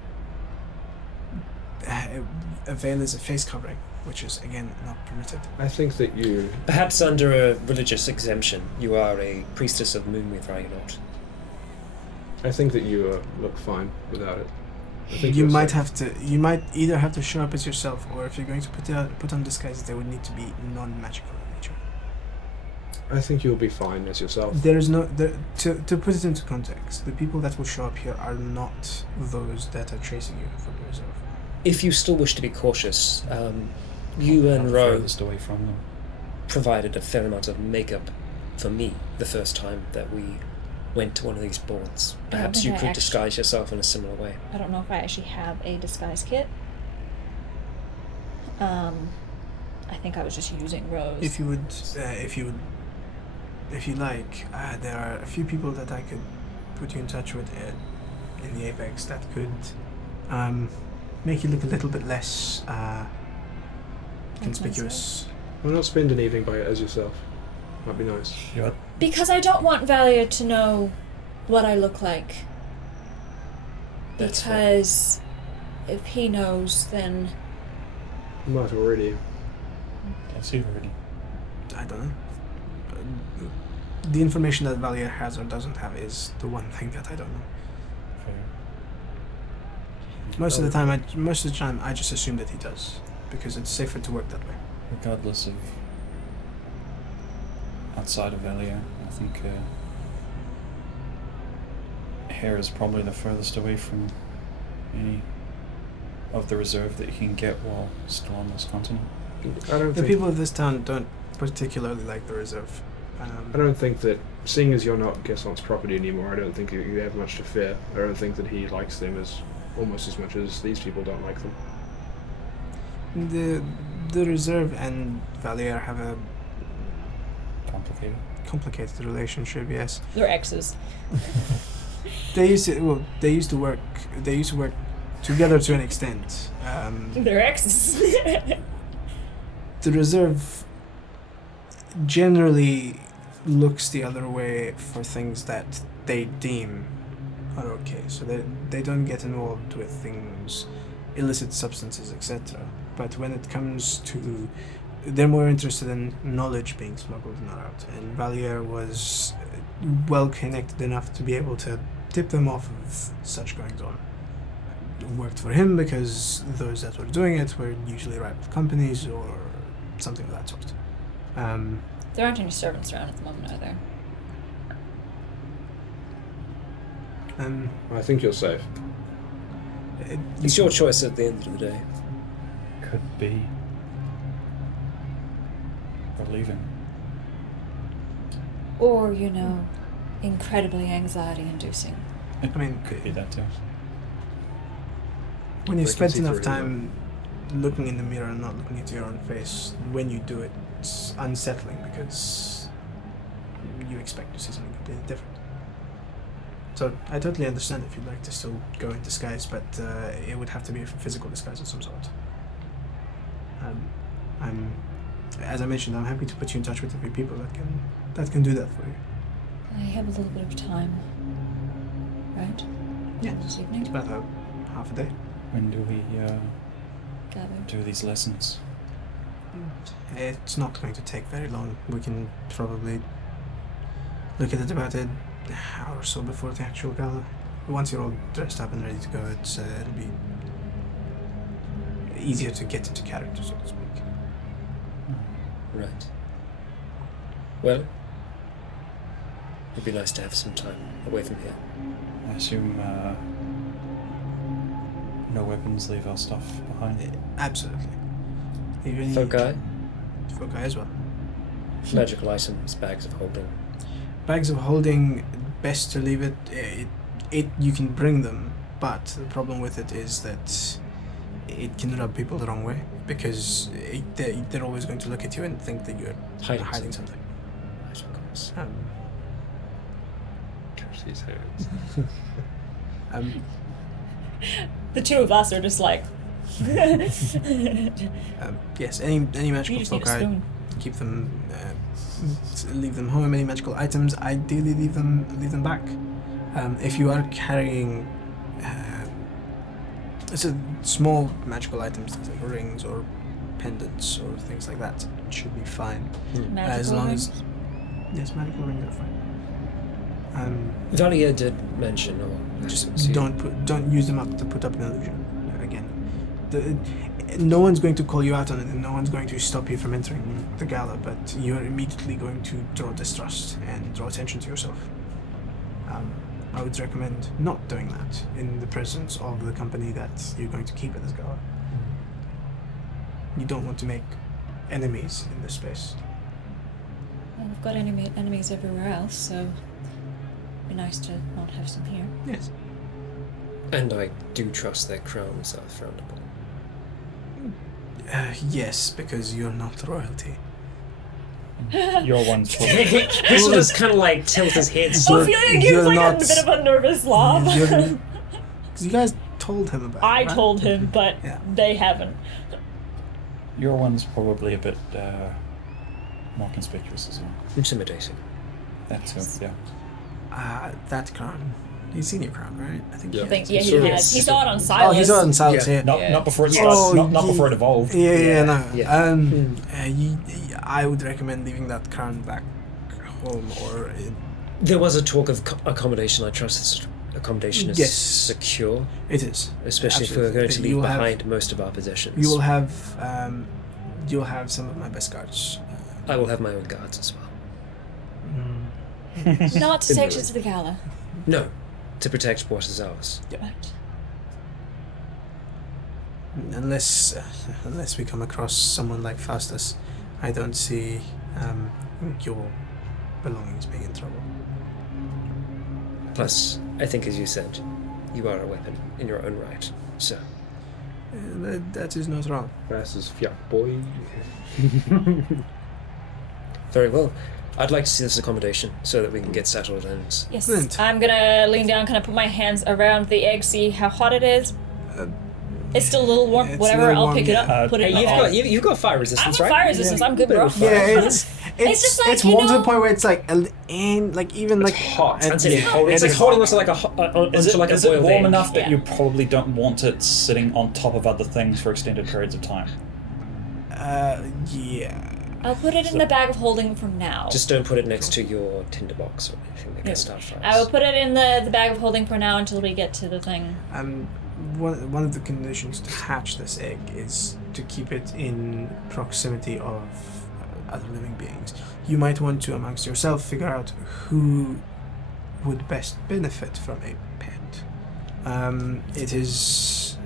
A veil is a face covering, which is again not permitted. I think that you... Perhaps under a religious exemption, you are a priestess of Moonwith, are you not? I think that you look fine without it. I think You you're might safe. have to. You might either have to show up as yourself, or if you're going to put on disguises, they would need to be non-magical in nature. I think you'll be fine as yourself. There is no. To put it into context, the people that will show up here are not those that are tracing you from yourself. If you still wish to be cautious, you and Ro, Furthest away from them. provided a fair amount of makeup for me the first time that we went to one of these boards. Perhaps you could disguise yourself in a similar way. I don't know if I actually have a disguise kit. I think I was just using Rose. If you like, there are a few people that I could put you in touch with in the Apex that could make you look a little bit less conspicuous. Why not spend an evening by it as yourself? Might be nice. Yeah. Because I don't want Valia to know what I look like. That's Because if he knows, then You might already. Yes, you've already. I don't know. The information that Valia has or doesn't have is the one thing that I don't know. Fair. Most of the time, I just assume that he does because it's safer to work that way. Regardless of outside of Elia, I think Hare is probably the furthest away from any of the reserve that you can get while still on this continent. I don't The think. people of this town don't particularly like the reserve. I don't think that, seeing as you're not Gaston's property anymore, I don't think you have much to fear. I don't think that he likes them as almost as much as these people don't like them. The reserve and Valier have a complicated relationship. Yes, they're exes. they used to work together to an extent. They're exes. The reserve generally looks the other way for things that they deem are okay. So they don't get involved with things, illicit substances, etc. But when it comes to, they're more interested in knowledge being smuggled in or out. And Valier was well connected enough to be able to tip them off of such goings on. It worked for him because those that were doing it were usually rival companies or something of that sort. There aren't any servants around at the moment either. I think you're safe. It's your choice at the end of the day. Could be. We're leaving. Or, incredibly anxiety-inducing. I mean, Could be that too. when you They can spend see enough through time looking in the mirror and not looking into your own face, when you do it, it's unsettling because you expect to see something completely different. So I totally understand if you'd like to still go in disguise, but it would have to be a physical disguise of some sort. As I mentioned, I'm happy to put you in touch with a few people that can do that for you. I have a little bit of time. Right? Yeah, This it's evening? about half a day. When do we Gather. do these lessons? It's not going to take very long. We can probably look at it about an hour or so before the actual gala. Once you're all dressed up and ready to go, it'll be easier to get into character, so to speak. Right. Well, it'd be nice to have some time away from here. I assume no weapons, leave our stuff behind. Absolutely. Even Foci, Foci as well. magical items, bags of holding. Bags of holding, best to leave it. You can bring them, but the problem with it is that it can rub people the wrong way because they're always going to look at you and think that you're hiding something. Right, of course. Catch these hands. The two of us are just like... Yes, any You magical just need a foci, spoon. keep them, leave them home. Any magical items, ideally leave them back. If you are carrying, it's a small magical items, things like rings or pendants or things like that, should be fine. Magical As long rings? as yes, magical rings are fine. Valia did mention, or Just don't use them up to put up an illusion. Again, no one's going to call you out on it, and no one's going to stop you from entering the gala. But you're immediately going to draw distrust and draw attention to yourself. I would recommend not doing that in the presence of the company that you're going to keep at this gala. You don't want to make enemies in this space. we've got enemies everywhere else, so it'd be nice to not have some here. Yes. And I do trust their crowns are frowned upon. Yes, because you're not royalty. Your one's probably. He should just kind of like tilt his head. Ophelia gives you're like not- a bit of a nervous laugh. Because you guys told him about I it, right? told him, but Yeah. they haven't. Your one's probably a bit more conspicuous as well. Intimidating. That too, yeah. That crown. You've seen your crown, right? I think. Yeah. I think, he Sort of. has. He saw it on Silas. Oh, he's on Silas Yeah. here. Not before it Yes. started. Oh, Not before it evolved. Yeah, no. Yeah. I would recommend leaving that crown back home or There was a talk of accommodation. I trust this accommodation is Yes. secure, it is. especially if we're Absolutely. going to leave You will have- behind most of our possessions. You will have some of my best guards. I will have my own guards as well. Not to take you to the gala. No, to protect what is ours. Right. Unless we come across someone like Faustus, I don't see your belongings being in trouble. Plus, I think, as you said, you are a weapon in your own right. So, That is not wrong. Fast as fuck, boy. very well. I'd like to see this accommodation so that we can get settled and. Yes. Brilliant. I'm gonna lean down, kind of put my hands around the egg, see how hot it is. It's still a little warm. It's a Whatever, little I'll warm, pick it yeah. up, put it in You've the got you've got fire I'm resistance, on right? fire resistance. I'm good, bro. Yeah, it's just like, it's you warm to know- the point where it's like even like hot. and- It's like, yeah, it's like it's holding onto like a Is onto like it a boiled warm egg. enough that Yeah. you probably don't want it sitting on top of other things for extended periods of time? Yeah. I'll put it in the bag of holding for now. Just don't put it next to your tinderbox or anything that can start fires. I will put it in the bag of holding for now until we get to the thing. One of the conditions to hatch this egg is to keep it in proximity of other living beings. You might want to, amongst yourself, figure out who would best benefit from a pet. It is.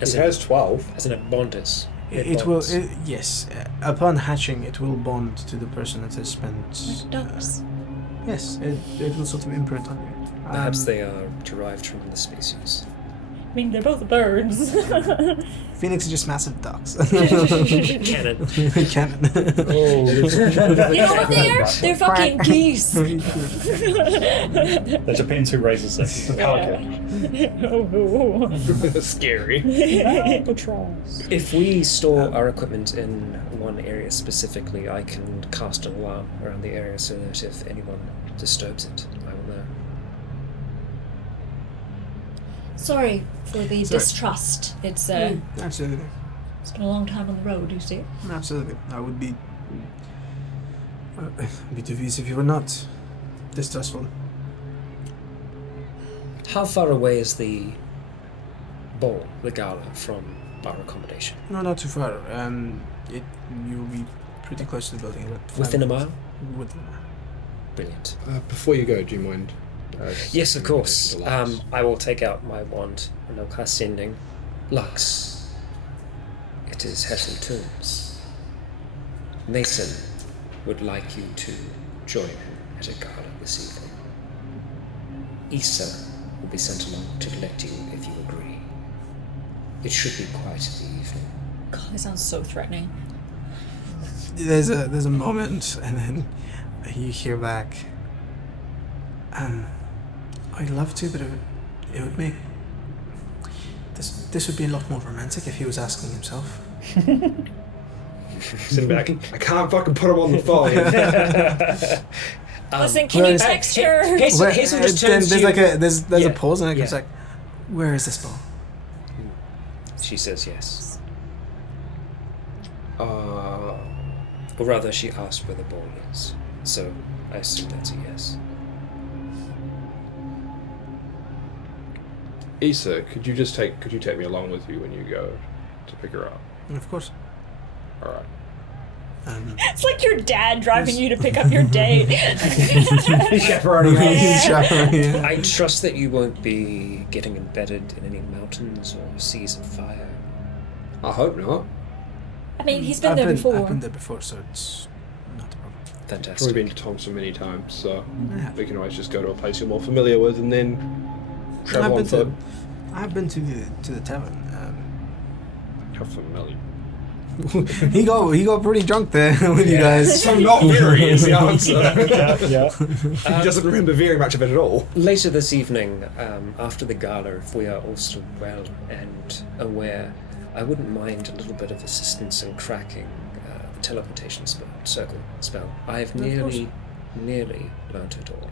As It in, has 12. as in it bonds. It will. Yes. Upon hatching, it will bond to the person that has spent. Like ducks. Yes. It will sort of imprint on you. Perhaps they are derived from the species. I mean, they're both birds. Phoenix is just massive ducks. Cannon. Cannon. You know what they are? They're fucking geese. That depends who raises it. Scary. If we store our equipment in one area specifically, I can cast an alarm around the area so that if anyone disturbs it, I will know. Sorry for the distrust. It's Absolutely. it's been a long time on the road, you see. Absolutely. I would be dubious if you were not distrustful. How far away is the ball, the gala, from our accommodation? No, not too far. You will be pretty close to the building. About 5 Within a minutes. mile? Within a mile. Brilliant. Before you go, do you mind? Yes, of course. Relax. I will take out my wand and I'll cast Sending. Lux. It is Hetland Tombs. Mason would like you to join him at a gala this evening. Issa will be sent along to collect you if you agree. It should be quite the evening. God, this sounds so threatening. There's a moment, and then you hear back. I'd love to, but it would make this would be a lot more romantic if he was asking himself. Sitting back. I can't fucking put him on the phone. Listen, can you whereas- text her? Hazel just then turns there's to like you. there's Yeah. a pause, and it comes Yeah. like, where is this ball? She says yes. uh, Or rather, she asked where the ball is. So I assume that's a yes. Issa, could you take me along with you when you go to pick her up? Of course. All right. It's like your dad driving you to pick up your date. Chaperoning us. Yeah. I trust that you won't be getting embedded in any mountains or seas of fire. I hope not. I mean, he's been there before. I've been there before, so it's not a problem. Fantastic. Probably been to Thompson many times, so Yeah. we can always just go to a place you're more familiar with and then travel on foot. I've been to the tavern. How familiar? He got pretty drunk there with you guys. So not very is the answer. yeah. He doesn't remember very much of it at all. Later this evening, after the gala, if we are all still well and aware, I wouldn't mind a little bit of assistance in cracking the teleportation circle spell. I have nearly learnt it all.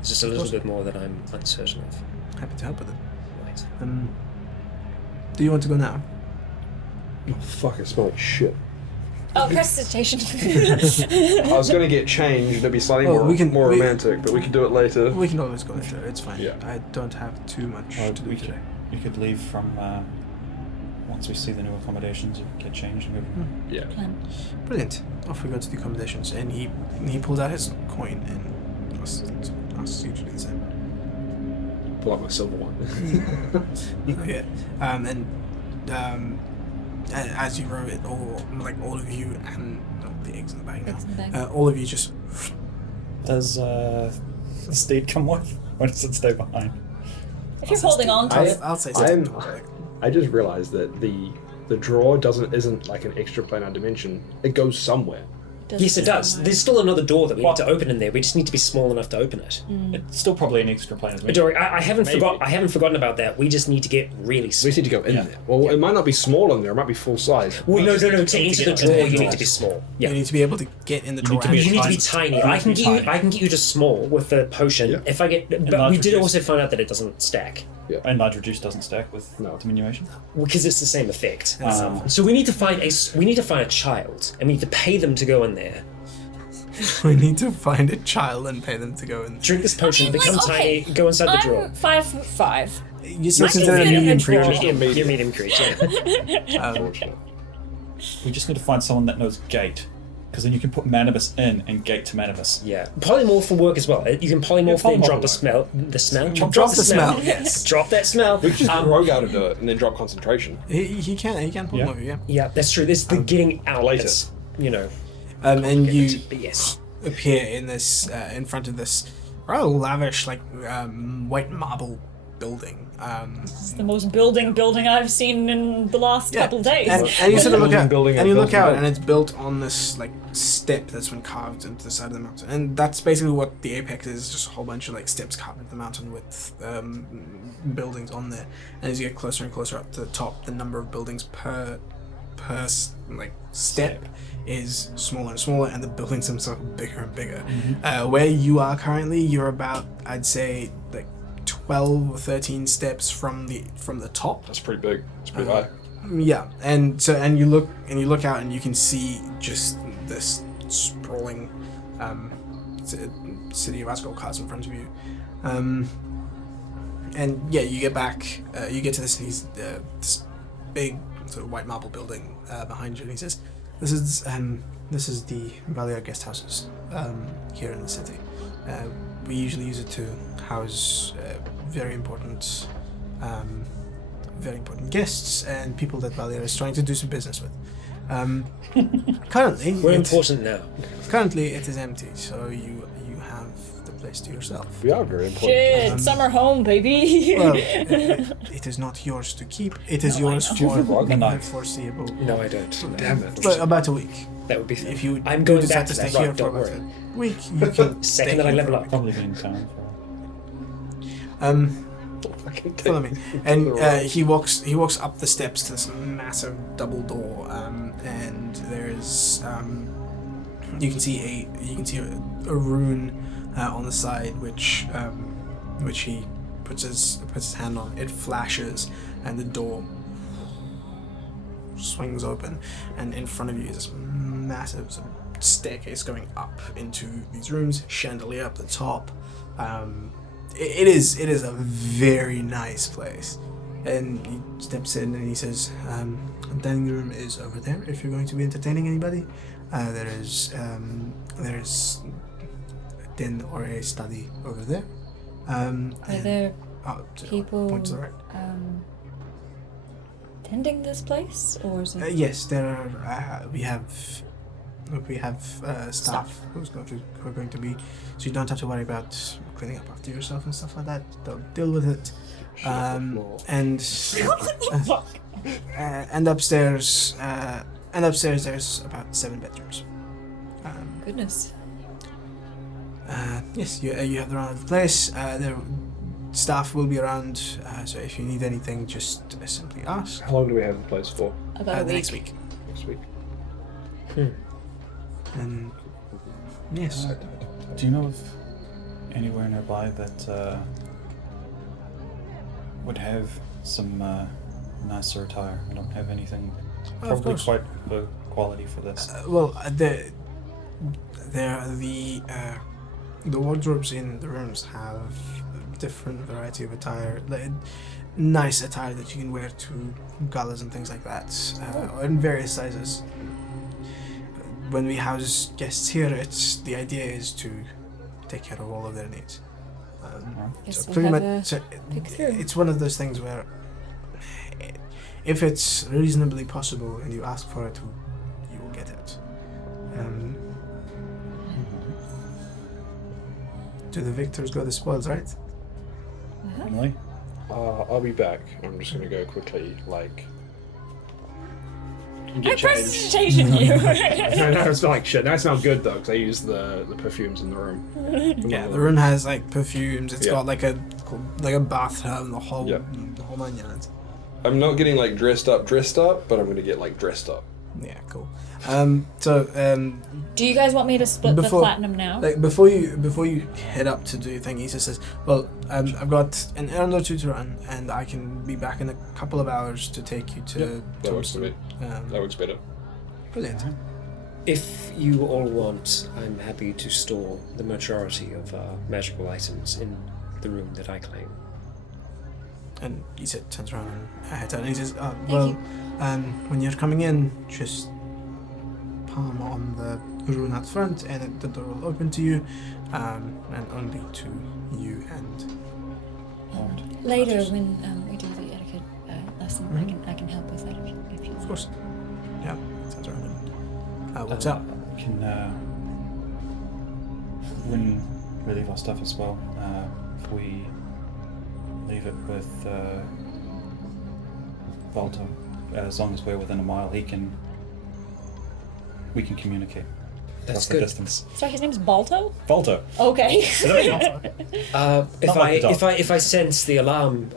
It's just a little bit more that I'm uncertain of. Happy to help with it. Right. Do you want to go now? Oh, fuck, it smells like shit. Oh, prestidigitation. I was going to get changed, it'd be slightly Well, more romantic, but we can do it later. We can always go later. It's fine. Yeah. I don't have too much to do today. We could leave from once we see the new accommodations, get changed and go from there. Yeah. Plan. Brilliant. Off we go to the accommodations, and he pulls out his coin and asks you to do the same. Pull out my silver one. Yeah. And as you row it, all of you, and the eggs in the bag Eggs in the now, bag. all of you just. Does the steed come with, or does it stay behind? If you're holding on to it, I'll say I'm- something. I just realised that the drawer isn't like an extra planar dimension. It goes somewhere. Yes, it does. There's still another door that we need to open in there. We just need to be small enough to open it. It's still probably an extra planet. Dory, I haven't Maybe. I haven't forgotten about that. We just need to get really We small. just need to go in Yeah. there. Well, it might not be small in there. It might be full size. Well, no. To to enter the get drawer, into you the need to be small. You Yeah. need to be able to get in the drawer. to be You need to be tiny. tiny. I can get Tiny. you. I can get you to small with the potion. Yeah. If I get, but large we did reduce. also find out that it doesn't stack And large reduce doesn't stack with No. diminution. because it's the same effect. Um, So we need to find a child, and we need to pay them to go in there, We need to find a child and pay them to go and. drink this potion, I mean, become like, okay, tiny, go inside the drawer. I'm 5'5". You still I can consider fit a in a medium drawer. creature. You're medium creature. we just need to find someone that knows gate, because then you can put Manibus in and gate to Manibus. Yeah, polymorph will work as well. You can polymorph Yeah, and drop polymorph the smell. The smell. Drop the smell. Yes. Drop that smell. We could just rogue out of it and then drop concentration. He can pull Yeah. them over. Yeah. Yeah, that's true. There's the getting out. later. That's, you know. And you But yes. appear in this in front of this rather lavish white marble building. It's the most building I've seen in the last couple days. And you sort of look out, Building and you look building. out, and it's built on this step that's been carved into the side of the mountain, and that's basically what the apex is, just a whole bunch of steps carved into the mountain with buildings on there. And as you get closer and closer up to the top, the number of buildings per step is smaller and smaller, and the buildings themselves are bigger and bigger. Where you are currently, you're about, I'd say, 12 or 13 steps from the top. That's pretty big. It's pretty high. Yeah, and you look out and you can see just this sprawling city of Asgard Castle in front of you. And yeah, you get back, you get to this big sort of white marble building behind you, and he says, "This is the Valia guest houses here in the city. We usually use it to house very important guests and people that Valia is trying to do some business with. Currently, We're important now. Currently, it is empty, so you have the place to yourself. We are very important. Shit, summer home, baby. Well, it is not yours to keep. It is No, I yours know. for No. the foreseeable. No, I don't. Damn it. But about a week. That would be. If you I'm do going decide back to to stay that. here Right, for don't about worry. a week, you can stay Second that I here level for up. Probably been in town Follow me. And he walks up the steps to this massive double door, and there's you can see a rune on the side which he puts his hand on. It flashes, and the door swings open, and in front of you is this massive sort of staircase going up into these rooms, chandelier up the top. It is a very nice place. And he steps in and he says, the dining room is over there if you're going to be entertaining anybody. There's a den or a study over there. Are there people point to the right. tending this place, or is it? Yes, there are. We have we have staff who are going to be, so you don't have to worry about cleaning up after yourself and stuff like that. They'll deal with it. And upstairs, there's about 7 bedrooms. Goodness. Yes, you have the round of the place. Their staff will be around, so if you need anything, just simply ask. How long do we have the place for? About a The week. next week. Next week. And yes. Do you know of anywhere nearby that would have some nicer attire? I don't have anything Oh, of probably course. quite the quality for this. The wardrobes in the rooms have different variety of attire, like nice attire that you can wear to galas and things like that, in various sizes. When we house guests here, the idea is to take care of all of their needs. Guess So we'll pretty have much, a pick through. it's one of those things where, if it's reasonably possible and you ask for it, you will get it. To the victors go the spoils, right? Really? I'll be back. I'm just gonna go quickly, like. I Get changed. prestidigitation you. No, it smells like shit. Now it smells good though, because I use the perfumes in the room. Yeah, the room has like perfumes. It's Yeah. got like a bathtub, the whole Yeah. 9 yards. I'm not getting like dressed up, but I'm gonna get like dressed up. Yeah, cool. Do you guys want me to split the Before- platinum now? Like before you head up to do your thing, he just says, "Well, I've got an errand or two to run, and I can be back in a couple of hours to take you to." That works for me. Um, That works better. brilliant. If you all want, I'm happy to store the majority of magical items in the room that I claim. And he turns around and heads out, and he says, Thank "Well, you. when you're coming in, just palm on the rune out front, and the door will open to you, and only to you and." Later, when we do the etiquette lesson, I can help with that if you want. Of course. Yeah, turns around and walks out. Can when we leave our stuff as well, if we leave it with Volta, as long as we're within a mile, we can communicate. That's across the good. distance. Sorry, his name's Balto? Volta. Okay. If Not I like the dog. if I sense the alarm,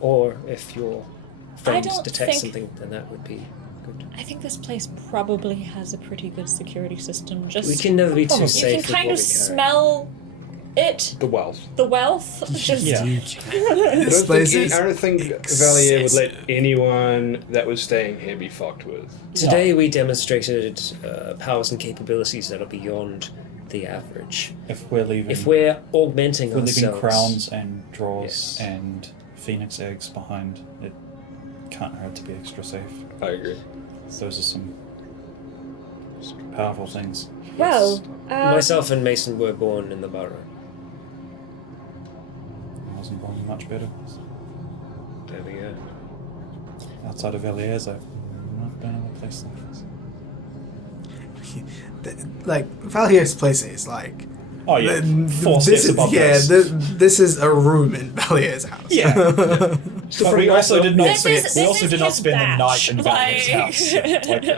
or if your friends don't detect think- something, then that would be good. I think this place probably has a pretty good security system. Just We can never be too you safe. can with kind what of we carry. smell it, The wealth. the wealth. Just Yeah. This place is I don't think Valier would let anyone that was staying here be fucked with. Today we demonstrated powers and capabilities that are beyond the average. If we're leaving, If we're augmenting we're leaving ourselves, crowns and drawers Yes. and phoenix eggs behind, it can't hurt to be extra safe. I agree. Those are some powerful things. well, myself and Mason were born in the borough. I wasn't born much better. There we go. Outside of Valier's, I've not been in a place like this. like Valier's place is like. Oh yeah, four this steps is, above yeah, this. this is a room in Valier's house. Yeah. But we also did not This spend. is- We this also is did not his spend the night batch, in Valier's like- house.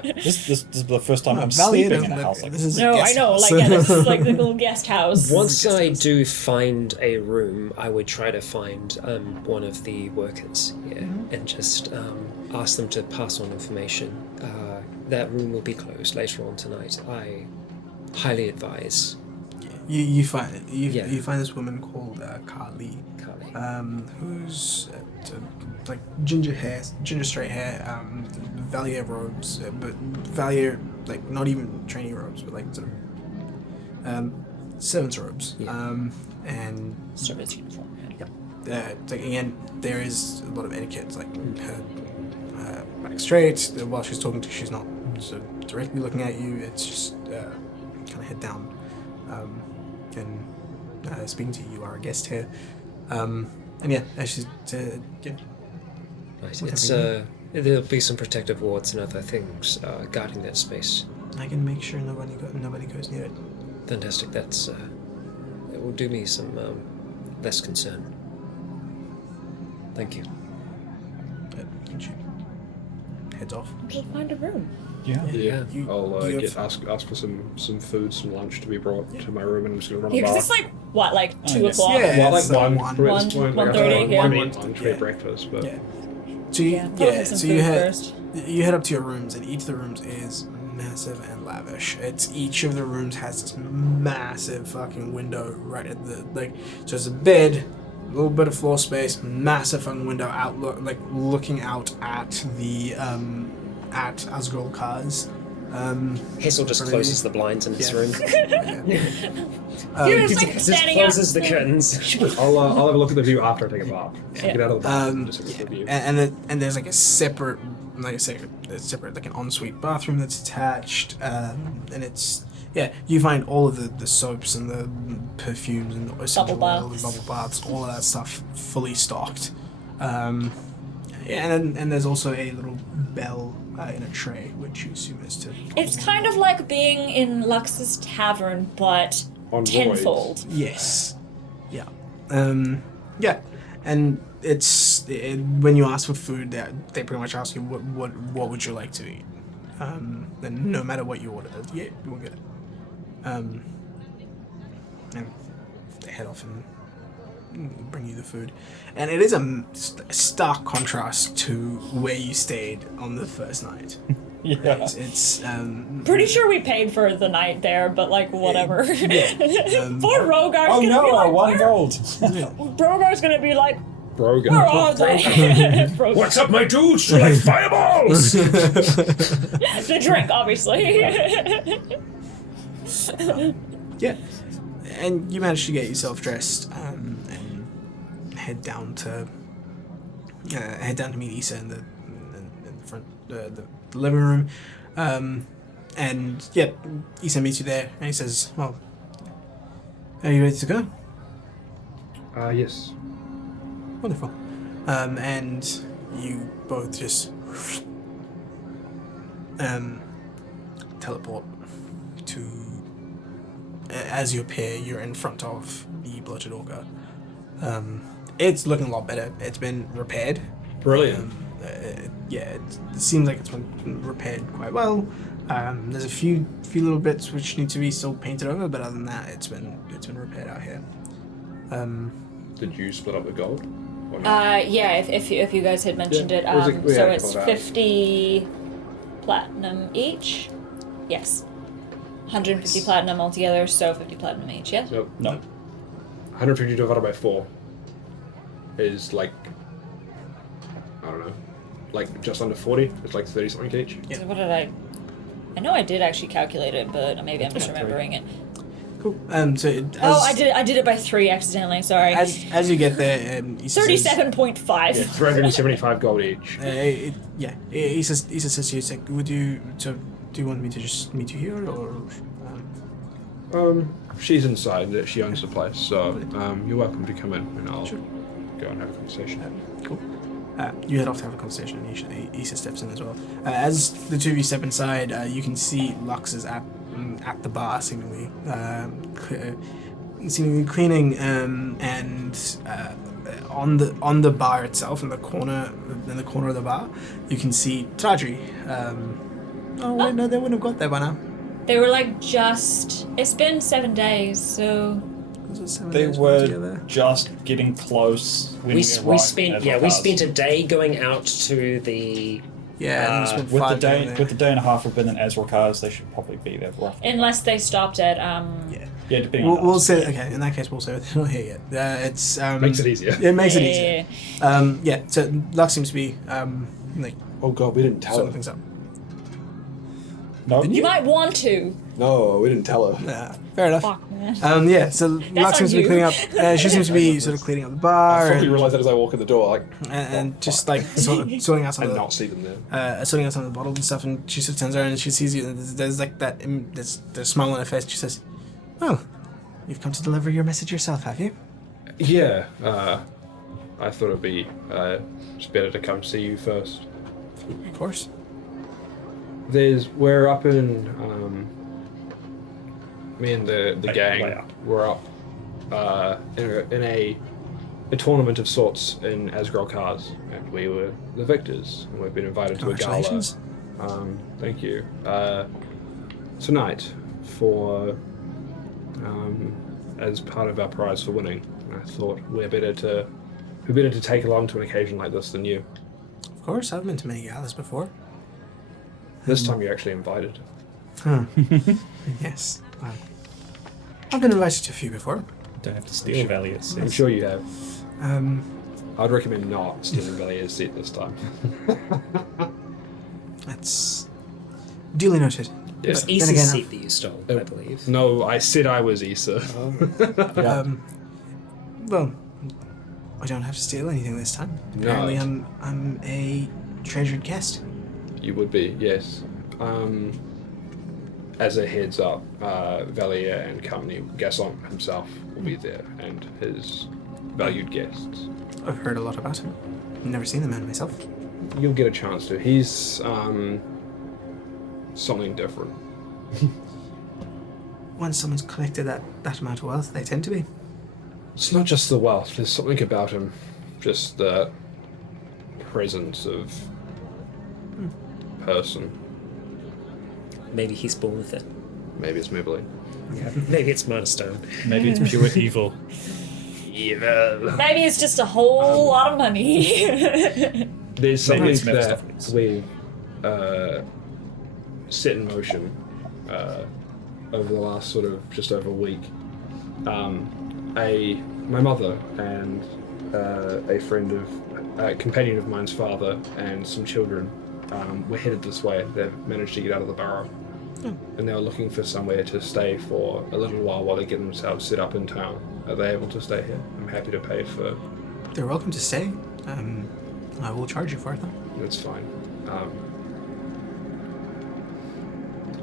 Like, this is the first time I'm Valier sleeping in doesn't a live house here. like This this. is a no, I guest know. house. Like, yeah, this is like the little guest house. Once I do find a room, I would try to find one of the workers here and just ask them to pass on information. That room will be closed later on tonight. I highly advise You find Yeah. you find this woman called Carly, Carly. who's like ginger straight hair, Valier robes, but Valier like not even trainee robes, but like sort of servant's robes, Yeah. and Service uniform. like again there is a lot of etiquette, like her back straight while she's talking to you, she's not sort of directly looking at you, it's just kind of head down. And speaking to you, you are a guest here. And yeah, she's yeah. Right. What It's have there'll be some protective wards and other things guarding that space. I can make sure nobody goes near it. Fantastic. That will do me some less concern. Thank you. And she heads off. We'll find a room. Yeah. Yeah, You- I'll you ask for some food, some lunch to be brought to my room, and I'm just gonna run a Yeah, because bar. it's like, what, like 2 yes. o'clock? Yeah. Well, like it's, one, one- probably at this one- point, like, 1:30, I yeah. don't eat lunch, we Yeah. eat breakfast, but Yeah. So you, Probably yeah, some so food you head first. you head up to your rooms, and each of the rooms is massive and lavish. It's each of the rooms has this massive fucking window right at the so it's a bed, a little bit of floor space, massive fucking window outlook, looking out at the at Asgol Kaz. Hazel just closes the blinds in his Yeah. room. You're just, like, Just standing closes up. the curtains. I'll have a look at the view after I take a bath. So Yeah. get out of the bath and just look at the view. And there's like a separate, like I say, a separate like an ensuite bathroom that's attached, and it's you find all of the soaps and the perfumes and essential Bubble oil and baths. bubble baths, all of that stuff fully stocked. And there's also a little bell in a tray, which you assume is to. It's kind of like being in Lux's tavern, but On tenfold. Yes. Yeah. Yeah. And when you ask for food, they pretty much ask you what would you like to eat. And no matter what you order, yeah, we'll get it. And they head off and bring you the food. And it is a stark contrast to where you stayed on the first night. Yeah. It's Pretty sure we paid for the night there, but like whatever. Yeah. Poor Rogar's Oh gonna be no, like, one where? gold. Rogar's gonna be like, Brogan. where are they? Rogar. What's up, my dudes? You're like fireballs! The drink, obviously. Yeah, and you managed to get yourself dressed and head down to meet Issa in the front the living room, and yeah, Issa meets you there and he says, "Well, are you ready to go?" Yes. Wonderful. And you both just teleport to. As you appear, you're in front of the bloated auger. It's looking a lot better. It's been repaired. Brilliant. It seems like it's been repaired quite well. There's a few little bits which need to be still painted over, but other than that, it's been repaired out here. Did you split up the gold? Or not? Yeah, if you guys had mentioned Yeah, it, it was a- we so had it's called out. 50 platinum each. Yes. 150 platinum altogether, so 50 platinum each, yes? So No. 150 divided by 4 is like, I don't know, like just under 40. It's like 30 something each. Yeah. So what did I know I did actually calculate it, but maybe I'm just Yeah, remembering it. Cool. So I did it by 3 accidentally, sorry. As you get there, he says, 37.5. Yeah, 375 gold each. He says to you, like, do you want me to just meet you here, or? She's inside. She owns the place, so you're welcome to come in, and I'll Sure. go and have a conversation. Cool. You head off to have a conversation, and Issa steps in as well. As the two of you step inside, you can see Lux is at the bar, seemingly cleaning, and on the bar itself, in the corner of the bar, you can see Tadri. No, they wouldn't have got there by now. They were like it's been 7 days, so Was it 7 They days were altogether? just getting close when We arrived spent at we Elcaz. spent a day going out to the Yeah, and you spent with the 5 day there. with the day and a half we've been in Ezracaz, they should probably be there roughly. unless they stopped at Yeah. Yeah, depending on We'll us. say okay. In that case, we'll say they're not here yet. It's Makes it easier. It makes it Yeah. easier. Yeah. So Lux seems to be like Oh god, we didn't tell sorting her. things up. No? You might want to. No, we didn't tell her. Yeah, fair enough. Fuck, man. Yeah. So Lux on seems to be you. cleaning up. She seems to be sort of cleaning up the bar I probably and, realised that as I walk in the door, like, and just like sorting out some and of the not see them there. sorting out some of the bottles and stuff. And she sort of turns around and she sees you. And there's like that. There's a smile on her face. She says, "Well, you've come to deliver your message yourself, have you?" Yeah, I thought it'd be just better to come see you first. Of course. we're up in me and the Like, gang. way up. We're up in a tournament of sorts in Asgrel Cars, and we were the victors, and we've been invited to a gala. Congratulations. Thank you. Tonight for as part of our prize for winning. I thought we're better to take along to an occasion like this than you. Of course, I've been to many galas before. This time you're actually invited. Huh. Yes. Well, I've been invited to a few before. Don't have to steal Chevaliers. I'm sure you have. Um, I'd recommend not stealing Valier's seat this time. that's duly noted. It was But then Issa's again, seat that you stole, I believe. No, I said I was Issa. Well, I don't have to steal anything this time. No. Apparently, I'm a treasured guest. You would be, yes. As a heads up, Valier and company, Gasson himself will be there, and his valued guests. I've heard a lot about him. Never seen the man myself. You'll get a chance to. He's something different. Once someone's collected that amount of wealth, they tend to be. It's not just the wealth, there's something about him. Just the presence of person. Maybe he's born with it. Maybe it's Maybelline. Maybe it's Stone. Maybe it's pure evil. Evil. Maybe it's just a whole lot of money. There's something Maybe it's that Mephistopheles. we set in motion over the last sort of just over a week. My mother and a friend of a companion of mine's father and some children were headed this way. They've managed to get out of the burrow, and they were looking for somewhere to stay for a little while they get themselves set up in town. Are they able to stay here? I'm happy to pay for. They're welcome to stay. I will charge you for it, though. That's fine.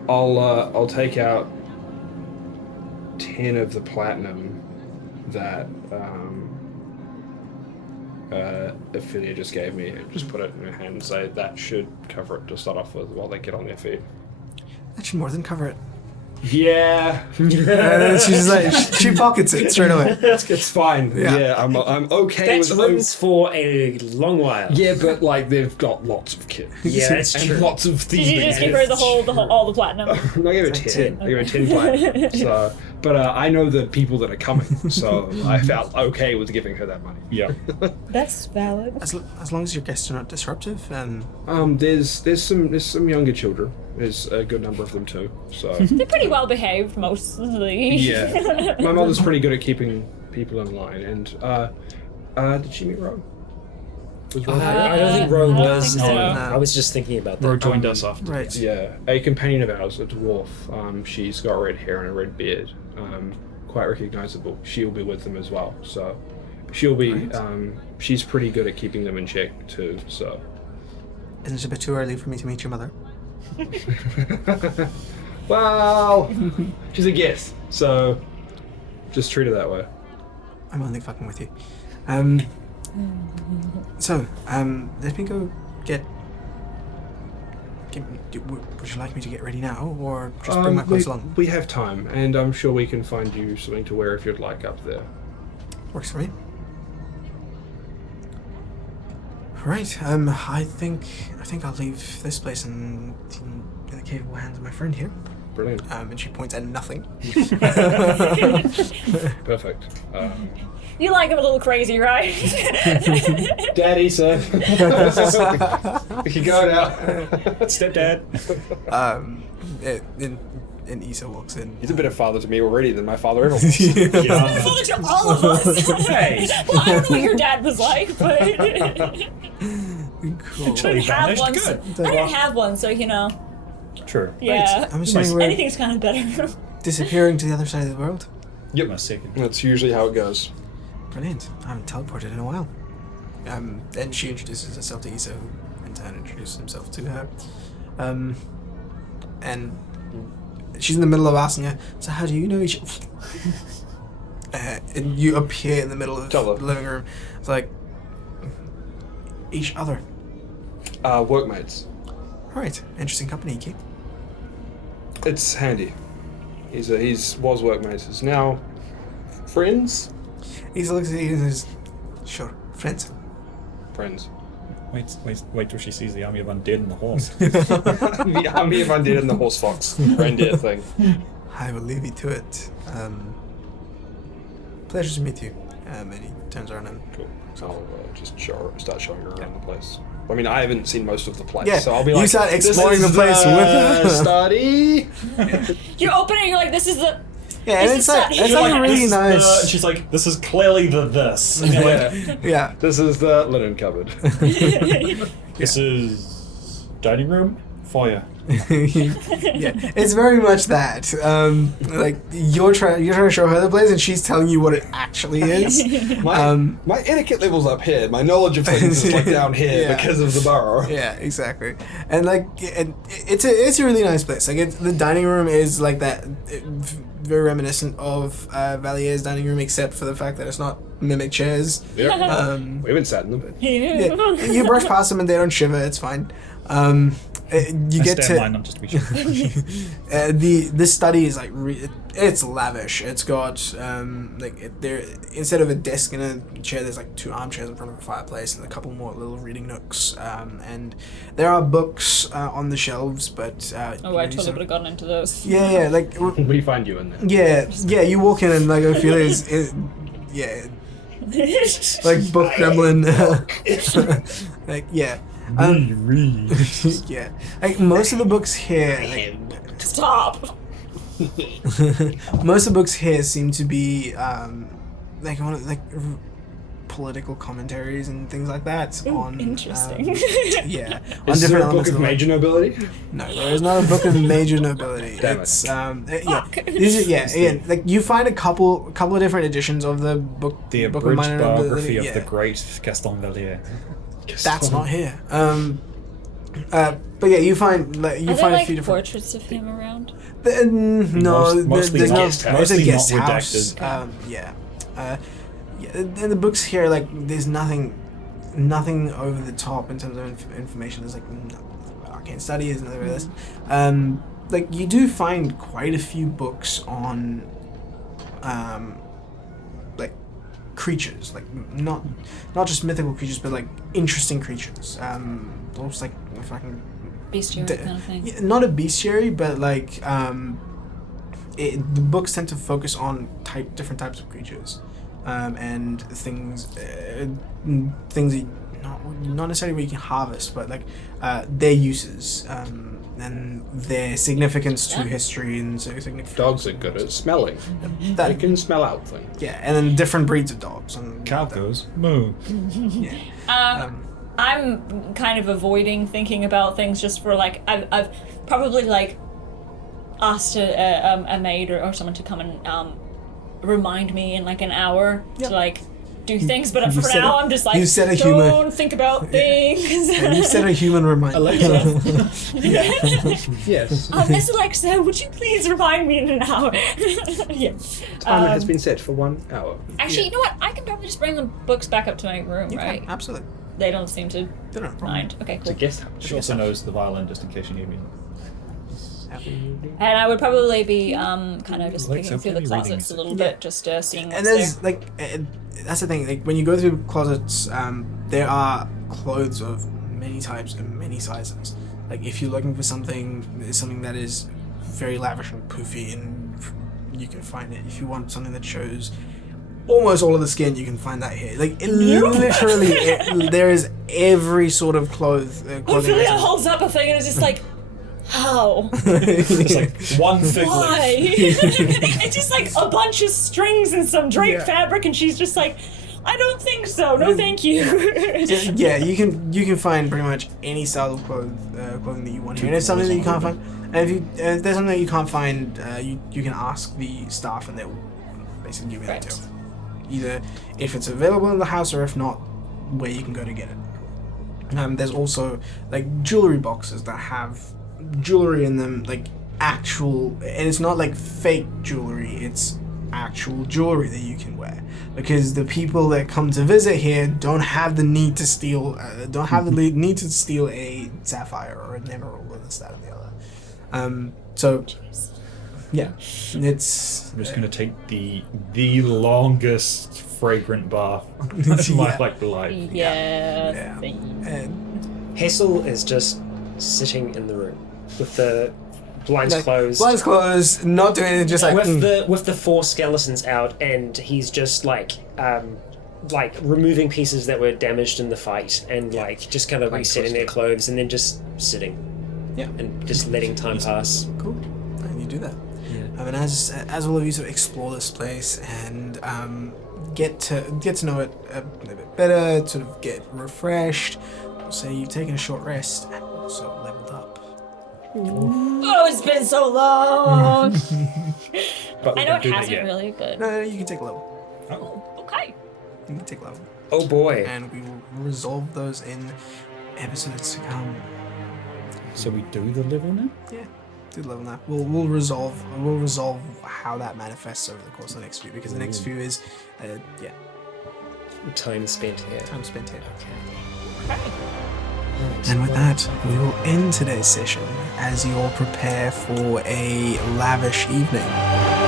I'll take out 10 of the platinum that Ophelia just gave me, and just put it in her hand and say that should cover it to start off with while they get on their feet. That should more than cover it. Yeah, She's like, she pockets it straight away. it's fine. Yeah. Yeah, I'm okay That's with rooms for a long while. Yeah, but like they've got lots of kids. Yeah, that's and true. lots of Did thieving. you just give her the whole all the platinum? I gave her 10. I gave her 10 platinum. So, but I know the people that are coming, so I felt okay with giving her that money. Yeah. That's valid. As long as your guests are not disruptive, There's some younger children. There's a good number of them too. So They're pretty well behaved mostly. yeah, my mother's pretty good at keeping people in line. And did she meet Ro? Was Ro there? I don't think Ro I don't was. think so. I was just thinking about that. Ro joined us after. right. Yeah, a companion of ours, a dwarf. She's got red hair and a red beard. Quite recognizable. She'll be with them as well. So she'll be. Right. She's pretty good at keeping them in check too. So. Isn't it a bit too early for me to meet your mother? Well, she's a guest, so just treat her that way. I'm only fucking with you. So, let me go get. Would you like me to get ready now, or just bring my clothes along? We have time, and I'm sure we can find you something to wear if you'd like up there. Works for me. Right. I think I'll leave this place in the capable hands of my friend here. Brilliant. And she points at nothing. Perfect. You like him a little crazy, right? Daddy, sir. We can go now. Stepdad. And Issa walks in. He's a better father to me already than my father ever was. Yeah. Father to all of us. Hey. Well, I don't know what your dad was like, but Cool. I didn't have vanished. one. Good. I didn't have one, so you know. True. Yeah. I'm assuming we're Anything's kind of better. disappearing to the other side of the world. Yep. My second. That's usually how it goes. Brilliant. I haven't teleported in a while. And she introduces herself to Issa, who in turn introduces himself to her. And she's in the middle of asking her, so how do you know each and you appear in the middle of Tell her. the living room. It's like, each other. Workmates. All right, interesting company, Keith. It's handy. He's was workmates. He's now friends. He looks at you and says, "Sure, friends." Friends. Wait till she sees the army of undead and the horse. The army of undead and the horse fox reindeer thing. I will leave you to it. Pleasure to meet you. And he turns around and Cool. So I'll just start showing her around the place. I mean, I haven't seen most of the place, Yeah, so I'll be you like, start "This exploring is the place with her." study. You open it, you're like, this is the. yeah, and This it's is like not- it's You're like like, really This is nice. she's like, this is clearly the this. And you're like, Yeah. This is the linen cupboard. this is dining room, foyer. Yeah, it's very much that. Like you're trying to show her the place, and she's telling you what it actually is. My etiquette level's up here. My knowledge of things is like down here Yeah. because of the burrow. Yeah, exactly. And like, it's a really nice place. Like, the dining room is like that, very reminiscent of Valier's dining room, except for the fact that it's not mimic chairs. Yep. We haven't sat in them. Yeah, you brush past them and they don't shiver. It's fine. You I get stay in to line, not just to be sure. the study is like it's lavish. It's got there instead of a desk and a chair, there's like 2 armchairs in front of a fireplace and a couple more little reading nooks. And there are books on the shelves, but Oh, I totally would have gotten into those. yeah, like We find you in there. yeah. You walk in and like I feel yeah, like book gremlin, like yeah. Read. Yeah, like most of the books here, like, Stop! most of the books here seem to be political commentaries and things like that. On interesting. yeah, on Is different there a book elements of the major nobility? No, there is not a book of major nobility. Damn it. It's yeah. Fuck. These are, yeah, again, like you find a couple of different editions of the book. The Book of abridged Minor biography Nobility, of yeah. the great Gaston Valier. That's not here. But yeah, you find Are a there few like different. portraits of him around? No, Mostly there's not- no. guest house. It's a mostly guest not house. redacted. Yeah. Yeah. In the books here, like, there's nothing over the top in terms of information. There's like arcane studies and other this. Like you do find quite a few books on, like creatures, like not just mythical creatures, but like interesting creatures. Almost like if I can. Bestiary kind of thing. Yeah, not a bestiary, but like the books tend to focus on different types of creatures, and things that not necessarily where you can harvest, but like their uses and their significance to history and so significance. Dogs are good at smelling. They That, can smell out things. yeah, and then different breeds of dogs. And Cow goes moo. Yeah. I'm kind of avoiding thinking about things just for like I've probably like asked a maid or someone to come and remind me in like an hour to like do things, but for set now a- I'm just like you set a don't human- think about things. And you set a human reminder. Yes. Miss Alexa, would you please remind me in an hour? Yeah. Timer has been set for 1 hour. Actually, you know what? I can probably just bring the books back up to my room, You right? can, absolutely. They don't seem to They don't have a problem. mind. Okay, It's a cool. guest house. She also knows the violin just in case you need me. And I would probably be kind of just Alexa, picking through the can you read closets a these? little bit, just seeing what's And there. there's like that's the thing. Like when you go through closets, there are clothes of many types and many sizes. Like if you're looking for something that is very lavish and poofy, and you can find it. If you want something that shows almost all of the skin, you can find that here. Like literally, there is every sort of clothing. Ophelia item. holds up a thing and is just like, how? It's like one fig Why? leaf. It's just like a bunch of strings and some draped fabric, and she's just like, I don't think so. No, thank you. Yeah, you can find pretty much any style of clothing that you want here. And if something that you can't find, and if there's something that you can't find, you can ask the staff and they'll basically give you that Right. too. Either if it's available in the house or if not, where you can go to get it. There's also like jewelry boxes that have jewelry in them, like actual, and it's not like fake jewelry. It's actual jewelry that you can wear, because the people that come to visit here don't have the need to steal need to steal a sapphire or an emerald or this, that, and the other. So yeah, it's I'm just gonna take the longest fragrant bath of my life. Yeah. and Hazel is just sitting in the room with the blinds closed. Blinds closed, not doing anything, just like with the 4 skeletons out, and he's just like removing pieces that were damaged in the fight, and just kind of resetting their clothes, and then just sitting, and just letting time pass. Cool, and you do that. And as all of you sort of explore this place and get to know it a bit better, sort of get refreshed, so you've taken a short rest and also leveled up. Oh, it's been so long. But I we know don't it do that hasn't yet. really good. No, you can take a level. Okay. You can take a level. Oh boy. And we will resolve those in episodes to come. So we do the level now? Yeah, do the level now. We'll resolve how that manifests over the course of the next few, because the next few is Time spent here. time spent here. Okay. And with that, we will end today's session as you all prepare for a lavish evening.